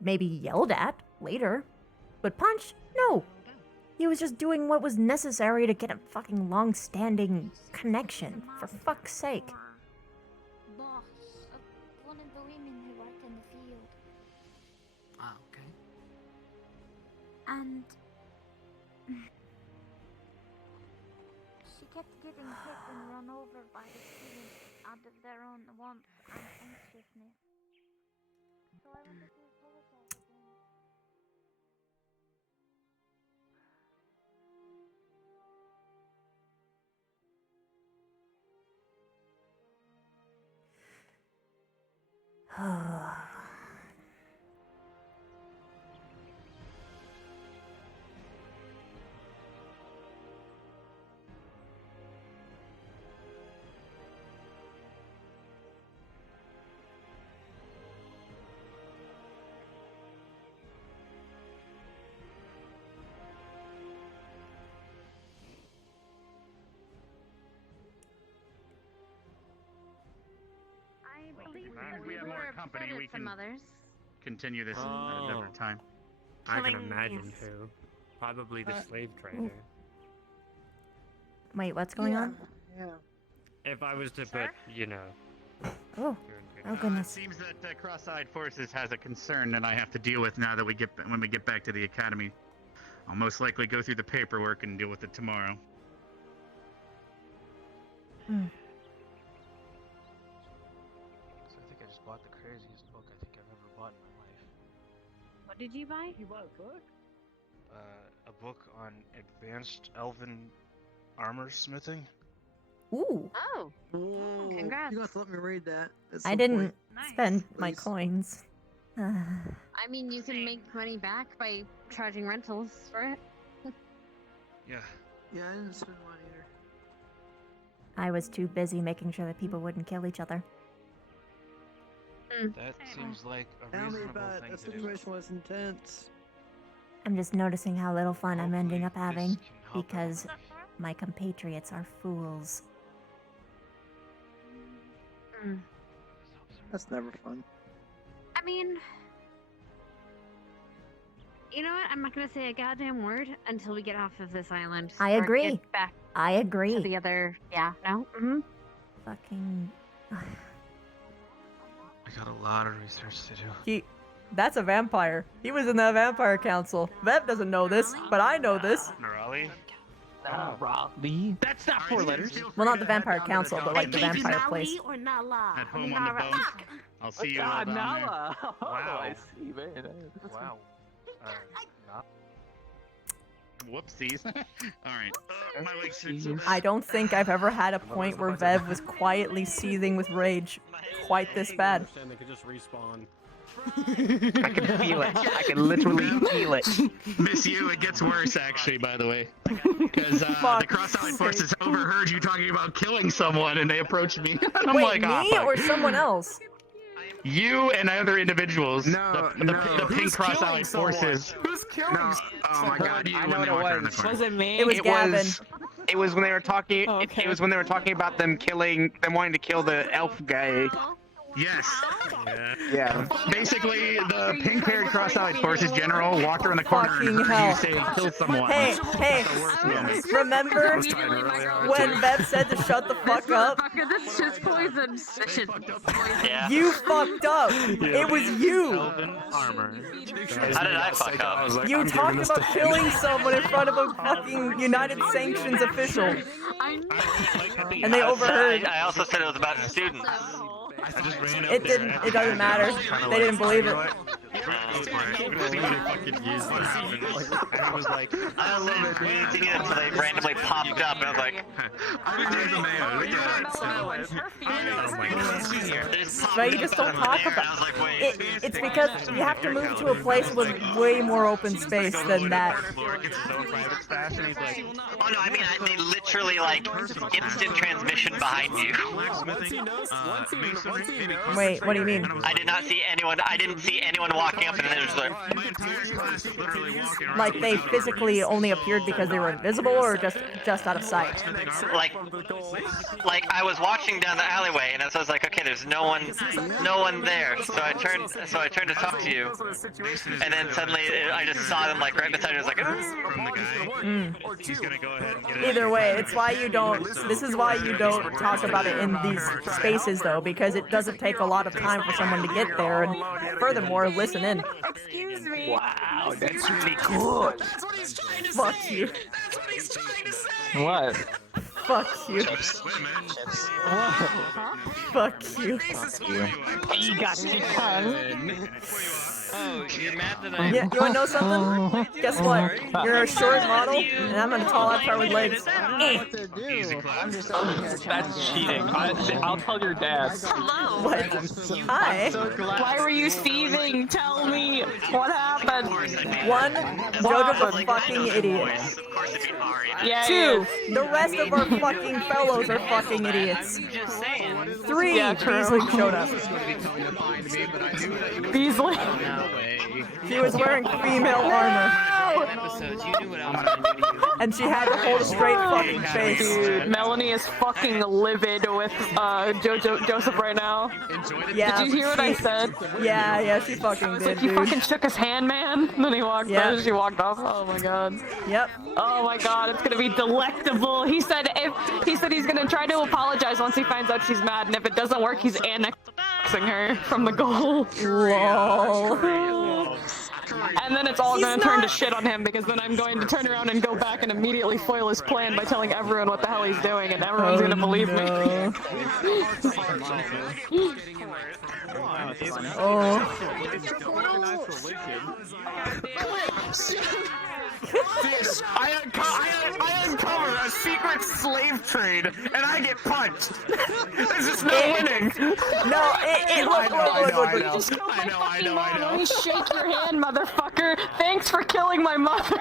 Maybe yelled at later, but punched? No. He was just doing what was necessary to get a fucking long-standing connection, for fuck's sake. Boss of one of the women who worked in the field. Ah, okay. And she kept getting hit and run over by the students out of their own warmth and anxiousness. So I wanted to apologize to him. I believe As long as we have more company, we some can others. continue this at a different time. I can Killing imagine is- who. Probably the slave trader. Wait, what's going on? Yeah. If I was to put, you know. Oh. Oh goodness. It seems that Cross-Eyed Forces has a concern that I have to deal with now that when we get back to the academy. I'll most likely go through the paperwork and deal with it tomorrow. Hmm. So I think I just bought the craziest book I think I've ever bought in my life. What did you buy? You bought a book? A book on advanced elven armor smithing. Ooh. Oh. Whoa. Congrats. You have to let me read that. at I some didn't point. spend my Please. coins. I mean, you can make money back by charging rentals for it. Yeah. Yeah, I didn't spend mine either. I was too busy making sure that people wouldn't kill each other. That seems like a Tell me reasonable about it. thing The to do. situation was intense. I'm just noticing how little fun I'm ending up Hopefully having this can help because my compatriots are fools. That's never fun. I mean, you know what? I'm not gonna say a goddamn word until we get off of this island. I or agree. Get back I agree. to the other. Yeah. No. Mm-hmm. Fucking. I got a lot of research to do. That's a vampire. He was in the vampire council. Vev doesn't know this, but I know this. Raleigh? Raleigh? That's not four letters. Well, not the vampire council, but like the vampire place. Or Nala? At home on the boat. I'll see you all down Nala. there. Oh, Wow. I see, man. Wow. Whoopsies. Alright. My legs hurt so bad. I don't think I've ever had a point where Vev was quietly seething with rage quite this bad. They could just respawn. I can feel it. I can literally feel it. Miss you, it gets worse actually, by the way. Because the Cross-Eyed Forces overheard you talking about killing someone and they approached me. And I'm Wait, like, me "Ah, fuck." or someone else? You and other individuals. No, the Pink Cross Allied forces. Who's killing No, oh my god. I know what it was. Was it me? It was Gavin. It was when they were talking. Oh, okay. It was when they were talking about them wanting to kill the elf guy. Yes. Yeah. Basically, the pink-haired cross-allied forces general walked around the corner Fucking and hell. you say kill someone. Hey, remember when Bev said to shut the fuck up? This shit's poison. This shit's Yeah. You fucked up. It was you. Armor. How did I fuck up? You talked about killing someone in front of a fucking United Sanctions official. And they overheard. I also said it was about students. It didn't. It doesn't matter. They didn't believe it. I was waiting to get it until they randomly popped up, and I was like, But you just don't talk about it. It's because you have to move to a place with way more open space than that. oh no, I mean, they literally, like, instant transmission behind you. Wait, what do you mean? I did not see anyone, I didn't see anyone walking up and then it was Like they physically only appeared because they were invisible, or just out of sight? like I was watching down the alleyway and so I was like, okay, there's no one there. So I turned to talk to you, and then suddenly I just saw them like right beside me. I was like, He's gonna go ahead and get it. Either way, it's why you don't. This is why you don't talk about it in these spaces, though, because it doesn't take a lot of time for someone to get there, and furthermore, listen in. Excuse me. Wow, that's really cool. Fuck you. What? Fuck you. Fuck you. You got me tongue. oh, you're mad that Yeah, you wanna know something? Guess what? You're a short model, and I'm a tall avatar with legs. That's cheating. I'll tell your dad. Hello. What? Hi. Why were you thieving? Tell me what happened. One, Jojo's a fucking idiot. Yeah. Two, the rest of our fucking fellows are fucking idiots. Three, Beasley showed up. Beasley. She was wearing female armor. And she had to hold a straight fucking face. Dude, Melanie is fucking livid with Joseph right now. Yeah. Did you hear what I said? Yeah, she fucking did, Like, you dude. fucking shook his hand, man. And then he walked off. She walked off. Oh my god. Yep. Oh my god, it's gonna be delectable. He said he's gonna try to apologize once he finds out she's mad, and if it doesn't work, he's annexing her from the goal. Lol. And then it's all gonna turn to shit on him, because then I'm going to turn around and go back and immediately foil his plan by telling everyone what the hell he's doing, and everyone's gonna believe me. Oh. I uncover a secret slave trade, and I get punched. There's just no winning. No, look. I know. Let me shake your hand, motherfucker. Thanks for killing my mother.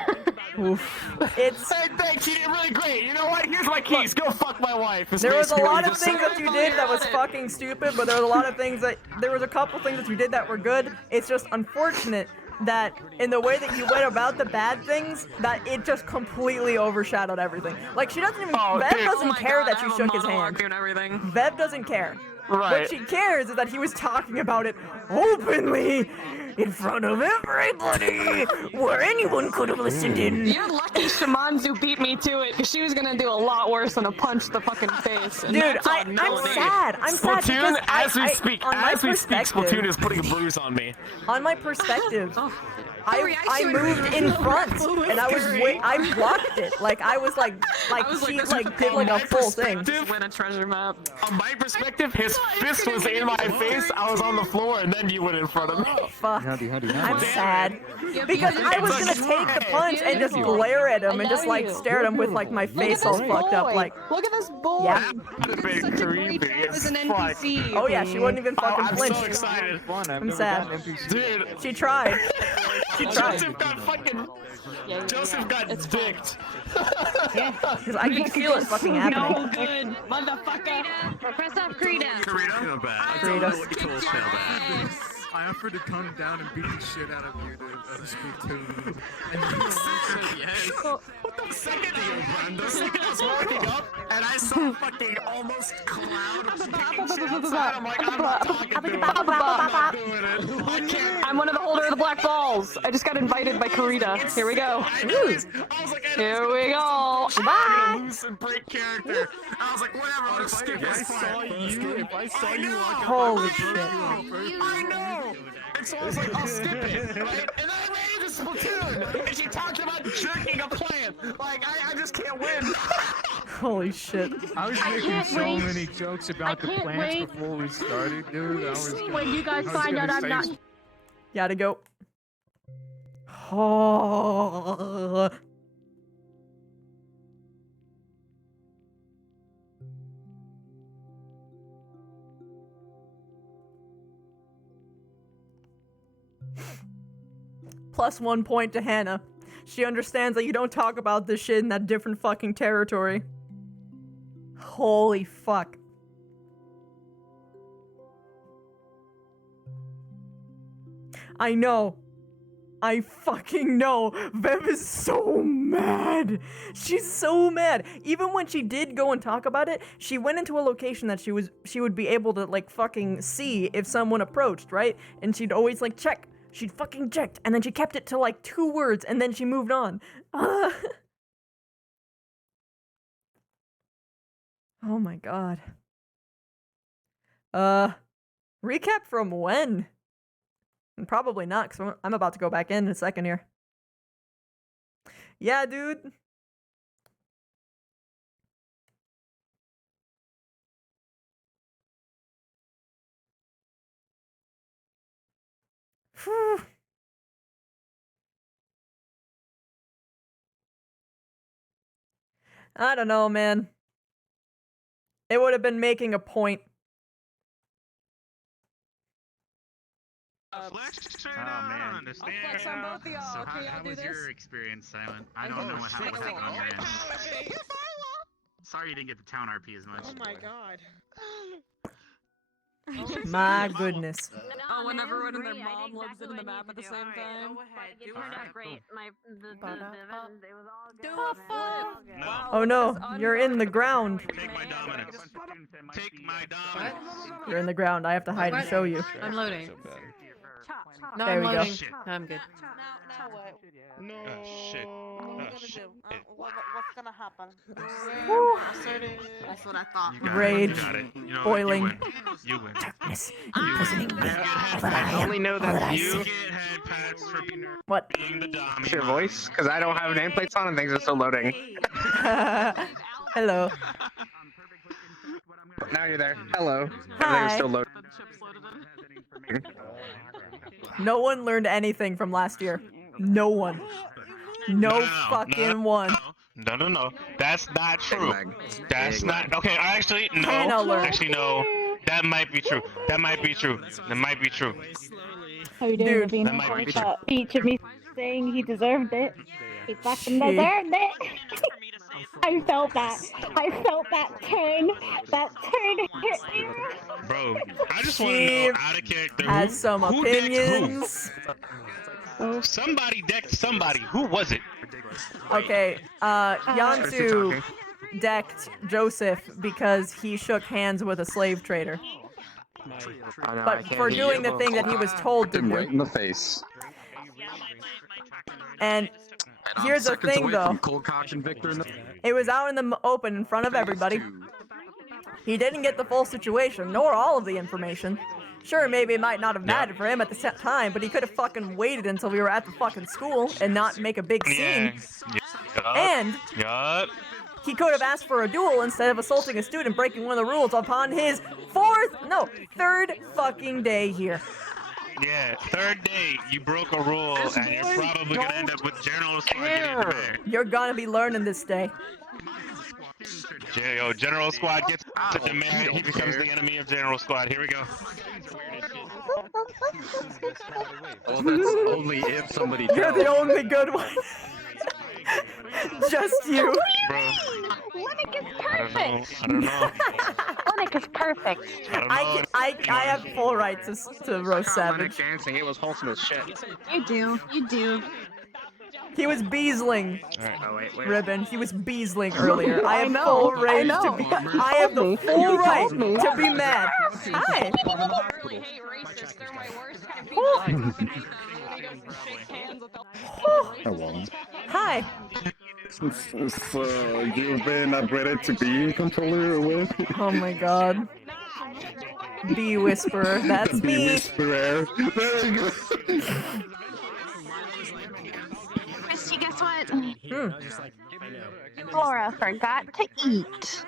Oof. It's. Hey, thanks. You did really great. You know what? Here's my keys. Go fuck my wife. There was a lot of things that you did that was fucking stupid, but there was a lot of things that there was a couple things that you did that were good. It's just unfortunate that in the way that you went about the bad things, that it just completely overshadowed everything. Like, she doesn't even. Bev doesn't care that you shook his hand. Bev doesn't care. Right. What she cares is that he was talking about it openly in front of everybody, where anyone could have listened in. You're lucky Shamanzu beat me to it, because she was gonna do a lot worse than a punch to the fucking face. And Dude, that's on I'm Melanie. sad. I'm sad Splatoon, because as we speak, Splatoon is putting a bruise on me. On my perspective, I moved in front, and I blocked it. Like I was like she did like a full thing. Win a treasure map. On my perspective, his fist was in my face, I was on the floor, and then you went in front of me. Fuck I'm sad. Because I was gonna take the punch and just glare at him and just like stare at him with like my face all fucked up like. Look at this boy! Yeah. That would have been creepy as an NPC. Oh yeah, she wouldn't even fucking I'm flinch. so excited. I'm sad. Dude, she tried. She tried. Joseph got fucking. Joseph got dicked. Because I can feel it fucking happening. No good, motherfucker. Press off Krita. Feel bad. Krita. I offered to come down and beat the shit out of you to speak to him. And you said yes. What the second the second I was walking up and I saw a fucking almost cloud of picking shit outside, I'm like, I'm not talking to him. I'm not doing it. I can't. I'm one of the holder of the black balls. I just got invited by Karita. Here we go. Here we go. Bye. Loose and break character. I was like, whatever, I'll skip If I this saw part. you, if I saw you walk up, Holy shit. I know. And so I was like, I'll skip it, right? And then I ran into Splatoon, and she talked about jerking a plant. Like, I just can't win. Holy shit. I was making so many jokes about the plants before we started, dude. I was When you guys find out I'm not. Gotta go. Oh. Plus 1 point to Hannah. She understands that you don't talk about this shit in that different fucking territory. Holy fuck. I know. I fucking know. Vev is so mad. She's so mad. Even when she did go and talk about it, she went into a location that she would be able to like fucking see if someone approached, right? And she'd always like check. She'd fucking checked, and then she kept it to like 2 words, and then she moved on. Oh my god. Recap from when? Probably not, because I'm about to go back in a second here. Yeah, dude. Whew. I don't know, man. It would have been making a point. I don't understand. So how was your experience, Silent? I don't know what happened on your end. Sorry you didn't get the town RP as much. Oh my god. My goodness. Oh, when everyone and their mom logs into the map at the same time. It turned out great. It was all good. No. Oh no, you're in the ground. Take my dominance. Take my dominance. You're in the ground. I have to hide and show you. I'm loading. No, There I'm we go. loading. I'm good. Now what? No. Shit. What's gonna happen? That's what I thought. You got Rage. It. You got it. You know, Boiling. You win. Darkness. I only know that You you. get head pats for being the dom. What's your voice? Because I don't have nameplates on and things are still loading. Hello. Now you're there. Hello. Hi. Everything's still loading. No one learned anything from last year. No one. No fucking one. No. That's not true. That's not. Okay, actually, no. Hannah learned. Actually, no. That might be true. That might be true. That might be true. How you doing, Dude, that might be true. Each of me saying he deserved it. He fucking deserved it. I felt that. I felt that turn. That turn hit me. Bro, I just want to know out of character. Has some who decked opinions. who? Somebody decked somebody. Who was it? Okay, Yansu decked Joseph because he shook hands with a slave trader. But for doing the thing that he was told to Right in do. the face. And here's the Seconds thing away though. from Cold Cock and Victor in the... It was out in the open in front of everybody. He didn't get the full situation, nor all of the information. Sure, maybe it might not have mattered for him at the time, but he could have fucking waited until we were at the fucking school and not make a big scene. And he could have asked for a duel instead of assaulting a student, breaking one of the rules upon his third fucking day here. Yeah, third day, you broke a rule, and you're probably gonna end up with General Squad getting the mayor. You're gonna be learning this day. General Squad gets to the mayor, he becomes the enemy of General Squad. Here we go. Well, that's only if somebody tells. You're the only good one. Just you. Bro. Linux is I perfect. don't know. Linux is perfect. I have full right to roast Savage. Dancing, it was wholesome as shit. You do. You do. He was beesling. Oh, wait. Ribbon. He was beesling earlier. I have know, full I right know. to be. You I have the told me. full You right told me. to be mad. Hi. Hi. So, you've been upgraded to be controller or what? Oh my god. Bee Whisperer. That's Be me. whisperer. There you go. Christy, guess what? Flora forgot to eat.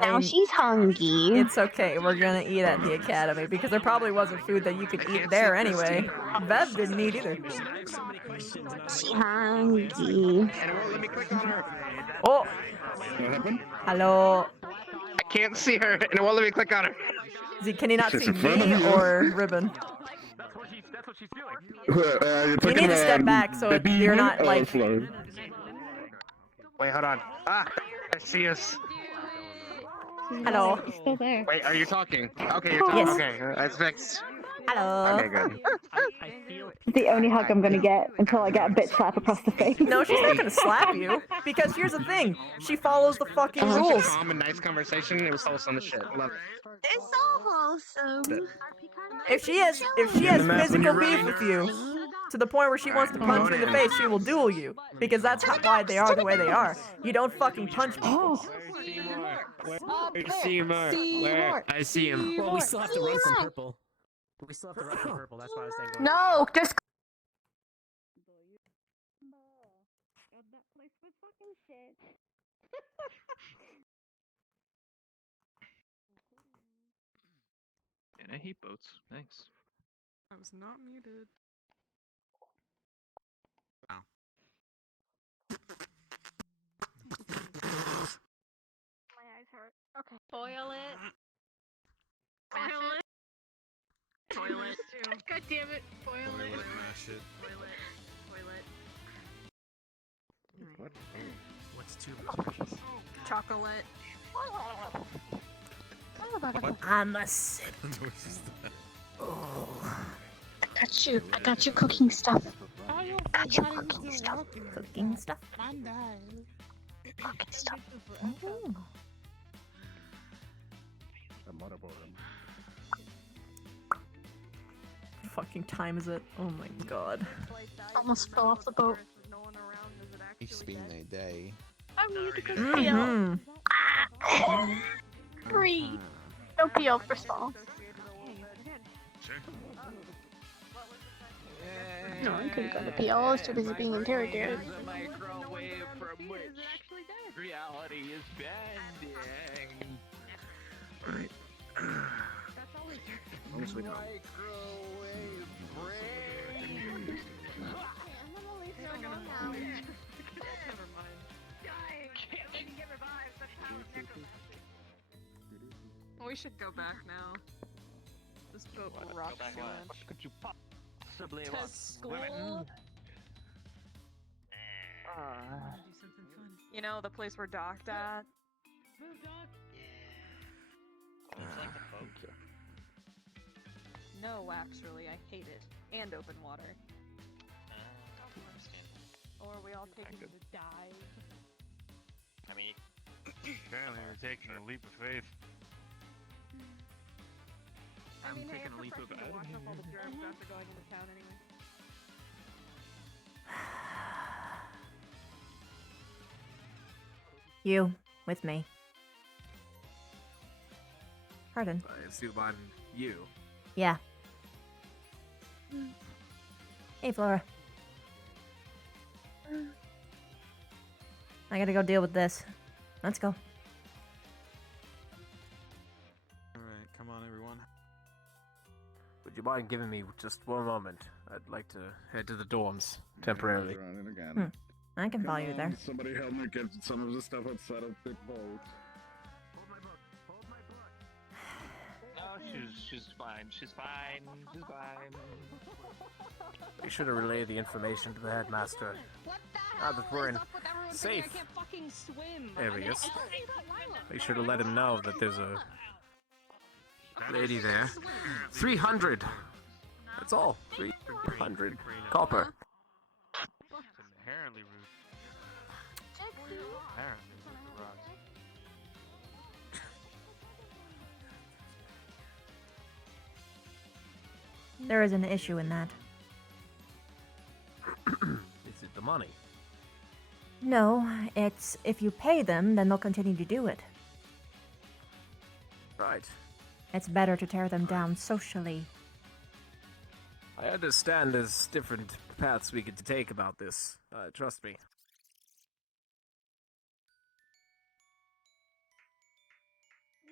Now mean, she's hungry. It's okay. We're gonna eat at the academy because there probably wasn't food that you could eat there anyway. Bev didn't eat either. She hungry. Oh. What happened? Hello. I can't see her, and it won't let me click on her. Can you not She's see in front of me you. or Ribbon? You need to step back so you're not like. Wait, hold on. Ah, I see us. Hello. Still there. Wait, are you talking? Okay, you're talking. Yes. Okay, it's fixed. Hello. Okay, good. The only hug I'm gonna get until I get a bitch slap across the face. No, she's not gonna slap you because here's the thing: she follows the fucking Such a rules. calm and nice conversation. It was wholesome as shit. Love it. It's so wholesome. If she has physical beef with you, to the point where she wants to punch you in the face, she will duel you because that's why they are the way they are. You don't fucking punch people. Seymour. Where? I see him. Well, we still have to run from purple. We still have to run from purple. That's why I was saying. No, just. That place was fucking shit. And I hate boats. Thanks. I was not muted. My eyes hurt. Okay. Boil it. Toilet. God damn it. Boil it. Mash it. Toilet. What? What's too much? Chocolate. I'm a sip. I got you cooking stuff. Got you cooking stuff. Cooking stuff. Cooking stuff. Ooh. Fucking time is it? Oh my god. Almost fell off the boat. It's been a day. I need to go Mhm. peel. Breathe. No peel for small. No, I couldn't go to peel. I was too busy being interrogated. Microwave from which reality is bending. Right. Honestly, no. Microwave brain. We should go back now. This boat rocks so much. What could you possibly To want? school? You know, the place we're docked at? No, actually, I hate it. And open water. Or are we all taking the dive? I mean, apparently we're taking a leap of faith. I mean, taking a leap of wash up all the germs after going into town anyway. You with me. Pardon. I assume I'm you. Yeah. Hey, Flora. I gotta go deal with this. Let's go. Alright, come on everyone. Would you mind giving me just one moment? I'd like to head to the dorms temporarily. I can follow you there. Somebody help me get some of the stuff outside of the boat. No, she's fine. She's fine. She's fine. We should have relayed the information to the headmaster. Now that we're in safe areas, we should have let him know that there's a lady there. 300! That's all. 300 copper. It's inherently rude. Inherently rude to rocks. There is an issue in that. Is it the money? No, it's if you pay them, then they'll continue to do it. Right. It's better to tear them down socially. I understand there's different paths we could take about this. Trust me.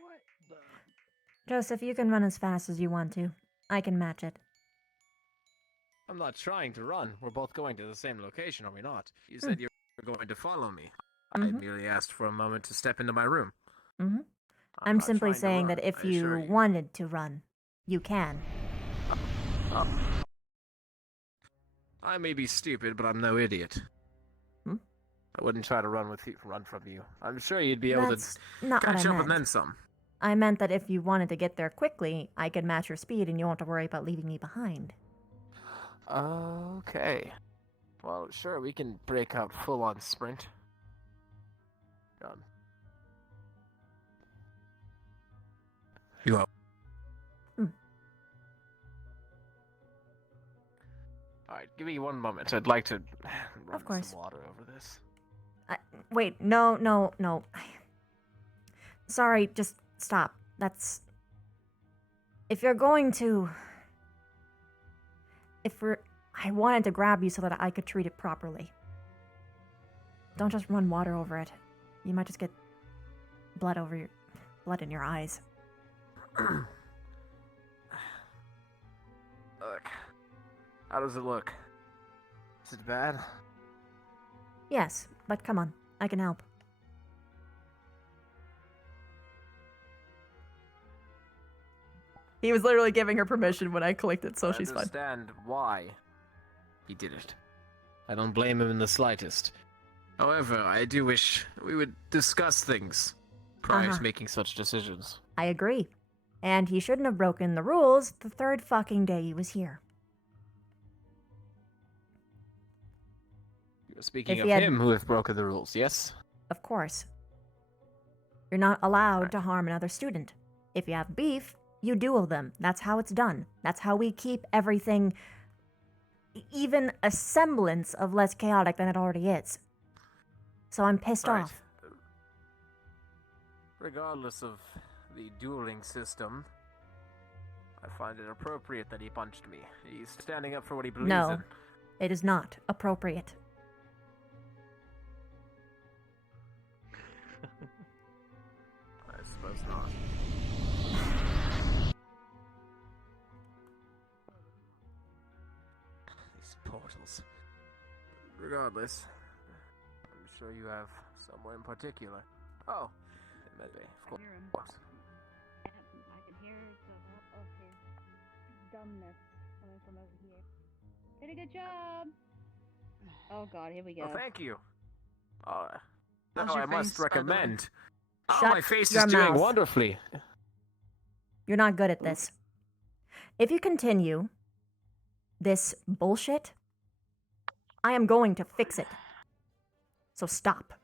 What the? Joseph, you can run as fast as you want to. I can match it. I'm not trying to run. We're both going to the same location, are we not? You said you were going to follow me. I merely asked for a moment to step into my room. I'm not simply trying to saying run, that if I assure you wanted to run, you can. I may be stupid, but I'm no idiot. I wouldn't try to run from you. I'm sure you'd be able That's to not what catch I up and meant. then some. I meant that if you wanted to get there quickly, I could match your speed and you won't have to worry about leaving me behind. Okay. Well, sure, we can break out full-on sprint. Done. You up? Alright, give me one moment. I'd like to run Of course. some water over this. Wait, no. Sorry, just stop. That's... If you're going to... I wanted to grab you so that I could treat it properly. Don't just run water over it. You might just get blood in your eyes. Look. How does it look? Is it bad? Yes, but come on. I can help. He was literally giving her permission when I clicked it, so she's I fine. understand why he did it. I don't blame him in the slightest. However, I do wish we would discuss things prior to making such decisions. I agree. And he shouldn't have broken the rules the third fucking day he was here. You're speaking If of he had- him who have broken the rules, yes? Of course. You're not allowed to harm another student. If you have beef, you duel them. That's how it's done. That's how we keep everything even a semblance of less chaotic than it already is. So I'm pissed off. Regardless of the dueling system, I find it appropriate that he punched me. He's standing up for what he believes No, in. it is not appropriate. I suppose not. These portals. Regardless, I'm sure you have someone in particular. Oh, it may be, of course. I can hear the note of his dumbness coming from over here. Did a good job. Oh god, here we go. Well, thank you. No, How's your I must face, by the way? recommend. Oh, Shut my face your is doing mouth. wonderfully. You're not good at this. If you continue this bullshit, I am going to fix it. So stop.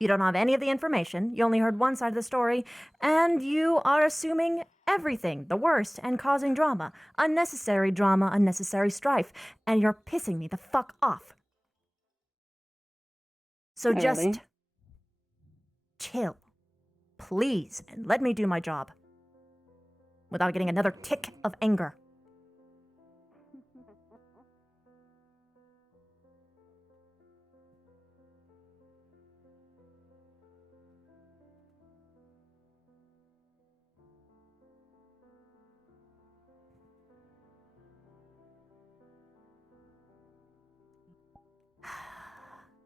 You don't have any of the information, you only heard one side of the story, and you are assuming everything, the worst, and causing drama. Unnecessary drama, unnecessary strife, and you're pissing me the fuck off. So just Really? chill, please, and let me do my job without getting another tick of anger.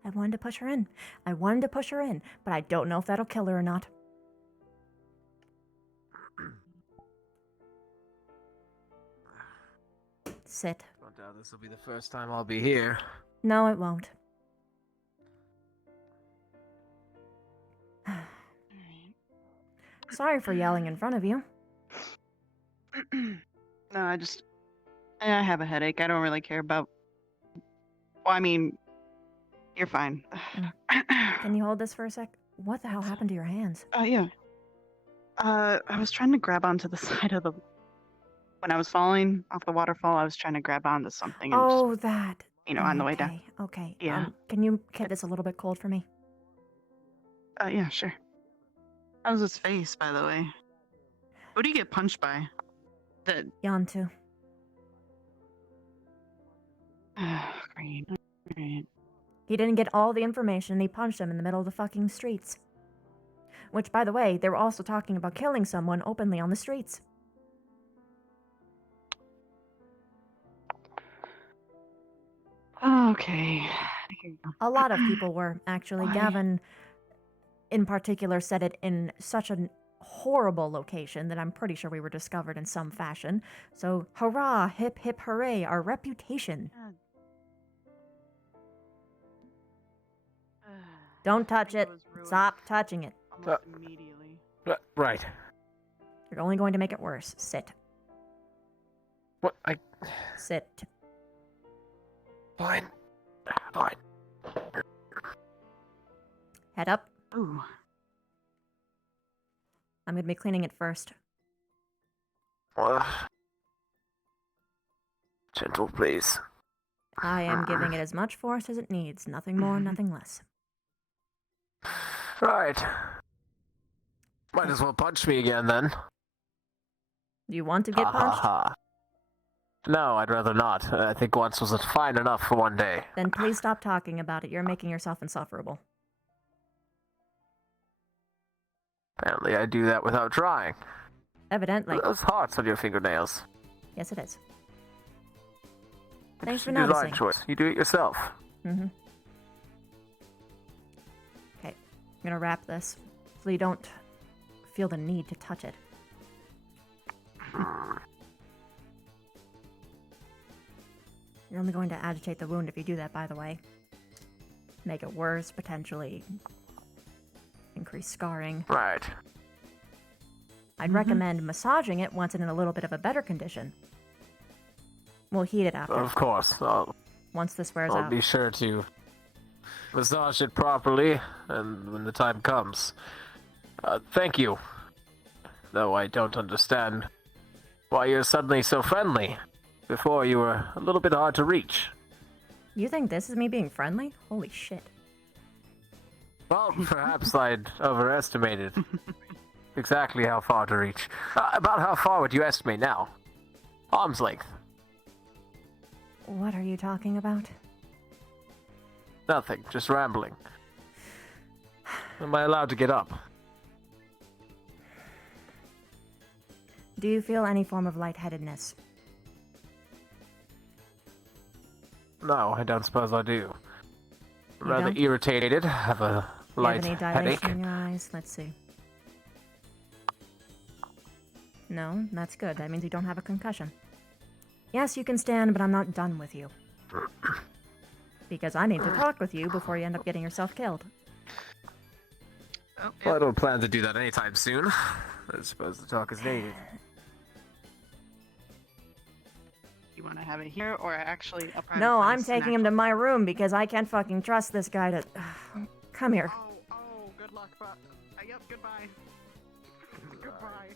I wanted to push her in. I wanted to push her in, but I don't know if that'll kill her or not. Sit. Don't doubt this will be the first time I'll be here. No, it won't. Sorry for yelling in front of you. No, I have a headache. I don't really care about. Well, I mean, you're fine. Can you hold this for a sec? What the hell happened to your hands? Yeah. I was trying to grab onto the side of the. When I was falling off the waterfall, I was trying to grab onto something. And Oh, just, that. on the way down. Okay. Yeah. Can you get this a little bit cold for me? Yeah, sure. How's his face, by the way? Who do you get punched by? Yantu. Great. Great. He didn't get all the information and he punched him in the middle of the fucking streets. Which, by the way, they were also talking about killing someone openly on the streets. Okay. A lot of people were, actually. Why? Gavin, in particular, said it in such a horrible location that I'm pretty sure we were discovered in some fashion. So, hurrah, hip hip hooray, our reputation. Don't touch it. Stop touching it. Almost immediately. Right. You're only going to make it worse. Sit. What? Sit. Fine. Fine. Head up. Ooh. I'm going to be cleaning it first. Gentle, please. I am giving it as much force as it needs. Nothing more, nothing less. Right. Might as well punch me again, then. Do you want to get punched? No, I'd rather not. I think once was fine enough for one day. Then please stop talking about it. You're making yourself insufferable. Apparently I do that without trying. Evidently. Those hearts on your fingernails. Yes, it is. Thanks for Interesting design noticing. choice. You do it yourself. Mm-hmm. Okay, I'm gonna wrap this so you don't feel the need to touch it. You're only going to agitate the wound if you do that, by the way. Make it worse, potentially increase scarring. Right. I'd recommend massaging it once it's in a little bit of a better condition. We'll heat it after. Of course. Once this wears I'll out. be sure to massage it properly, and when the time comes. Thank you. Though I don't understand why you're suddenly so friendly. Before you were a little bit hard to reach. You think this is me being friendly? Holy shit. Well, perhaps I'd overestimated exactly how far to reach. About how far would you estimate now? Arm's length. What are you talking about? Nothing, just rambling. Am I allowed to get up? Do you feel any form of lightheadedness? No, I don't suppose I do. I'm You rather don't? irritated, have a Do you light have any dilation headache. in your eyes? Let's see. No, that's good. That means you don't have a concussion. Yes, you can stand, but I'm not done with you. Because I need to talk with you before you end up getting yourself killed. Well, I don't plan to do that anytime soon. I suppose the talk is needed. You want to have it here or actually a private No, place I'm taking him to my room because I can't fucking trust this guy to... Come here. Oh, good luck, but... yep, goodbye. Goodbye.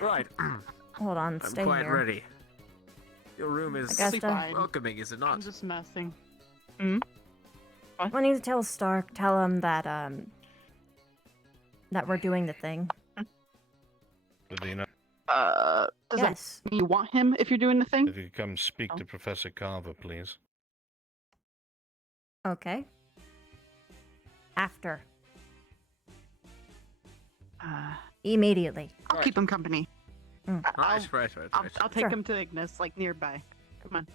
Right. Hold on, I'm stay quite here. ready. Your room is Augusta? welcoming, is it not? I'm just messing. When you tell Stark, tell him that, that we're doing the thing. Lavina, Does Yes. that mean you want him if you're doing the thing? if you could come speak to Professor Carver, please. Okay. After. Immediately. I'll keep him company. I'll take him to Ignis, like nearby. Come on.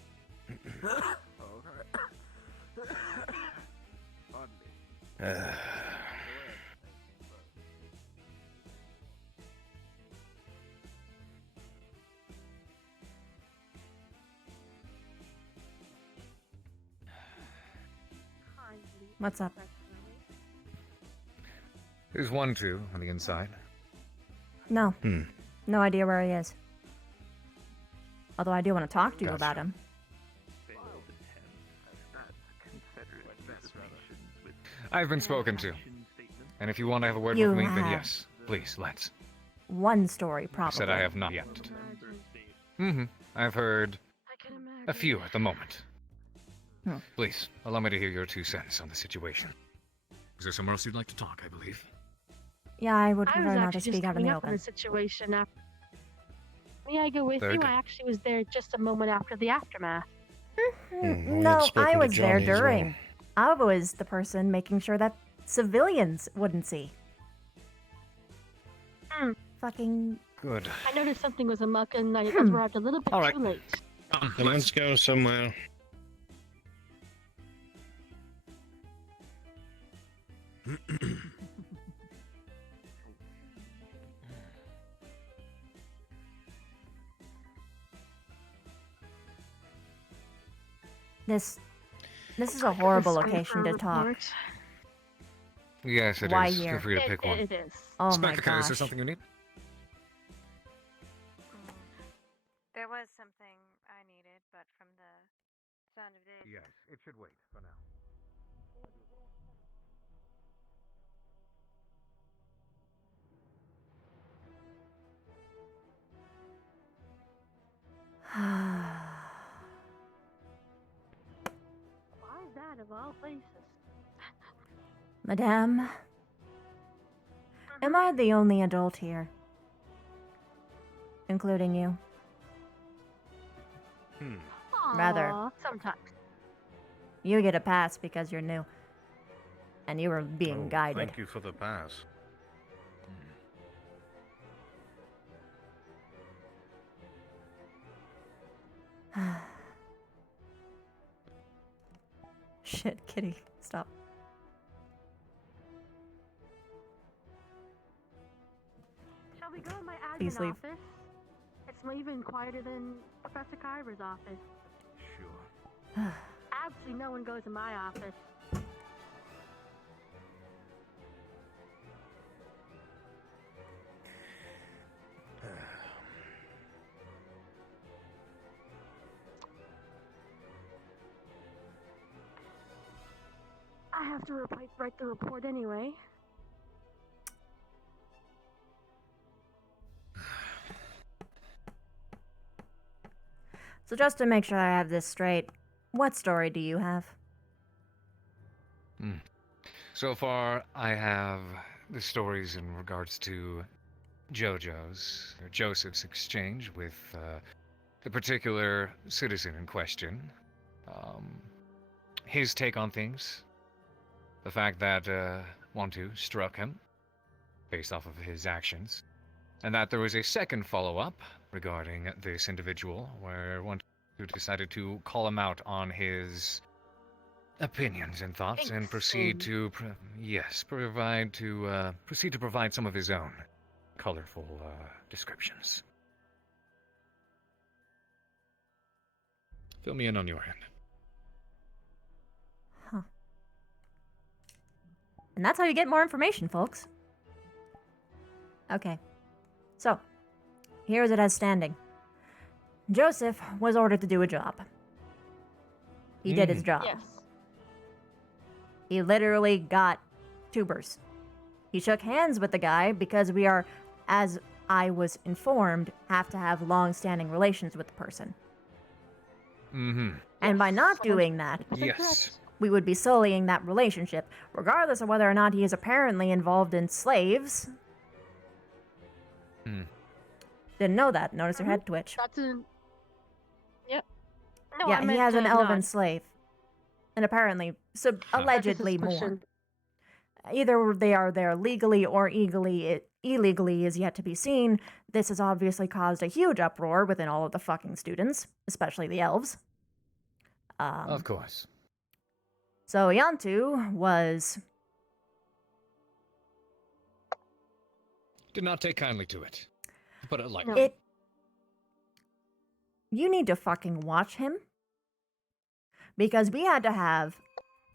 What's up? There's 1-2 on the inside. No. No idea where he is. Although I do want to talk to you about him. I've been spoken to. And if you want to have a word You with me, have. then yes. Please, let's. One story, I probably. said I have not yet. I've heard a few at the moment. Please, allow me to hear your 2 cents on the situation. Is there somewhere else you'd like to talk, I believe? Yeah, I would I was prefer not to actually just speak out in coming the up on open. the situation after. May I go with Very you? good. I actually was there just a moment after the aftermath. No, I was there during. I was the person making sure that civilians wouldn't see. Fucking. Good. I noticed something was amuck and I arrived a little bit too late. Let's go somewhere. This is a horrible location to talk. Yes, it is. Why Feel here? free to pick one. It is. Oh my Spectre, is there gosh. something you need? There was something I needed, but from the sound of it. Yes, it should wait for now. Why is that of all places? Madame, am I the only adult here? Including you? Rather. Aw, sometimes. You get a pass because you're new. And you were being guided. Thank you for the pass. Shit, kitty, stop. Shall we go in my Please admin leave. office? It's even quieter than Professor Kyver's office. Sure. Absolutely no one goes in my office. I have to write the report anyway. So just to make sure I have this straight, what story do you have? So far, I have the stories in regards to Joseph's exchange with the particular citizen in question, his take on things, the fact that 1-2 struck him based off of his actions, and that there was a second follow-up regarding this individual where 1-2 decided to call him out on his opinions and thoughts and proceed to proceed to provide some of his own colorful descriptions. Fill me in on your end. Huh. And that's how you get more information, folks. Okay. So, here's it as standing. Joseph was ordered to do a job. He did his job. Yes. He literally got tubers. He shook hands with the guy because we are, as I was informed, have to have long-standing relations with the person. And by not doing that, Yes. we would be sullying that relationship, regardless of whether or not he is apparently involved in slaves. Didn't know that. Notice her head twitch. That's an. Yep. No, Yeah, I he meant, has an no, elven slave. And apparently, allegedly more. suspicion. Either they are there legally or illegally, illegally is yet to be seen, this has obviously caused a huge uproar within all of the fucking students, especially the elves. Of course. So Yantu was... Did not take kindly to it. To put it lightly. It... You need to fucking watch him. Because we had to have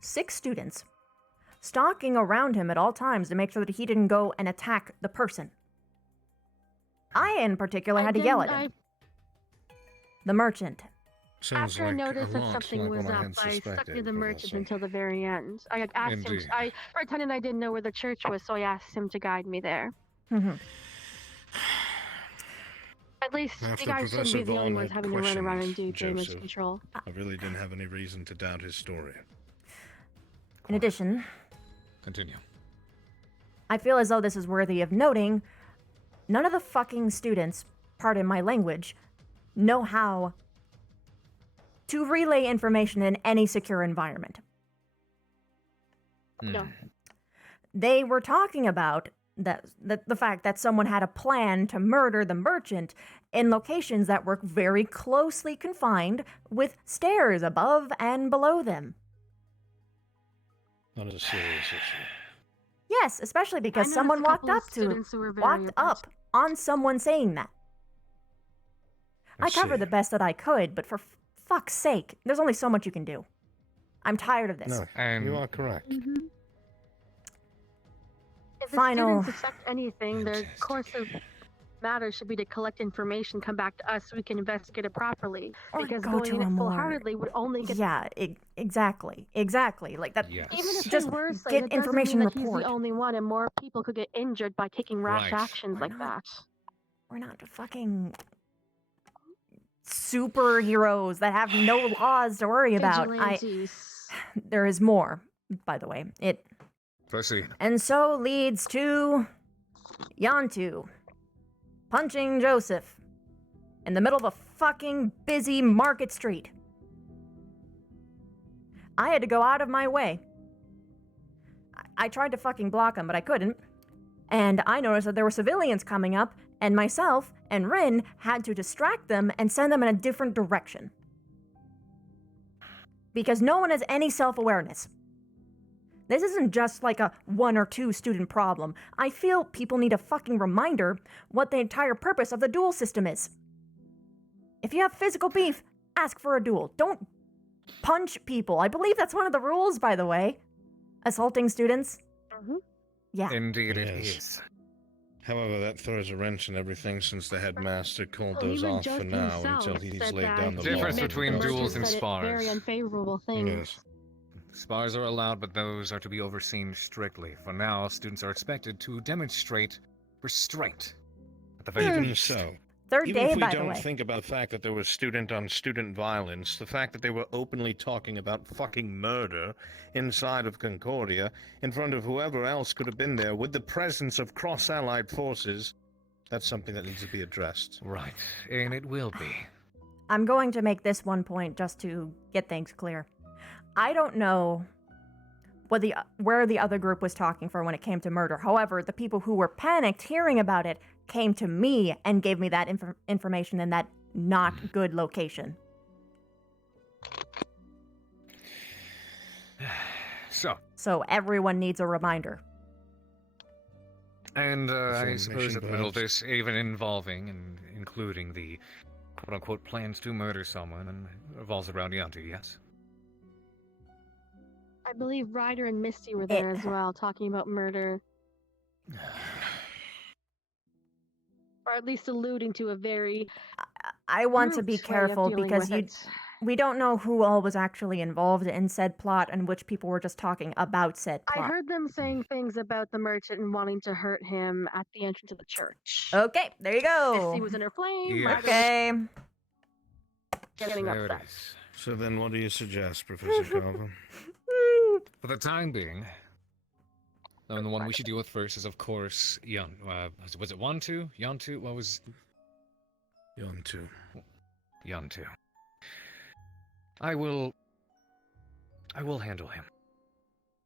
6 students stalking around him at all times to make sure that he didn't go and attack the person. I, in particular, had to yell at him. The merchant. Sounds After I like noticed a that lot something like was what I up, had I stuck suspected, near the merchant Professor. until the very end. I had asked him. Indeed. I pretended I didn't know where the church was, so I asked him to guide me there. At least After you guys shouldn't Professor be the only Vaughn ones had having to run around and do damage Joseph, control. I really didn't have any reason to doubt his story. In addition, Continue. I feel as though this is worthy of noting, none of the fucking students, pardon my language, know how to relay information in any secure environment. No. They were talking about the fact that someone had a plan to murder the merchant in locations that were very closely confined with stairs above and below them. That is a serious issue. Yes, especially because noticed someone a walked couple of up to students who were very walked up on someone saying that. I covered the best that I could, but for fuck's sake, there's only so much you can do. I'm tired of this. No, you are correct. If the Final- students suspect anything, their course of matter should be to collect information, come back to us so we can investigate it properly. Or Because go going to in a it more- full-heartedly would only get... Yeah, exactly. Like that. Yes. Even if Just they were saying get it doesn't information mean that report. he's the only one, and more people could get injured by taking rash Right. actions like that. We're not fucking superheroes that have no laws to worry about. Vigilantes. There is more, by the way. Proceed. And so leads to Yantu punching Joseph in the middle of a fucking busy market street. I had to go out of my way. I tried to fucking block him, but I couldn't. And I noticed that there were civilians coming up, and myself and Rin had to distract them and send them in a different direction. Because no one has any self-awareness. This isn't just like a 1 or 2 student problem. I feel people need a fucking reminder what the entire purpose of the duel system is. If you have physical beef, ask for a duel. Don't punch people. I believe that's one of the rules, by the way. Assaulting students. Yeah. Indeed it Yes. is. However, that throws a wrench in everything since the headmaster called Well, those even off for Justin now himself until he's said laid that down the he law. Difference made between the merchant duels and said it spars. Very unfavorable things. Yes. Spars are allowed, but those are to be overseen strictly. For now, students are expected to demonstrate restraint. At the very Even least. so, Third even day, if we by the don't way. think about the fact that there was student-on-student violence, the fact that they were openly talking about fucking murder inside of Concordia, in front of whoever else could have been there, with the presence of cross-allied forces, that's something that needs to be addressed. Right, and it will be. I'm going to make this one point just to get things clear. I don't know where the other group was talking from when it came to murder. However, the people who were panicked hearing about it came to me and gave me that information in that not good location. So everyone needs a reminder. And I Information, suppose at the middle of perhaps. this, even involving and including the quote-unquote plans to murder someone, and revolves around Yantu, yes? I believe Ryder and Misty were there as well, talking about murder. Or at least alluding to a very... I want to be brute way of careful dealing because with it. we don't know who all was actually involved in said plot and which people were just talking about said I plot. heard them saying things about the merchant and wanting to hurt him at the entrance of the church. Okay, there you go. Misty was in her flame. Yes. Ryder was Okay. getting There it upset. is. So then what do you suggest, Professor Carver? For the time being, the one we should deal with first is, of course, was it Wantu? Yantu? What was... Yantu. Yantu. I will handle him.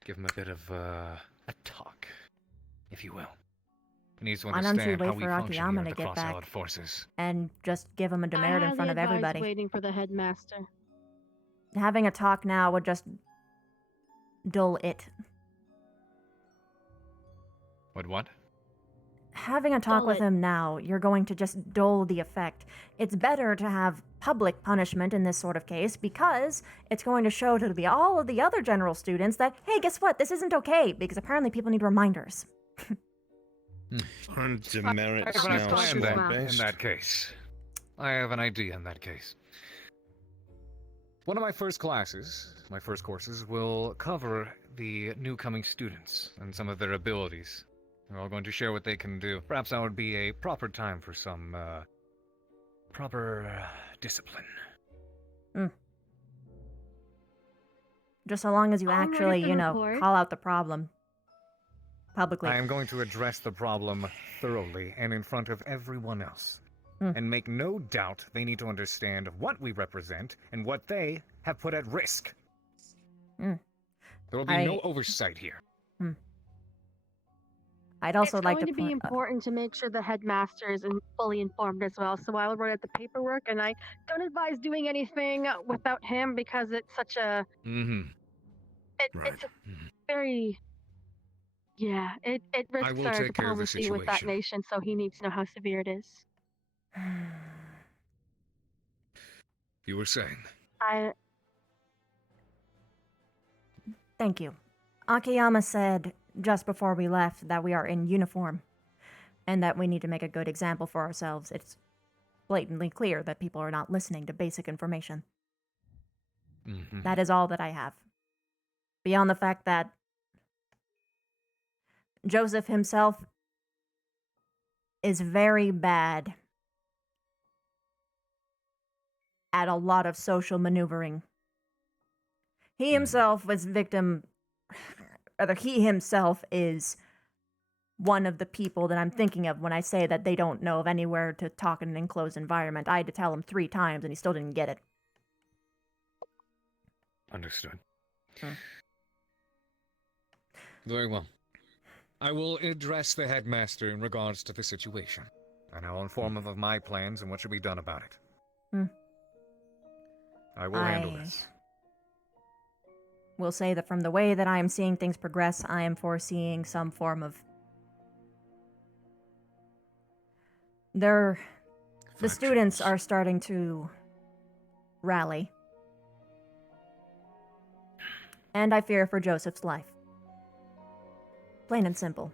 Give him a bit of a talk, if you will. He needs to Why don't you understand wait how we for function here Akiyama at to the get Cross Allied back Forces. and just give him a demerit in front of everybody? Waiting for the headmaster. Having a talk now would just dull it. What? Having a talk Dull with it. him now, you're going to just dull the effect. It's better to have public punishment in this sort of case because it's going to show to all of the other general students that, hey, guess what? This isn't okay, because apparently people need reminders. Aren't demerits I have now an idea squad in based? that case. I have an idea in that case. One of my first courses, will cover the new coming students and some of their abilities. They're all going to share what they can do. Perhaps that would be a proper time for some, proper discipline. Just so long as you I'm ready actually, to report. call out the problem publicly. I am going to address the problem thoroughly and in front of everyone else. And make no doubt they need to understand what we represent and what they have put at risk. There will be no oversight here. I'd also It's like going to to be important to make sure the headmaster is fully informed as well. So I'll write out the paperwork, and I don't advise doing anything without him because it's such a. It's a very. Yeah, it risks will our take care of the diplomacy with that situation. nation, so he needs to know how severe it is. You were saying? Thank you. Akiyama said just before we left that we are in uniform and that we need to make a good example for ourselves. It's blatantly clear that people are not listening to basic information. That is all that I have. Beyond the fact that Joseph himself is very bad at a lot of social maneuvering. He himself was he himself is one of the people that I'm thinking of when I say that they don't know of anywhere to talk in an enclosed environment. I had to tell him 3 times and he still didn't get it. Understood. Very well. I will address the headmaster in regards to the situation, and I will inform him of my plans and what should be done about it. I will handle this. Will say that from the way that I am seeing things progress, I am foreseeing some form of... The students are starting to rally. And I fear for Joseph's life. Plain and simple.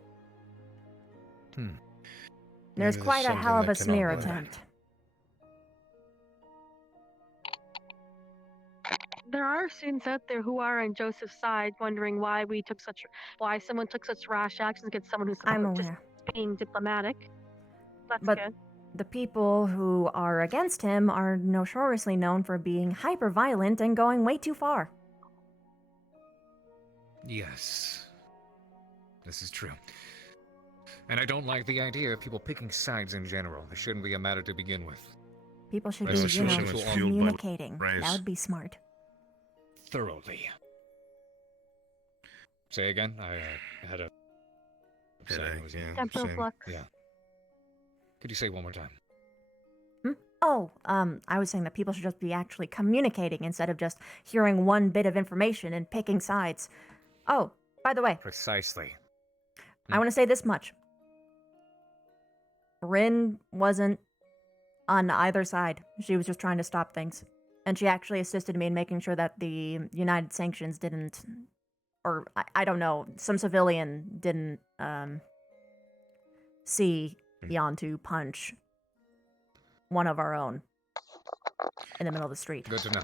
There's Maybe quite a something hell of that a can smear help with that. attempt. There are students out there who are on Joseph's side, wondering why someone took such rash actions against someone who's I'm just aware. being diplomatic. That's But good. the people who are against him are notoriously known for being hyper-violent and going way too far. Yes. This is true. And I don't like the idea of people picking sides in general. This shouldn't be a matter to begin with. People should This be, situation was fueled by communicating. race. That would be smart. Thoroughly. Say again? I had a... Temporal flux. Yeah. Could you say one more time? Oh, I was saying that people should just be actually communicating instead of just hearing one bit of information and picking sides. Oh, by the way, Precisely. I want to say this much. Rin wasn't on either side. She was just trying to stop things. And she actually assisted me in making sure that the United Sanctions didn't, or I don't know, some civilian didn't see Yantu punch one of our own in the middle of the street. Good to know.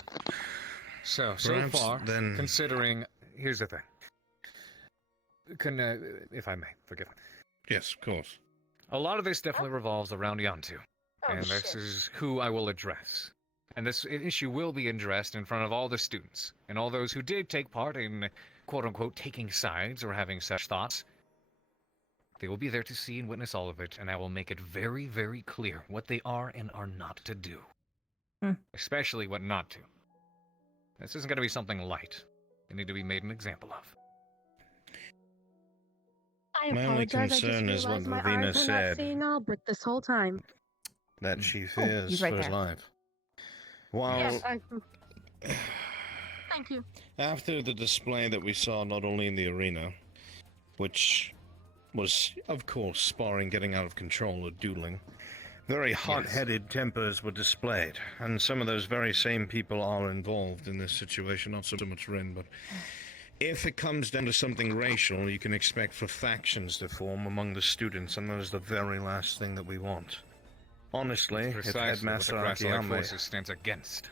So Perhaps far, then- considering... Here's the thing. If I may, forgive me. Yes, of course. A lot of this definitely revolves around Yantu. And this shit. is who I will address. And this issue will be addressed in front of all the students, and all those who did take part in, quote-unquote, taking sides or having such thoughts. They will be there to see and witness all of it, and I will make it very, very clear what they are and are not to do. Especially what not to. This isn't going to be something light. They need to be made an example of. I My only apologize. I just concern is what realized my Ravina eyes were not said. seeing Albert this whole time. That she he's fears right for his there. life. While Yes, thank you. after the display that we saw not only in the arena, which was, of course, sparring getting out of control or dueling, very hot-headed tempers were displayed, and some of those very same people are involved in this situation, not so much Rin, but if it comes down to something racial, you can expect for factions to form among the students, and that is the very last thing that we want. Honestly, if Precisely Headmaster what the Grass-like Akiyama... Forces stands against.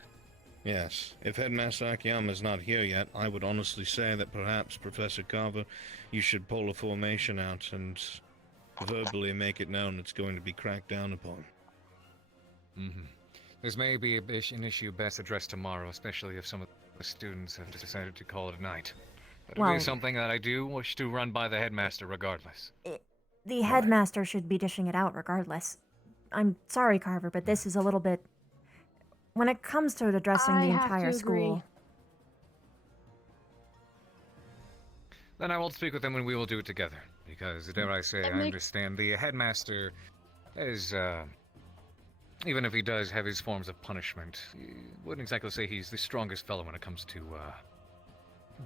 Yes, if Headmaster Akiyama is not here yet, I would honestly say that perhaps, Professor Carver, you should pull a formation out and verbally make it known it's going to be cracked down upon. This may be an issue best addressed tomorrow, especially if some of the students have decided to call it a night. But it is something that I do wish to run by the headmaster regardless. The headmaster should be dishing it out regardless. I'm sorry, Carver, but this is a little bit... When it comes to addressing the entire school... Then I will speak with him and we will do it together. Because, dare I say, I understand the headmaster is, even if he does have his forms of punishment, he wouldn't exactly say he's the strongest fellow when it comes to,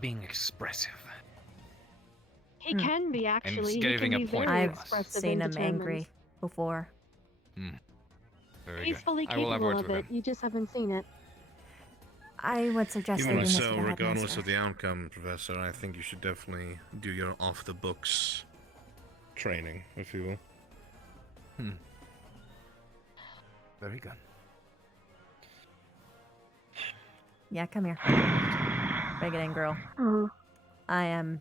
being expressive. He can be, actually. And giving a point I've expressive seen and him determined. angry before. Very He's good. fully I will have capable words of with it. him. You just haven't seen it. I would suggest Even leaving this to so, the regardless headmaster. of the outcome, Professor, I think you should definitely do your off-the-books training, if you will. Very good. Yeah, come here. Bring it in, girl. I am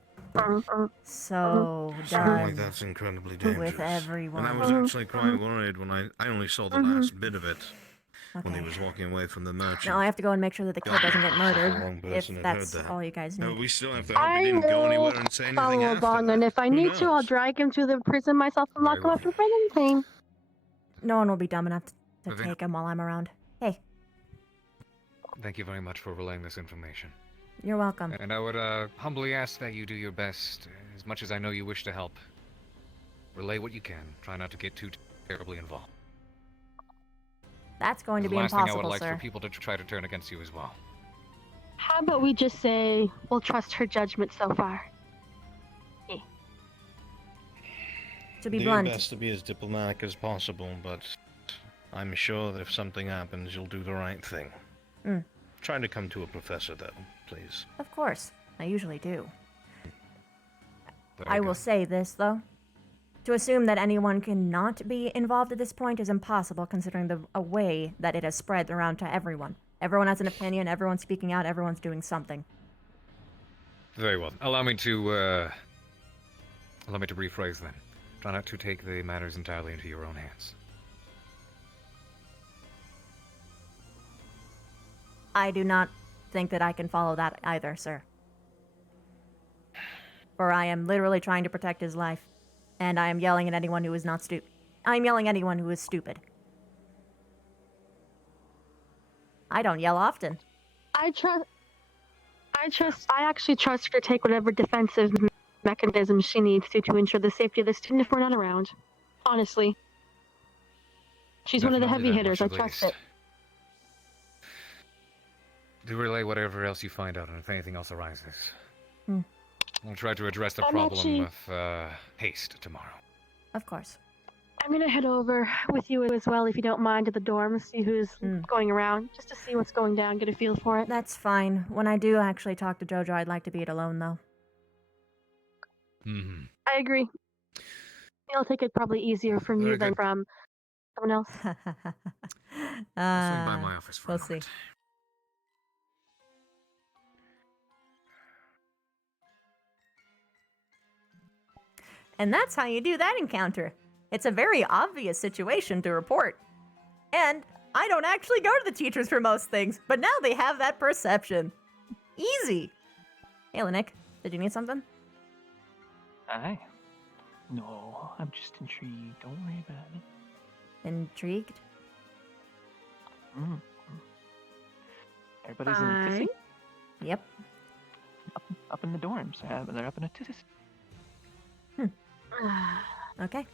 so done That's incredibly dangerous. with everyone. And I was actually quite worried when I only saw the last bit of it. When he was walking away from the merchant. Now I have to go and make sure that the kid doesn't get The murdered, wrong if person had that's heard that. all you guys need. No, we still have to hope he didn't go anywhere and say anything follow after. along, and if I need to, I'll drag him to the prison myself and lock him up for anything. No one will be dumb enough to take him while I'm around. Hey, Thank you very much for relaying this information. you're welcome. And I would humbly ask that you do your best, as much as I know you wish to help. Relay what you can. Try not to get too terribly involved. That's going to The be last thing I impossible, would like sir. for people to try to turn against you as well. How about we just say we'll trust her judgment so far? To be Do blunt, your best to be as diplomatic as possible, but I'm sure that if something happens, you'll do the right thing. Try to come to a professor, though, please. of course, I usually do. Very I will good. say this, though. To assume that anyone cannot be involved at this point is impossible, considering the way that it has spread around to everyone. Everyone has an opinion, everyone's speaking out, everyone's doing something. Very well. Allow me to rephrase then. Try not to take the matters entirely into your own hands. I do not think that I can follow that either, sir. For I am literally trying to protect his life, and I am yelling at anyone who is not stupid. I am yelling at anyone who is stupid. I don't yell often. I actually trust her to take whatever defensive mechanism she needs to ensure the safety of the student if we're not around. Honestly. She's one of the heavy Definitely that hitters, I much at trust least. it. Do relay whatever else you find out, and if anything else arises. Hmm. We'll try to address the I'm problem actually- of haste tomorrow. Of course. I'm gonna head over with you as well, if you don't mind, to the dorm, see who's going around, just to see what's going down, get a feel for it. That's fine. When I do actually talk to Jojo, I'd like to be it alone, though. I agree. It'll take it probably easier from you than from someone else. Swing by my office for a We'll see. moment. And that's how you do that encounter. It's a very obvious situation to report. And I don't actually go to the teachers for most things, but now they have that perception. Easy. Hey, Nick, did you need something? Aye. No, I'm just intrigued. Don't worry about it. Intrigued? Everybody's in a tizzy. Yep. Up in the dorms. They're up in a tizzy. Okay.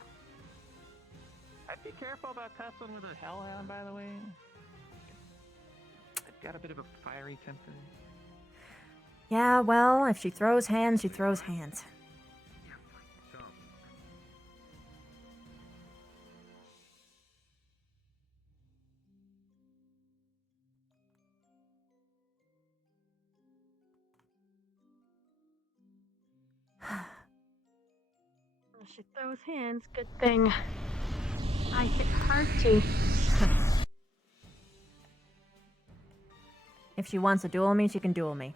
I'd be careful about tussling with a hellhound, by the way. I've got a bit of a fiery temper. Yeah, well, if she throws hands, she throws hands. She throws hands. Good thing I hit hard too. If she wants to duel me, she can duel me.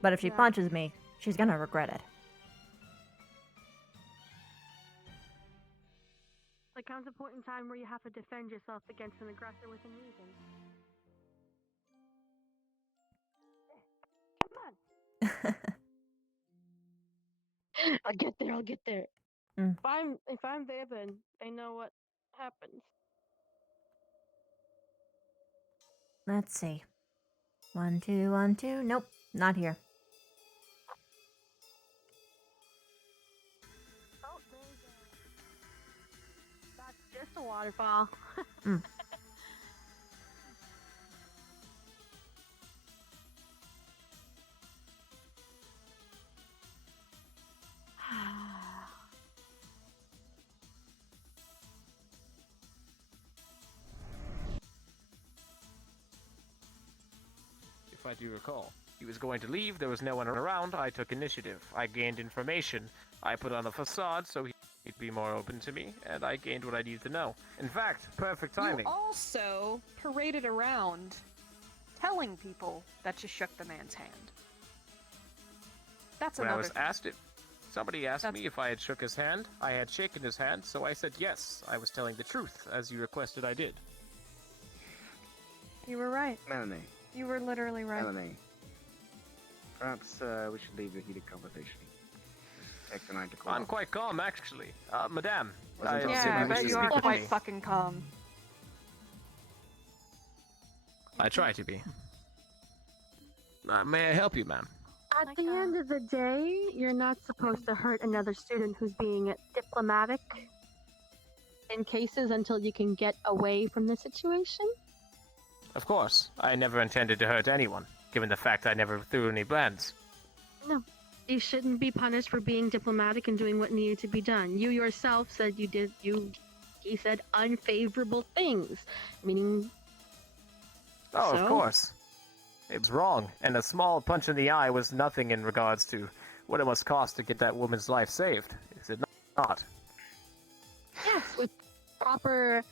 But if she punches me, she's gonna regret it. There comes a point in time where you have to defend yourself against an aggressor within reason. Come on. I'll get there. I'll get there. Mm. If I'm there, then they know what happens. Let's see. 1, 2, 1, 2. Nope, not here. Oh, that's just a waterfall. Mm. If I do recall. He was going to leave, there was no one around, I took initiative. I gained information. I put on a facade so he'd be more open to me, and I gained what I needed to know. In fact, perfect timing. You also paraded around telling people that you shook the man's hand. That's When I another was thing. asked it, somebody asked me if I had shook his hand. I had shaken his hand, so I said yes. I was telling the truth, as you requested I did. You were right. Melanie. You were literally right. Melanie. Perhaps we should leave the heated conversation. Take the night to cool I'm off. quite calm, actually. Madame. Yeah, I bet you are quite fucking calm. I try to be. May I help you, ma'am? At the end of the day, you're not supposed to hurt another student who's being diplomatic in cases until you can get away from the situation. Of course. I never intended to hurt anyone, given the fact I never threw any plans. No, you shouldn't be punished for being diplomatic and doing what needed to be done. You yourself said he said unfavorable things, meaning... Oh, So? of course. It was wrong, and a small punch in the eye was nothing in regards to what it must cost to get that woman's life saved. Is it not? Yes, with proper...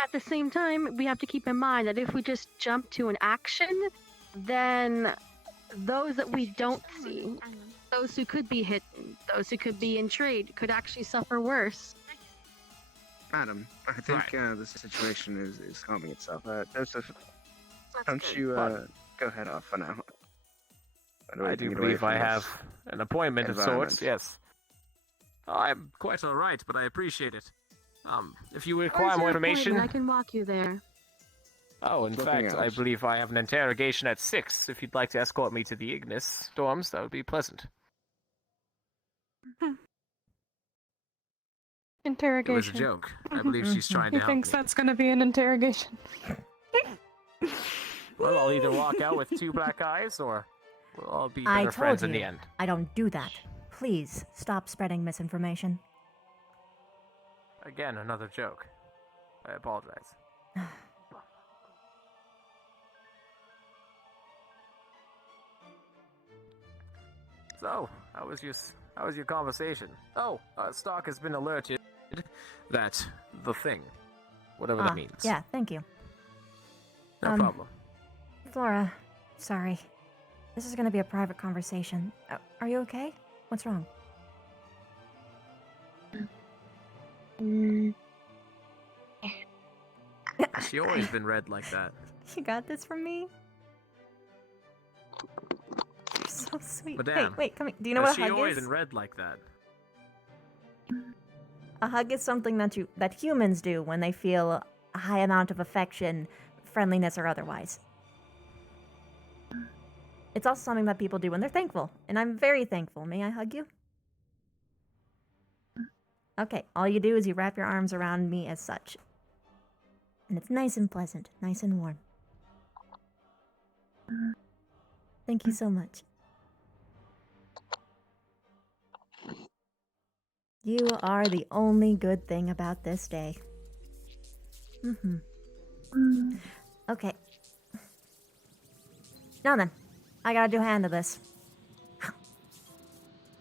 At the same time, we have to keep in mind that if we just jump to an action, then those that we don't see, those who could be hidden, those who could be in trade, could actually suffer worse. Madam, I think the situation is calming itself. Joseph, don't good. you go head off for now. I do believe I have an appointment of sorts, yes. I'm quite alright, but I appreciate it. If you require Where's more your information... appointment? I can walk you there. Oh, in fact, I believe I have an interrogation at 6. If you'd like to escort me to the Ignis Storms, that would be pleasant. Interrogation. It was a joke. I believe she's trying to He help thinks me. that's gonna be an interrogation. Well, I'll either walk out with 2 black eyes, or we'll all be I better told friends you, in the end. I don't do that. Please, stop spreading misinformation. Again, another joke. I apologize. So, how was your conversation? Oh, Stark has been alerted that the thing, whatever that means. Yeah, thank you. No problem. Flora, sorry. This is gonna be a private conversation. Are you okay? What's wrong? She always been red like that. You got this from me? You're so sweet. Madame, Hey, wait, come here. Do you know what a she hug always is? been red like that. A hug is something that humans do when they feel a high amount of affection, friendliness, or otherwise. It's also something that people do when they're thankful, and I'm very thankful. May I hug you? Okay, all you do is you wrap your arms around me as such. And it's nice and pleasant, nice and warm. Thank you so much. You are the only good thing about this day. Okay. Now then, I gotta do a hand of this.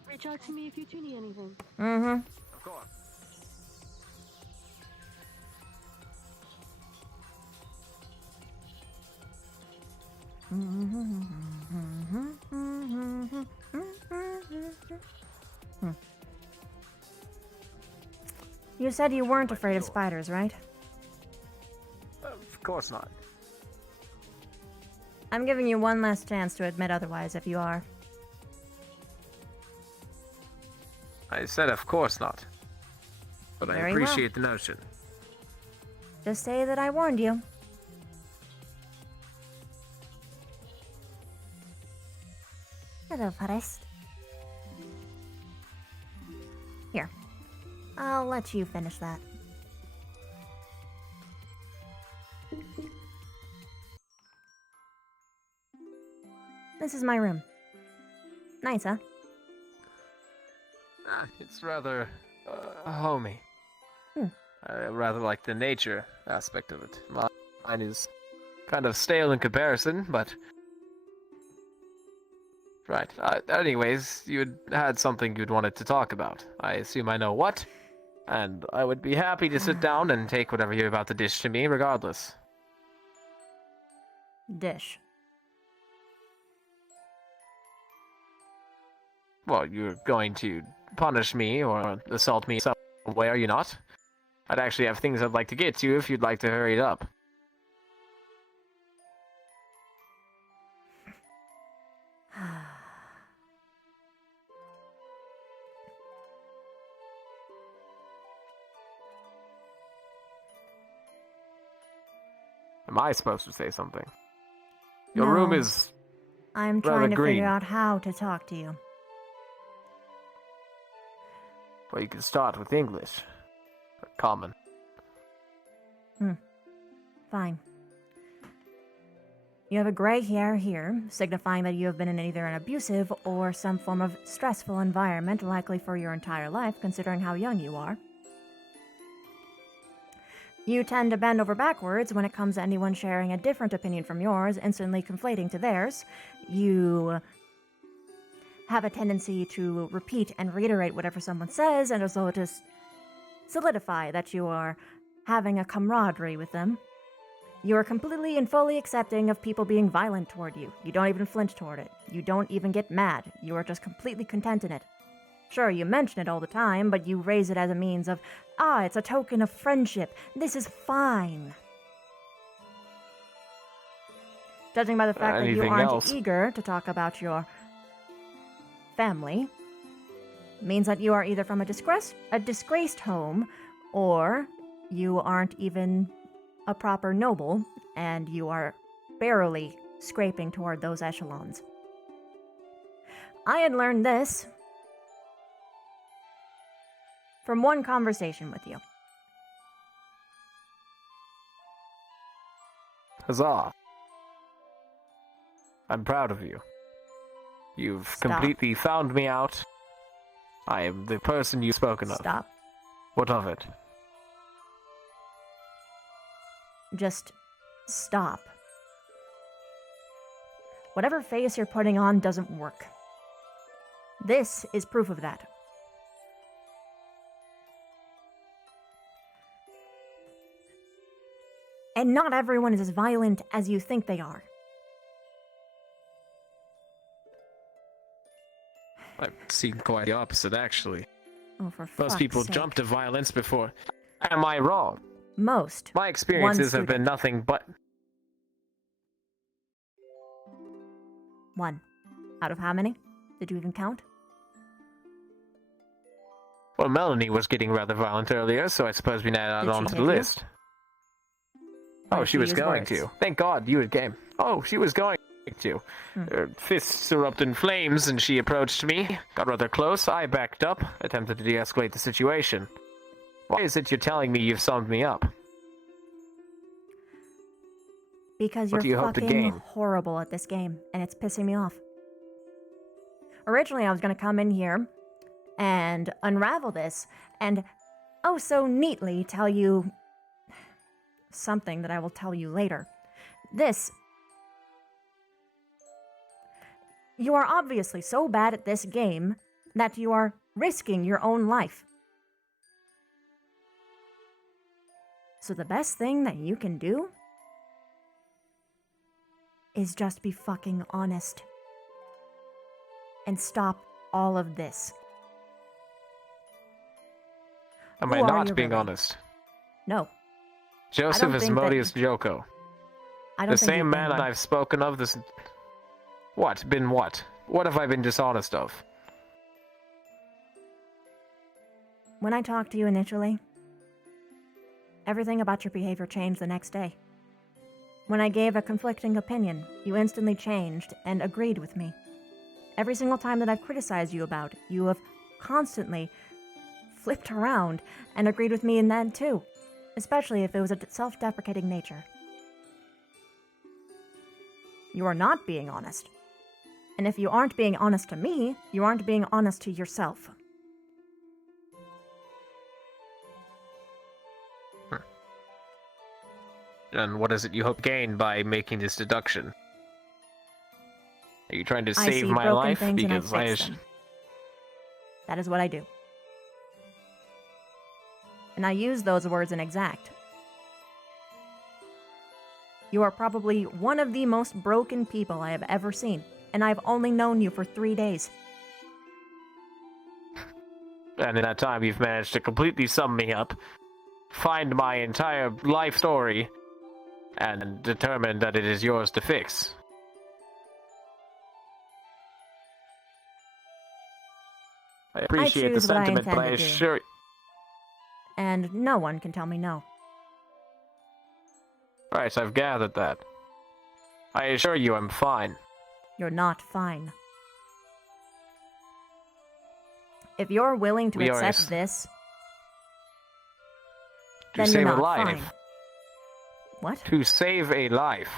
Reach out to me if you two need anything. Of course. You said you weren't afraid of spiders, right? Of course not. I'm giving you one last chance to admit otherwise if you are. I said of course not. But Very I appreciate the notion. Just say that I warned you. Hello, Forest. Here. I'll let you finish that. This is my room. Nice, huh? It's rather homey. I rather like the nature aspect of it. Mine is kind of stale in comparison, but... Right. Anyways, you had something you'd wanted to talk about. I assume I know what, and I would be happy to sit down and take whatever you're about to dish to me, regardless. Dish. Well, you're going to punish me or assault me some way, are you not? I'd actually have things I'd like to get to if you'd like to hurry it up. Am I supposed to say something? Your room No. is I'm rather trying to green. figure out how to talk to you. Well, you can start with English. Or common. Fine. You have a gray hair here, signifying that you have been in either an abusive or some form of stressful environment, likely for your entire life, considering how young you are. You tend to bend over backwards when it comes to anyone sharing a different opinion from yours, instantly conflating to theirs. You have a tendency to repeat and reiterate whatever someone says, and as though to solidify that you are having a camaraderie with them. You are completely and fully accepting of people being violent toward you. You don't even flinch toward it. You don't even get mad. You are just completely content in it. Sure, you mention it all the time, but you raise it as a means of, it's a token of friendship. This is fine. Judging by the fact that you Anything aren't else? eager to talk about your family, means that you are either from a disgraced home, or you aren't even a proper noble, and you are barely scraping toward those echelons. I had learned this from one conversation with you. Huzzah. I'm proud of you. You've completely found me out. I am the person you've spoken of. Stop. What of it? Just stop. Whatever face you're putting on doesn't work. This is proof of that. And not everyone is as violent as you think they are. I've seen quite the opposite, actually. Oh, for fuck's Most people sake. jump to violence before. Am I wrong? Most. My experiences One have been student. nothing but... One. Out of how many? Did you even count? Well, Melanie was getting rather violent earlier, so I suppose we add Did on she to hit the you? list. Oh, did she she was use going words? to. Thank God you had game. Oh, she was going to. Her fists erupted in flames, and she approached me. Got rather close. I backed up, attempted to de-escalate the situation. Why is it you're telling me you've summed me up? Because What do you're you hope to fucking gain? horrible at this game, and it's pissing me off. Originally, I was going to come in here and unravel this, and oh so neatly tell you something that I will tell you later. You are obviously so bad at this game that you are risking your own life. So the best thing that you can do is just be fucking honest. And stop all of this. Am Who I are not you being really? honest? No. Joseph think that- Asmodeus Joko. I don't The think same you've man been- I've spoken of this... What? Been what? What have I been dishonest of? When I talked to you initially, everything about your behavior changed the next day. When I gave a conflicting opinion, you instantly changed and agreed with me. Every single time that I've criticized you about, you have constantly flipped around and agreed with me in that too, especially if it was a self-deprecating nature. You are not being honest. And if you aren't being honest to me, you aren't being honest to yourself. And what is it you hope to gain by making this deduction? Are you trying to I save see my broken life? things and I Because fix them. That is what I do. And I use those words in exact. You are probably one of the most broken people I have ever seen, and I've only known you for 3 days. And in that time, you've managed to completely sum me up, find my entire life story, and determine that it is yours to fix. I appreciate the choose what I sentiment, but intend I to do. assure And no one can tell me no. Right, I've gathered that. I assure you I'm fine. You're not fine. If you're willing to We are accept this, To then save you're a not life. fine. What? To save a life.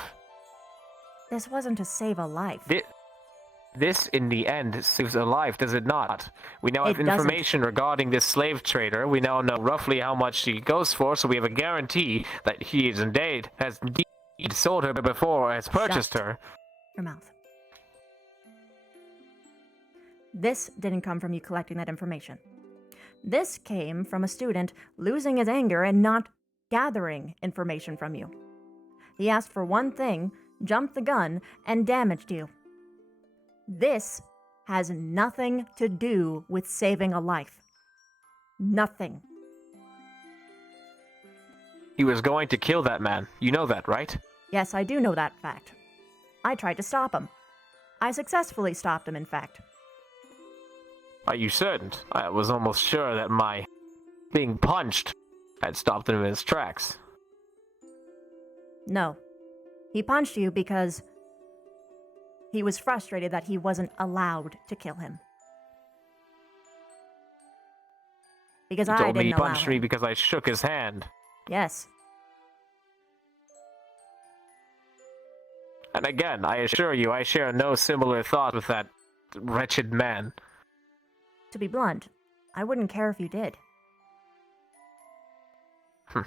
This wasn't to save a life. This, in the end, saves a life, does it not? We now have It doesn't. information regarding this slave trader. We now know roughly how much he goes for, so we have a guarantee that he has indeed sold her before, has purchased her. Your mouth. This didn't come from you collecting that information. This came from a student losing his anger and not gathering information from you. He asked for one thing, jumped the gun, and damaged you. This has nothing to do with saving a life. Nothing. He was going to kill that man. You know that, right? Yes, I do know that fact. I tried to stop him. I successfully stopped him, in fact. Are you certain? I was almost sure that my being punched had stopped him in his tracks. No. He punched you because he was frustrated that he wasn't allowed to kill him. Because He I told me didn't he allow punched him. me because I shook his hand. Yes. And again, I assure you, I share no similar thoughts with that wretched man. To be blunt, I wouldn't care if you did. I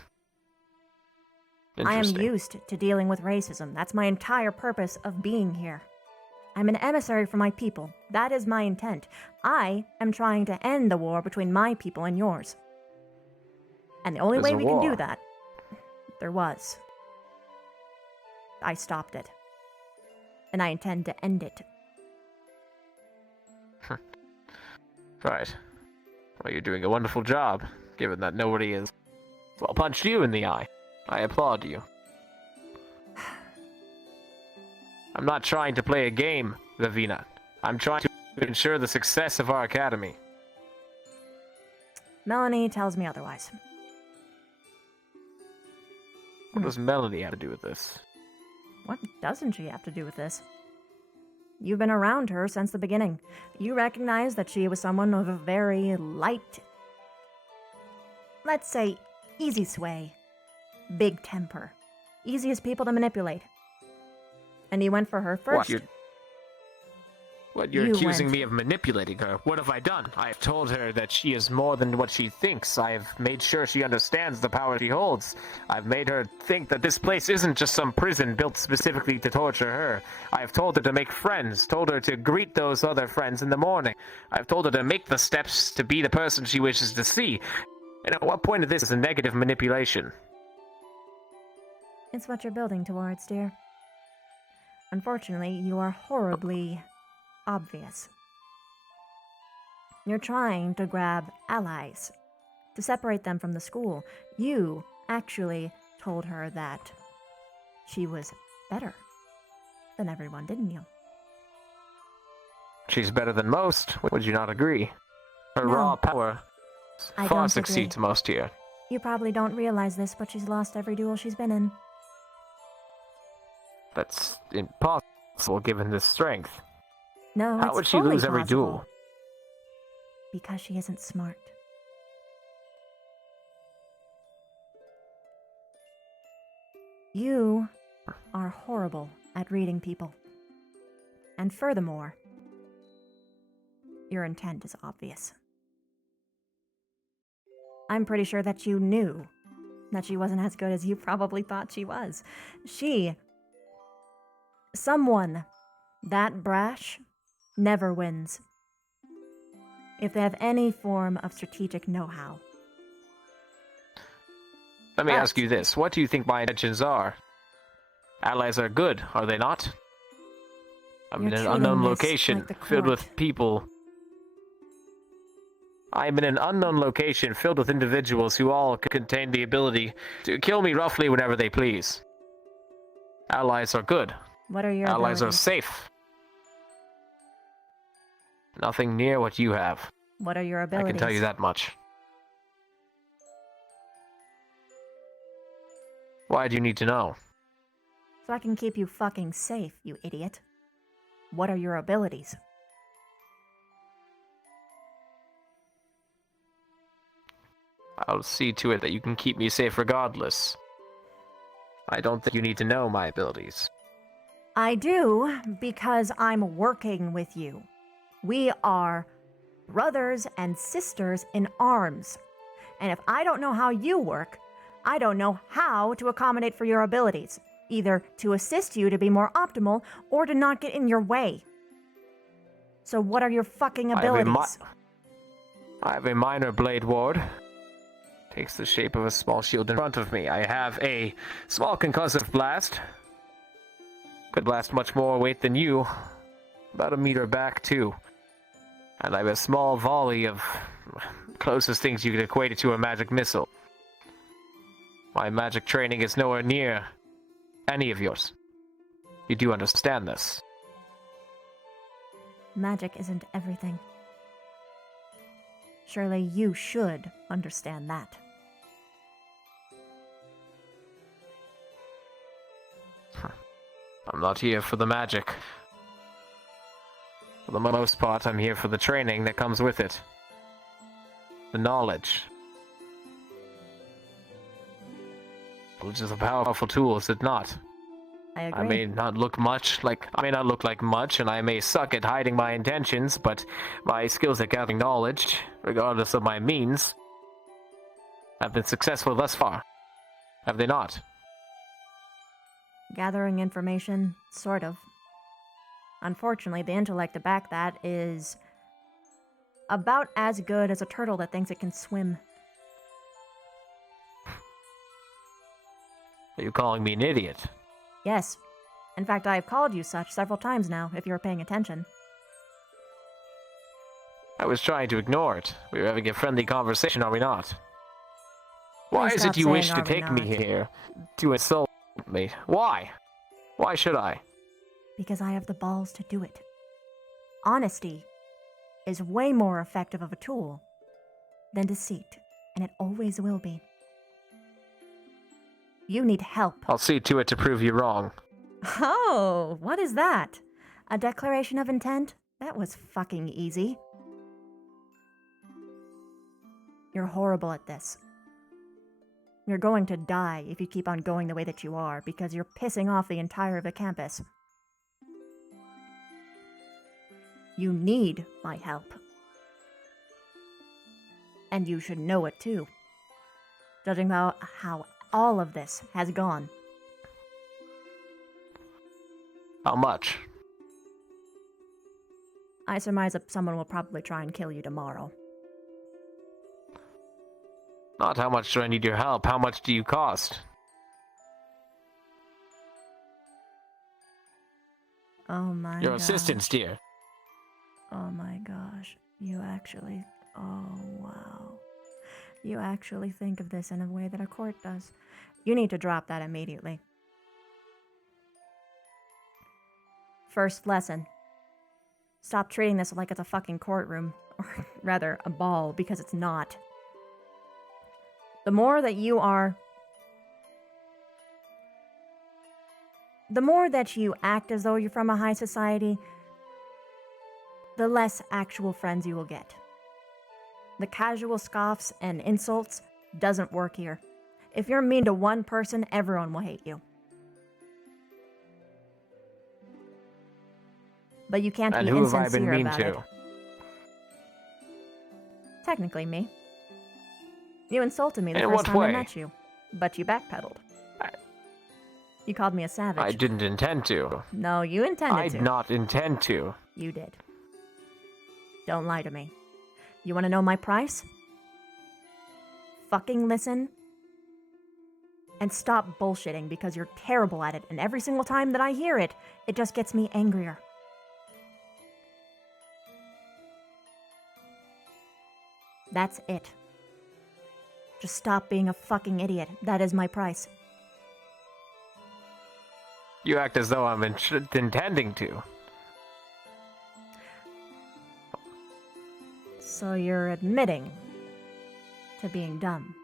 am Interesting. used to dealing with racism. That's my entire purpose of being here. I'm an emissary for my people. That is my intent. I am trying to end the war between my people and yours. And the only There's way a we can do war. that, there was. I stopped it. And I intend to end it. Right. Well, you're doing a wonderful job, given that nobody has, well, punched you in the eye. I applaud you. I'm not trying to play a game, Lavina. I'm trying to ensure the success of our academy. Melanie tells me otherwise. What does Melody have to do with this? What doesn't she have to do with this? You've been around her since the beginning. You recognize that she was someone of a very light let's say, easy sway, big temper, easiest people to manipulate. And you went for her first. You're You accusing went- me of manipulating her. What have I done? I've told her that she is more than what she thinks. I've made sure she understands the power she holds. I've made her think that this place isn't just some prison built specifically to torture her. I've told her to make friends, told her to greet those other friends in the morning. I've told her to make the steps to be the person she wishes to see. And at what point of this is a negative manipulation? It's what you're building towards, dear. Unfortunately, you are horribly obvious. You're trying to grab allies, to separate them from the school. You actually told her that she was better than everyone, didn't you? She's better than most. Would you not agree? Her No. raw power I far don't succeeds agree. most here. You probably don't realize this, but she's lost every duel she's been in. That's impossible given this strength. No, How it's would she fully lose every plausible. duel? Because she isn't smart. You are horrible at reading people. And furthermore, your intent is obvious. I'm pretty sure that you knew that she wasn't as good as you probably thought she was. Someone that brash never wins. If they have any form of strategic know-how. Let me ask you this. What do you think my intentions are? Allies are good, are they not? I'm in You're an treating unknown this location, like the filled court. with people. I'm in an unknown location filled with individuals who all contain the ability to kill me roughly whenever they please. Allies are good. What are your Allies are abilities? safe. Nothing near what you have. What are your I abilities? can tell you that much. Why do you need to know? So I can keep you fucking safe, you idiot. What are your abilities? I'll see to it that you can keep me safe regardless. I don't think you need to know my abilities. I do, because I'm working with you. We are brothers and sisters in arms. And if I don't know how you work, I don't know how to accommodate for your abilities. Either to assist you to be more optimal, or to not get in your way. So what are your fucking abilities? I have a minor blade ward. Takes the shape of a small shield in front of me. I have a small concussive blast. Could blast much more weight than you. About a meter back, too. And I have a small volley of closest things you could equate it to a magic missile. My magic training is nowhere near any of yours. You do understand this. Magic isn't everything. Surely you should understand that. I'm not here for the magic. For the most part, I'm here for the training that comes with it. The knowledge. Which is a powerful tool, is it not? I agree. I may not look like much, and I may suck at hiding my intentions, but my skills at gathering knowledge, regardless of my means, have been successful thus far. Have they not? Gathering information, sort of. Unfortunately, the intellect to back that is about as good as a turtle that thinks it can swim. Are you calling me an idiot? Yes. In fact, I have called you such several times now, if you were paying attention. I was trying to ignore it. We were having a friendly conversation, are we not? Why Please is stop it you saying, wish "Are to we take me not?" here to insult me? Why? Why should I? Because I have the balls to do it. Honesty is way more effective of a tool than deceit, and it always will be. You need help. I'll see to it to prove you wrong. Oh, what is that? A declaration of intent? That was fucking easy. You're horrible at this. You're going to die if you keep on going the way that you are, because you're pissing off the entire of the campus. You need my help. And you should know it too. Judging by how all of this has gone. How much? I surmise that someone will probably try and kill you tomorrow. Not how much do I need your help, how much do you cost? Oh my Your gosh. assistance, dear. Oh my gosh. You actually... Oh, wow. You actually think of this in a way that a court does. You need to drop that immediately. First lesson. Stop treating this like it's a fucking courtroom. Or rather, a ball, because it's not. The more that you act as though you're from a high society, the less actual friends you will get. The casual scoffs and insults doesn't work here. If you're mean to one person, everyone will hate you. But you can't And be who have I been insincere mean about to? it. Technically me. You insulted me the In first what time I way? met you, but you backpedaled. You called me a savage. I didn't intend to. No, you intended I to. did not intend to. You did. Don't lie to me. You want to know my price? Fucking listen. And stop bullshitting because you're terrible at it, and every single time that I hear it, it just gets me angrier. That's it. Just stop being a fucking idiot. That is my price. You act as though I'm intending to. So you're admitting to being dumb.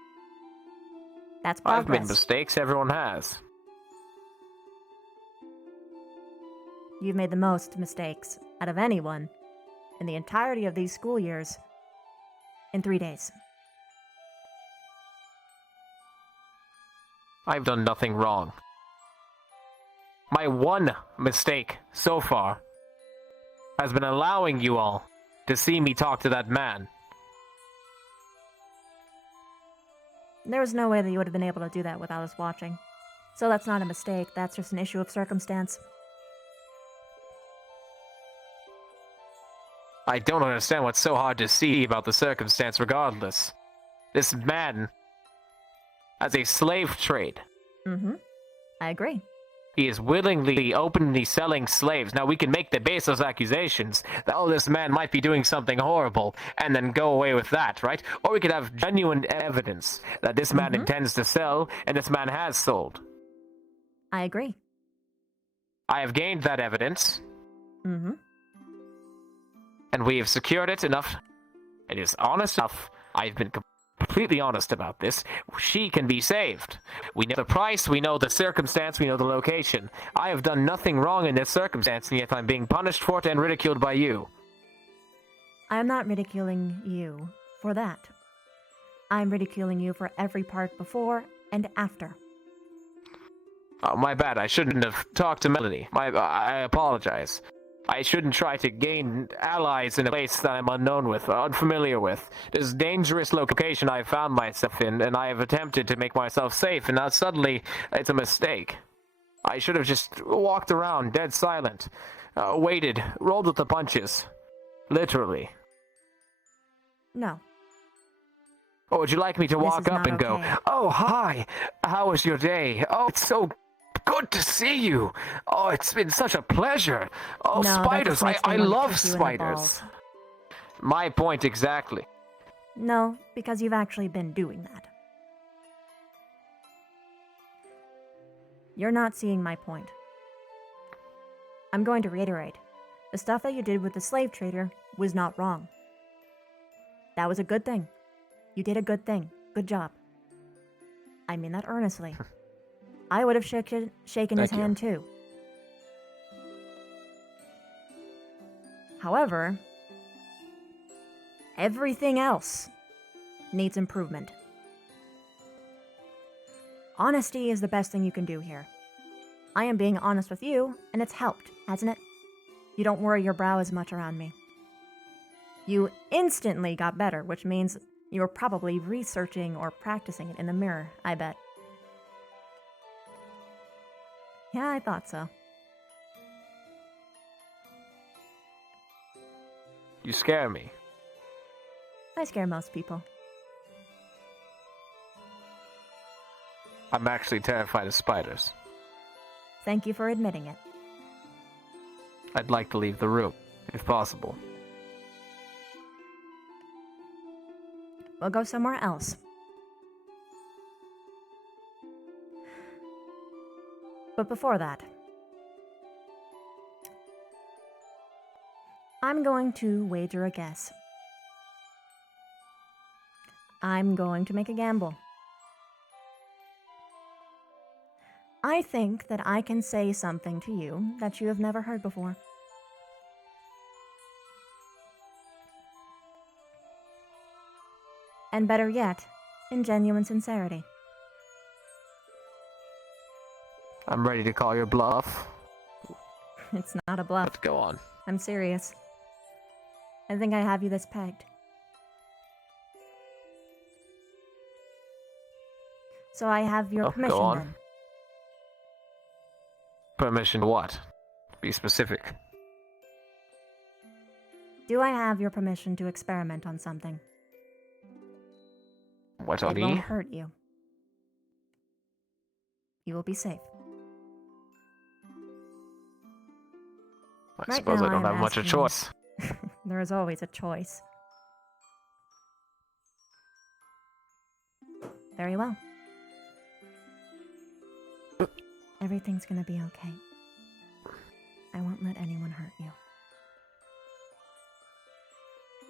That's I've progress. made mistakes, everyone has. You've made the most mistakes out of anyone in the entirety of these school years in 3 days. I've done nothing wrong. My one mistake so far has been allowing you all to see me talk to that man. There was no way that you would have been able to do that without us watching. So that's not a mistake, that's just an issue of circumstance. I don't understand what's so hard to see about the circumstance regardless. This man has a slave trade. Mm-hmm. I agree. He is willingly, openly selling slaves. Now, we can make the baseless accusations that, oh, this man might be doing something horrible, and then go away with that, right? Or we could have genuine evidence that this man intends to sell, and this man has sold. I agree. I have gained that evidence. Mm-hmm. And we have secured it enough. It is honest enough. I've been completely honest about this. She can be saved. We know the price, we know the circumstance, we know the location. I have done nothing wrong in this circumstance, and yet I'm being punished for it and ridiculed by you. I am not ridiculing you for that. I'm ridiculing you for every part before and after. Oh, my bad. I shouldn't have talked to Melanie. I apologize. I shouldn't try to gain allies in a place that I'm unknown with, unfamiliar with. This dangerous location I've found myself in, and I have attempted to make myself safe, and now suddenly it's a mistake. I should have just walked around, dead silent, waited, rolled with the punches. Literally. No. Or would you like me to walk up and go, "Oh, hi, how was your day? Oh, it's so good to see you. Oh, it's been such a pleasure. Oh, No, spiders, that just I makes me want to love kick you in the spiders." balls. My point exactly. No, because you've actually been doing that. You're not seeing my point. I'm going to reiterate. The stuff that you did with the slave trader was not wrong. That was a good thing. You did a good thing. Good job. I mean that earnestly. I would have shaken his hand too. However, everything else needs improvement. Honesty is the best thing you can do here. I am being honest with you, and it's helped, hasn't it? You don't worry your brow as much around me. You instantly got better, which means you were probably researching or practicing it in the mirror, I bet. Yeah, I thought so. You scare me. I scare most people. I'm actually terrified of spiders. Thank you for admitting it. I'd like to leave the room, if possible. We'll go somewhere else. But before that, I'm going to wager a guess. I'm going to make a gamble. I think that I can say something to you that you have never heard before. And better yet, in genuine sincerity. I'm ready to call your bluff. It's not a bluff. Let's go on. I'm serious. I think I have you this pegged. So I have your permission go on. then. Permission to what? Be specific. Do I have your permission to experiment on something? What It on won't me? hurt you. You will be safe. I Right suppose now, I don't I'm have much of a asking- choice. There is always a choice. Very well. Everything's gonna be okay. I won't let anyone hurt you.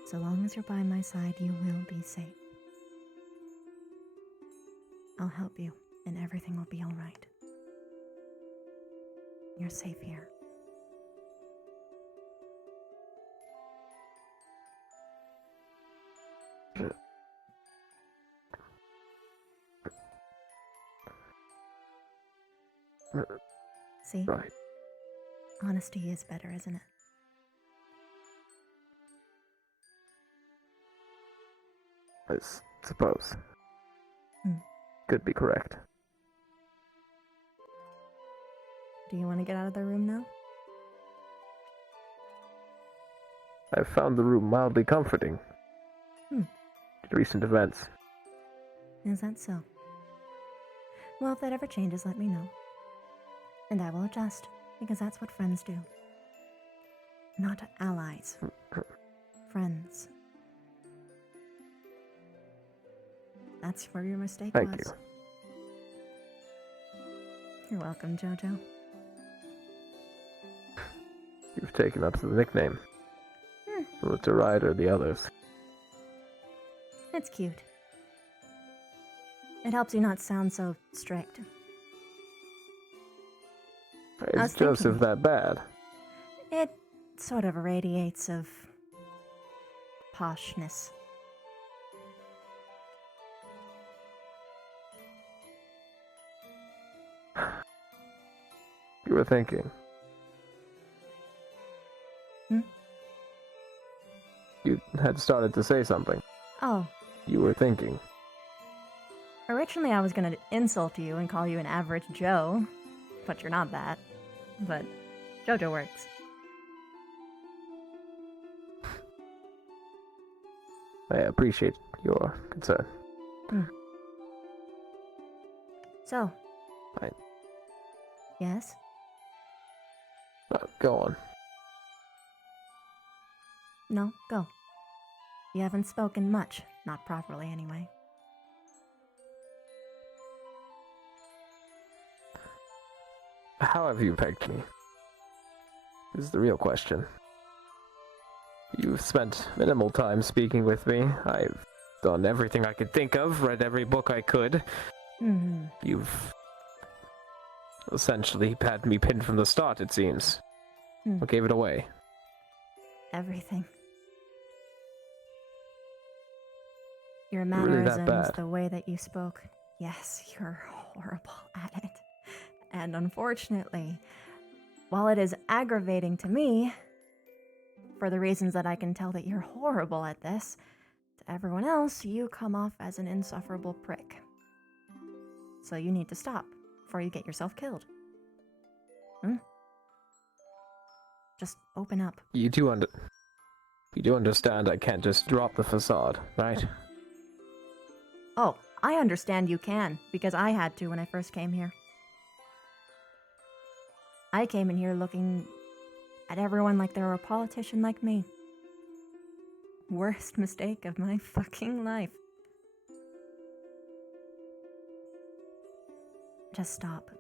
So long as you're by my side, you will be safe. I'll help you, and everything will be alright. You're safe here. See? Right. Honesty is better, isn't it? I suppose. Could be correct. Do you want to get out of the room now? I've found the room mildly comforting. Hmm. Due to recent events. Is that so? Well, if that ever changes, let me know. And I will adjust, because that's what friends do. Not allies. Friends. That's where your mistake Thank was. you. You're welcome, Jojo. You've taken up the nickname. Well, to Ride or the others. It's cute. It helps you not sound so strict. I was Is Joseph thinking- that bad? It sort of radiates of poshness. You were thinking. You had started to say something. Oh, You were thinking. originally I was gonna insult you and call you an average Joe, but you're not that. But Jojo works. I appreciate your concern. So. Right. Yes? Go on. No, go. You haven't spoken much. Not properly, anyway. How have you pegged me? This is the real question. You've spent minimal time speaking with me. I've done everything I could think of, read every book I could. Hmm. You've essentially had me pinned from the start, it seems. What gave it away? Everything. Your You're really that mannerisms, bad. the way that you spoke. Yes, your horrible at it. And unfortunately, while it is aggravating to me, for the reasons that I can tell that you're horrible at this, to everyone else, you come off as an insufferable prick. So you need to stop before you get yourself killed. Just open up. You do understand I can't just drop the facade, right? Oh, I understand you can, because I had to when I first came here. I came in here looking at everyone like they were a politician like me. Worst mistake of my fucking life. Just stop.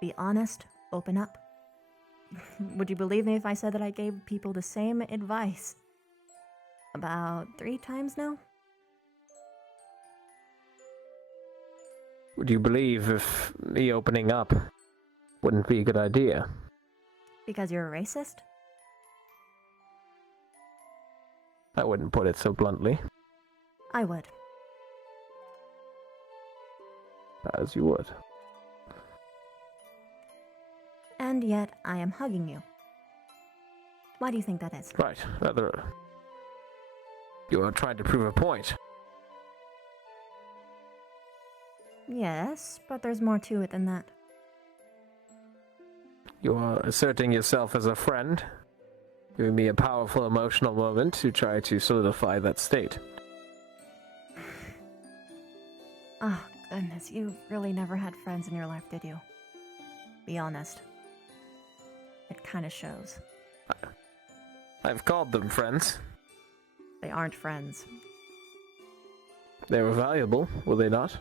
Be honest, open up. Would you believe me if I said that I gave people the same advice about 3 times now? Would you believe if me opening up wouldn't be a good idea? Because you're a racist? I wouldn't put it so bluntly. I would. As you would. And yet, I am hugging you. Why do you think that is? Right, rather... You are trying to prove a point. Yes, but there's more to it than that. You are asserting yourself as a friend, giving me a powerful emotional moment to try to solidify that state. Oh, goodness, you really never had friends in your life, did you? Be honest. It kind of shows. I've called them friends. They aren't friends. They were valuable, were they not?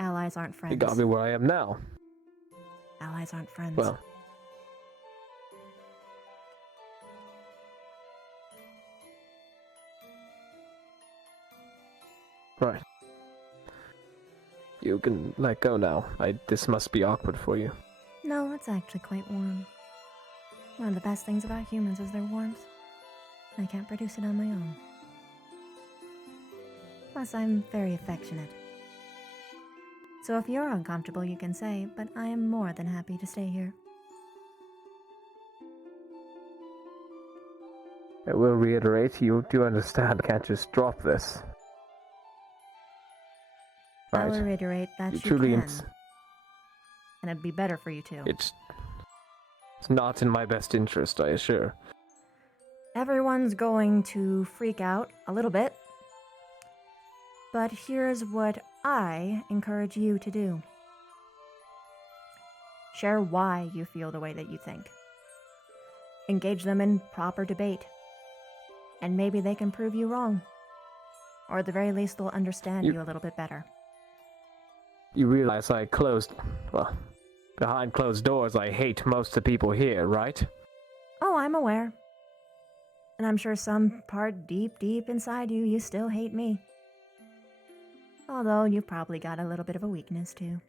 Allies aren't friends. They got me where I am now. Allies aren't friends. Well. Right. You can let go now. This must be awkward for you. No, it's actually quite warm. One of the best things about humans is their warmth. I can't produce it on my own. Plus, I'm very affectionate. So if you're uncomfortable, you can say, but I am more than happy to stay here. I will reiterate, you do understand I can't just drop this. I Right. will reiterate that you truly can. And it'd be better for you too. It's not in my best interest, I assure. Everyone's going to freak out a little bit. But here's what I encourage you to do. Share why you feel the way that you think. Engage them in proper debate. And maybe they can prove you wrong. Or at the very least, they'll understand you a little bit better. You realize behind closed doors I hate most of the people here, right? Oh, I'm aware. And I'm sure some part deep inside you, you still hate me. Although you've probably got a little bit of a weakness, too.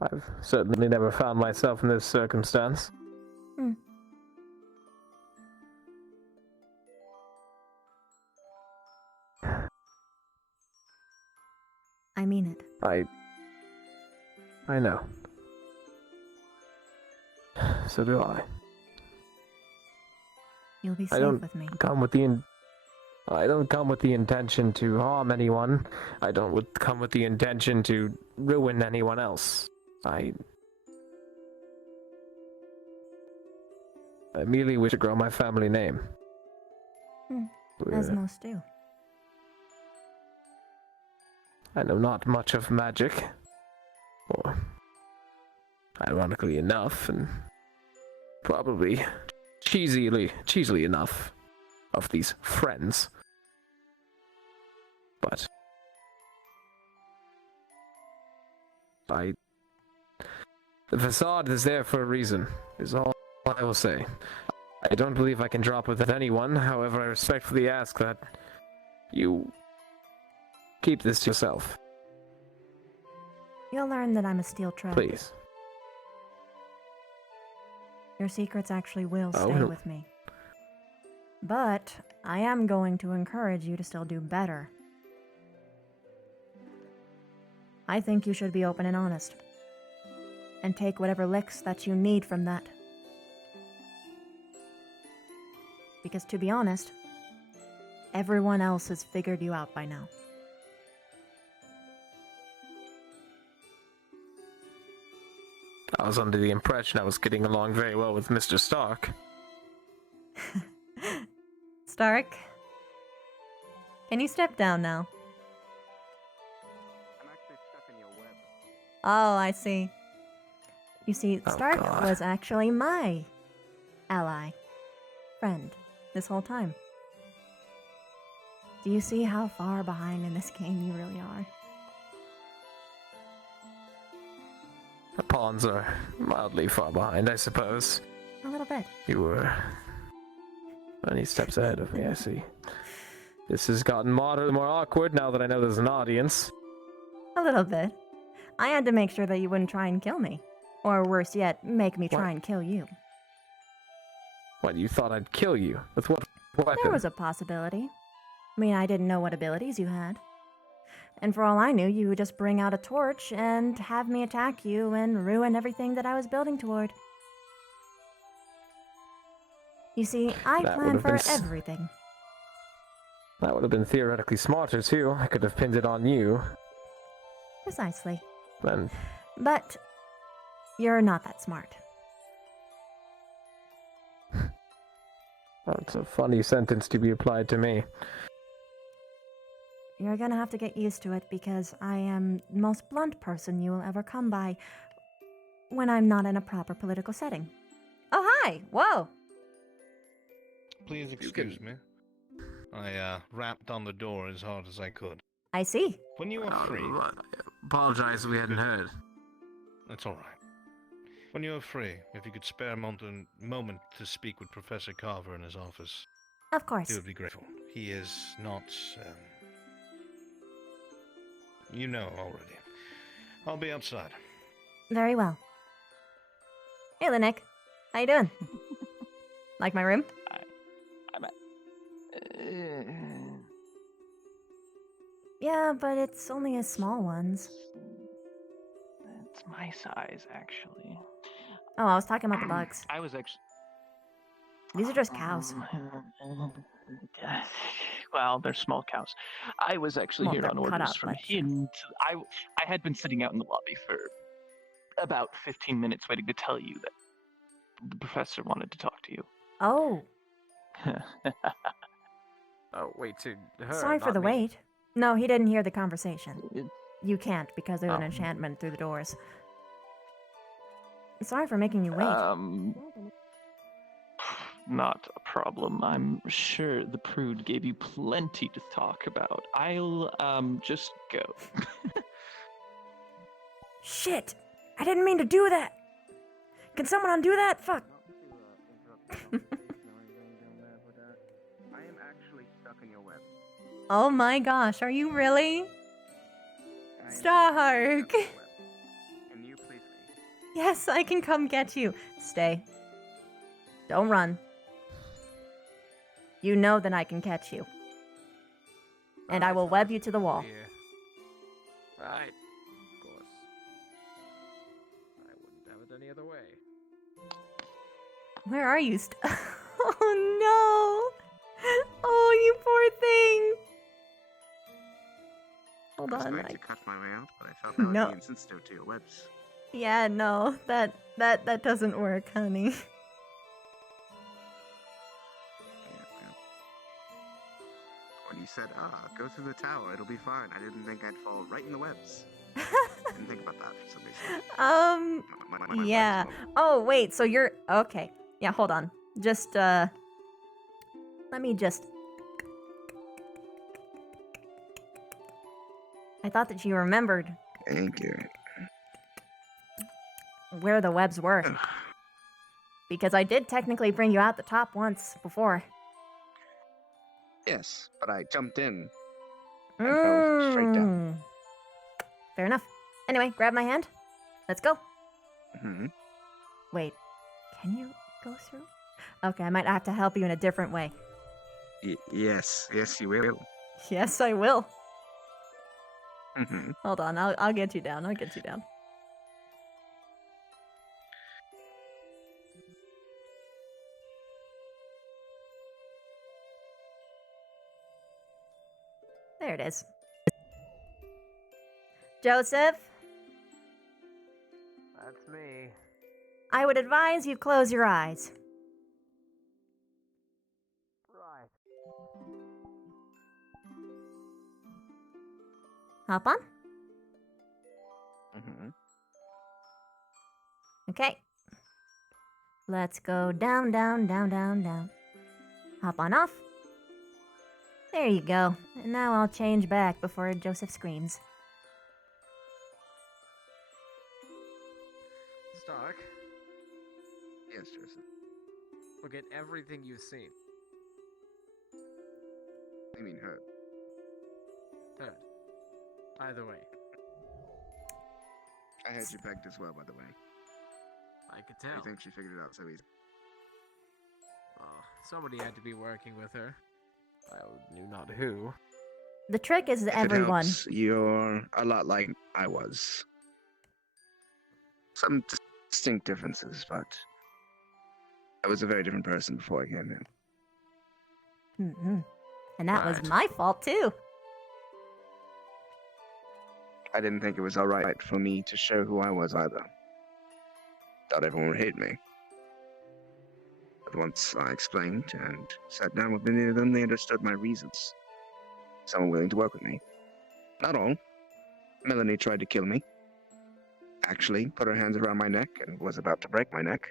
I've certainly never found myself in this circumstance. I mean it. I know. So do I. You'll be safe I don't with me. I don't come with the intention to harm anyone. I don't come with the intention to ruin anyone else. I merely wish to grow my family name. As most do. I know not much of magic, or ironically enough, and probably cheesily enough, of these friends. But the facade is there for a reason, is all I will say. I don't believe I can drop with anyone, however I respectfully ask that you keep this to yourself. You'll learn that I'm a steel trap. Please. Your secrets actually will stay with me. But I am going to encourage you to still do better. I think you should be open and honest. And take whatever licks that you need from that. Because to be honest, everyone else has figured you out by now. I was under the impression I was getting along very well with Mr. Stark. Stark, can you step down now? I'm actually stuck in your web. Oh, I see. You see, Oh, Stark God. was actually my ally, friend, this whole time. Do you see how far behind in this game you really are? The pawns are mildly far behind, I suppose. A little bit. You were many steps ahead of me, I see. This has gotten moderately more awkward now that I know there's an audience. A little bit. I had to make sure that you wouldn't try and kill me. Or worse yet, make me try What? and kill you. What, you thought I'd kill you? With what weapon? There was a possibility. I mean, I didn't know what abilities you had. And for all I knew, you would just bring out a torch and have me attack you and ruin everything that I was building toward. You see, I That plan would've for been everything. That would have been theoretically smarter, too. I could have pinned it on you. Precisely. Then, But you're not that smart. that's a funny sentence to be applied to me. You're gonna have to get used to it because I am the most blunt person you will ever come by when I'm not in a proper political setting. Oh, hi! Whoa! Please excuse me. I rapped on the door as hard as I could. I see. When you are free... Apologize, we hadn't heard. That's all right. When you are free, if you could spare a moment to speak with Professor Carver in his office. Of course. He would be grateful. He is not... you know already. I'll be outside. Very well. Hey, Linnick. How you doing? Like my room? Yeah, but it's only a small ones. It's my size, actually. Oh, I was talking about the bugs. I was actually. These are just cows. Well, they're small cows. I was actually Well, here they're on cut orders out from like him. I had been sitting out in the lobby for about 15 minutes waiting to tell you that the professor wanted to talk to you. Oh, Oh, wait, to her, sorry for not the me. wait. No, he didn't hear the conversation. You can't because there's an Oh. enchantment through the doors. Sorry for making you wait. Not a problem. I'm sure the prude gave you plenty to talk about. I'll just go. Shit! I didn't mean to do that! Can someone undo that? Fuck! I am actually stuck in your web. Oh my gosh, are you really? Stark! Can you please leave? Yes, I can come get you. Stay. Don't run. You know that I can catch you. And I will web you to the wall. Yeah. Right. Of course. I wouldn't have it any other way. Where are you? Oh no! Oh, you poor thing! Hold I was on. going to cut my way out, but I felt that would No. be insensitive to your webs. Yeah, no, that doesn't work, honey. When you said, go through the tower, it'll be fine, I didn't think I'd fall right in the webs. Didn't think about that for some reason. My Yeah. brain's Oh, wait, so you're okay. Yeah, hold on. Just let me just I thought that you remembered Thank you. where the webs were. Because I did technically bring you out the top once before. Yes, but I jumped in. And fell straight down. Mm. Fair enough. Anyway, grab my hand. Let's go. Hmm. Wait, can you go through? Okay, I might have to help you in a different way. Yes, you will. Yes, I will. Mm-hmm. Hold on, I'll get you down. I'll get you down. There it is. Joseph, That's me. I would advise you close your eyes. Right. Hop on. Mm-hmm. Okay. Let's go down, down, down, down, down. Hop on off. There you go. And now I'll change back before Joseph screams. Stark, Yes, Joseph. forget everything you've seen. I mean her. Third. Either way, I had you pegged as well, by the way. I could I tell. think she figured it out so easy. Oh, somebody had to be working with her. I knew not who. The trick is If it everyone. helps, you're a lot like I was. Some distinct differences, but I was a very different person before I came in. Mm-hmm. And that was Right. my fault too. I didn't think it was alright for me to show who I was either. Thought everyone would hate me. But once I explained and sat down with many of them, they understood my reasons. Some were willing to work with me. Not all. Melanie tried to kill me. Actually, put her hands around my neck and was about to break my neck.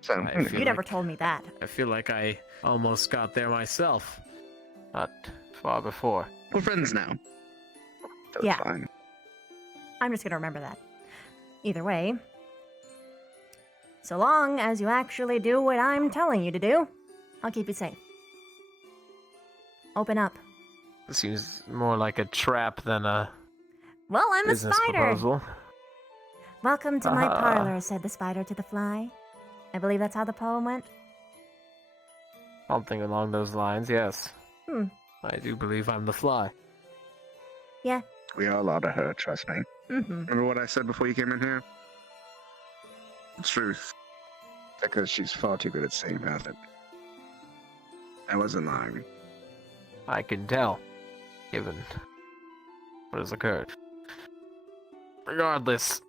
So, You never told me that. I feel like I almost got there myself. Not far before. We're friends now. So Yeah. it's fine. I'm just gonna remember that. Either way, so long as you actually do what I'm telling you to do, I'll keep you safe. Open up. This seems more like a trap than a Well, I'm a business spider. proposal. Welcome to my Ah. parlor, said the spider to the fly. I believe that's how the poem went. Something along those lines, yes. Hmm. I do believe I'm the fly. Yeah. We all ought to her, trust me. Mm-hmm. Remember what I said before you came in here? The truth. Because she's far too good at staying past it. I wasn't lying. I can tell, given what has occurred. Regardless,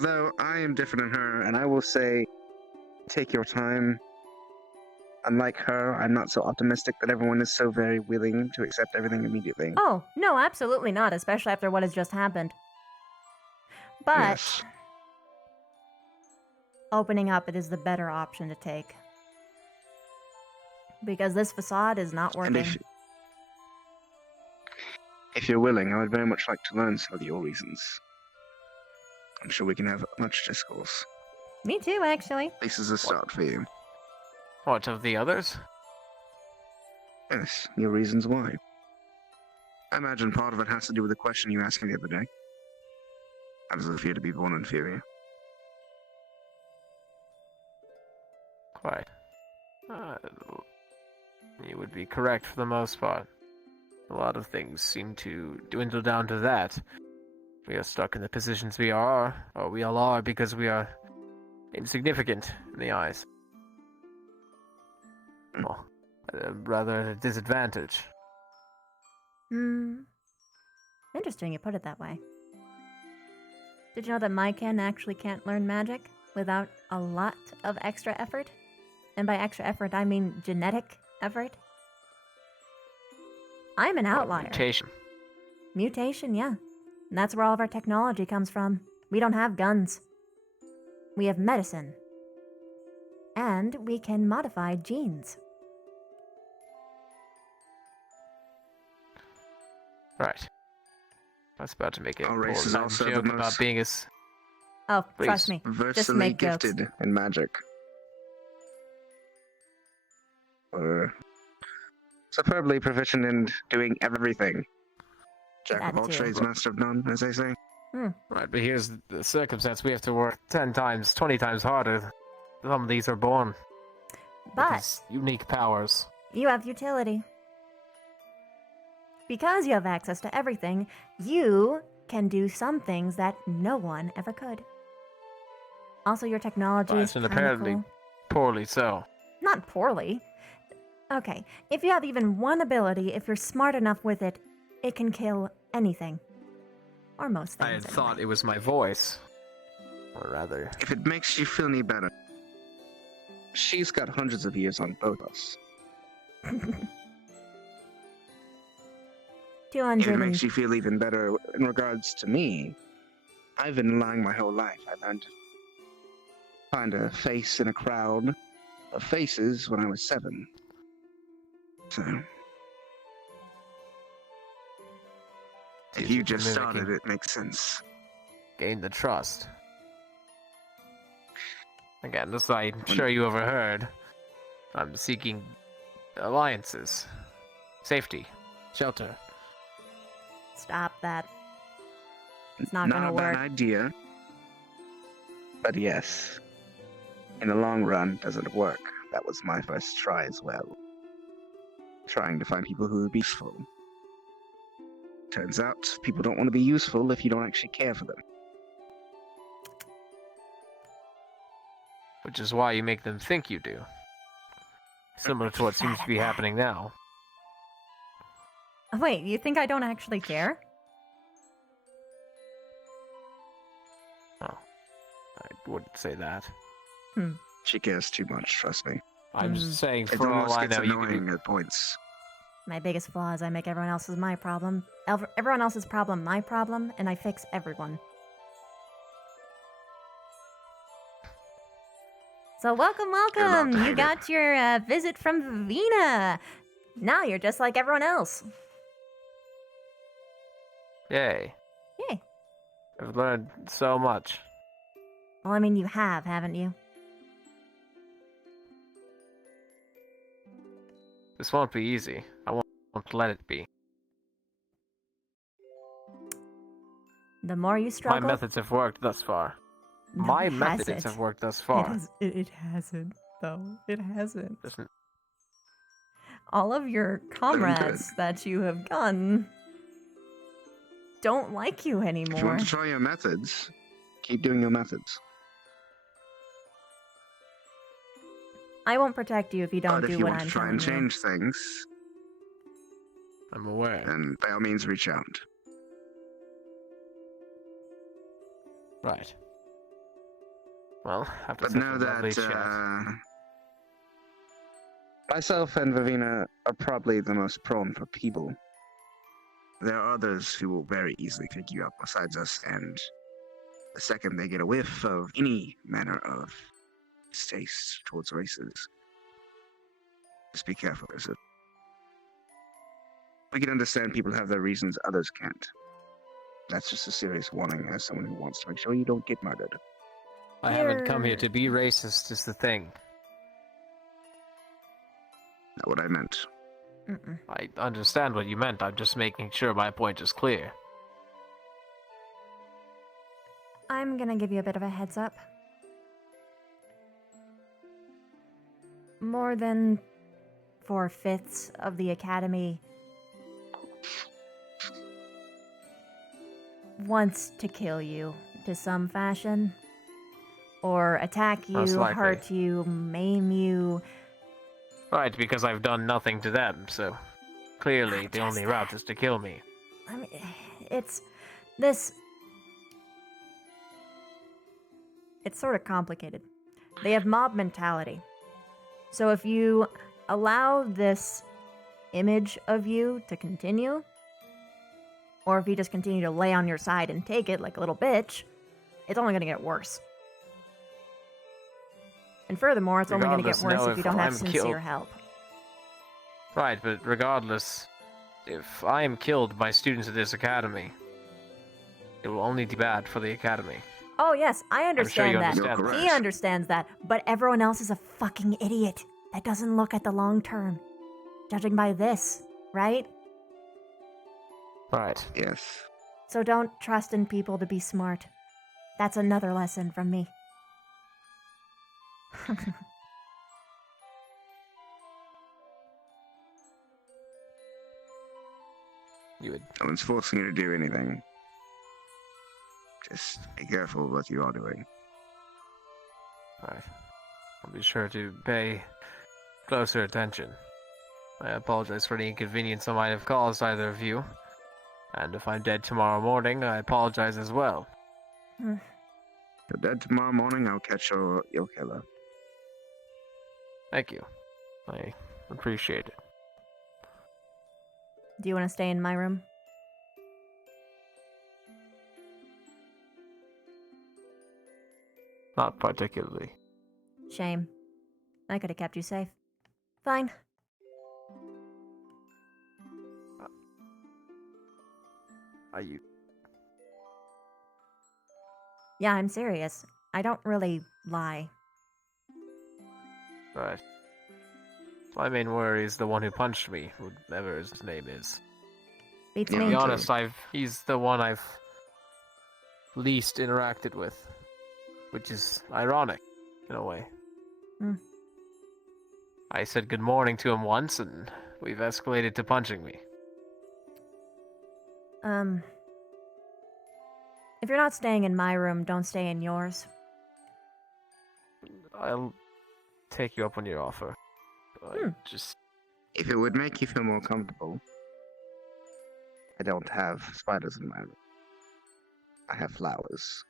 Though I am different than her, and I will say, take your time. Unlike her, I'm not so optimistic that everyone is so very willing to accept everything immediately. Oh, no, absolutely not, especially after what has just happened. But Yes. opening up it is the better option to take. Because this facade is not And working. if you're willing, I would very much like to learn some of your reasons. I'm sure we can have much discourse. Me too, actually. This is a start for you. what of the others? Yes, your reasons why. I imagine part of it has to do with the question you asked me the other day. How does it feel to be born inferior? Quite. You would be correct for the most part. A lot of things seem to dwindle down to that. We are stuck in the positions we are, or we all are because we are insignificant in the eyes. Well, rather at a disadvantage. Interesting you put it that way. Did you know that Mycan actually can't learn magic without a lot of extra effort? And by extra effort, I mean genetic effort. I'm an outlier. Mutation. Mutation, yeah. And that's where all of our technology comes from. We don't have guns. We have medicine. And we can modify genes. Right. I was about to make a Our race is bold also the joke about most being as Oh, Please. trust me. Just Versatily make jokes. gifted in magic. Or superbly proficient in doing everything. Jack That of all too. trades, master of none, as they say. Right, but here's the circumstance. We have to work 10 times, 20 times harder. Some of these are born. But his unique powers. you have utility. Because you have access to everything, you can do some things that no one ever could. Also, your technology is And kind of apparently cool. poorly so. Not poorly. Okay, if you have even one ability, if you're smart enough with it, it can kill anything. Or most things. I had thought it was my voice. Or rather... If it makes you feel any better, she's got hundreds of years on both of us. 200. If it makes you feel even better in regards to me, I've been lying my whole life. I learned to find a face in a crowd of faces when I was 7. So, if you just started, it makes sense. Gain the trust. Again, as I'm sure you overheard, I'm seeking alliances, safety, shelter. Stop that. It's not gonna a work. bad idea. But yes, in the long run, does it work? That was my first try as well. Trying to find people who would be useful. Turns out, people don't want to be useful if you don't actually care for them. Which is why you make them think you do. Similar to what seems to be happening now. Wait, you think I don't actually care? Oh, I wouldn't say that. She cares too much, trust me. I'm just saying, It for all almost I gets know, you annoying could... at points. My biggest flaw is I make everyone else's my problem. Everyone else's problem my problem, and I fix everyone. So welcome, welcome! You got your visit from Vivina! Now you're just like everyone else. Yay. Yay. I've learned so much. Well, I mean, you have, haven't you? This won't be easy. I won't let it be. The more you struggle... My methods have worked thus far. No, My it methods hasn't. have worked thus far. It hasn't, though. It hasn't. Listen, All of your comrades that you have gotten don't like you If you anymore. want to try your methods, keep doing your methods. I won't protect you if you don't But if do you what want I'm to try telling and you. change things, I'm aware. then by all means reach out. Right. Well, after But such know a lovely that chat... myself and Vivina are probably the most prone for people. There are others who will very easily pick you up besides us, and the second they get a whiff of any manner of distaste towards races, just be careful. We can understand people have their reasons, others can't. That's just a serious warning as someone who wants to make sure you don't get murdered. I haven't come here to be racist, is the thing. Not what I meant. I understand what you meant, I'm just making sure my point is clear. I'm gonna give you a bit of a heads up. More than 4/5 of the Academy wants to kill you to some fashion. Or attack Most you, likely. hurt you, maim you. Right, because I've done nothing to them, so clearly the only route is to kill me. I mean, it's this. It's sort of complicated. They have mob mentality. So if you allow this image of you to continue, or if you just continue to lay on your side and take it like a little bitch, it's only going to get worse. And furthermore, it's only going to get Regardless, worse no, if you if don't have I'm sincere killed- help. Right, but regardless, if I am killed by students of this academy, it will only be bad for the academy. Oh yes, I understand you that. understand that. He understands that, but everyone else is a fucking idiot that doesn't look at the long term. Judging by this, right? Right. Yes. So don't trust in people to be smart. That's another lesson from me. You would. No one's forcing you to do anything. Just be careful what you are doing. Alright. I'll be sure to pay closer attention. I apologize for any inconvenience I might have caused either of you. And if I'm dead tomorrow morning, I apologize as well. If you're dead tomorrow morning, I'll catch your killer. Thank you. I appreciate it. Do you want to stay in my room? Not particularly. Shame. I could have kept you safe. Fine. Are you? Yeah, I'm serious. I don't really lie. Right. My main worry is the one who punched me, whatever his name is. Beats To me. be honest, he's the one I've least interacted with, which is ironic, in a way. Hmm. I said good morning to him once, and we've escalated to punching me. If you're not staying in my room, don't stay in yours. I'll take you up on your offer. Just... If it would make you feel more comfortable, I don't have spiders in my room. I have flowers.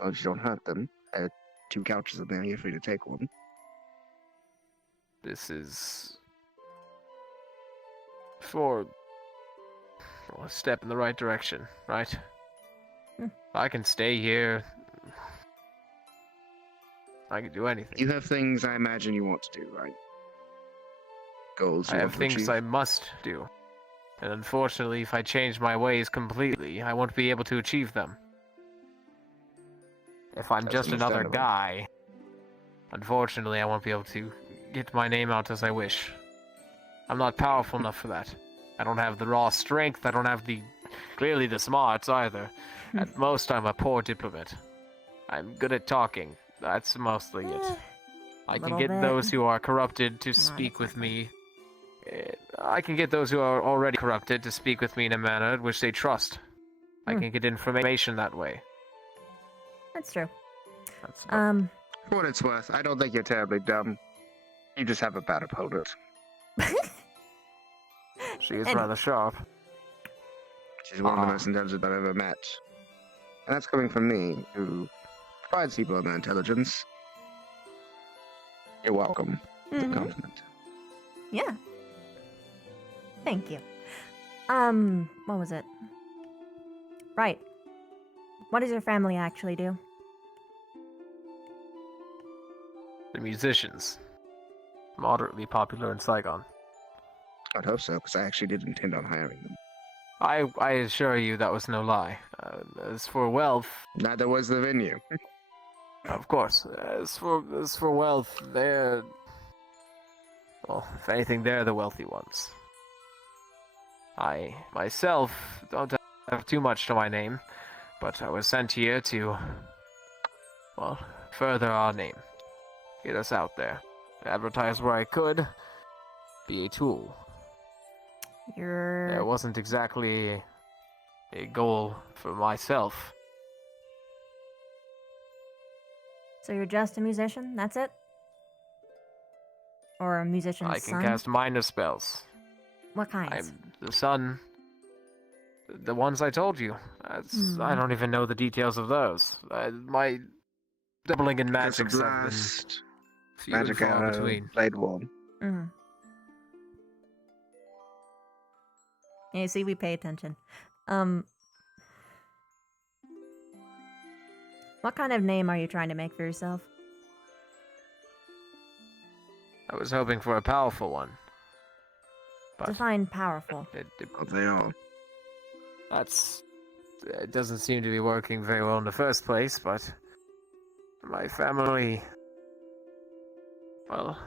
Well, if you don't hurt them, I have 2 couches in there. You're free to take one. This is... for a step in the right direction, right? I can stay here. I can do anything. You have things I imagine you want to do, right? Goals. I have things I must do. And unfortunately, if I change my ways completely, I won't be able to achieve them. If I'm just another guy, unfortunately, I won't be able to get my name out as I wish. I'm not powerful enough for that. I don't have the raw strength, I don't have clearly the smarts either. At most, I'm a poor diplomat. I'm good at talking. That's mostly it. I can get those who are corrupted to speak with me. I can get those who are already corrupted to speak with me in a manner in which they trust. I can get information that way. That's true. For what it's worth, I don't think you're terribly dumb. You just have a bad opponent. She is rather sharp. She's one of the most intelligent I've ever met. And that's coming from me, who prides people on their intelligence. You're welcome. It's a compliment. Yeah. Thank you. What was it? Right. What does your family actually do? The musicians. Moderately popular in Saigon. I'd hope so, because I actually did intend on hiring them. I assure you that was no lie. As for wealth... Neither was the venue. Of course. As for wealth, they're... Well, if anything, they're the wealthy ones. I, myself, don't have too much to my name, but I was sent here to... well, further our name. Get us out there. Advertise where I could. Be a tool. There wasn't exactly a goal for myself. So you're just a musician? That's it? Or a musician's I can son? cast minor spells. What kinds? I'm the son. The ones I told you. I don't even know the details of those. My doubling in magic have been few and far between. Blade wall. Yeah, you see, we pay attention. What kind of name are you trying to make for yourself? I was hoping for a powerful one. But Define powerful. They are. It doesn't seem to be working very well in the first place, but my family, well,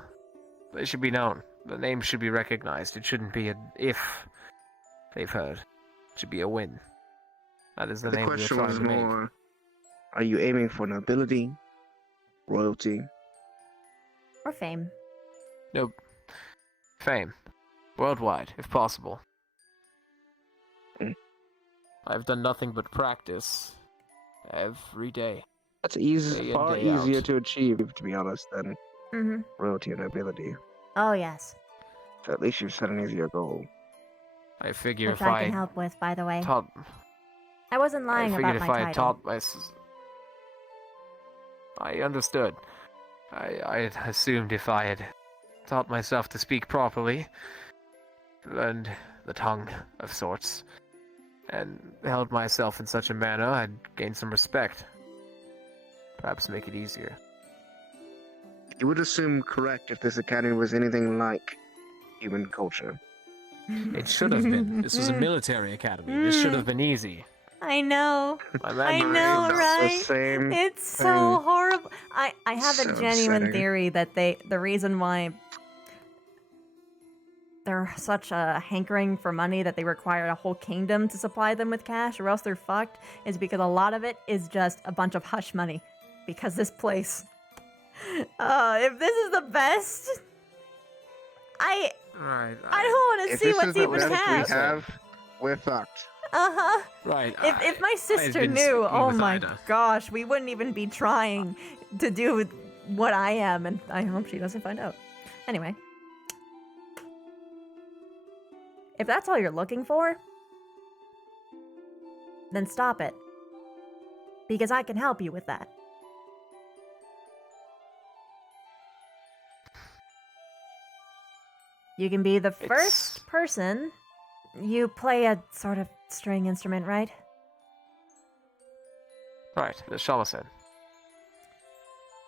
they should be known. The name should be recognized. It shouldn't be an if they've heard. It should be a win. That is the name we're question trying was to make. more, are you aiming for nobility, royalty? Or fame? Nope. Fame. Worldwide, if possible. I've done nothing but practice every day. That's Day in, far day easier out. to achieve, to be honest, than Mm-hmm. royalty or nobility. Oh, yes. So at least you've set an easier goal. I figure Which if I can help with, by the way. I wasn't lying I about figured my if I title. I understood. I had assumed if I had taught myself to speak properly, learned the tongue of sorts, and held myself in such a manner, I'd gain some respect. Perhaps make it easier. You would assume correct if this academy was anything like human culture. It should have been. This was a military academy. This should have been easy. I know. My I memory know, is right? the same It's so thing. horrible. I have a So genuine upsetting. theory that the reason why they're such a hankering for money that they require a whole kingdom to supply them with cash or else they're fucked is because a lot of it is just a bunch of hush money. Because this place... if this is the best... Right. I don't want to If see this what's is the even best half. we have, we're fucked. Uh-huh. Right. If my sister been knew, speaking oh with my Ida. gosh, we wouldn't even be trying to do what I am, and I hope she doesn't find out. Anyway. If that's all you're looking for, then stop it. Because I can help you with that. You can be the first person. You play a sort of string instrument, right? Right, the shamisen.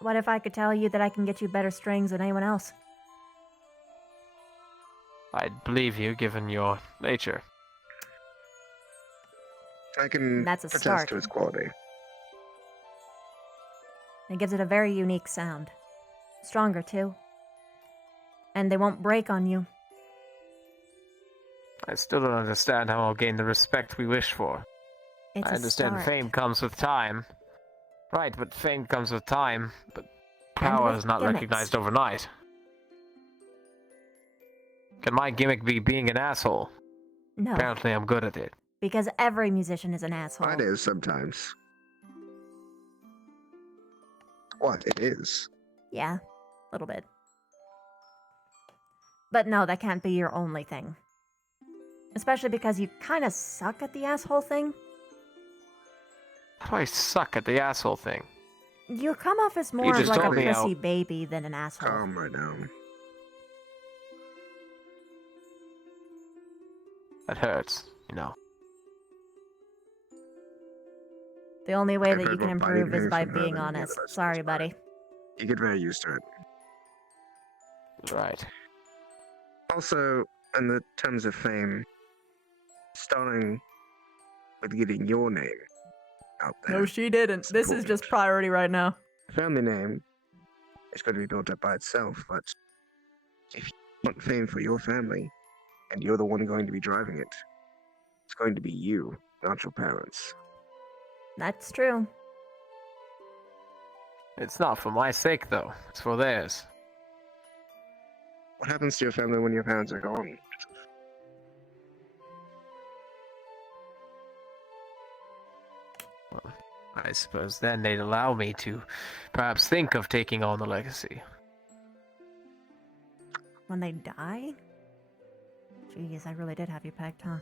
What if I could tell you that I can get you better strings than anyone else? I'd believe you, given your nature. I can That's a attest start. to its quality. It gives it a very unique sound. Stronger, too. And they won't break on you. I still don't understand how I'll gain the respect we wish for. It's I a understand start. fame comes with time. Right, but fame comes with time, but power with is not gimmicks. recognized overnight. Can my gimmick be being an asshole? No. Apparently I'm good at it. Because every musician is an asshole. It is sometimes. What? It is. Yeah, a little bit. But no, that can't be your only thing. Especially because you kind of suck at the asshole thing. How do I suck at the asshole thing? You come off as more of just like a told me how- pussy baby than an asshole. Calm right now. That hurts, you know. The only way I've that you heard can more biting improve is things by from her being than honest. the others. Sorry, buddy. You get very used to it. Right. Also, in the terms of fame, starting with getting your name out there. No, she didn't. This is just priority right now. Family name is going to be built up by itself, but if you want fame for your family, and you're the one going to be driving it, it's going to be you, not your parents. That's true. It's not for my sake, though. It's for theirs. What happens to your family when your parents are gone? Well, I suppose then they'd allow me to perhaps think of taking on the legacy. When they die? Jeez, I really did have you pegged, huh?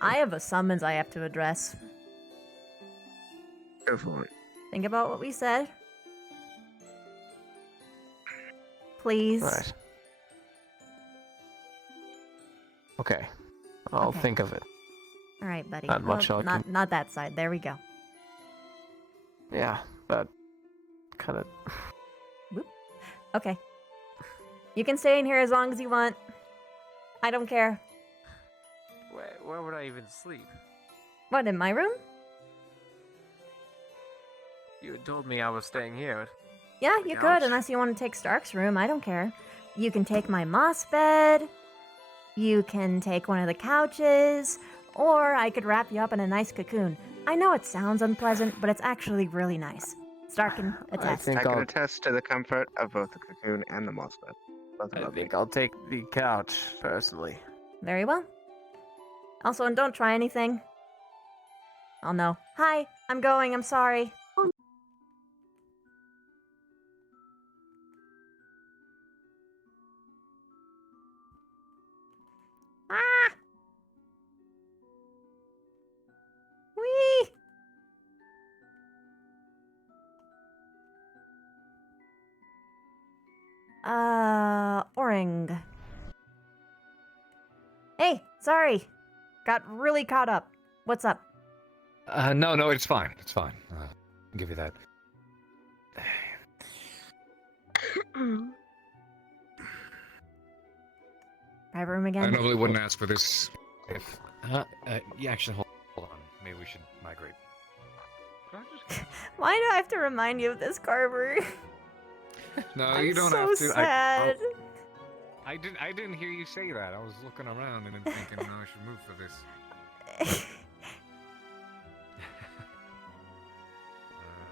I have a summons I have to address. Go for it. Think about what we said. Please. Right. Okay. I'll Okay. think of it. All right, buddy. Not much I can- not that side. There we go. Yeah, that kind of... Okay. You can stay in here as long as you want. I don't care. Where would I even sleep? What, in my room? You had told me I was staying here. Yeah, you could, unless you want to take Stark's room. I don't care. You can take my moss bed. You can take one of the couches. Or I could wrap you up in a nice cocoon. I know it sounds unpleasant, but it's actually really nice. Stark can attest. I can attest to the comfort of both the cocoon and the moss bed. Both are I lovely. think I'll take the couch, personally. Very well. Also, and don't try anything. Oh no. Hi, I'm going, I'm sorry. Ah! Whee! Oring. Hey, sorry. Got really caught up. What's up? No, it's fine. It's fine. I'll give you that. Private room again? I normally wouldn't ask for this if... yeah, actually, hold on. Maybe we should migrate. Why do I have to remind you of this, Carver? No, I'm you don't so have to. sad. I didn't hear you say that. I was looking around and then thinking, no, I should move for this. I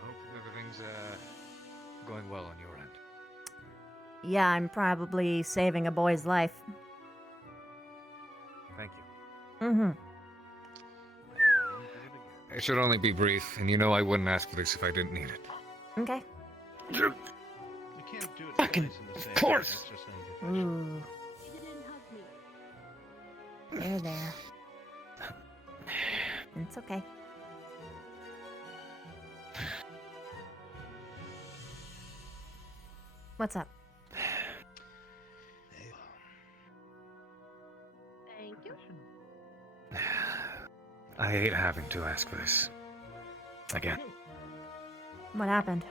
hope everything's going well on your end. Yeah, I'm probably saving a boy's life. Thank you. Mm-hmm. It should only be brief, and you know I wouldn't ask for this if I didn't need it. Okay. You can't do it fucking of course. Ooh. There. It's okay. What's up? Thank you. I hate having to ask for this. Again. What happened?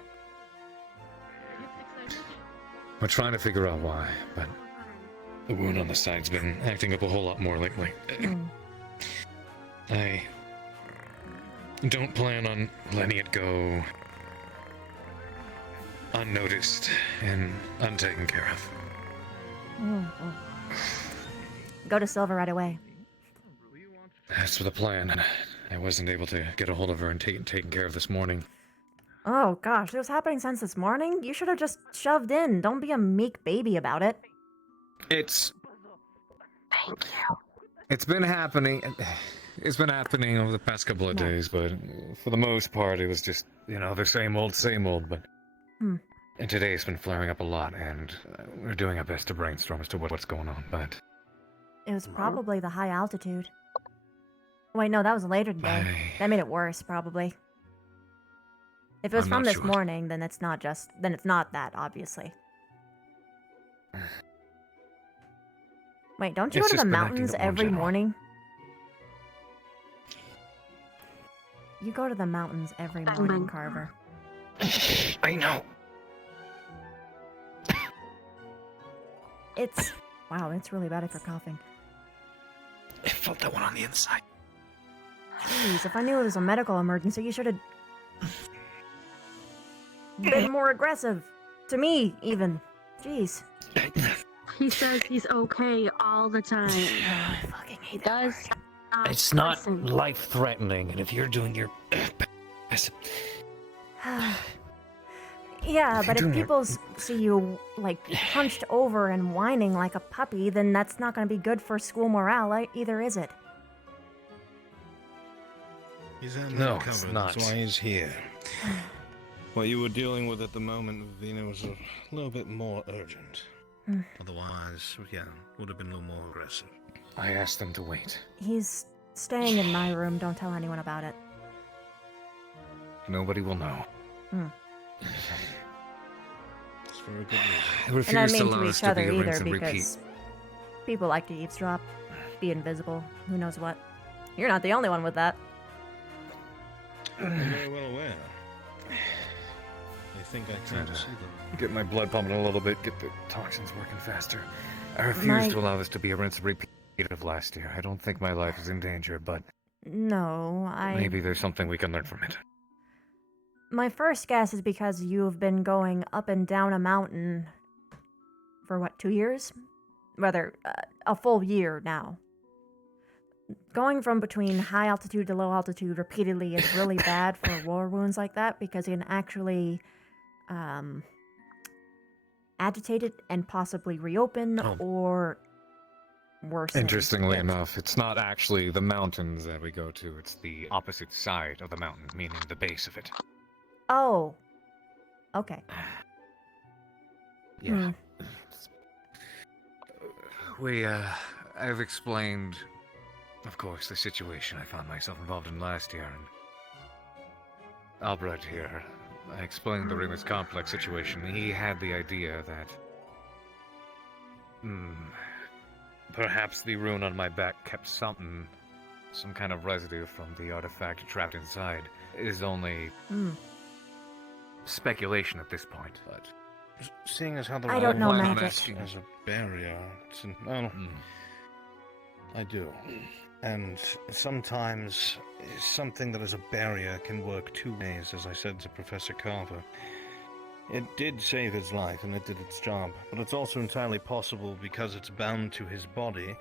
We're trying to figure out why, but the wound on the side's been acting up a whole lot more lately. I don't plan on letting it go unnoticed and untaken care of. Go to Silver right away. That's the plan. I wasn't able to get a hold of her and taken care of this morning. Oh gosh, it was happening since this morning? You should have just shoved in. Don't be a meek baby about it. It's been happening. It's been happening over the past couple of days, but for the most part, it was just, the same old, but... And today it's been flaring up a lot, and we're doing our best to brainstorm as to what's going on, but... It was probably the high altitude. Wait, no, that was later today. That made it worse, probably. If it was I'm from not this sure. morning, then it's not that, obviously. Wait, don't you It's go to just the been acting mountains up more every general. morning? You go to the mountains every morning, Carver. I know. It's... Wow, it's really bad if you're coughing. I felt that one on the inside. Jeez, if I knew it was a medical emergency, you should have... been more aggressive. To me, even. Jeez. He says he's okay all the time. I fucking hate that Does It's not life-threatening, and if you're doing your best... Yeah, but if doing your- people see you, like, hunched over and whining like a puppy, then that's not going to be good for school morale, either, is it? He's in No, cover, it's that's not. why he's here. What you were dealing with at the moment, Vina, was a little bit more urgent. Otherwise, yeah, would have been a little more aggressive. I asked them to wait. He's staying in my room. Don't tell anyone about it. Nobody will know. It's for a good I reason. refuse And I to mean allow to this each to other be a rinse either, and repeat. because people like to eavesdrop, be invisible, who knows what. You're not the only one with that. I'm very well aware. I think I Trying can't to see them. get my blood pumping a little bit, get the toxins working faster. I refuse My- to allow this to be a rinse and repeat of last year. I don't think my life is in danger, but No, maybe there's something we can learn from it. My first guess is because you've been going up and down a mountain for what, 2 years? Rather, a full year now. Going from between high altitude to low altitude repeatedly is really bad for war wounds like that because it can actually agitate it and possibly reopen or worsened. Interestingly enough, it's not actually the mountains that we go to, it's the opposite side of the mountain, meaning the base of it. Oh. Okay. Yeah. I've explained, of course, the situation I found myself involved in last year, and Albrecht here, I explained the Remus Complex situation. He had the idea that perhaps the rune on my back kept some kind of residue from the artifact trapped inside. It is only speculation at this point, but seeing as how the I don't know wall magic. as a barrier, I do. And sometimes something that is a barrier can work two ways, as I said to Professor Carver. It did save his life, and it did its job, but it's also entirely possible, because it's bound to his body,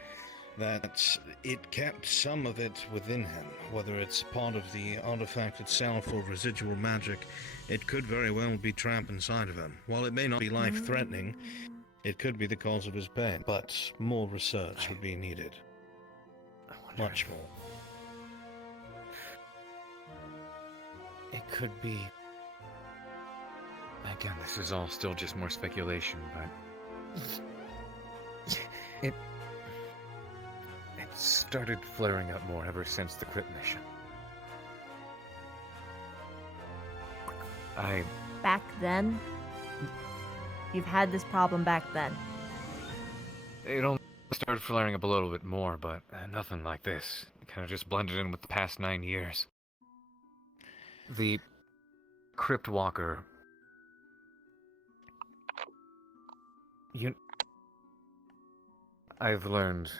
that it kept some of it within him. Whether it's part of the artifact itself or residual magic, it could very well be trapped inside of him. While it may not be life-threatening, it could be the cause of his pain, but more research would be needed. Much more. it could be... Again, this is all still just more speculation, but... It started flaring up more ever since the crypt mission. Back then? You've had this problem back then? It only started flaring up a little bit more, but nothing like this. It kind of just blended in with the past 9 years. The Crypt Walker... I've learned,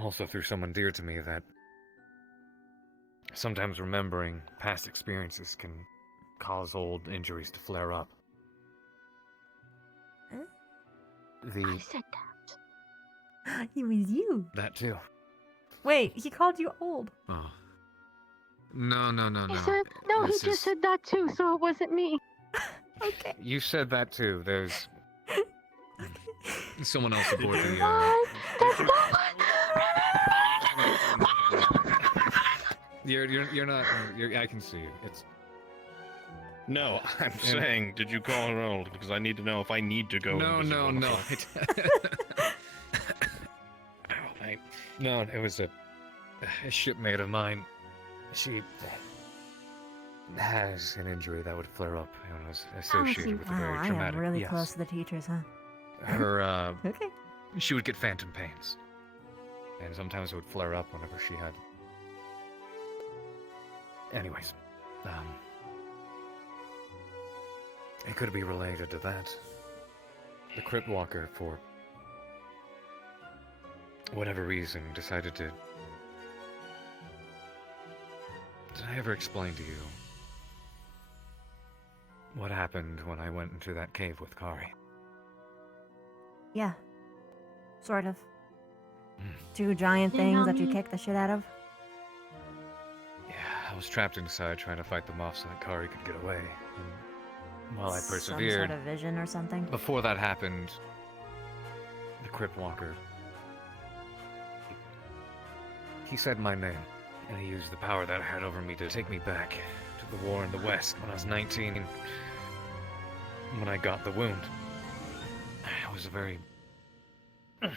also through someone dear to me, that sometimes remembering past experiences can cause old injuries to flare up. Huh? I said that. It was you. That too. Wait, he called you old. Oh. No. He said, no, he just said that too, so it wasn't me. Okay. You said that too. There's someone else aboard the. What? That's not You're not. I can see you. It's. No, I'm saying, did you call her old? Because I need to know if I need to go. No. No, it was a shipmate of mine. She has an injury that would flare up and was associated with a very I traumatic. am really yes. close to the teachers, huh? Her, Okay. She would get phantom pains. And sometimes it would flare up whenever she had... Anyways, it could be related to that. The Crypt Walker, for whatever reason, decided to... Did I ever explain to you what happened when I went into that cave with Kari? Yeah. Sort of. 2 giant things that you kicked the shit out of? Yeah, I was trapped inside trying to fight them off so that Kari could get away. And while I persevered... Some sort of vision or something? Before that happened, the Crypt Walker... He said my name, and he used the power that I had over me to take me back to the war in the West when I was 19, when I got the wound. It was a very... It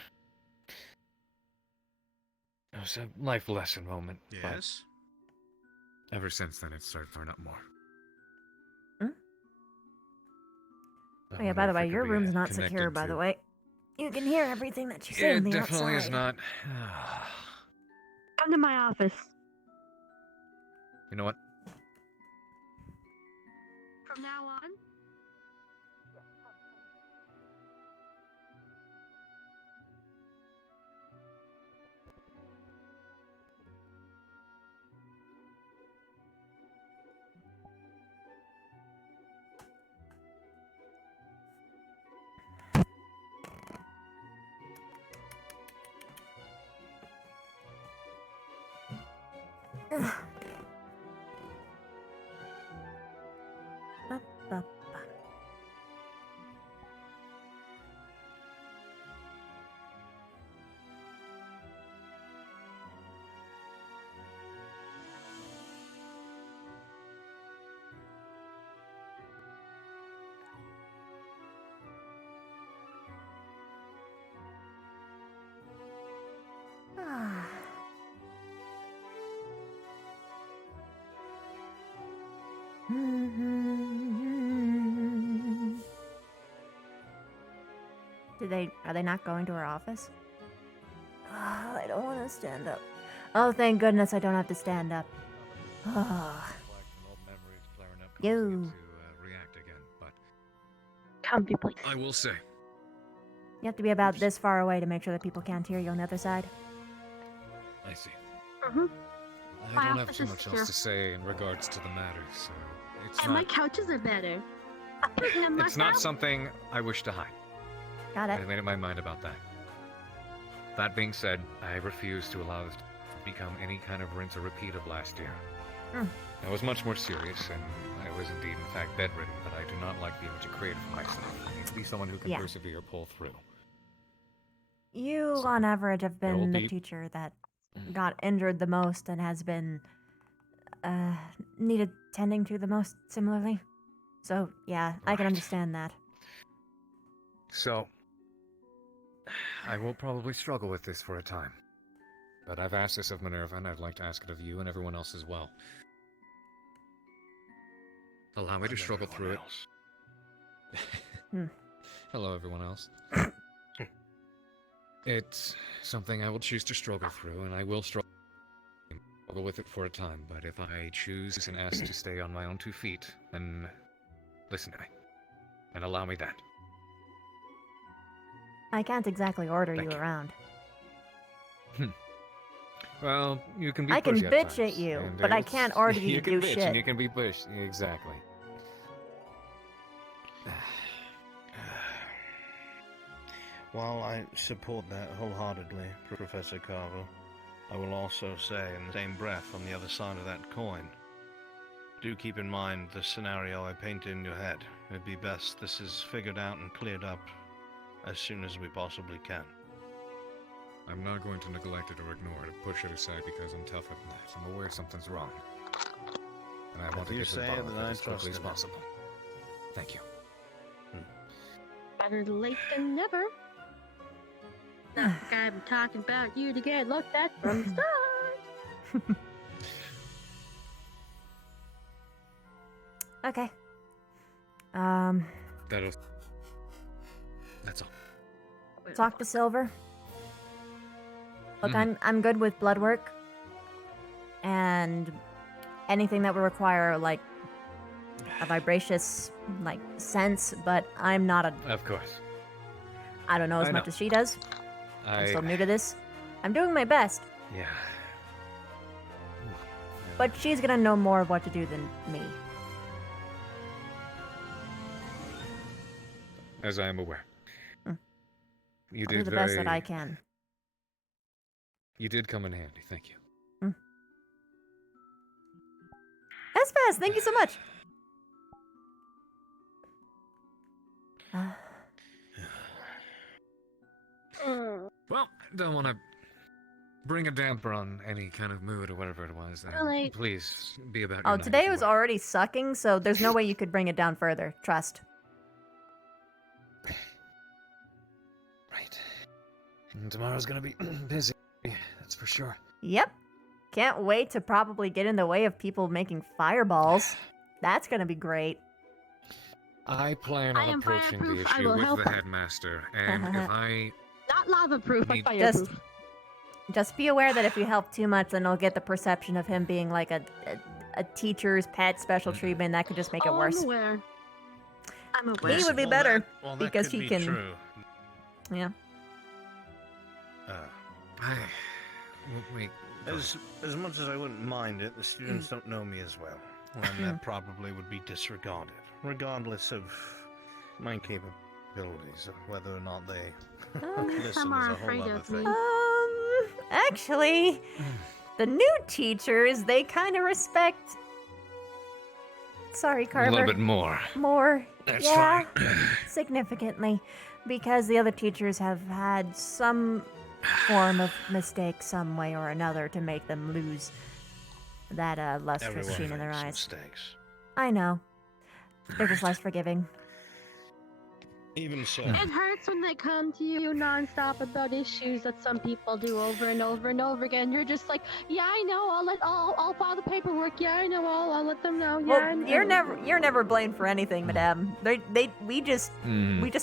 was a life lesson moment. Yes? But ever since then, it started throwing up more. Oh yeah, by the way, your room's not secure, by the way. You can hear everything that you say on the outside. It definitely is not. Come to my office. You know what? From now on? Are they not going to her office? Oh, I don't want to stand up. Oh, thank goodness I don't have to stand up. Oh. You. React again, but Comfy place. I will say, You have to be about this far away to make sure that people can't hear you on the other side. I see. Mm-hmm. I don't have too much else to say in regards to the matter, so it's And my not. couches are better. It's not something I wish to hide. Got it. I made up my mind about that. That being said, I refuse to allow this to become any kind of rinse or repeat of last year. Mm. I was much more serious, and I was indeed, in fact, bedridden, but I do not like the image I created for myself. I need to be someone who can Yeah. persevere, pull through. You, on average, have There will been the be- teacher that got injured the most and has been needed tending to the most similarly. So, yeah, I can understand that. So, I will probably struggle with this for a time. But I've asked this of Minerva, and I'd like to ask it of you and everyone else as well. Allow me to struggle through it. Hello, everyone else. It's something I will choose to struggle through, and I will struggle with it for a time, but if I choose and ask to stay on my own 2 feet, then listen to me, and allow me that. I can't exactly order you around. Well, you can be I can pushy at bitch times, at you, and but I it's- can't order you you to can do bitch shit. And you can be pushed, exactly. While I support that wholeheartedly, Professor Carver, I will also say in the same breath on the other side of that coin, do keep in mind the scenario I painted in your head. It'd be best this is figured out and cleared up as soon as we possibly can. I'm not going to neglect it or ignore it or push it aside because I'm tougher than that. I'm aware something's wrong. And I want If to you get to the say bottom it, of then it I as quickly trust as in it. possible. Thank you. Better late than never. Not like I'm talking about you to get looked at from the start. Okay. That's all. Talk to Silver. Look, I'm good with blood work. And anything that would require, like, a vibracious, like, sense, but I'm not a... Of course. I don't know as I much know. as she does. I'm I- still new to this. I'm doing my best, Yeah. but she's gonna know more of what to do than me. As I am aware. You I'll do did the very... best that I can. You did come in handy, thank you. That's fast. Thank you so much. Well, don't want to bring a damper on any kind of mood or whatever it was. Really? Please be about your Oh, night today as was well. already sucking, so there's no way you could bring it down further. Trust. And tomorrow's gonna be busy, that's for sure. Yep. Can't wait to probably get in the way of people making fireballs. That's gonna be great. I plan I on am approaching the fireproof. I issue will with help. the headmaster, and if I... Not lava proof, but Need- fireproof. Just be aware that if you help too much, then they'll get the perception of him being like a teacher's pet special treatment. That could just make it worse. I'm aware. I'm aware. He would be Well, better that because could he be can. True. Yeah. Wait. As much as I wouldn't mind it, the students don't know me as well, and that probably would be disregarded, regardless of my capabilities, whether or not they listen Some is are a whole afraid other of me. thing. Actually, the new teachers, they kind of respect. Sorry, Carver. A little bit more. More. That's yeah. Significantly. Because the other teachers have had some form of mistake some way or another to make them lose that lustrous Everyone sheen in their makes eyes. mistakes. I know. They're just less forgiving. Even so. It hurts when they come to you nonstop about issues that some people do over and over and over again. You're just like, yeah, I know. I'll file the paperwork. Yeah, I know. I'll let them know. Yeah, Well, you're never blamed for anything, madame. We just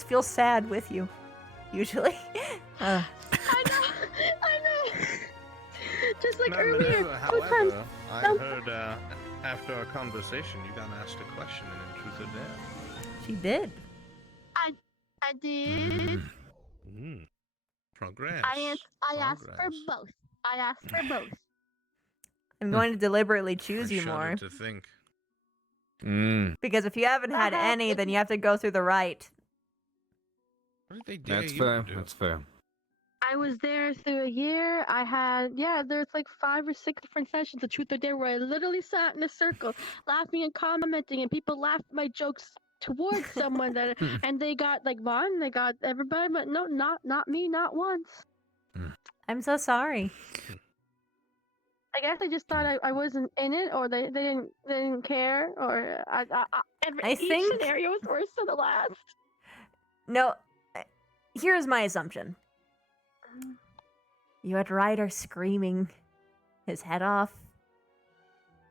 feel sad with you, usually. I know. Just like Ma'am, earlier, however, I heard after our conversation you got asked a question in Truth or Dare. She did. I did. Progress. I asked for both. I asked for both. I'm going to deliberately choose I you shudder more. to think. Because if you haven't had any, then you have to go through the right. What did they dare That's you fair. to do? That's fair. I was there through a year. I had, there's like 5 or 6 different sessions of Truth or Dare where I literally sat in a circle laughing and commenting, and people laughed at my jokes towards someone that, and they got like Vaughn, they got everybody, but no, not me, not once. I'm so sorry. I guess they just thought I wasn't in it, or they didn't care, or each think- scenario was worse than the last. No, here's my assumption. You had Ryder screaming his head off.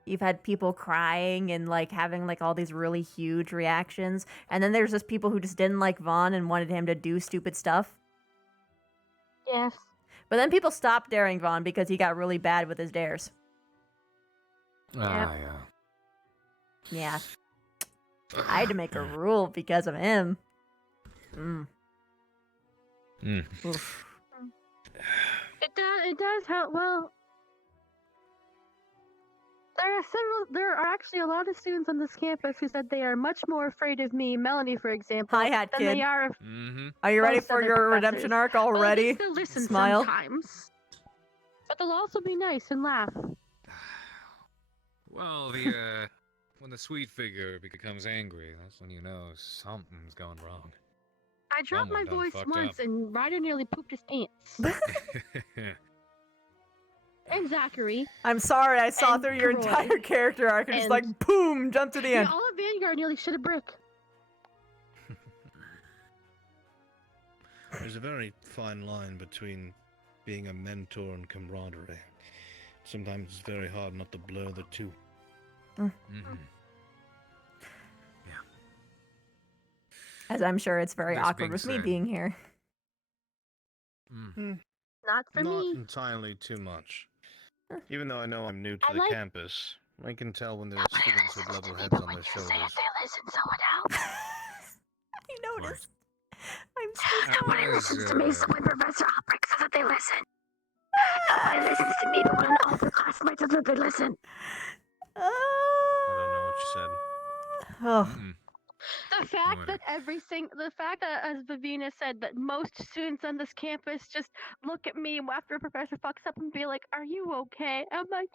You've had people crying and like having like all these really huge reactions. And then there's just people who just didn't like Vaughn and wanted him to do stupid stuff. Yes. But then people stopped daring Vaughn because he got really bad with his dares. Yeah. Yeah. I had to make a rule because of him. Oof. It does help. Well, there are actually a lot of students on this campus who said they are much more afraid of me, Melanie, for example, Hi, Hat than Kid. they are of Are you ready most for other your professors. redemption arc already? Well, they still listen Smile. sometimes, but they'll also be nice and laugh. Well, when the sweet figure becomes angry, that's when you know something's gone wrong. I dropped my Someone done voice fucked once, up. and Ryder nearly pooped his pants. And Zachary. I'm sorry, I saw and through your Troy. entire character arc and just And- like, boom, jump to the end. Yeah, all of Vanguard nearly shit a brick. There's a very fine line between being a mentor and camaraderie. Sometimes it's very hard not to blur the two. As I'm sure it's very This awkward being with me said- being here. Not for Not me. entirely too much. Even though I know I'm new to I the like- campus, I can tell when there are students with level heads on their shoulders. Listen, so it helps. I noticed. I'm Nobody listens to me, so when Professor Albrecht says that they listen. Nobody listens to me, but when all the classmates says that they listen. I don't know what you said. Oh. The fact that the fact that, as Vivina said, that most students on this campus just look at me after a professor fucks up and be like, "Are you okay?" I'm like,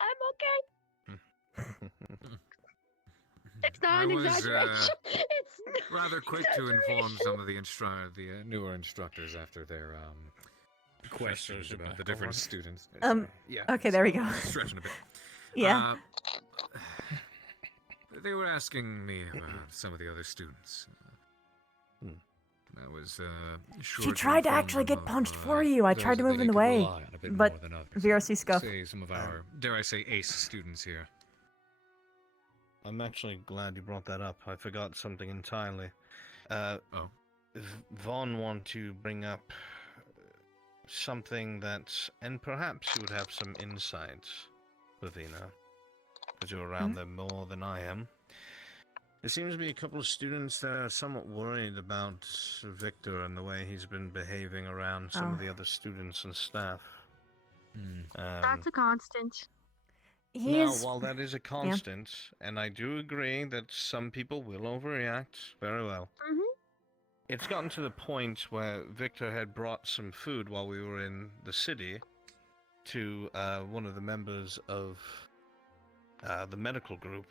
"I'm okay." It's not I an was exaggeration. It's not rather an quick to inform exaggeration. some of the newer instructors after their questions about the different students. Yeah. Okay, there we go. Stretching a bit. Yeah. They were asking me about some of the other students. I was sure She tried to inform actually them get of, punched for you. I those tried to that move they in the could way. rely on a bit But more than others. VRC scuff. Say some of our, dare I say, ace students here. I'm actually glad you brought that up. I forgot something entirely. Vaughn wanted to bring up something that, and perhaps you would have some insights, Lavina, because you're around there more than I am. There seems to be a couple of students that are somewhat worried about Victor and the way he's been behaving around some of the other students and staff. That's a constant. Now, while that is a constant, and I do agree that some people will overreact, very well. It's gotten to the point where Victor had brought some food while we were in the city to one of the members of the medical group,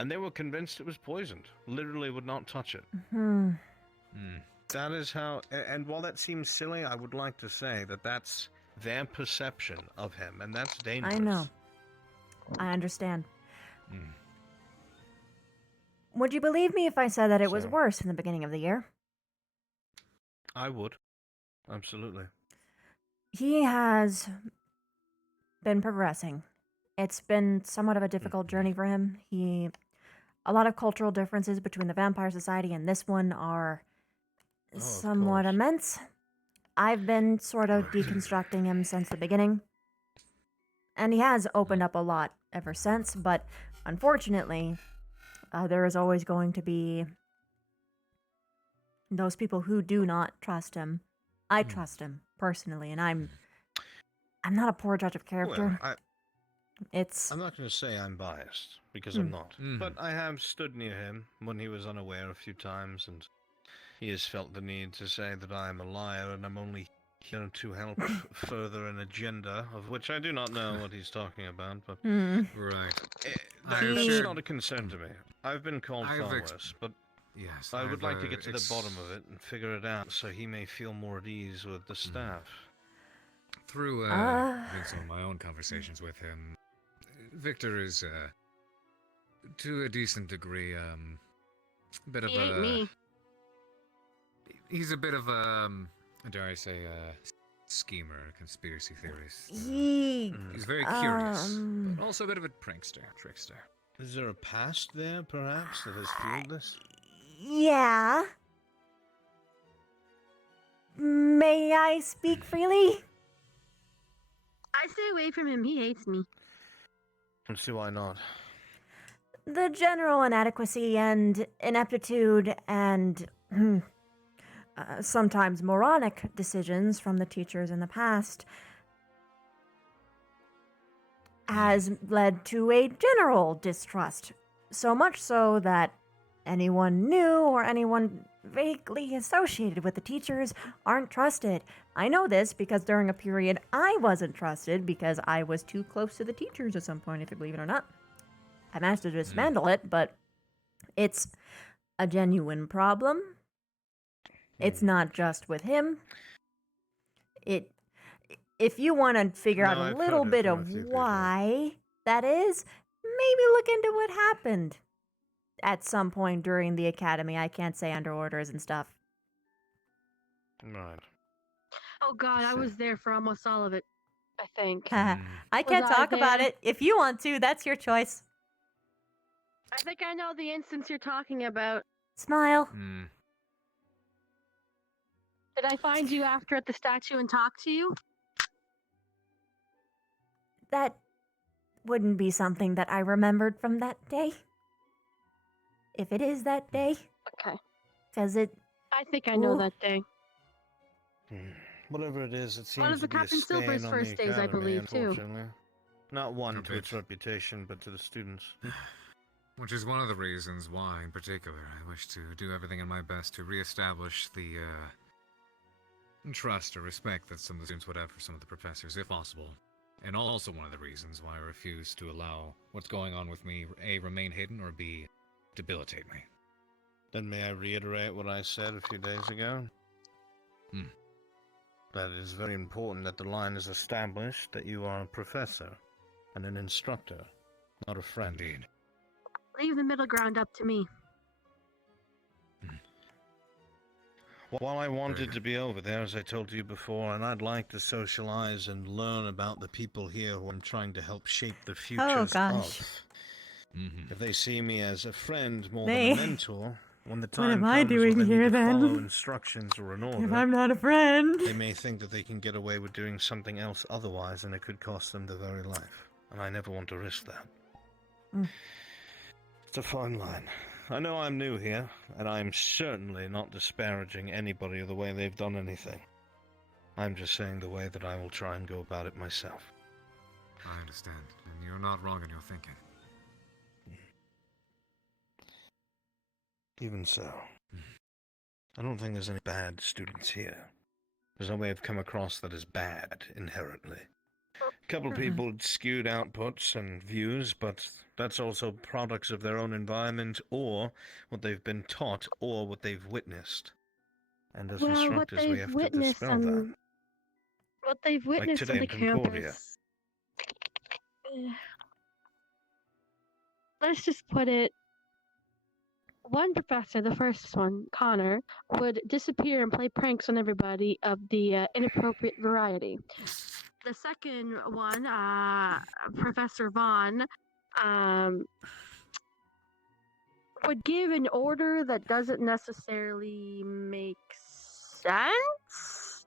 and they were convinced it was poisoned. Literally would not touch it. That is how, and while that seems silly, I would like to say that that's their perception of him, and that's dangerous. I know. I understand. Would you believe me if I said that it was So- worse in the beginning of the year? I would. Absolutely. He has been progressing. It's been somewhat of a difficult journey for him. A lot of cultural differences between the Vampire Society and this one are somewhat immense. I've been sort of deconstructing him since the beginning. And he has opened up a lot ever since, but unfortunately, there is always going to be those people who do not trust him. I trust him personally, and I'm not a poor judge of character. Well, I'm not going to say I'm biased, because I'm not. But I have stood near him when he was unaware a few times, and he has felt the need to say that I am a liar and I'm only here to help further an agenda, of which I do not know what he's talking about, but... Right. That's not a concern to me. I've been called I've far ex- worse, but Yes, I would I've, like to get to the bottom of it and figure it out so he may feel more at ease with the staff. Through having some of my own conversations with him, Victor is, to a decent degree, a bit of He ain't me. He's a bit of a, dare I say, schemer, conspiracy theorist. He's very curious, but also a bit of a prankster, trickster. Is there a past there, perhaps, that has fueled this? Yeah. May I speak freely? I stay away from him. He hates me. Let's see why not. The general inadequacy and ineptitude and sometimes moronic decisions from the teachers in the past has led to a general distrust. So much so that anyone new or anyone vaguely associated with the teachers aren't trusted. I know this because during a period I wasn't trusted because I was too close to the teachers at some point, if you believe it or not. I managed to dismantle it, but it's a genuine problem. It's not just with him. If you want to figure out a little bit of why that is, maybe look into what happened at some point during the academy. I can't say under orders and stuff. Right. Oh God, I was there for almost all of it. I think. I Was can't talk about there? it. If you want to, that's your choice. I think I know the instance you're talking about. Smile. Did I find you after at the statue and talk to you? That wouldn't be something that I remembered from that day. If it is that day. Okay. Because it... I think I know Ooh. that day. Whatever it is, it seems One of to the be a Captain stain Silver's on first the days, I academy, believe, too. unfortunately. Not one to its reputation, but to the students. Which is one of the reasons why, in particular, I wish to do everything in my best to reestablish the, trust or respect that some of the students would have for some of the professors, if possible. And also one of the reasons why I refuse to allow what's going on with me, A, remain hidden, or B, debilitate me. Then may I reiterate what I said a few days ago? That it is very important that the line is established that you are a professor and an instructor, not a friend. Indeed. Leave the middle ground up to me. While I wanted to be over there, as I told you before, and I'd like to socialize and learn about the people here who I'm trying to help shape the futures gosh. of. If they see me as a friend more They- than a mentor, when the What time am I comes doing when they here, need to then? follow instructions or an order, If I'm not a friend. they may think that they can get away with doing something else otherwise, and it could cost them their very life. And I never want to risk that. It's a fine line. I know I'm new here, and I'm certainly not disparaging anybody or the way they've done anything. I'm just saying the way that I will try and go about it myself. I understand, and you're not wrong in your thinking. Even so, I don't think there's any bad students here. There's no way I've come across that is bad, inherently. A couple of people with skewed outputs and views, but that's also products of their own environment, or what they've been taught, or what they've witnessed. And as Well, what instructors, we they've have to witnessed dispel that. on what they've witnessed today on the in Concordia. campus. Let's just put it. one professor, the first one, Connor, would disappear and play pranks on everybody of the inappropriate variety. The second one, Professor Vaughn, would give an order that doesn't necessarily make sense.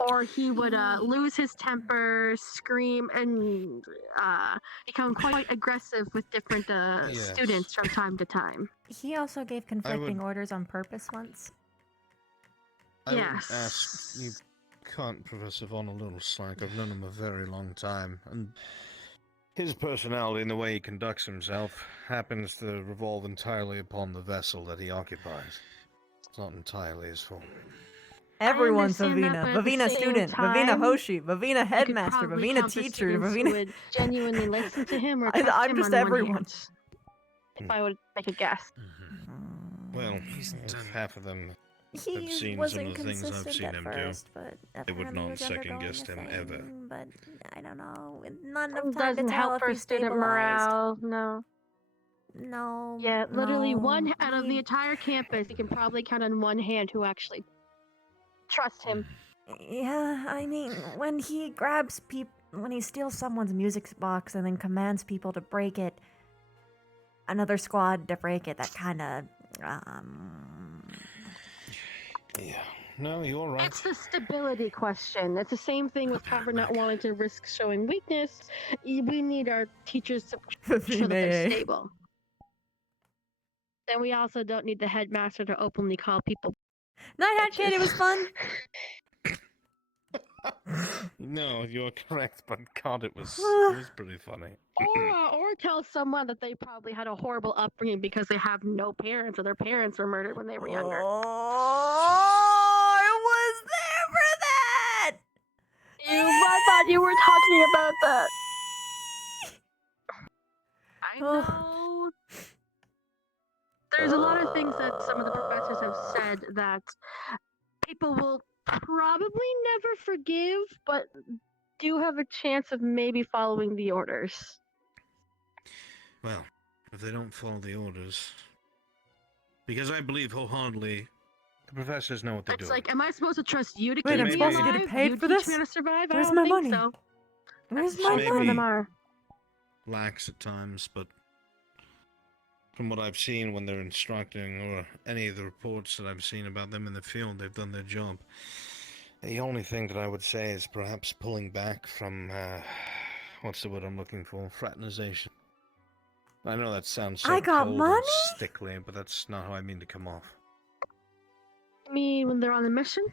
Or he would lose his temper, scream, and become quite aggressive with different students from time to time. He also gave conflicting orders on purpose once. I would ask you, can't Professor Vaughn a little slack? I've known him a very long time, and his personality and the way he conducts himself happens to revolve entirely upon the vessel that he occupies. It's not entirely his fault. Everyone's understand that, Vavina. but at the Vavina same student, Vavina time, Hoshi, Vavina you could headmaster, probably Vavina count the teacher, students who Vavina... would genuinely listen to him or trust I'm him just on one everyone. hand, if I would make a guess. Well, if half of them have He seen was some of the things I've inconsistent seen at him first, do, but they would apparently not was undergoing second-guess a him thing, ever. But I don't know, not enough It time to doesn't tell help if for he's student stabilized. morale, no. No. Yeah, literally no, one out of the he- entire campus, you can probably count on one hand who actually trust him. Yeah, I mean, when he grabs when he steals someone's music box and then commands people to break it, another squad to break it, that kind of, Yeah. No, you're right. It's the stability question. It's the same thing with Cover not wanting to risk showing weakness. We need our teachers to show that they're stable. Then we also don't need the headmaster to openly call people. Night Hat Kid, it was fun. No, you're correct, but God, it was pretty funny. Or tell someone that they probably had a horrible upbringing because they have no parents or their parents were murdered when they were younger. Oh, I was there for that! I thought you were talking about that. I know. There's a lot of things that some of the professors have said that people will probably never forgive, but do have a chance of maybe following the orders. Well, if they don't follow the orders... Because I believe wholeheartedly the professors know what they're It's doing. like, am I supposed to trust you to Wait, keep I'm me supposed to alive? get paid you for teach this? me how to survive? Where's I don't my think money? so. Where's That's my just some of them are. Lax at times, but from what I've seen when they're instructing or any of the reports that I've seen about them in the field, they've done their job. The only thing that I would say is perhaps pulling back from, what's the word I'm looking for? Fraternization. I know that sounds so I got cold money? and stickly, but that's not how I mean to come off. You mean when they're on a mission?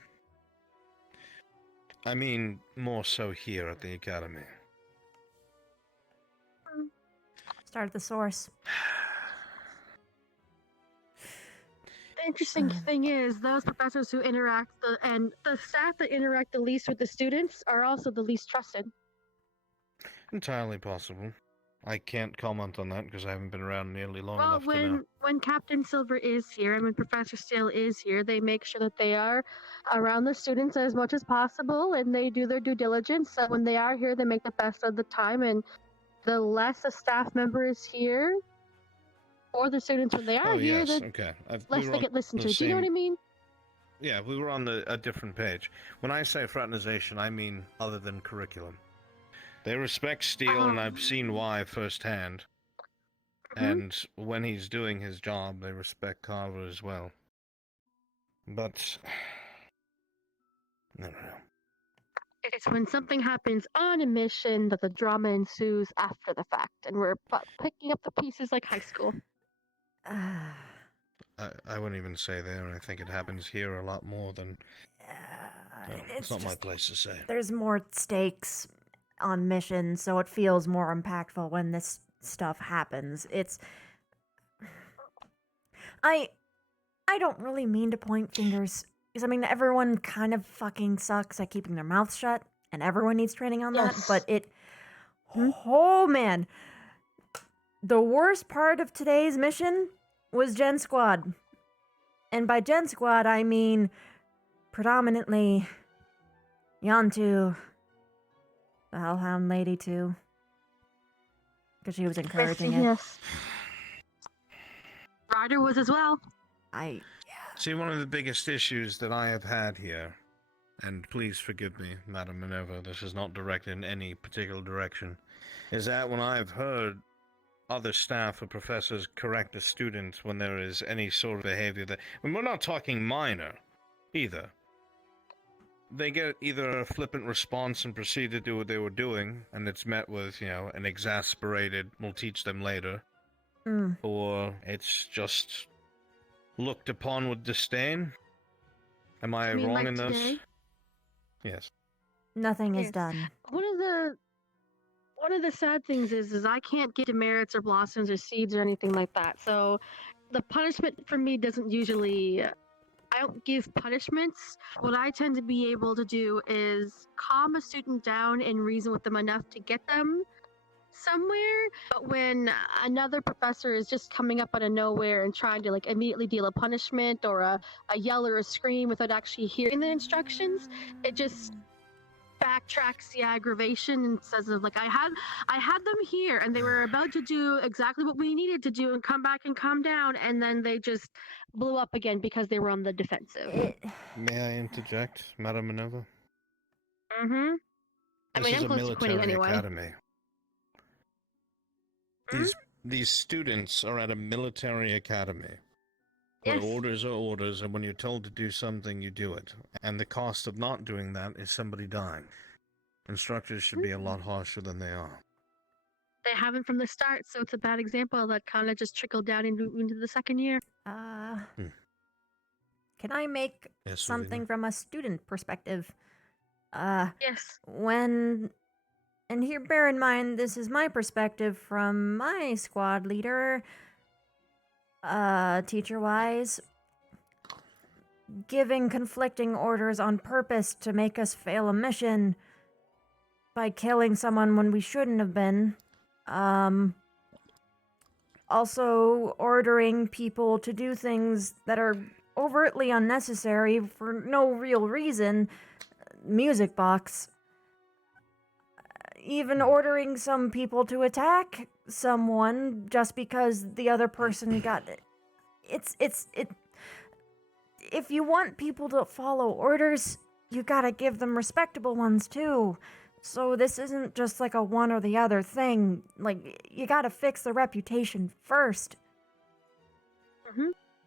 I mean more so here at the academy. Start at the source. The interesting thing is, those professors who interact and the staff that interact the least with the students are also the least trusted. Entirely possible. I can't comment on that because I haven't been around nearly long Well, enough to know. when Captain Silver is here and when Professor Steele is here, they make sure that they are around the students as much as possible, and they do their due diligence. So when they are here, they make the best of the time, and the less a staff member is here, or the students when they are here, the less they get listened to. Do you know what I mean? Yeah, we were on a different page. When I say fraternization, I mean other than curriculum. They respect Steele, and I've seen why firsthand. And when he's doing his job, they respect Carver as well. But... I don't know. It's when something happens on a mission that the drama ensues after the fact, and we're picking up the pieces like high school. I wouldn't even say there, and I think it happens here a lot more than... it's not my place to say. There's more stakes on missions, so it feels more impactful when this stuff happens. It's... I don't really mean to point fingers, because I mean, everyone kind of fucking sucks at keeping their mouths shut, and everyone needs training on that, but it... Oh, man. The worst part of today's mission was Gen Squad. And by Gen Squad, I mean predominantly Yantu, the Hellhound Lady, too. Because she was encouraging it. Yes. Carter was as well. See, one of the biggest issues that I have had here, and please forgive me, Madam Minerva, this is not directed in any particular direction, is that when I've heard other staff or professors correct a student when there is any sort of behavior that... And we're not talking minor, either. They get either a flippant response and proceed to do what they were doing, and it's met with, an exasperated, we'll teach them later. Or it's just looked upon with disdain. Am I You mean wrong like in this? today? Yes. Nothing is done. One of the sad things is I can't get demerits or blossoms or seeds or anything like that. So the punishment for me doesn't usually. I don't give punishments. What I tend to be able to do is calm a student down and reason with them enough to get them somewhere. But when another professor is just coming up out of nowhere and trying to immediately deal a punishment or a yell or a scream without actually hearing the instructions, it just backtracks the aggravation and says I had them here and they were about to do exactly what we needed to do and come back and calm down, and then they just blew up again because they were on the defensive. May I interject, Madam Minerva? Mm-hmm. This is I'm a close to quitting military anyway. academy. These students are at a military academy. Where Yes. orders are orders, and when you're told to do something, you do it. And the cost of not doing that is somebody dying. Instructors should be a lot harsher than they are. They haven't from the start, so it's a bad example that kind of just trickled down into the second year. Can I make Yes, something Ravina? from a student perspective? Yes. And here, bear in mind, this is my perspective from my squad leader, teacher-wise. Giving conflicting orders on purpose to make us fail a mission by killing someone when we shouldn't have been. Also ordering people to do things that are overtly unnecessary for no real reason. Music box. Even ordering some people to attack someone just because the other person got it. If you want people to follow orders, you gotta give them respectable ones too. So this isn't just like a one or the other thing. You gotta fix the reputation first.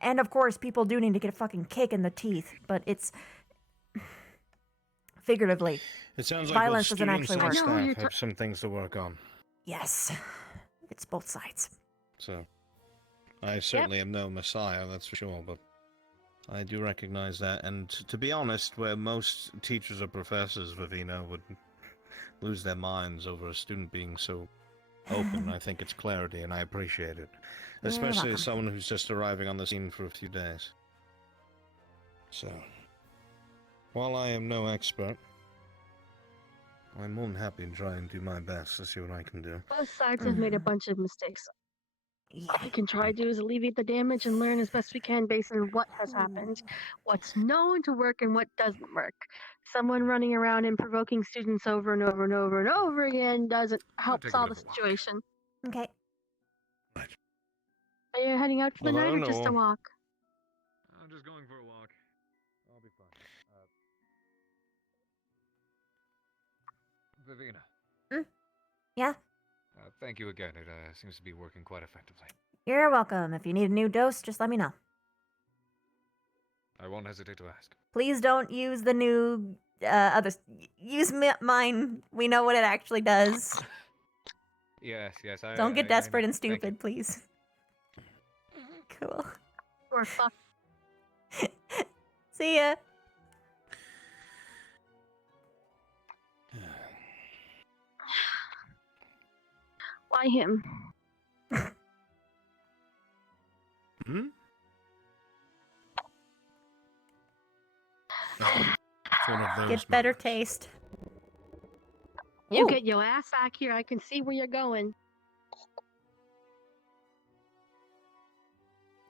And of course, people do need to get a fucking kick in the teeth, but it's figuratively. It sounds like violence both doesn't students actually and work. staff have some things to work on. Yes, it's both sides. So, I certainly am no messiah, that's for sure, but I do recognize that. And to be honest, where most teachers or professors, Vivina, would lose their minds over a student being so open, I think it's clarity, and I appreciate it. You're Especially welcome. as someone who's just arriving on the scene for a few days. So, while I am no expert, I'm more than happy to try and do my best to see what I can do. Both sides have made a bunch of mistakes. All we can try to do is alleviate the damage and learn as best we can based on what has happened, what's known to work and what doesn't work. Someone running around and provoking students over and over and over and over again doesn't help take a solve bit the of a walk. situation. Okay. Are you heading out for the Well, I night or don't just a know. walk? I'm just going for a walk. I'll be fine. Vivina, Yeah? thank you again. It seems to be working quite effectively. You're welcome. If you need a new dose, just let me know. I won't hesitate to ask. Please don't use the new others. Use mine. We know what it actually does. Yes. Don't get desperate and Thank you. stupid, please. Cool. Or fuck. See ya. Why him? Hmm? It's one of those Get better taste. You Ooh. get your ass back here. I can see where you're going.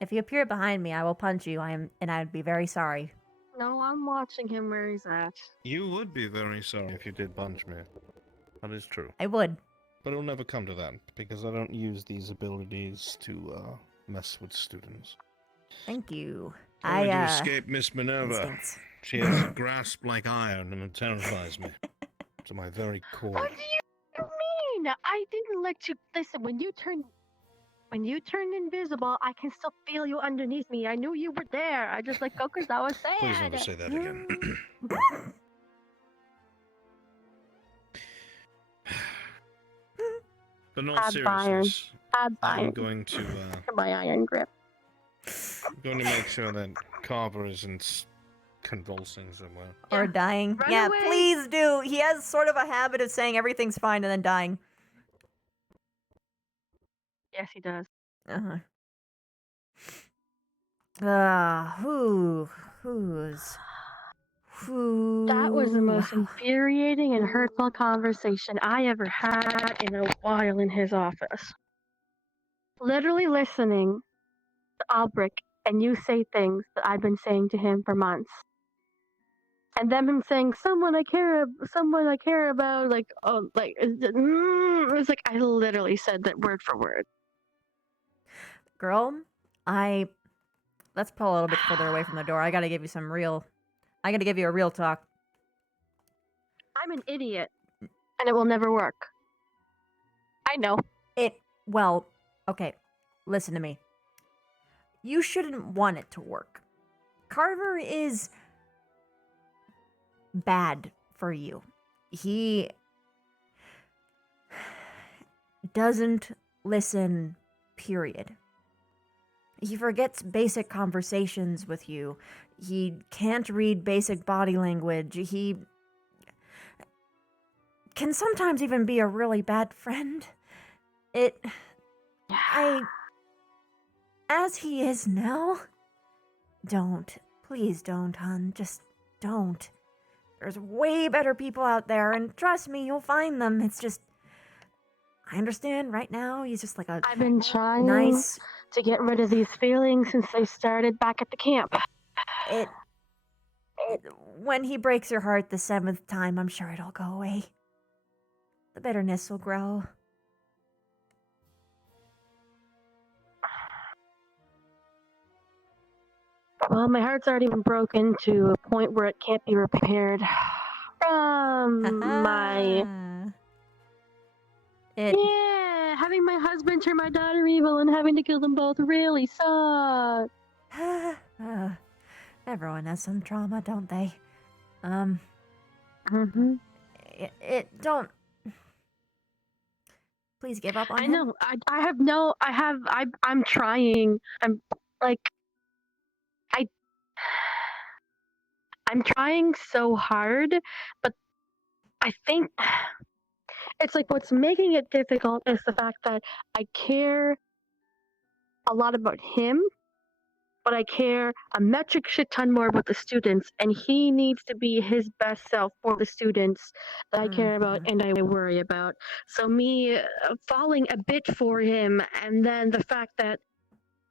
If you appear behind me, I will punch you. And I'd be very sorry. No, I'm watching him where he's at. You would be very sorry if you did punch me. That is true. I would. But it'll never come to that, because I don't use these abilities to mess with students. Thank you. Only to escape Miss Minerva. instincts. She has a grasp like iron, and it terrifies me to my very core. What do you mean? I didn't let you listen. When you turned invisible, I can still feel you underneath me. I knew you were there. I just let go because I was sad. Please never say that again. But in all seriousness, I'm going to my iron grip. I'm going to make sure that Carver isn't convulsing somewhere. Or dying. Run Yeah, away. please do. He has sort of a habit of saying everything's fine and then dying. Yes, he does. Uh-huh. Who's That was the most infuriating and hurtful conversation I ever had in a while in his office. Literally listening to Albrecht and you say things that I've been saying to him for months. And then him saying, someone I care about, like, oh, like, it was like, I literally said that word for word. Girl, let's pull a little bit further away from the door. I gotta give you a real talk. I'm an idiot, and it will never work. I know. Well, okay, listen to me. You shouldn't want it to work. Carver is bad for you. He doesn't listen, period. He forgets basic conversations with you. He can't read basic body language. He can sometimes even be a really bad friend. As he is now, please don't, hon, just don't. There's way better people out there, and trust me, you'll find them. It's just, I understand right now, he's just like I've been trying nice to get rid of these feelings since they started back at the camp. When he breaks your heart the 7th time, I'm sure it'll go away. The bitterness will grow. Well, my heart's already been broken to a point where it can't be repaired. Yeah, having my husband turn my daughter evil and having to kill them both really sucks. Everyone has some trauma, don't they? Don't. Please give up on him. I know. I'm trying. I'm trying so hard, but I think it's like what's making it difficult is the fact that I care a lot about him, but I care a metric shit ton more about the students, and he needs to be his best self for the students that I care about and I worry about. So me falling a bit for him, and then the fact that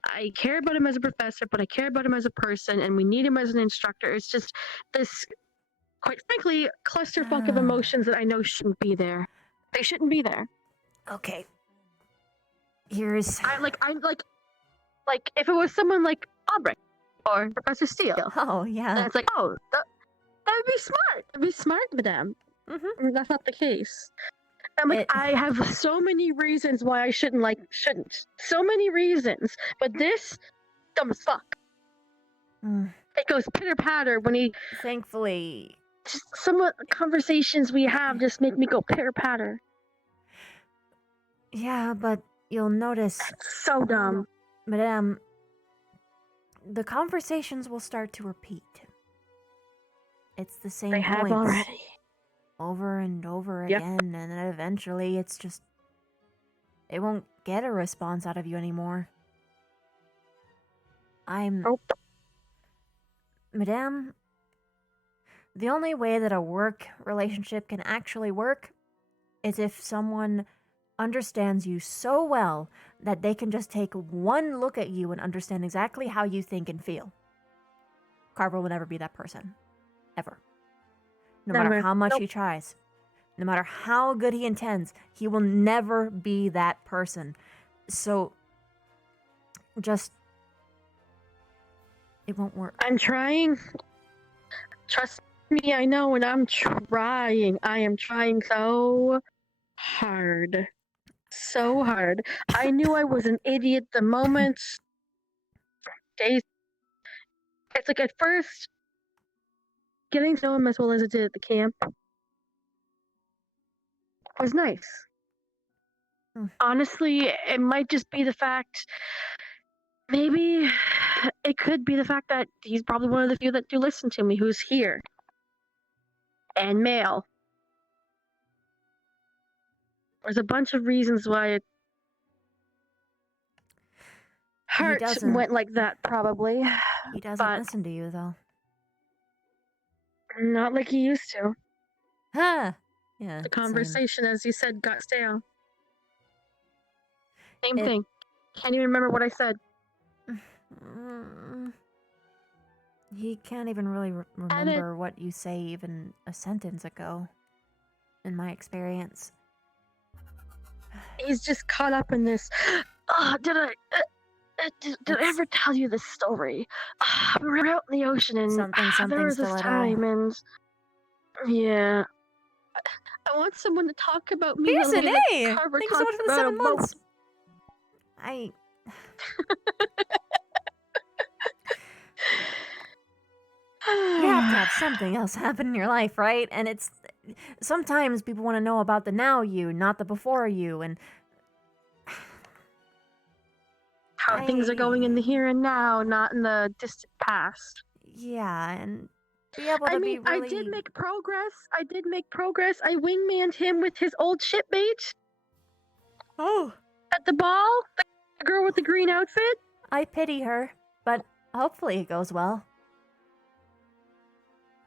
I care about him as a professor, but I care about him as a person, and we need him as an instructor. It's just this, quite frankly, clusterfuck of emotions that I know shouldn't be there. They shouldn't be there. Okay. Like if it was someone like Albrecht or Professor Steele. Oh yeah. And it's like, oh, that would be smart. That'd be smart, madame. That's not the case. I'm like, I have so many reasons why I shouldn't. So many reasons. But this, dumb as fuck. It goes pitter patter when he. Thankfully. Just some of the conversations we have just make me go pitter patter. Yeah, but you'll notice. So dumb. Madame, the conversations will start to repeat. It's the same They have points. already. Over and over again, and then eventually it's just, it won't get a response out of you anymore. Madame, the only way that a work relationship can actually work is if someone understands you so well that they can just take one look at you and understand exactly how you think and feel. Carver will never be that person. Ever. No matter how much he tries, no matter how good he intends, he will never be that person. So, Just... It won't work. I'm trying. Trust me, I know, and I'm trying. I am trying so hard. So hard. I knew I was an idiot the moment. Days. It's like at first, getting to know him as well as it did at the camp was nice. Honestly, it might just be the fact. Maybe it could be the fact that he's probably one of the few that do listen to me who's here. And male. There's a bunch of reasons why it heart went like that, probably. He doesn't listen to you, though. Not like he used to. Huh. Yeah. The conversation, as you said, got stale. Same thing. Can't even remember what I said. He can't even really remember what you say even a sentence ago, in my experience. He's just caught up in this. Oh, did I ever tell you this story? We were out in the ocean and there was this time and... Yeah. I want someone to talk about me. Pearson, the way hey! that Carver Thanks so much talks for the about 7 a boat. months. You have to have something else happen in your life, right? And it's... Sometimes people want to know about the now you, not the before you, and... How things are going in the here and now, not in the distant past. Yeah, and be able to be really... I did make progress. I wingmanned him with his old shipmate. Oh. At the ball? The girl with the green outfit? I pity her, but hopefully it goes well.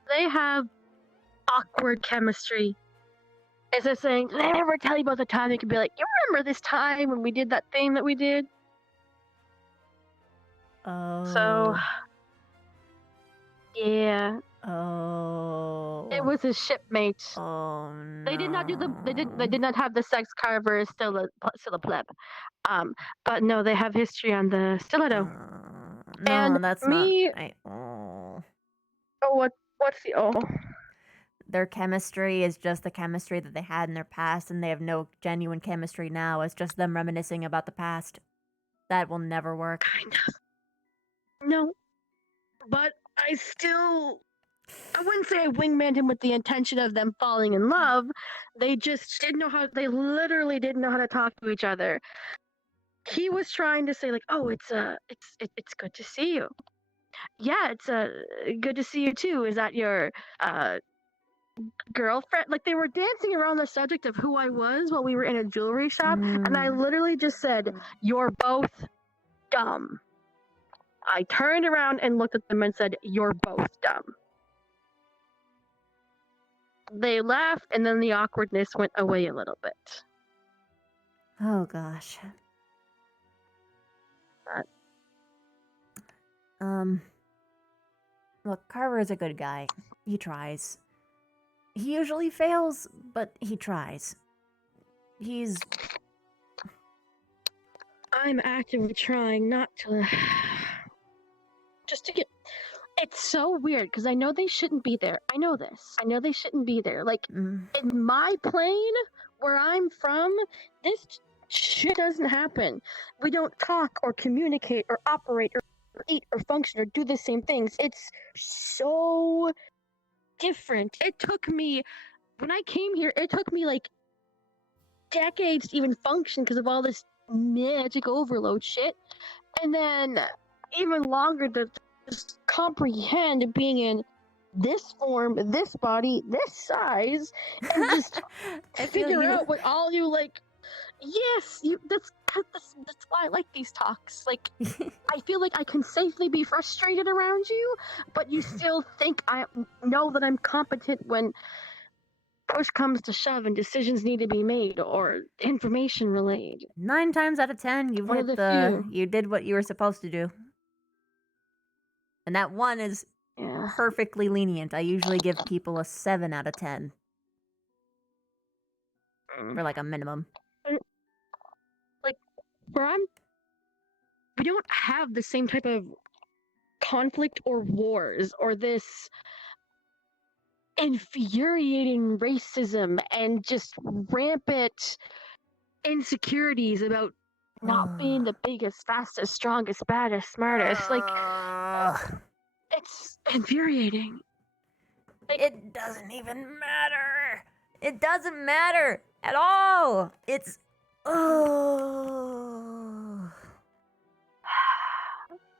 They have awkward chemistry. It's just saying, did I ever tell you about the time you could be like, you remember this time when we did that thing that we did? Oh. So, yeah. Oh. It was his shipmate. Oh no. They did not do the. They did not have the sex carver. Still a pleb. But no, they have history on the stiletto. No, and that's me. Oh. Oh, what's the oh? Their chemistry is just the chemistry that they had in their past, and they have no genuine chemistry now. It's just them reminiscing about the past. That will never work. Kind of. No, but I wouldn't say I wingmanned him with the intention of them falling in love. They just didn't know how. They literally didn't know how to talk to each other. He was trying to say like, "Oh, it's good to see you." Yeah, it's good to see you too. Is that your girlfriend? Like they were dancing around the subject of who I was while we were in a jewelry shop, and I literally just said, "You're both dumb." I turned around and looked at them and said, "You're both dumb." They laughed, and then the awkwardness went away a little bit. Oh gosh. Look, Carver is a good guy. He tries. He usually fails, but he tries. I'm actively trying not to... Just to get... It's so weird, because I know they shouldn't be there. I know this. I know they shouldn't be there. Like, in my plane, where I'm from, this shit doesn't happen. We don't talk or communicate or operate or eat or function or do the same things. It's so different. It took me... When I came here, it took me, like, decades to even function because of all this magic overload shit. And then even longer to just comprehend being in this form, this body, this size, and just figure out what all you like. Yes, that's why I like these talks. Like, I feel like I can safely be frustrated around you, but you still think I know that I'm competent when push comes to shove and decisions need to be made or information relayed. 9 times out of 10, you've One of hit the few. you did what you were supposed to do. And that one is perfectly lenient. I usually give people a 7 out of 10. For like a minimum. Like, where we don't have the same type of conflict or wars or this infuriating racism and just rampant insecurities about not being the biggest, fastest, strongest, baddest, smartest. Like, it's infuriating. It doesn't even matter. It doesn't matter at all. It's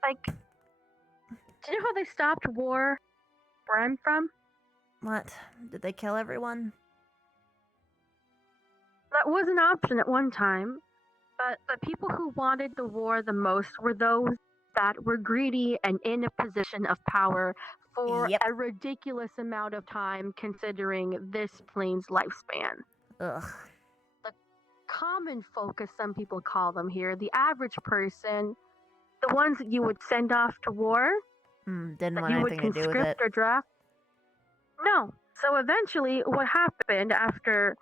like, do you know how they stopped war where I'm from? What? Did they kill everyone? That was an option at one time, but the people who wanted the war the most were those that were greedy and in a position of power for a ridiculous amount of time considering this plane's lifespan. Ugh. The common folk, as some people call them here, the average person, the ones that you would send off to war, Didn't that want you would anything to do with conscript it. or draft. No. So eventually, what happened after,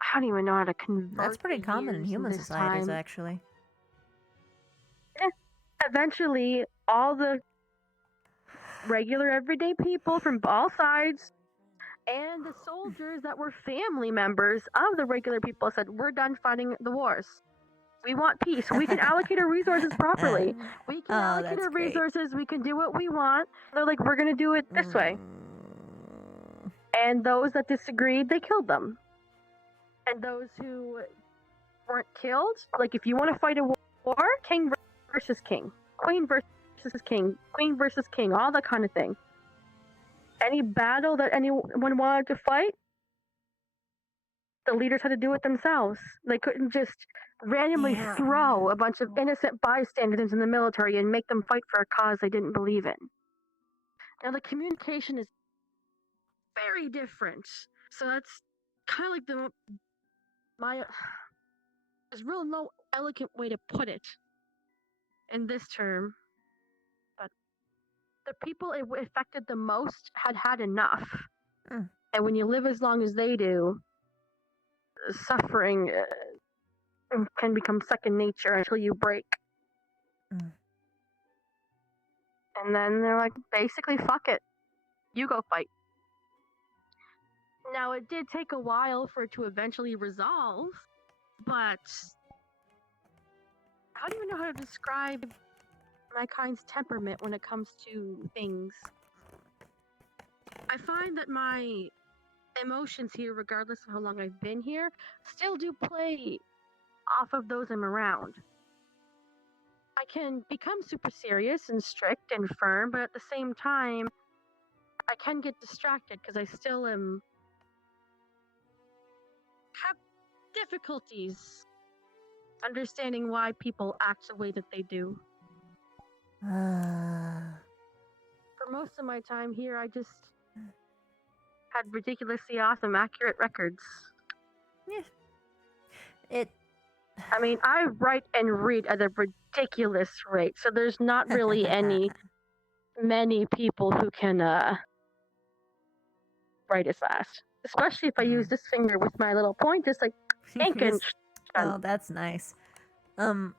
I don't even know how to convert. That's pretty common in years human this societies, time. actually. Eventually, all the regular everyday people from all sides and the soldiers that were family members of the regular people said, we're done fighting the wars. We want peace. We can allocate our resources properly. We can allocate our resources. We can do what we want. They're like, we're going to do it this way. And those that disagreed, they killed them. And those who weren't killed, like if you want to fight a war, king versus king, queen versus king, queen versus king, all that kind of thing. Any battle that anyone wanted to fight, the leaders had to do it themselves. They couldn't just randomly throw a bunch of innocent bystanders into the military and make them fight for a cause they didn't believe in. Now the communication is very different. So that's kind of like there's real no elegant way to put it in this term. But the people it affected the most had enough. And when you live as long as they do, suffering can become second nature until you break. And then they're like, basically, fuck it. You go fight. Now, it did take a while for it to eventually resolve, but I don't even know how to describe my kind's temperament when it comes to things. I find that my emotions here, regardless of how long I've been here, still do play off of those I'm around. I can become super serious and strict and firm, but at the same time, I can get distracted because I still have difficulties understanding why people act the way that they do. For most of my time here, I just had ridiculously awesome, accurate records. I mean, I write and read at a ridiculous rate, so there's not really many people who can write as fast. Especially if I use this finger with my little point, just like ink and Oh, that's nice. You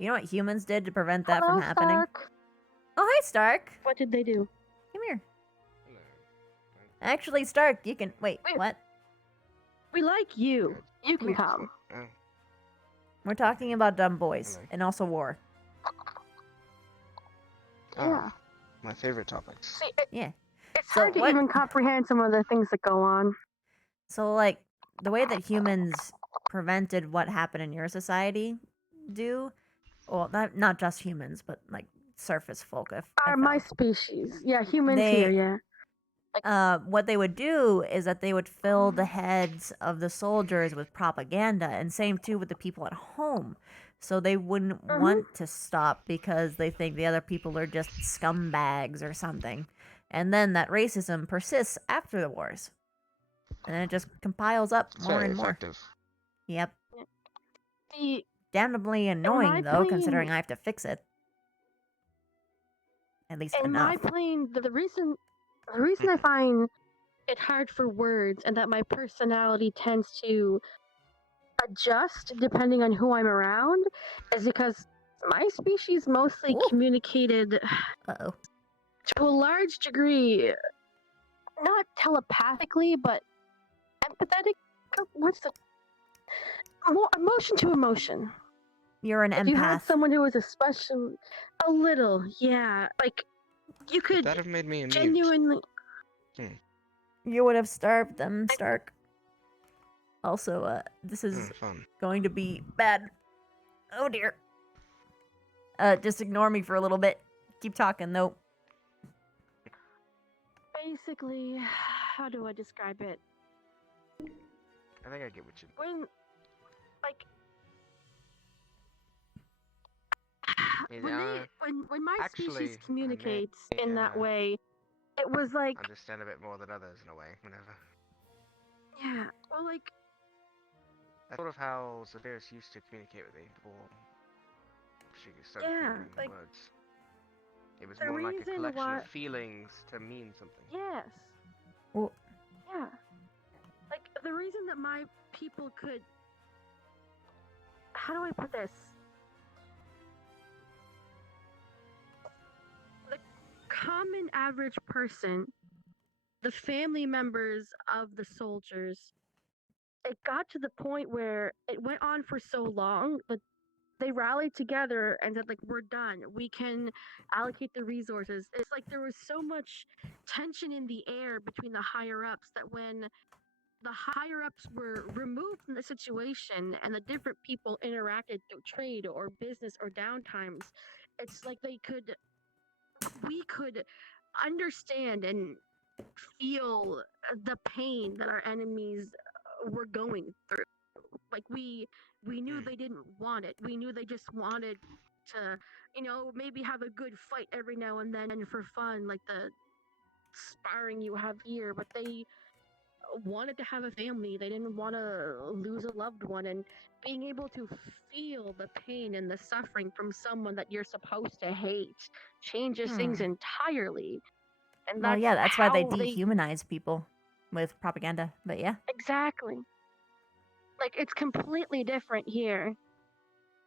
know what humans did to prevent that from happening? Stark. Oh, hey, Stark. What did they do? Come here. Actually, Stark, you can... Wait, what? We like you. You can come. We're talking about dumb boys, and also war. Yeah. My favorite topics. See, Yeah. It's hard to even comprehend some of the things that go on. So, like, the way that humans prevented what happened in your society well, not just humans, but, like, surface folk. My species. Yeah, humans here, yeah. What they would do is that they would fill the heads of the soldiers with propaganda, and same too with the people at home. So they wouldn't want to stop because they think the other people are just scumbags or something. And then that racism persists after the wars. And then it just compiles up more Very and more. effective. Yep. The Damnably annoying, though, considering I have to fix it. At least in enough. my plane, the reason I find it hard for words and that my personality tends to adjust depending on who I'm around is because My species mostly communicated to a large degree, not telepathically, but empathetic. What's the more emotion to emotion? You're an Like, you had empath. someone who was a little, yeah. Like you could That have made me a mute. genuinely. You would have starved them, Stark. Also, this is fun. going to be bad. Oh dear. Just ignore me for a little bit. Keep talking, though. Basically, how do I describe it? I think I get what you When, like, mean. when my Actually, species communicates I may, in that way, it was like, understand a bit more than others in a way. Whenever yeah, well, like, that's sort of how Zephyrs used to communicate with me before she started yeah, hearing like, words. It was the more like a reason collection why- of feelings to mean something. yes, Well, yeah, like the reason that my people could, how do I put this? The common average person, the family members of the soldiers, it got to the point where it went on for so long, but they rallied together and said, like, we're done. We can allocate the resources. It's like there was so much tension in the air between the higher ups that when the higher ups were removed from the situation and the different people interacted through trade or business or downtimes, it's like we could understand and feel the pain that our enemies were going through. Like we knew they didn't want it. We knew they just wanted to, maybe have a good fight every now and then for fun, like the sparring you have here. But they wanted to have a family. They didn't want to lose a loved one, and being able to feel the pain and the suffering from someone that you're supposed to hate changes things entirely. And well, yeah, that's why they how dehumanize people with propaganda. But yeah. Exactly. Like, it's completely different here.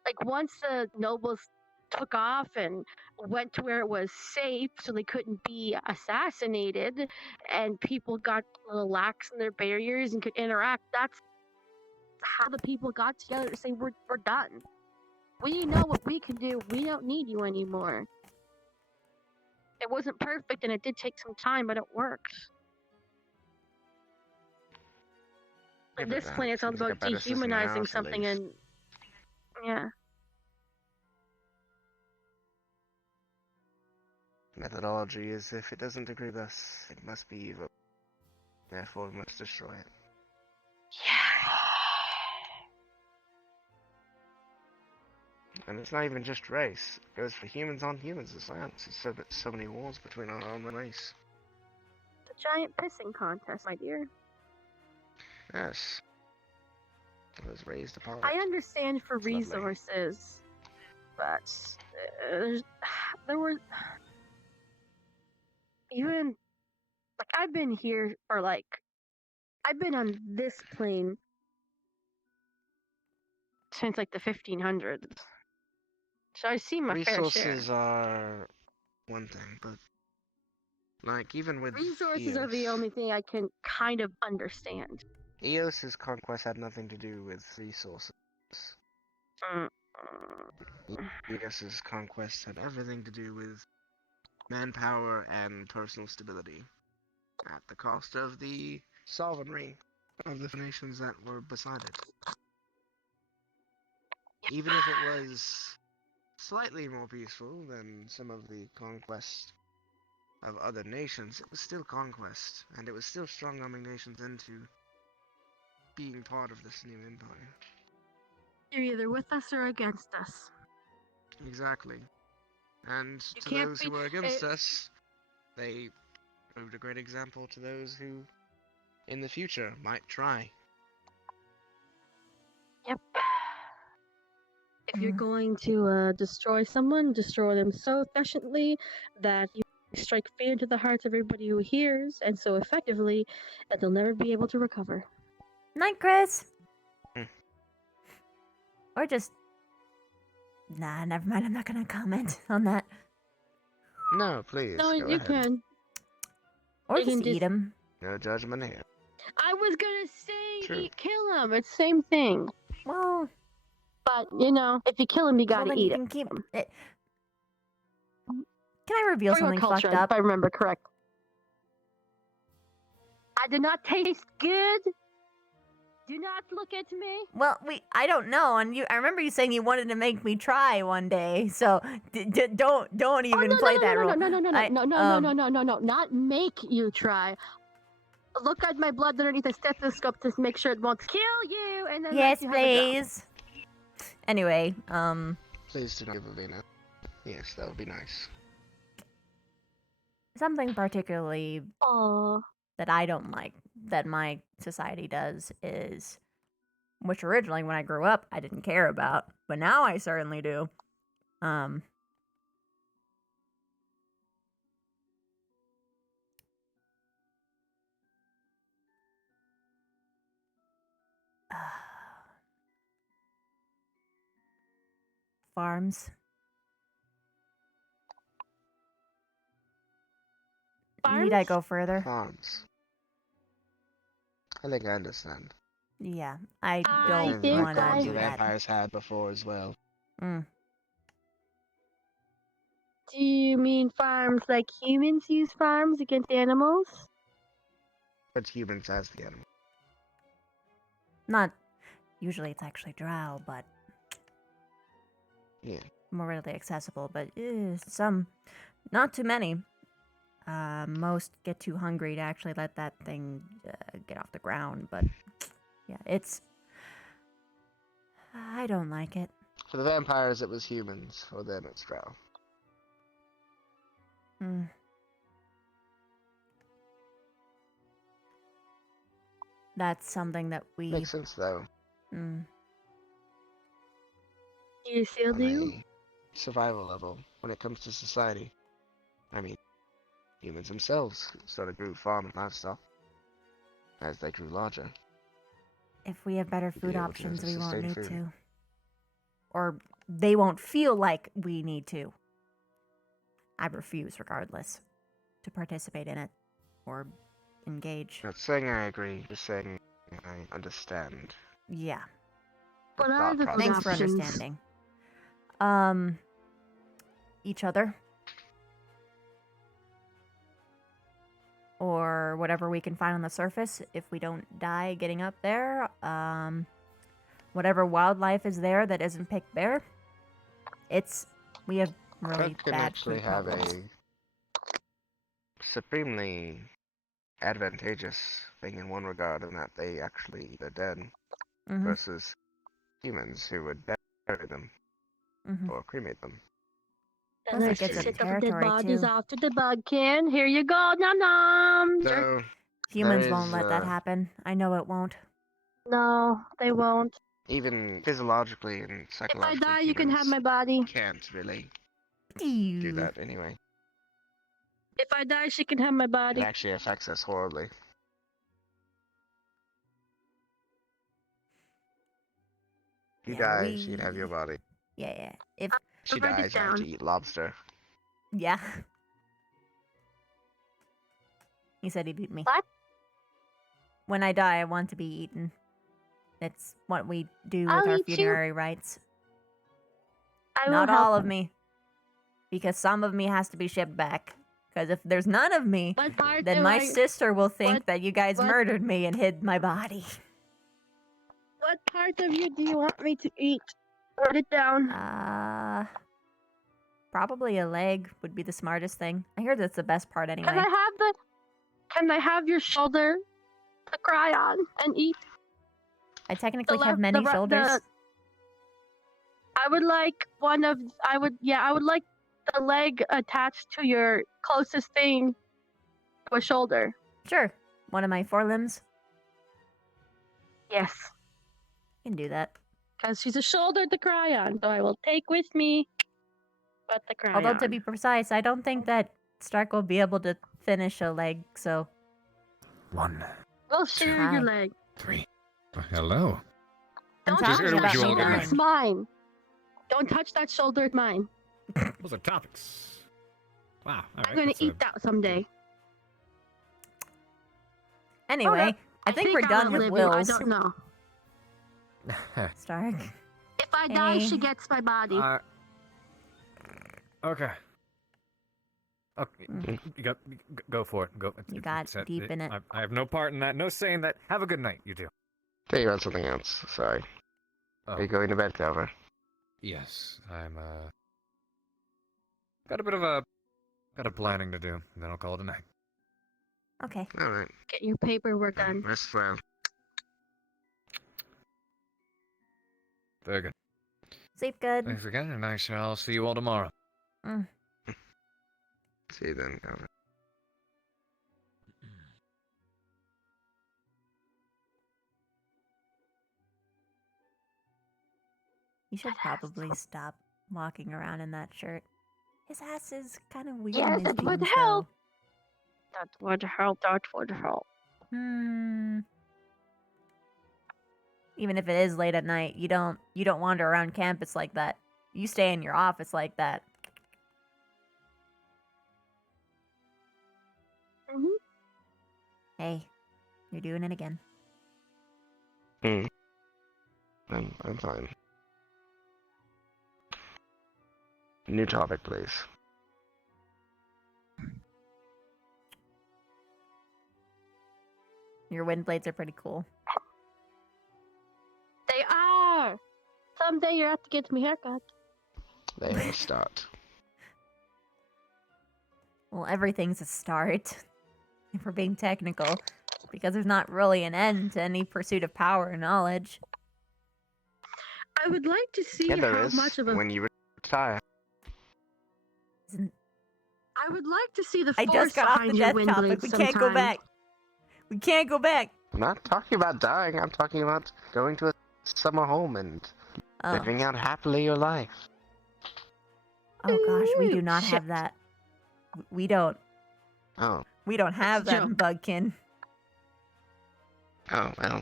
Like, once the nobles took off and went to where it was safe so they couldn't be assassinated, and people got a little lax in their barriers and could interact, that's how the people got together to say, we're done. We know what we can do. We don't need you anymore. It wasn't perfect, and it did take some time, but it worked. At this point, it's all seems like about a better system than dehumanizing ours, at something, least. and yeah. Methodology is if it doesn't agree with us, it must be evil. Therefore, we must destroy it. And it's not even just race. It goes for humans on humans as science. It's so many wars between our own race. The giant pissing contest, my dear. Yes. It was raised apart. I understand for It's lovely. resources, but there were even like I've been here for I've been on this plane since like the 1500s, so I've seen my fair share. Resources are one thing, but like even with Resources are the Eos, only thing I can kind of understand. Eos's conquest had nothing to do with resources. Eos's conquest had everything to do with manpower and personal stability, at the cost of the sovereignty of the nations that were beside it. Even if it was slightly more peaceful than some of the conquest of other nations, it was still conquest, and it was still strong-arming nations into being part of this new empire. You're either with us or against us. Exactly. And You to can't those be- who were against us, they proved a great example to those who, in the future, might try. Yep. If you're going to destroy someone, destroy them so efficiently that you strike fear into the hearts of everybody who hears, and so effectively that they'll never be able to recover. Night, Chris. Or just Nah, never mind. I'm not gonna comment on that. No, please. No, go you ahead. can. Or You just can eat him. No judgment here. I was gonna say True. kill him. It's the same thing. Well, but you know, if you kill him, you gotta then eat you can it. keep it. Can I reveal For your something culture, fucked up? if I remember correct. I did not taste good. Do not look at me. Well, I don't know, and I remember you saying you wanted to make me try one day, so don't even play that role. No, not make you try. Look at my blood underneath the stethoscope to make sure it won't kill you, and then Yes, let you have a job. please. Anyway, Please do not give Alina. Yes, that would be nice. something particularly that I don't like that my society does is, which originally when I grew up I didn't care about, but now I certainly do. Farms. Need I go further? Farms. I think I understand. Yeah, I And don't the want to farms do the that. vampires had before as well. Mm. Do you mean farms like humans use farms against animals? But humans as the animal. Not usually it's actually drow, but Yeah. more readily accessible. But some, not too many. Most get too hungry to actually let that thing get off the ground. But yeah, I don't like it. For the vampires, it was humans. For them, it's drow. Mm. That's something that we... Makes sense, though. Mm. You still On do? a survival level, when it comes to society. I mean, humans themselves sort of grew farm and livestock as they grew larger. If we have better be food able to options, we won't sustain need food. to. Or they won't feel like we need to. I refuse, regardless, to participate in it or engage. Not saying I agree, just saying I understand. Yeah. What are the Thanks for options? understanding. Each other. Or whatever we can find on the surface if we don't die getting up there. Whatever wildlife is there that isn't picked there. We have really Cook can bad actually food have problems. a supremely advantageous thing in one regard, in that they actually eat the dead, versus humans who would bury them or cremate them. And Plus let's it gets just a ship the dead territory, bodies too. off to the bug can. Here you go, nom nom. So, Humans there won't is, let that happen. I know it won't. No, they won't. even physiologically and If psychologically, I die, you can have humans my body. can't really do that anyway. If I die, she can have my It body. actually affects us horribly. If you die, she'd have your body. Yeah. If she write it dies, you have to down. eat lobster. Yeah. He said he'd eat me. What? When I die, I want to be eaten. It's what we do with I'll our eat you. funerary rites. I will Not help. all of me. Because some of me has to be shipped back. Because if there's none of me, What part then do my I- sister will think that you guys what- murdered me and hid my body. What part of you do you want me to eat? Write it down. Probably a leg would be the smartest thing. I hear that's the best part anyway. Can I have your shoulder to cry on and eat? I technically have left- many the- shoulders. I would like I would like the leg attached to your closest thing to a shoulder. Sure. One of my forelimbs. Yes. You can do that. Because she's a shoulder to cry on, so I will take with me but to cry Although on. to be precise, I don't think that Stark will be able to finish a leg, so... 1, We'll share Hi. your leg. 3. Hello. I'm Don't talking touch about that me shoulder, dying. it's mine. Don't touch that shoulder of mine. Those are topics. Wow. All right, I'm gonna that's eat that someday. Anyway, I think we're done with wills. I don't know. Stark. If I die, Hey. she gets my body. Okay. Okay, go for it. Go. You got deep in it. I have no part in that. No saying that. Have a good night. You do. Tell you about something else. Sorry. Are you going to bed, Clover? Yes, I'm got a planning to do, and then I'll call it a night. Okay. All right. Get your paperwork done. Rest well. Very good. Sleep good. Thanks again, and I shall see you all tomorrow. See you then, Clover. You should probably stop walking around in that shirt. His ass is kind of weird. Yes, in his that would jeans, help. though. That would help. That would help. Even if it is late at night, you don't wander around campus like that. You stay in your office like that. Hey, you're doing it again. I'm fine. New topic, please. Your wind blades are pretty cool. They are. Someday you have to get me haircut. They are a start. Well, everything's a start. If we're being technical. Because there's not really an end to any pursuit of power or knowledge. I would like to see Yeah, there how is. much of a. When you retire. I would like to see the I force just got off the behind your death wind topic. blades We can't go sometime. back. We can't go back. I'm not talking about dying. I'm talking about going to a summer home and living out happily your life. Oh gosh, we do not have that. We don't. Oh. We don't have that in Bugkin. Oh, well.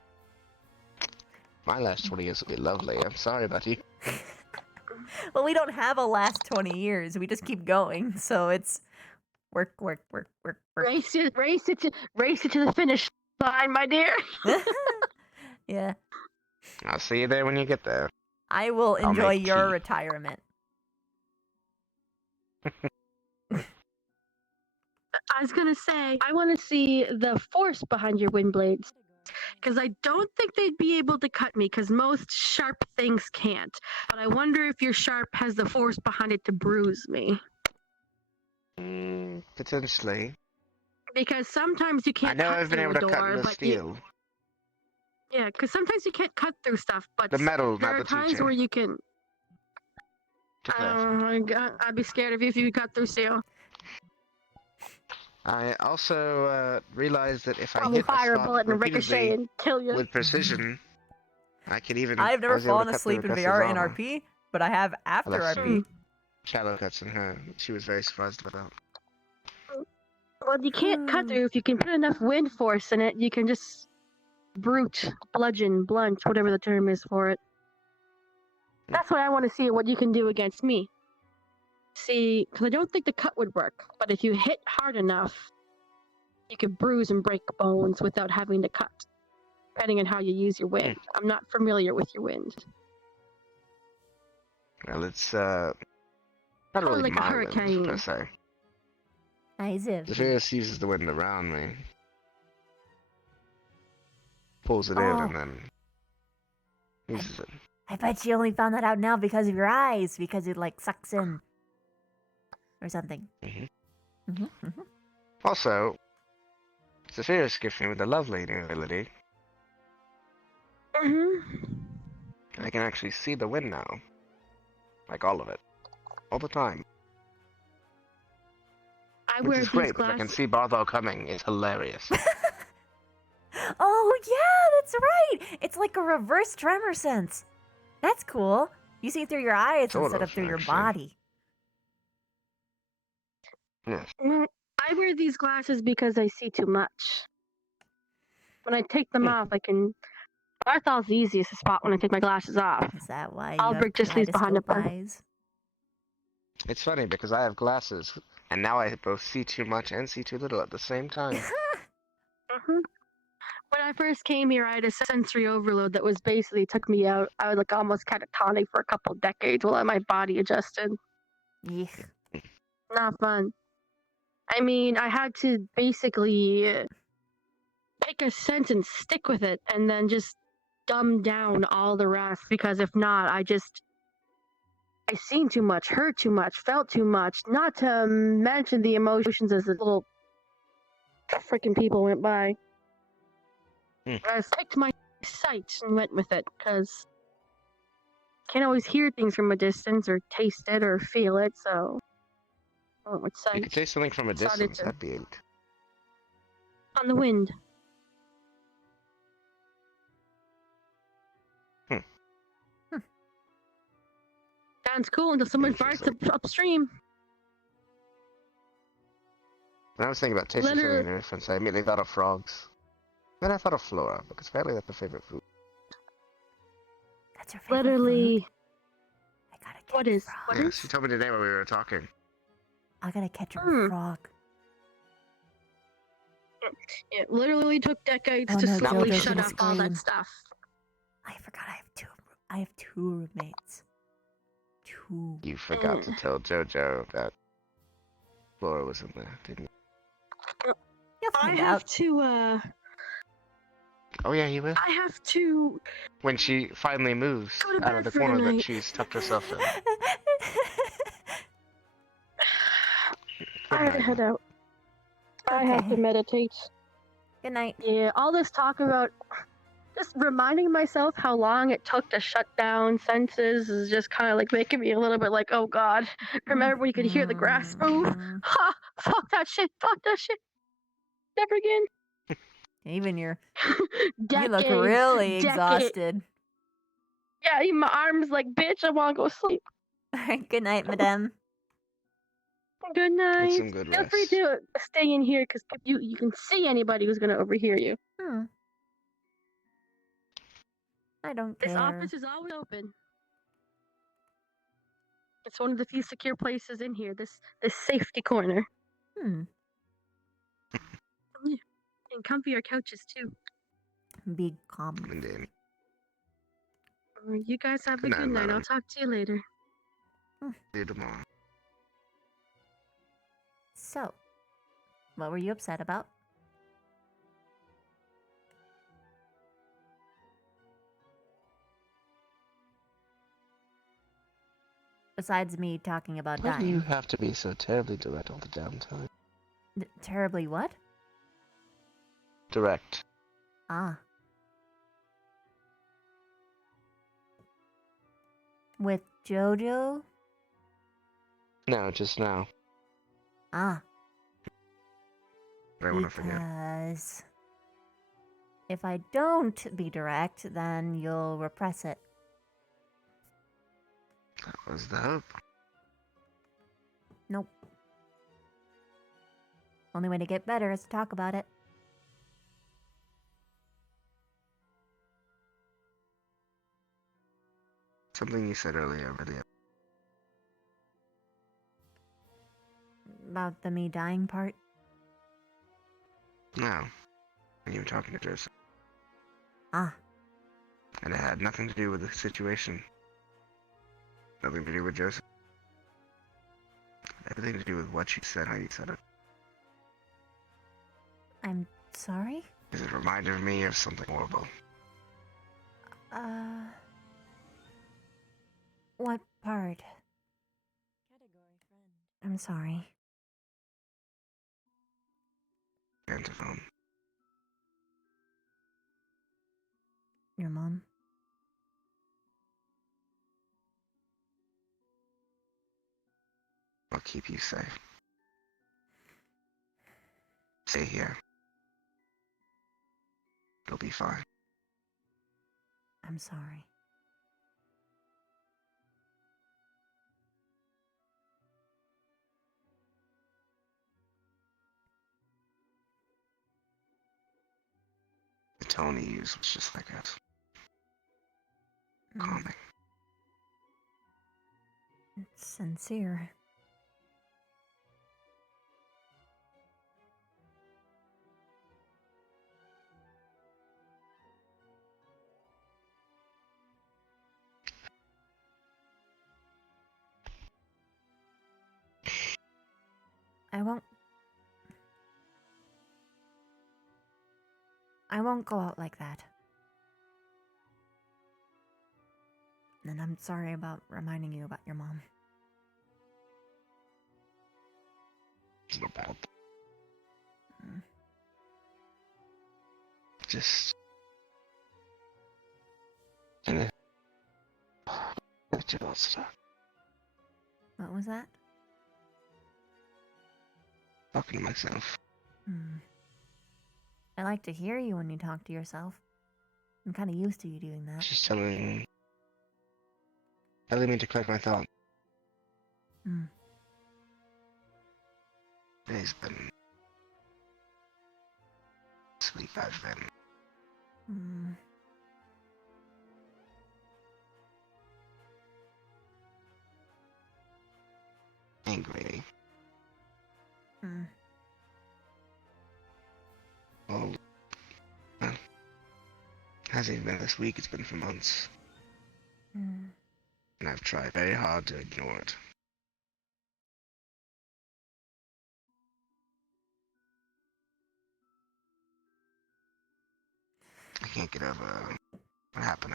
My last 20 years will be lovely. I'm sorry, buddy. Well, we don't have a last 20 years. We just keep going. So it's work. Race it to the finish line, my dear. Yeah. I'll see you there when you get there. I will I'll enjoy make your tea. retirement. I was gonna say, I want to see the force behind your wind blades. Because I don't think they'd be able to cut me, because most sharp things can't. But I wonder if your sharp has the force behind it to bruise me. Potentially. Because sometimes you I can't know cut I've been through able a to cut door, in the but steel. yeah, because sometimes you can't cut through stuff, but The metal, there not are the times teacher. where you can. I'd be scared of you if you cut through steel. I also realized that if I Probably hit a fire a spot bullet and ricochet repeatedly and kill you. with precision, I could even. I've I never was able fallen to cut through asleep in Augusta's VR in armor. RP, but I have after I left RP. some shallow cuts in her. She was very surprised about that. Well, you can't cut through. If you can put enough wind force in it, you can just brute, bludgeon, blunt, whatever the term is for it. That's what I want to see, what you can do against me. See, because I don't think the cut would work, but if you hit hard enough, you could bruise and break bones without having to cut, depending on how you use your wind. I'm not familiar with your wind. Well, it's not really like a my hurricane. wind per se. The Fierce uses the wind around me, pulls it in, and then uses it. I bet you only found that out now because of your eyes, because it like sucks in. Or something. Also, Zephyrus gives me with a lovely new ability. I can actually see the wind now. Like all of it. All the time. Which is great, because I can see Barthol coming. It's hilarious. Oh, yeah, that's right! It's like a reverse tremor sense. That's cool. You see through your eyes Sort instead of, of through your actually. body. Yes. I wear these glasses because I see too much. When I take them off, I can Barthol's the easiest spot when I take my glasses off. Is that why Albert just leaves behind a kaleidoscope pen. eyes? It's funny because I have glasses, and now I both see too much and see too little at the same time. When I first came here, I had a sensory overload that was basically took me out. I was like almost catatonic for a couple decades while my body adjusted. Yeah. Not fun. I mean, I had to basically pick a sense and stick with it, and then just dumb down all the rest. Because if not, I seen too much, heard too much, felt too much. Not to mention the emotions as the little freaking people went by. I picked my sight and went with it, because can't always hear things from a distance, or taste it, or feel it, so I went with sight. You could taste something from a Decided distance, to- that'd be it. On the wind. Sounds cool until someone farts upstream. When I was thinking about tasting something Leonard- in a difference, I immediately thought of frogs. Then I thought of Flora, because apparently that's my favorite food. That's your Literally. What is? What Yeah, is? she told me today when we were talking. I gotta catch a frog. It literally took decades Oh, to no, slowly JoJo's shut gonna up all that scream. stuff. I forgot I have two roommates. Two. You forgot to tell JoJo that Flora was in there, didn't you? I have to, Oh yeah, you will. I have to. When she finally moves Go to out of bed the for the corner that night. she's tucked herself in. I gotta head out. I have to meditate. Good night. Yeah, all this talk about just reminding myself how long it took to shut down senses is just kind of like making me a little bit like, oh god. Remember when you could hear the grass move? Ha! Fuck that shit! Fuck that shit! Never again. Even you look Decades, really decades. exhausted. Yeah, even my arms like, bitch, I want to go sleep. Good night, madame. Good night. some good Feel free to stay in here because you can see anybody who's gonna overhear you. I don't This care. office is always open. It's one of the few secure places in here. This safety corner. Yeah. And comfier couches too. Big calm. Indeed. You guys have a Good night, good night. madam. I'll talk to you later. See you tomorrow. So, what were you upset about? Besides me talking about Why do you dying. have to be so terribly direct all the damn time? Terribly what? Direct. Ah. With JoJo? No, just now. Ah. I want to forget. Because if I don't be direct, then you'll repress it. That was the hope. Nope. Only way to get better is to talk about it. Something you said earlier, really. About the me dying part? No. When you were talking to Joseph. Ah. And it had nothing to do with the situation. Nothing to do with Joseph. Everything to do with what you said, how you said it. I'm sorry? It reminded me of something horrible. What part? I'm sorry. Antiphone. Your mom? I'll keep you safe. Stay here. It'll be fine. I'm sorry. The tone he used was just like us. calming. It's sincere. I won't go out like that. And I'm sorry about reminding you about your mom. It's not bad. Just... What was that? Talking to myself. I like to hear you when you talk to yourself. I'm kind of used to you doing that. Just telling me to collect my thoughts. Today's been this week I've been angry. Well, hasn't even been this week, it's been for months. And I've tried very hard to ignore it. I can't get over what happened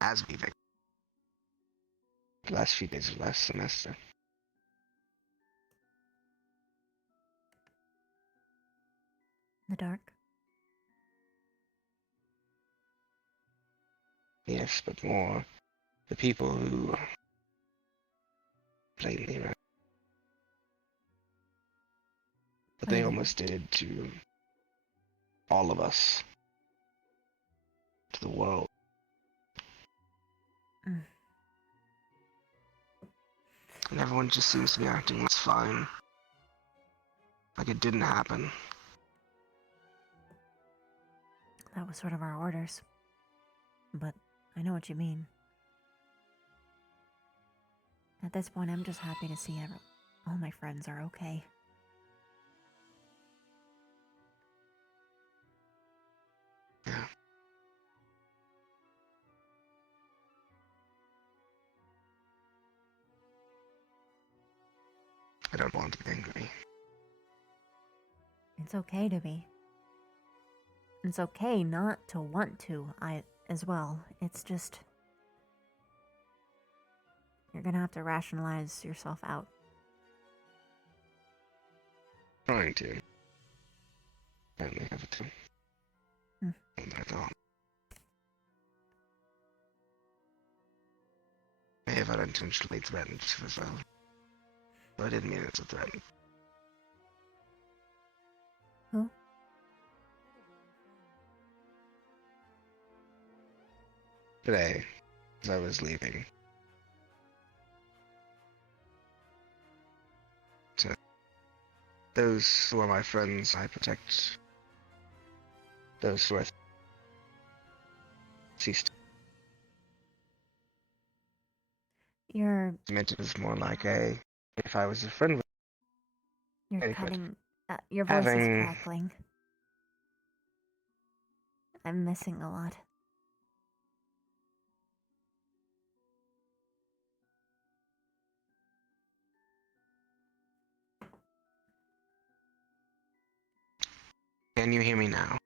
as we the last few days of last semester. The dark? Yes, but more the people who played me around. But they almost did to all of us. To the world. And everyone just seems to be acting like it's fine. Like it didn't happen. That was sort of our orders. But I know what you mean. At this point, I'm just happy to see all my friends are okay. Yeah. I don't want to be angry. It's okay to be. It's okay not to want to, as well. It's just... You're gonna have to rationalize yourself out. Trying to. I only have to. And I thought. I have unintentionally threatened myself. But I didn't mean it to threaten. Who? Today, as I was leaving, to those who are my friends, I protect. Those who are ceased. You're Meant it was more like if I was a friend with. You're cutting. Your voice is crackling. I'm missing a lot. Can you hear me now?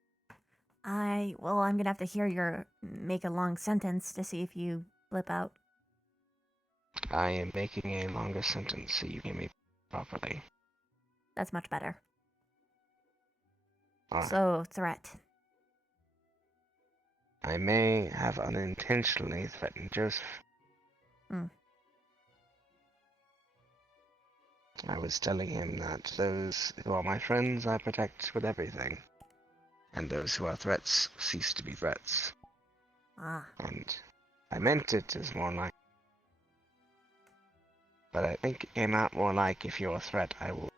Well, I'm gonna have to hear your make a long sentence to see if you blip out. I am making a longer sentence so you hear me properly. That's much better. Alright. So, threat. I may have unintentionally threatened Joseph. I was telling him that those who are my friends I protect with everything. And those who are threats cease to be threats. And I meant it as more like... But I think it came out more like, if you're a threat, I will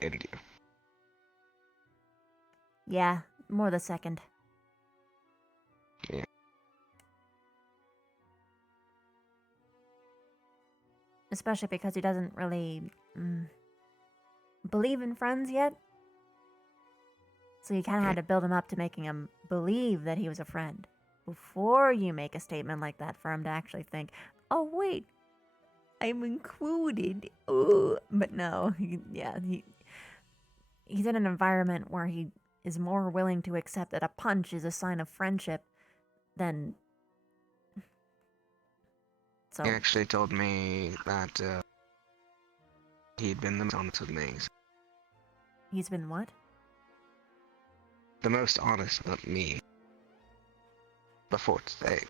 end you. Yeah, more the second. Yeah. especially because he doesn't really believe in friends yet. So you kind of had to build him up to making him believe that he was a friend before you make a statement like that for him to actually think, oh, wait, I'm included. Ooh. But no, he's in an environment where he is more willing to accept that a punch is a sign of friendship than... So He actually told me that he'd been the most honest with me. he's been what? The most honest about me before today.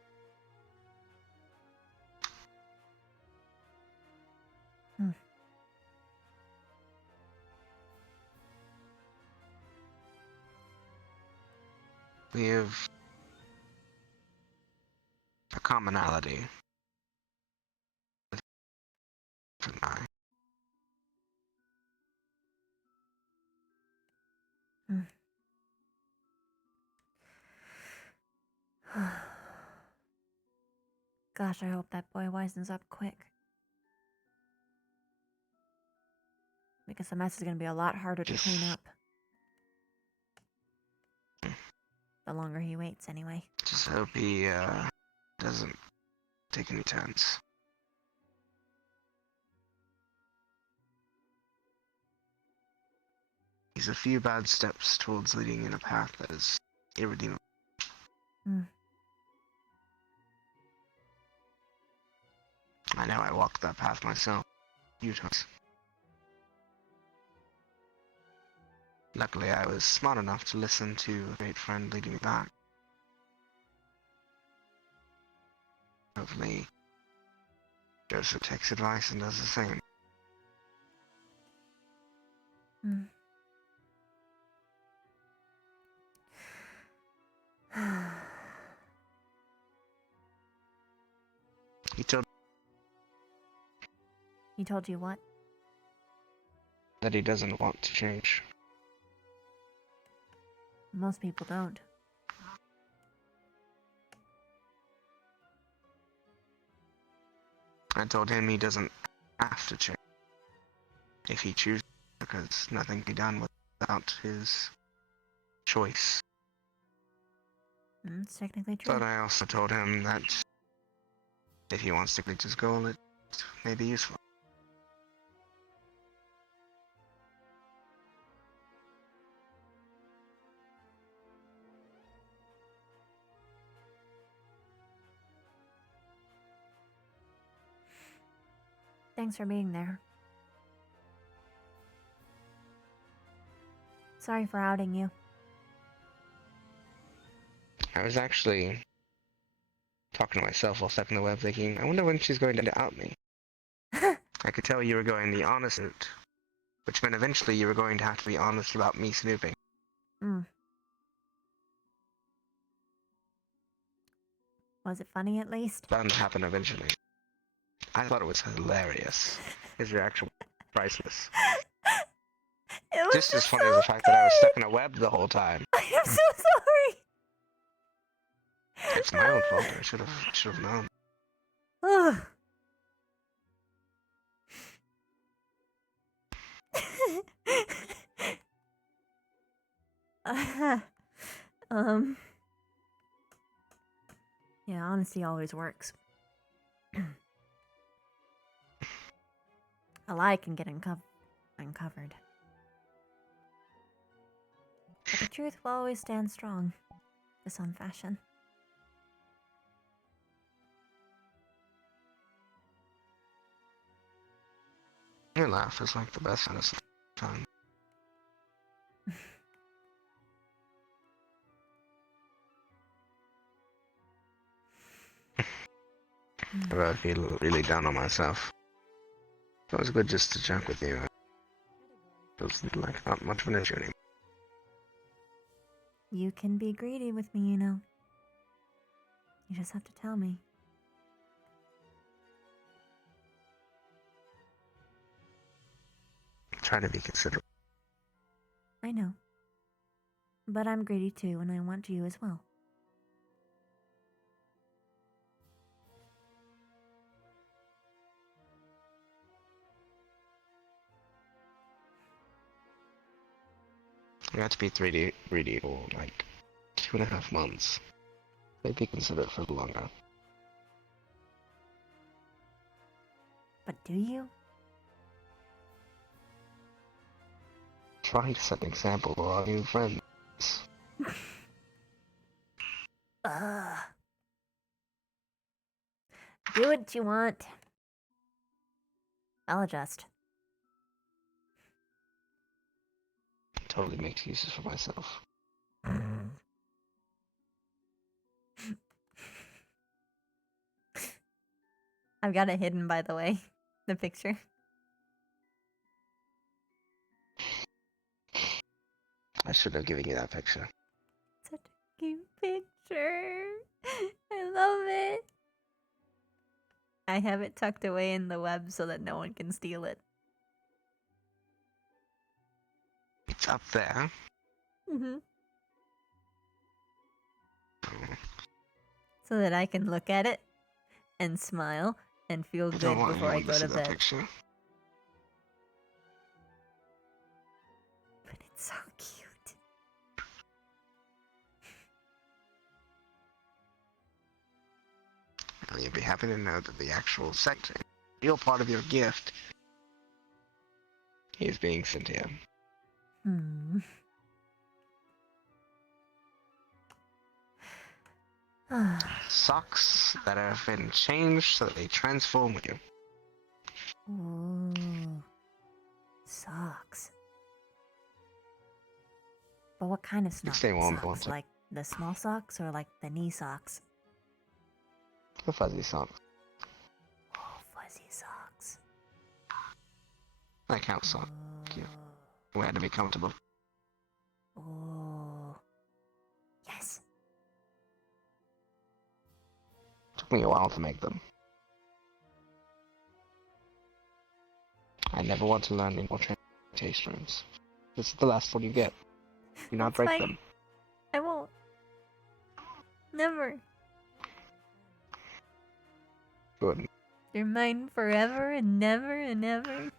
We have a commonality. And I. Gosh, I hope that boy wisens up quick. Because the mess is going to be a lot harder to clean up. The longer he waits, anyway. Just hope he doesn't take any turns. He's a few bad steps towards leading in a path that is irredeemable. I know I walked that path myself a few times. Luckily, I was smart enough to listen to a great friend leading me back. Hopefully, Joseph takes advice and does the same. He told you what? That he doesn't want to change. Most people don't. I told him he doesn't have to change if he chooses, because nothing can be done without his choice. It's technically true. But I also told him that if he wants to reach his goal, it may be useful. Thanks for being there. Sorry for outing you. I was actually talking to myself while stuck in the web thinking, I wonder when she's going to out me. I could tell you were going the honest route, which meant eventually you were going to have to be honest about me snooping. Was it funny at least? Bound to happen eventually. I thought it was hilarious. His reaction was priceless. It was just as funny as the fact that I was stuck in a web the whole time. I am so sorry. It's my own fault. I should have known. Ugh. Yeah, honesty always works. A lie can get uncovered. But the truth will always stand strong, in some fashion. Your laugh is like the best medicine time. But I feel really down on myself. It was good just to chat with you. It feels like not much of an issue anymore. You can be greedy with me, you know. You just have to tell me. Try to be considerate. I know. But I'm greedy too, and I want you as well. I got to be 3D for like 2.5 months. Maybe consider it for longer. But do you? Trying to set an example for our new friends. Do what you want. I'll adjust. Totally make excuses for myself. I've got it hidden, by the way. The picture. I should have given you that picture. Such a cute picture. I love it. I have it tucked away in the web so that no one can steal it. It's up there. Mm-hmm. So that I can look at it and smile and feel good don't want before I anyone go to to see that bed. picture. But it's so cute. Well, you'll be happy to know that the actual sector, real part of your gift, is being sent here. Hmm. Socks that have been changed so that they transform you. Ooh. Socks. But what kind of Stay warm, socks? won't it? Like the small socks or like the knee socks? The fuzzy socks. Oh, fuzzy socks. That counts socks. We had to be comfortable. Oh. Yes. Took me a while to make them. I never want to learn any more taste rooms. This is the last one you get. Do not break them. I won't. Never. Good. You're mine forever and never and ever.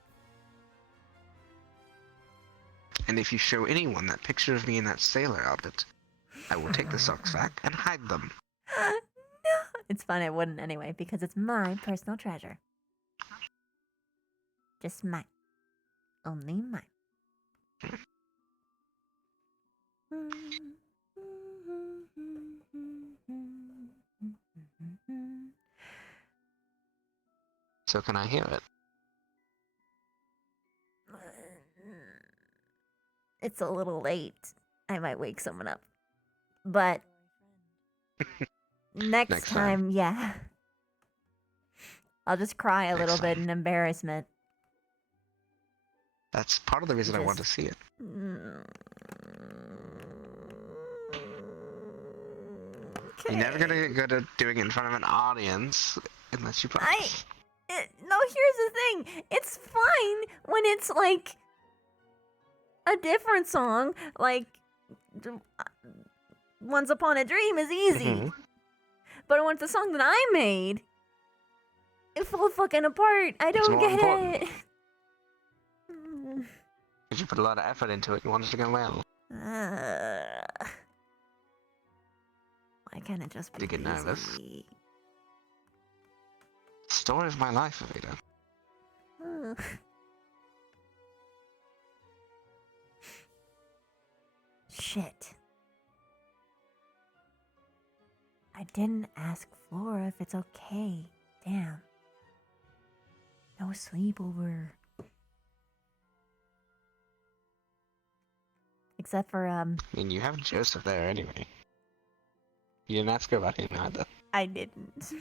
And if you show anyone that picture of me in that sailor outfit, I will take the socks back and hide them. No! It's fine, I wouldn't anyway, because it's my personal treasure. Just mine. Only mine. So can I hear it? It's a little late. I might wake someone up. But next time, yeah. I'll just cry a little bit in embarrassment. That's part of the reason I want to see it. You're never gonna get good at doing it in front of an audience unless you practice. No, here's the thing. It's fine when it's like a different song, like Once Upon a Dream is easy. But when it's a song that I made, it falls fucking apart. I don't get it. Because you put a lot of effort into it, you want it to go well. Why can't it just be You get nervous. easy? Story of my life, Avita. Shit. I didn't ask Flora if it's okay. Damn. No sleepover. Except for, I mean, you have Joseph there anyway. You didn't ask her about him either. I didn't.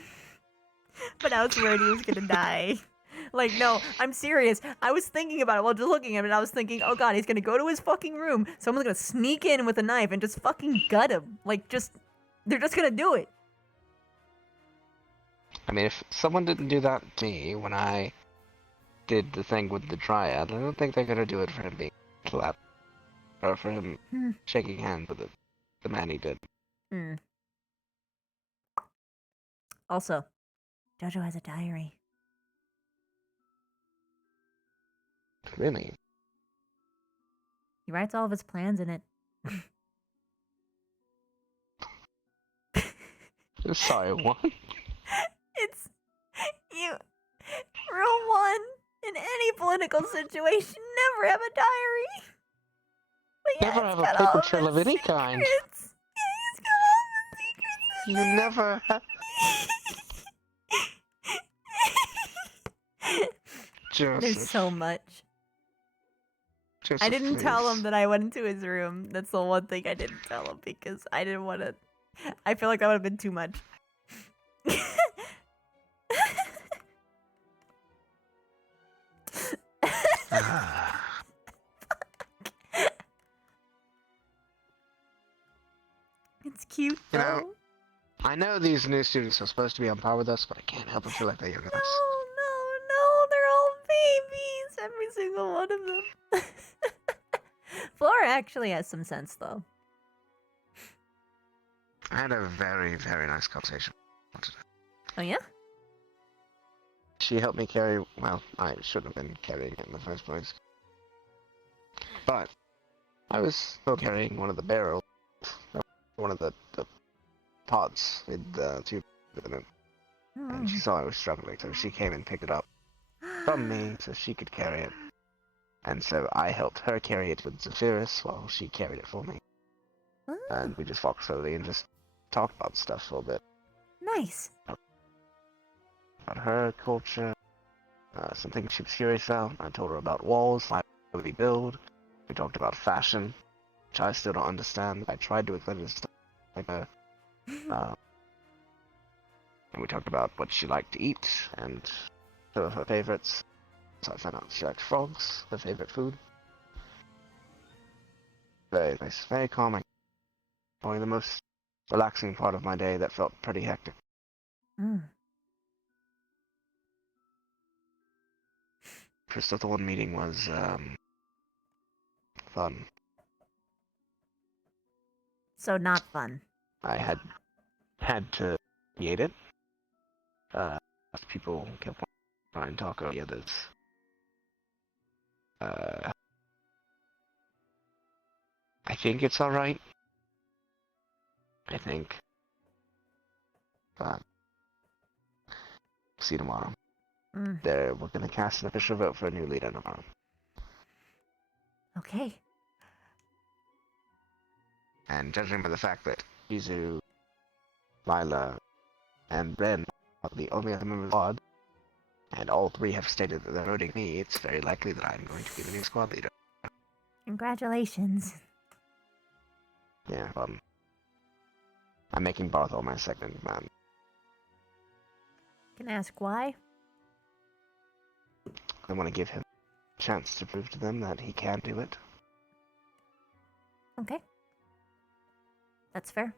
But I was worried he was gonna die. Like, no, I'm serious. I was thinking about it while just looking at him, and I was thinking, oh god, he's gonna go to his fucking room, someone's gonna sneak in with a knife and just fucking gut him. Like, they're just gonna do it. I mean, if someone didn't do that to me when I did the thing with the Dryad, I don't think they're gonna do it for him being slapped. Or for him shaking hands with the man he did. Also, Jojo has a diary. Really? He writes all of his plans in it. Sorry, what? It's you. Rule 1: in any political situation, never have a diary. But yeah, Never it's have a got paper all of trail his of any kind. secrets. Yeah, it's got all of his secrets in You there. never have. There's Joseph. so much. Joseph, I didn't tell him please. that I went into his room. That's the one thing I didn't tell him because I didn't want to. I feel like that would have been too much. It's cute though. You know, I know these new students are supposed to be on par with us, but I can't help but feel like they're younger than us. No, they're all babies. Every single one of them. Flora actually has some sense though. I had a very, very nice conversation today. Oh yeah? She helped me carry, well, I shouldn't have been carrying it in the first place. But I was still carrying one of the barrels, one of the pots with the tube in it. And she saw I was struggling, so she came and picked it up from me so she could carry it. And so I helped her carry it with Zephyrus while she carried it for me. And we just walked slowly and just talked about stuff for a bit. Nice. About her culture, some things she was curious about. I told her about walls, how we build. We talked about fashion, which I still don't understand. I tried to explain this like a, and we talked about what she liked to eat and some of her favorites. So I found out she likes frogs, her favorite food. Very nice, very calming. Probably the most relaxing part of my day that felt pretty hectic. First of the one meeting was fun. So not fun. I had to create it. People kept trying to talk over the others. I think it's alright. I think. But see tomorrow. We're gonna cast an official vote for a new leader tomorrow. Okay. And judging by the fact that Izu, Lila, and Ren are the only other members of the squad, and all three have stated that they're voting me, it's very likely that I'm going to be the new squad leader. Congratulations. Yeah, I'm making Barthol my second man. Can I ask why? I want to give him a chance to prove to them that he can do it. Okay. That's fair.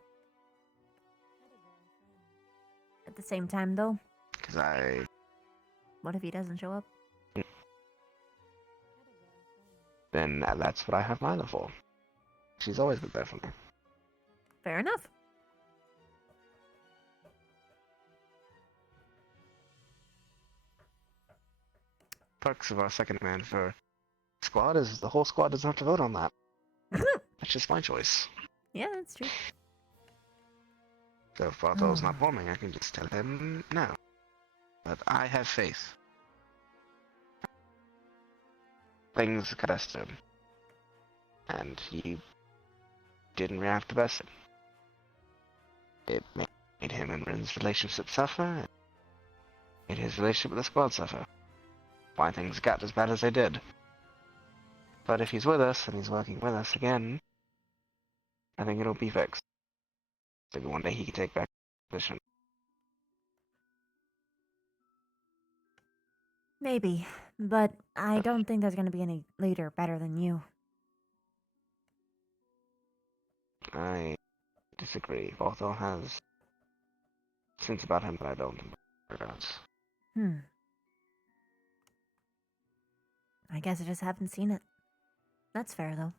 At the same time, though, Because what if he doesn't show up? then that's what I have Lila for. She's always been there for me. Fair enough. Perks of our second man for squad is the whole squad doesn't have to vote on that. That's just my choice. Yeah, that's true. So if Barthol's not forming, I can just tell him no. But I have faith. Things got us him. And he didn't react to best. It made him and Rin's relationship suffer, and made his relationship with the squad suffer. Why things got as bad as they did. But if he's with us, and he's working with us again, I think it'll be fixed. Maybe one day he can take back the position. Maybe, but I don't think there's going to be any leader better than you. I disagree. Barthol has sense about him that I don't think does. I guess I just haven't seen it. That's fair, though.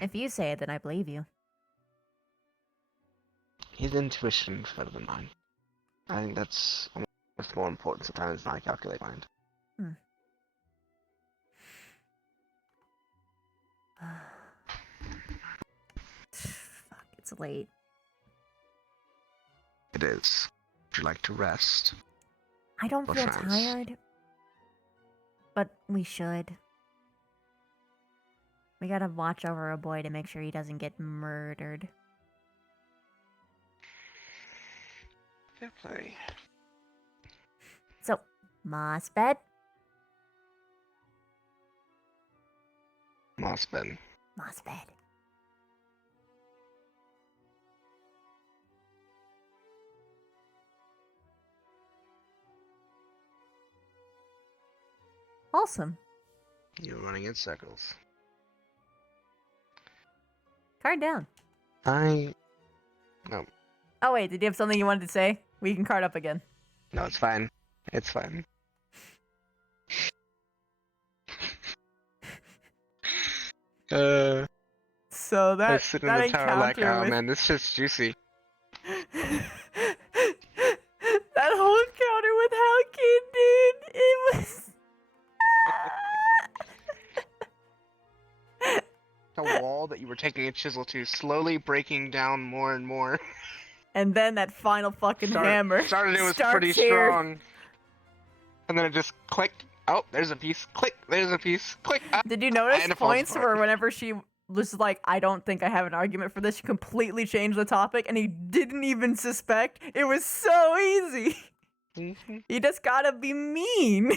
If you say it, then I believe you. His intuition is better than mine. I think that's almost more important sometimes than I calculate mine. Fuck, it's late. It is. Would you like to rest? I don't Or feel friends? tired. But we should. We gotta watch over a boy to make sure he doesn't get murdered. Fair play. So, moss bed? Moss bed. Moss bed. Awesome. You're running in circles. Card down. No, Oh wait, did you have something you wanted to say? We can card up again. no, it's fine. It's fine. So I that sit in that the tower like, encounter oh with man, this shit's juicy. that whole encounter with Halkin, dude, it was The wall that you were taking a chisel to, slowly breaking down more and more. and then that final fucking hammer. Started it was starts pretty here. strong. And then it just clicked. Oh, there's a piece. Click. There's a piece. Click. Ah, Did you notice and it falls points apart. where whenever she was like, I don't think I have an argument for this, she completely changed the topic and he didn't even suspect? It was so easy. You just gotta be mean.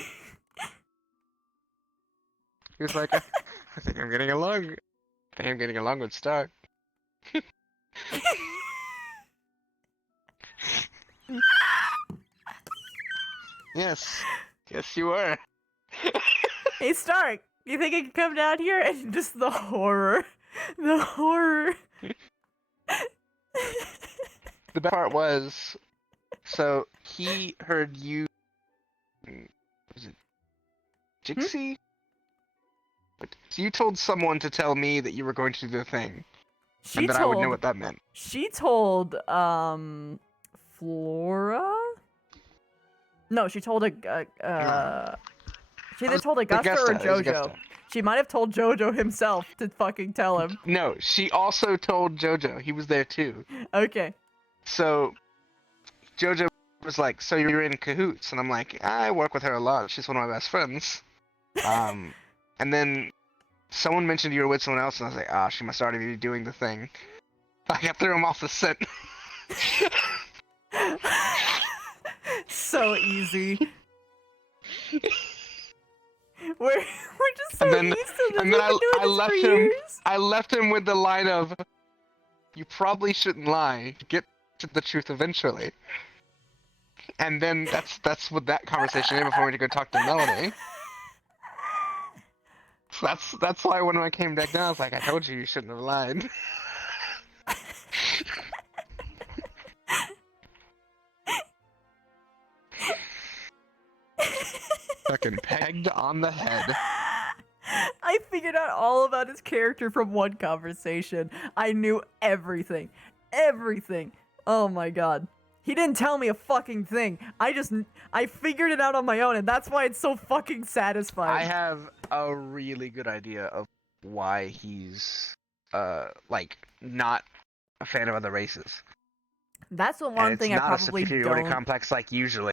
He was like, I think I'm getting along. I think I'm getting along with Stark. Yes. Yes, you were. Hey Stark, you think I can come down here? And just the horror. The horror. The best part was, so he heard you. Was it Jixie? So you told someone to tell me that you were going to do the thing, and that I would know what that meant. She told Flora? No, she told she either told Augusta or Augusta, it was Jojo. Augusta. She might have told Jojo himself to fucking tell him. No, she also told Jojo. He was there too. Okay. So Jojo was like, "So you're in cahoots?" And I'm like, "I work with her a lot. She's one of my best friends." And then someone mentioned you were with someone else, and I was like, "Ah, she must already be doing the thing." Like, I threw him off the scent. So easy. We're just so And then, used to this. and We've then been doing I this left for him. years. I left him with the line of, "You probably shouldn't lie. Get to the truth eventually." And then that's what that conversation ended before we went to go talk to Melanie. So that's why when I came back down, I was like, "I told you shouldn't have lied." Fucking pegged on the head. I figured out all about his character from one conversation. I knew everything. Everything. Oh my god. He didn't tell me a fucking thing. I figured it out on my own, and that's why it's so fucking satisfying. I have a really good idea of why he's like not a fan of other races. That's the And one it's thing I not a probably superiority don't. complex like usually.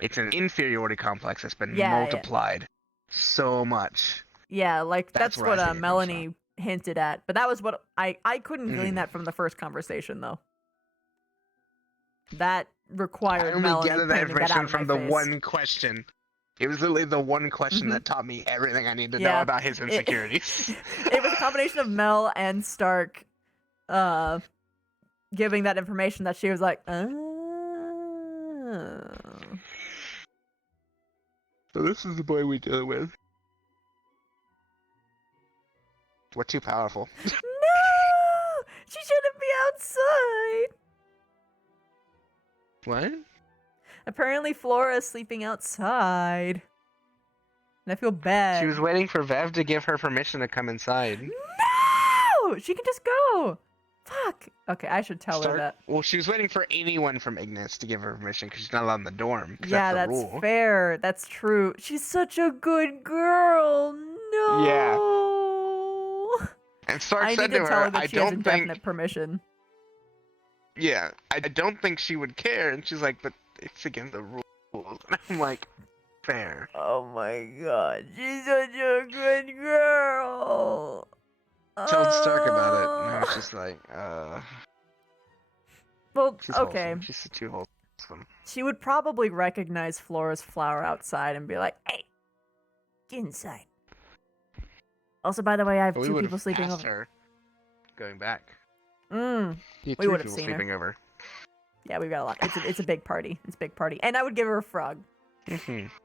It's an inferiority complex that's been Yeah, yeah. multiplied so much. Yeah, like that's where I what think it comes Melanie hinted at. But that was what I couldn't glean Mhm. that from the first conversation though. That I required only Melanie gathered that painting that out information in from my the face. one question. It was literally the one question Mhm. that taught me everything I need to know Yeah, about his it- insecurities. It was a combination of Mel and Stark giving that information that she was like, So this is the boy we deal with. We're too powerful. No! She shouldn't be outside! What? Apparently Flora is sleeping outside. And I feel bad. She was waiting for Vev to give her permission to come inside. No! She can just go! Fuck! Okay, I should tell her that. Well, she was waiting for anyone from Ignis to give her permission because she's not allowed in the dorm. 'Cause Yeah, that's the that's rule. fair. That's true. She's such a good girl. No! Yeah. And Stark I said need to to tell her, her that I she has don't indefinite think, permission. yeah, I don't think she would care. And she's like, but it's against the rules. And I'm like, fair. Oh my god, she's such a good girl. Told Stark about it, and I was just like, Well, she's okay. wholesome. She's too wholesome. She would probably recognize Flora's flower outside and be like, "Hey, get inside." Also, by the way, I have But we 2 would people have sleeping passed over. her going back. Mm. You had We 2 would have people seen sleeping her. over. Yeah, we've got a lot. It's a big party. It's a big party, and I would give her a frog.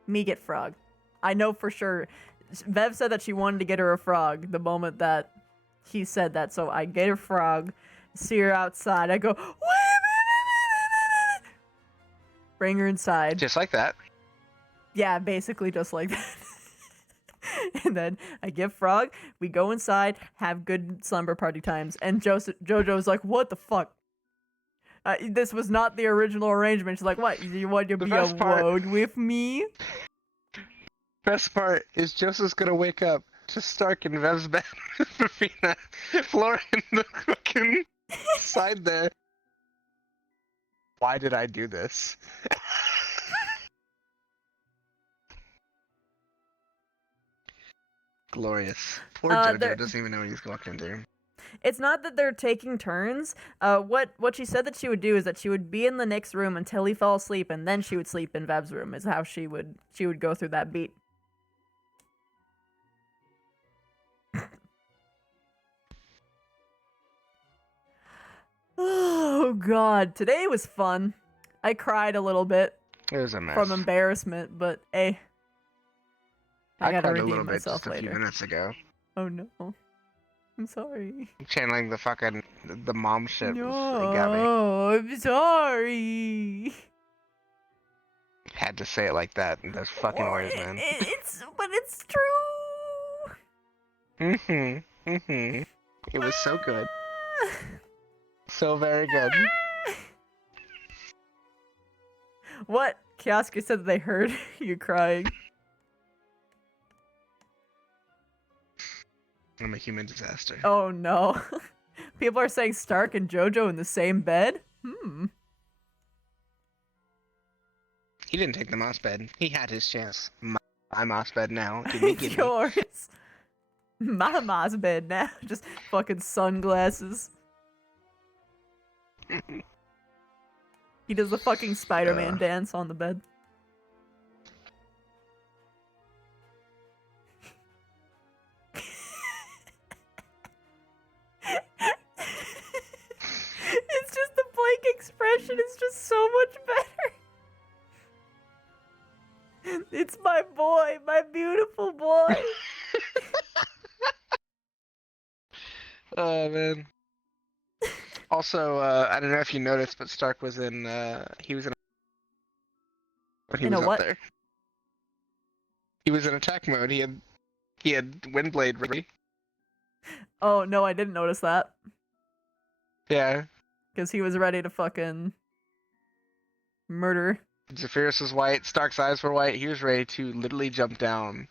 Me get frog. I know for sure. Vev said that she wanted to get her a frog the moment that he said that, so I get her frog, see her outside, I go, bring her inside. Just like that. Yeah, basically just like that. And then I give frog, we go inside, have good slumber party times, and Jojo's like, what the fuck? This was not the original arrangement. She's like, what? You want to be alone with me? Best part is Joseph's gonna wake up to Stark in Vev's bed with Rafina, Flora in the fucking side there. Why did I do this? Glorious. Poor Jojo doesn't even know what he's walking into. It's not that they're taking turns. What she said that she would do is that she would be in the Nick's room until he fell asleep, and then she would sleep in Vev's room. Is how she would go through that beat. Oh god, today was fun. I cried a little bit. It was a mess. From embarrassment, but hey, I gotta cried a redeem little bit myself just a later. few minutes ago. Oh no, I'm sorry. Channeling the fucking the mom shit. It got me. No, I'm sorry. Had to say it like that in those fucking words, man. But it's true. It was so good. So very good. What? Kioska said that they heard you crying. I'm a human disaster. Oh no. People are saying Stark and Jojo in the same bed? He didn't take the moss bed. He had his chance. My moss bed now. Give me. Yours. My mom's bed now. Just fucking sunglasses. He does the fucking Spider-Man dance on the bed. It's just the blank expression is just so much better. It's my boy, my beautiful boy. Oh man. Also, I don't know if you noticed, but Stark was in. He was in. But he In was a up what? there. He was in attack mode. He had Windblade ready. Oh no, I didn't notice that. Yeah. Because he was ready to fucking murder. Zephyrus was white. Stark's eyes were white. He was ready to literally jump down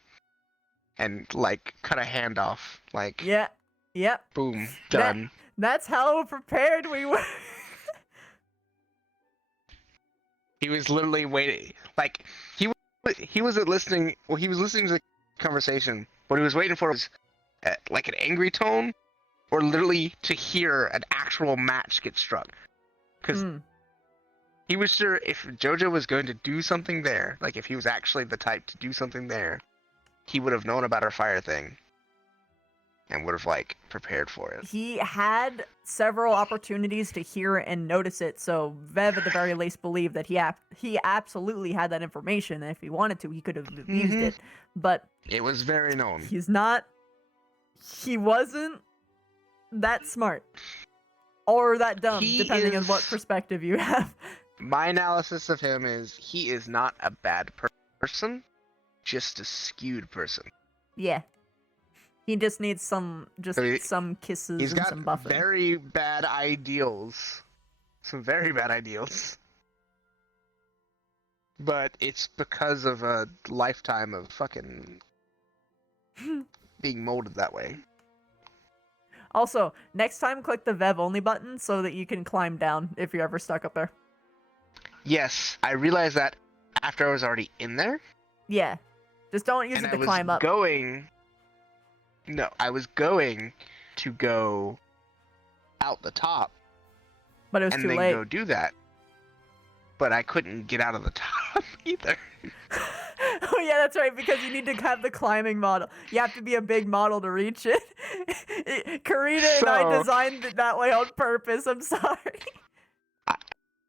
and like cut a hand off. Like. Yeah. Yep. Boom. Done. That's how prepared we were. He was literally waiting. Like he wasn't listening. Well, he was listening to the conversation. What he was waiting for was like an angry tone, or literally to hear an actual match get struck. Because he was sure if JoJo was going to do something there, like if he was actually the type to do something there, he would have known about her fire thing. And would have like prepared for it. He had several opportunities to hear and notice it, so Vev at the very least believed that he absolutely had that information, and if he wanted to, he could have used it. But it was very known. He wasn't that smart. Or that dumb, depending on what perspective you have. My analysis of him is he is not a bad person, just a skewed person. Yeah. He just needs some kisses He's and got some buffing. very bad ideals. Some very bad ideals. But it's because of a lifetime of fucking being molded that way. Also, next time click the Vev only button so that you can climb down if you're ever stuck up there. Yes, I realized that after I was already in there. Yeah. Just don't use And it I to was climb up. No, I was going to go out the top. But it was and too then late. go do that. But I couldn't get out of the top either. Oh yeah, that's right, because you need to have the climbing model. You have to be a big model to reach it. Karina and I So- designed it that way on purpose. I'm sorry.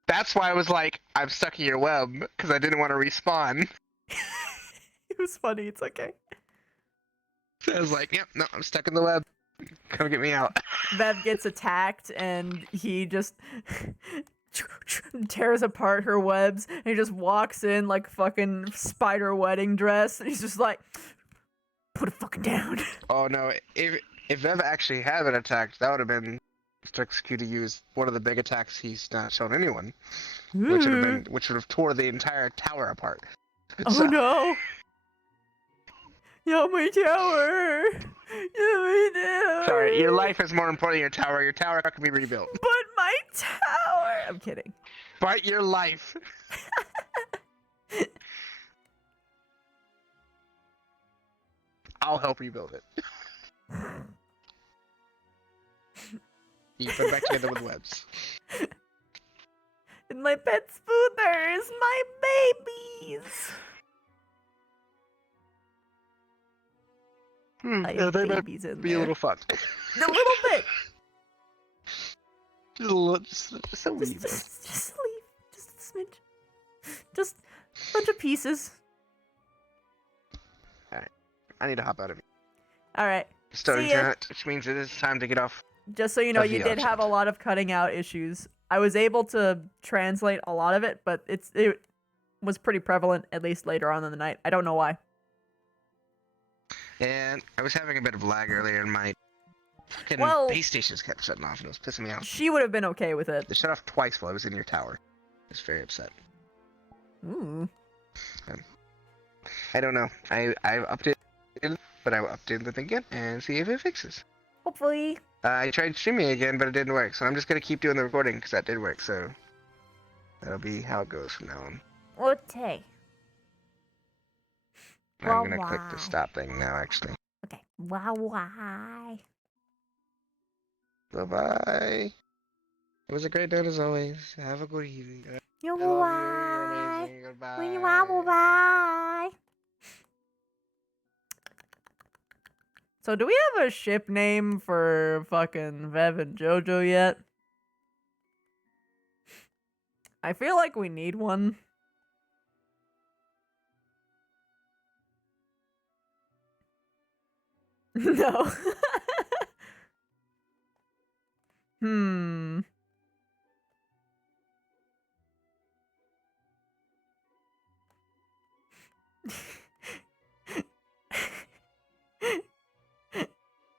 That's why I was like, I'm stuck in your web, because I didn't want to respawn. It was funny. It's okay. So I was like, yep, no, I'm stuck in the web. Come get me out. Vev gets attacked, and he just tears apart her webs, and he just walks in like fucking spider wedding dress, and he's just like, put it fucking down. Oh no, if Vev actually had been attacked, that would have been Strix Q to use one of the big attacks he's not shown anyone. Which would have tore the entire tower apart. Oh no! Yo, my tower! Yo, my tower! Sorry, your life is more important than your tower. Your tower can be rebuilt. But my tower! I'm kidding. But your life. I'll help rebuild it. You put it back together with webs. And my pet's food, there's my babies! I Yeah, have they might babies in be there. a little fun. A little bit! Just a little, just a wee bit. Just leave. Just a smidge. Just a bunch of pieces. Alright, I need to hop out of here. Alright. Starting See ya. chat, which means it is time to get off. Just so you know, of you the did auction. have a lot of cutting out issues. I was able to translate a lot of it, but it was pretty prevalent, at least later on in the night. I don't know why. And I was having a bit of lag earlier, and my fucking Well- base stations kept shutting off, and it was pissing me off. She would have been okay with it. They shut off twice while I was in your tower. I was very upset. Ooh. I don't know. I updated it, but I will update the thing again and see if it fixes. Hopefully. I tried streaming again, but it didn't work, so I'm just gonna keep doing the recording because that did work. So that'll be how it goes from now on. Okay. I'm gonna click the stop thing now, actually. Okay. Why? Bye bye. It was a great night as always. Have a good evening. Yo, I love you. why? You're amazing. Goodbye. When you wobble, bye. So, do we have a ship name for fucking Vev and JoJo yet? I feel like we need one. No. Hmm.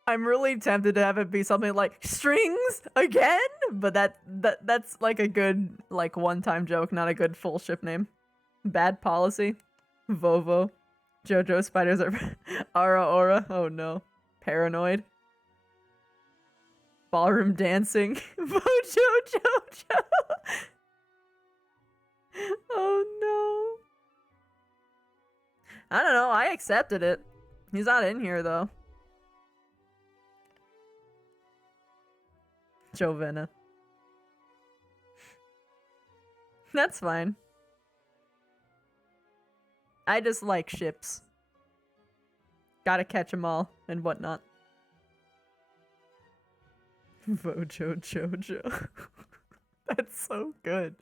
I'm really tempted to have it be something like strings again, but that's like a good like one-time joke, not a good full ship name. Bad policy. Vovo. JoJo spiders are Ara Aura. Oh no. Paranoid. Ballroom dancing. Vojo JoJo. Oh no. I don't know. I accepted it. He's not in here though. Jovena. That's fine. I just like ships. Gotta catch 'em all and whatnot. Vojo Jojo. That's so good.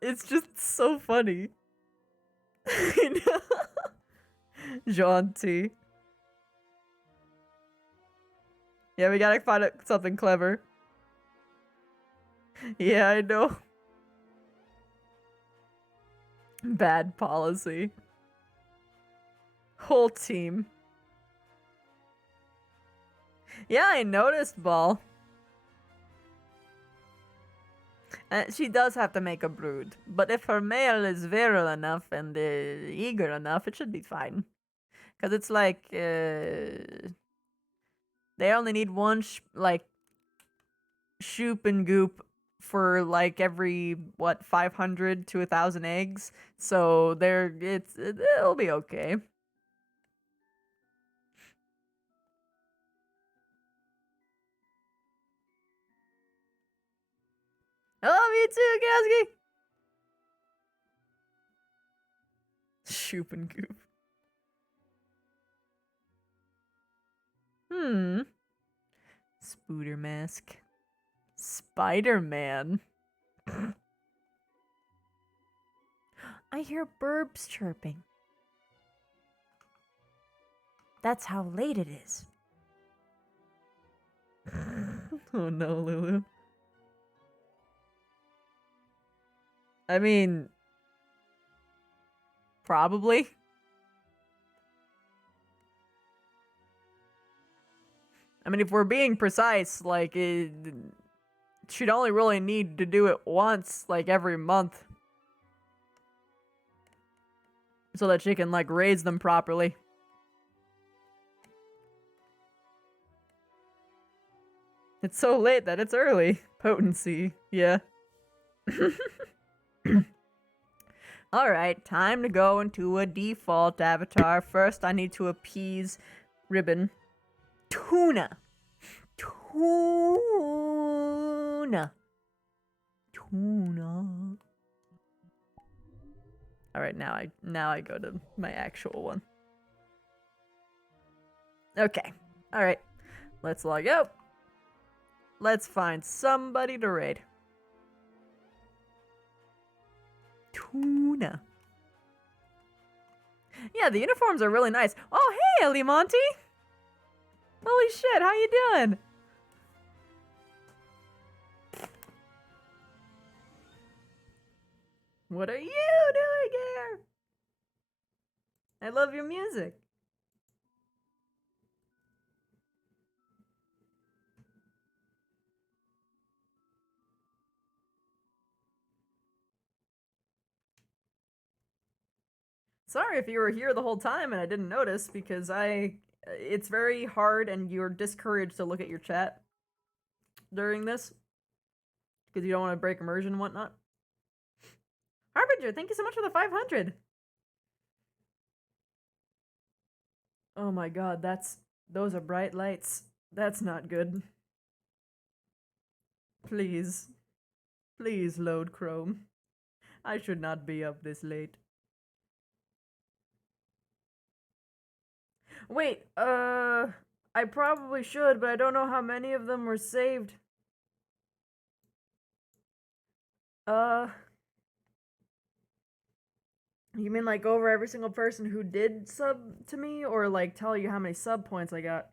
It's just so funny. I know. Jaunty. Yeah, we gotta find something clever. Yeah, I know. Bad policy. Whole team. Yeah, I noticed, Ball. She does have to make a brood, but if her male is virile enough and eager enough, it should be fine. Because it's like, there's They only need one, like, shoop and goop for, like, every, what, 500 to 1,000 eggs. So it'll be okay. I love you too, Gazgy! Shoop and goop. Spooder mask. Spider-Man. I hear birds chirping. That's how late it is. Oh no, Lulu. I mean, probably. I mean, if we're being precise, like, she'd only really need to do it once, like, every month. So that she can, like, raise them properly. It's so late that it's early. Potency, yeah. Alright, time to go into a default avatar. First, I need to appease Ribbon. Tuna! Tuna! Tuna. Alright, now I go to my actual one. Okay. Alright. Let's log out. Let's find somebody to raid. Tuna. Yeah, the uniforms are really nice. Oh, hey, Alimonti! Holy shit, how you doing? What are you doing here? I love your music. Sorry if you were here the whole time and I didn't notice, because it's very hard and you're discouraged to look at your chat during this, because you don't want to break immersion and whatnot. Harbinger, thank you so much for the 500! Oh my god, those are bright lights. That's not good. Please. Please load Chrome. I should not be up this late. Wait, I probably should, but I don't know how many of them were saved. You mean like over every single person who did sub to me, or like tell you how many sub points I got?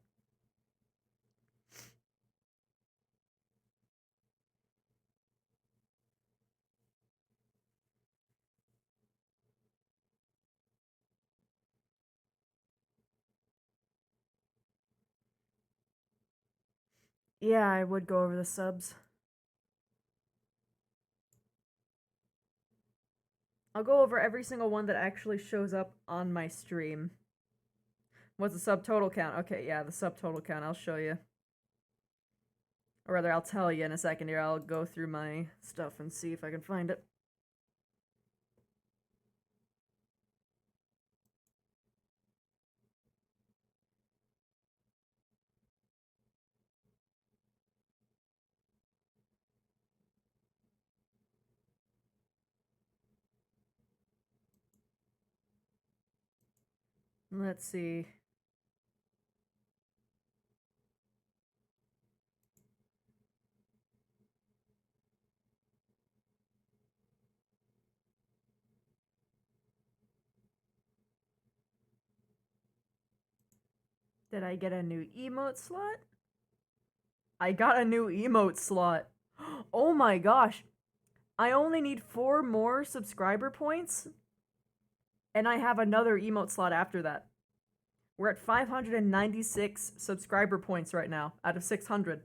Yeah, I would go over the subs. I'll go over every single one that actually shows up on my stream. What's the subtotal count? Okay, yeah, the subtotal count, I'll show you. Or rather, I'll tell you in a second here. I'll go through my stuff and see if I can find it. Let's see. Did I get a new emote slot? I got a new emote slot. Oh my gosh. I only need 4 more subscriber points, and I have another emote slot after that. We're at 596 subscriber points right now, out of 600.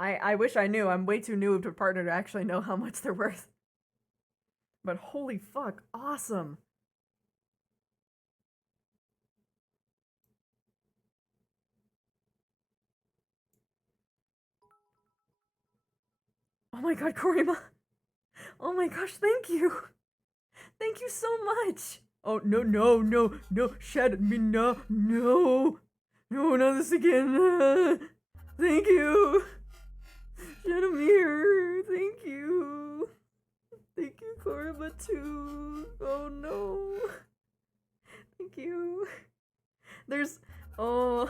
I wish I knew. I'm way too new of a partner to actually know how much they're worth. But holy fuck, awesome. Oh my god, Korima. Oh my gosh, thank you. Thank you so much. Oh, no, no, no, no, shed me, no, no. No, not this again. Thank you. Shadowmere, thank you. Thank you, Korima, too. Oh no. Thank you. There's. Oh.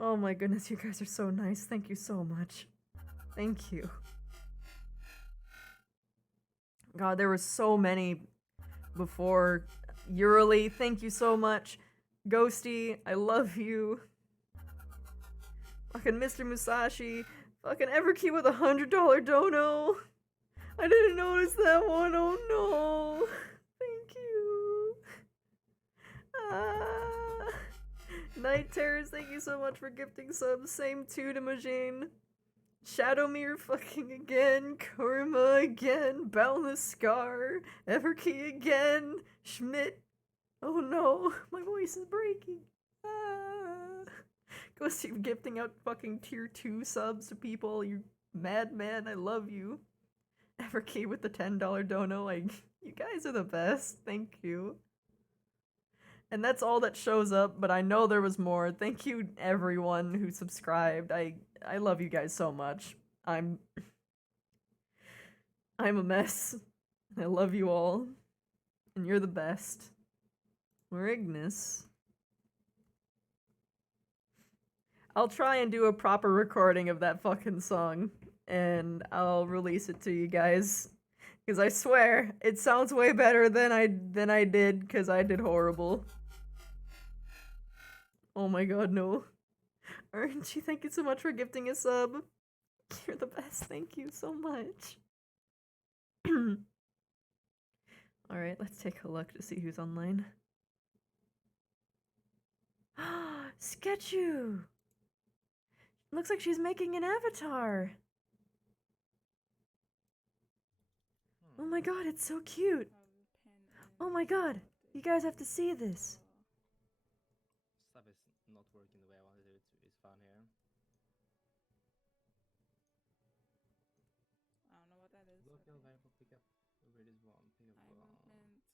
Oh my goodness, you guys are so nice. Thank you so much. Thank you. God, there were so many before. Yurili, thank you so much. Ghosty, I love you. Fucking Mr. Musashi. Fucking Everkey with $100 dono. I didn't notice that one. Oh no. Thank you. Ah. Night Terrors, thank you so much for gifting subs. Same too to Majane. Shadowmere fucking again. Kurma again. Boundless Scar. Everkey again. Schmidt. Oh no, my voice is breaking. Ah. Go see gifting out fucking tier 2 subs to people. You madman, I love you. Everkey with the $10 dono. Like, you guys are the best. Thank you. And that's all that shows up, but I know there was more. Thank you everyone who subscribed. I love you guys so much. I'm a mess. I love you all. And you're the best. We're Ignis. I'll try and do a proper recording of that fucking song, and I'll release it to you guys. Because I swear, it sounds way better than I did, because I did horrible. Oh my god, no. RNG, thank you so much for gifting a sub. You're the best, thank you so much. Alright, let's take a look to see who's online. Sketchu! Looks like she's making an avatar. Oh my god, it's so cute. Oh my god, you guys have to see this. Stuff is not working the way I wanted it to. It's fun here. I don't know what that is. Look, you'll pick up the weirdest one. Pick up one.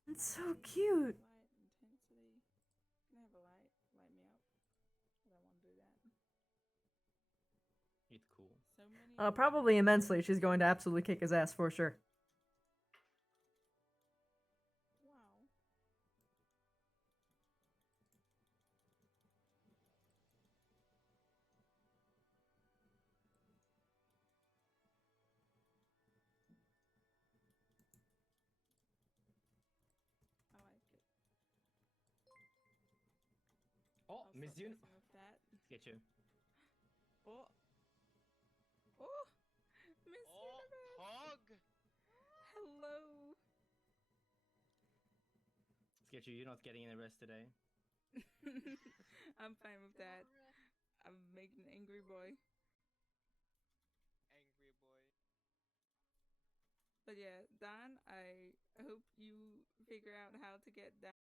It's so cute. Light intensity. Can I have a light? Light me up. I don't want to do that. It's cool. So many. Probably immensely. She's going to absolutely kick his ass for sure. Wow. I like it. Oh, Miss June. With that. Get you. Oh. Oh. Miss Universe. Hog. Hello. Get you. You're not getting any rest today. I'm fine with that. I'm making an angry boy. Angry boy. But yeah, Don, I hope you figure out how to get that.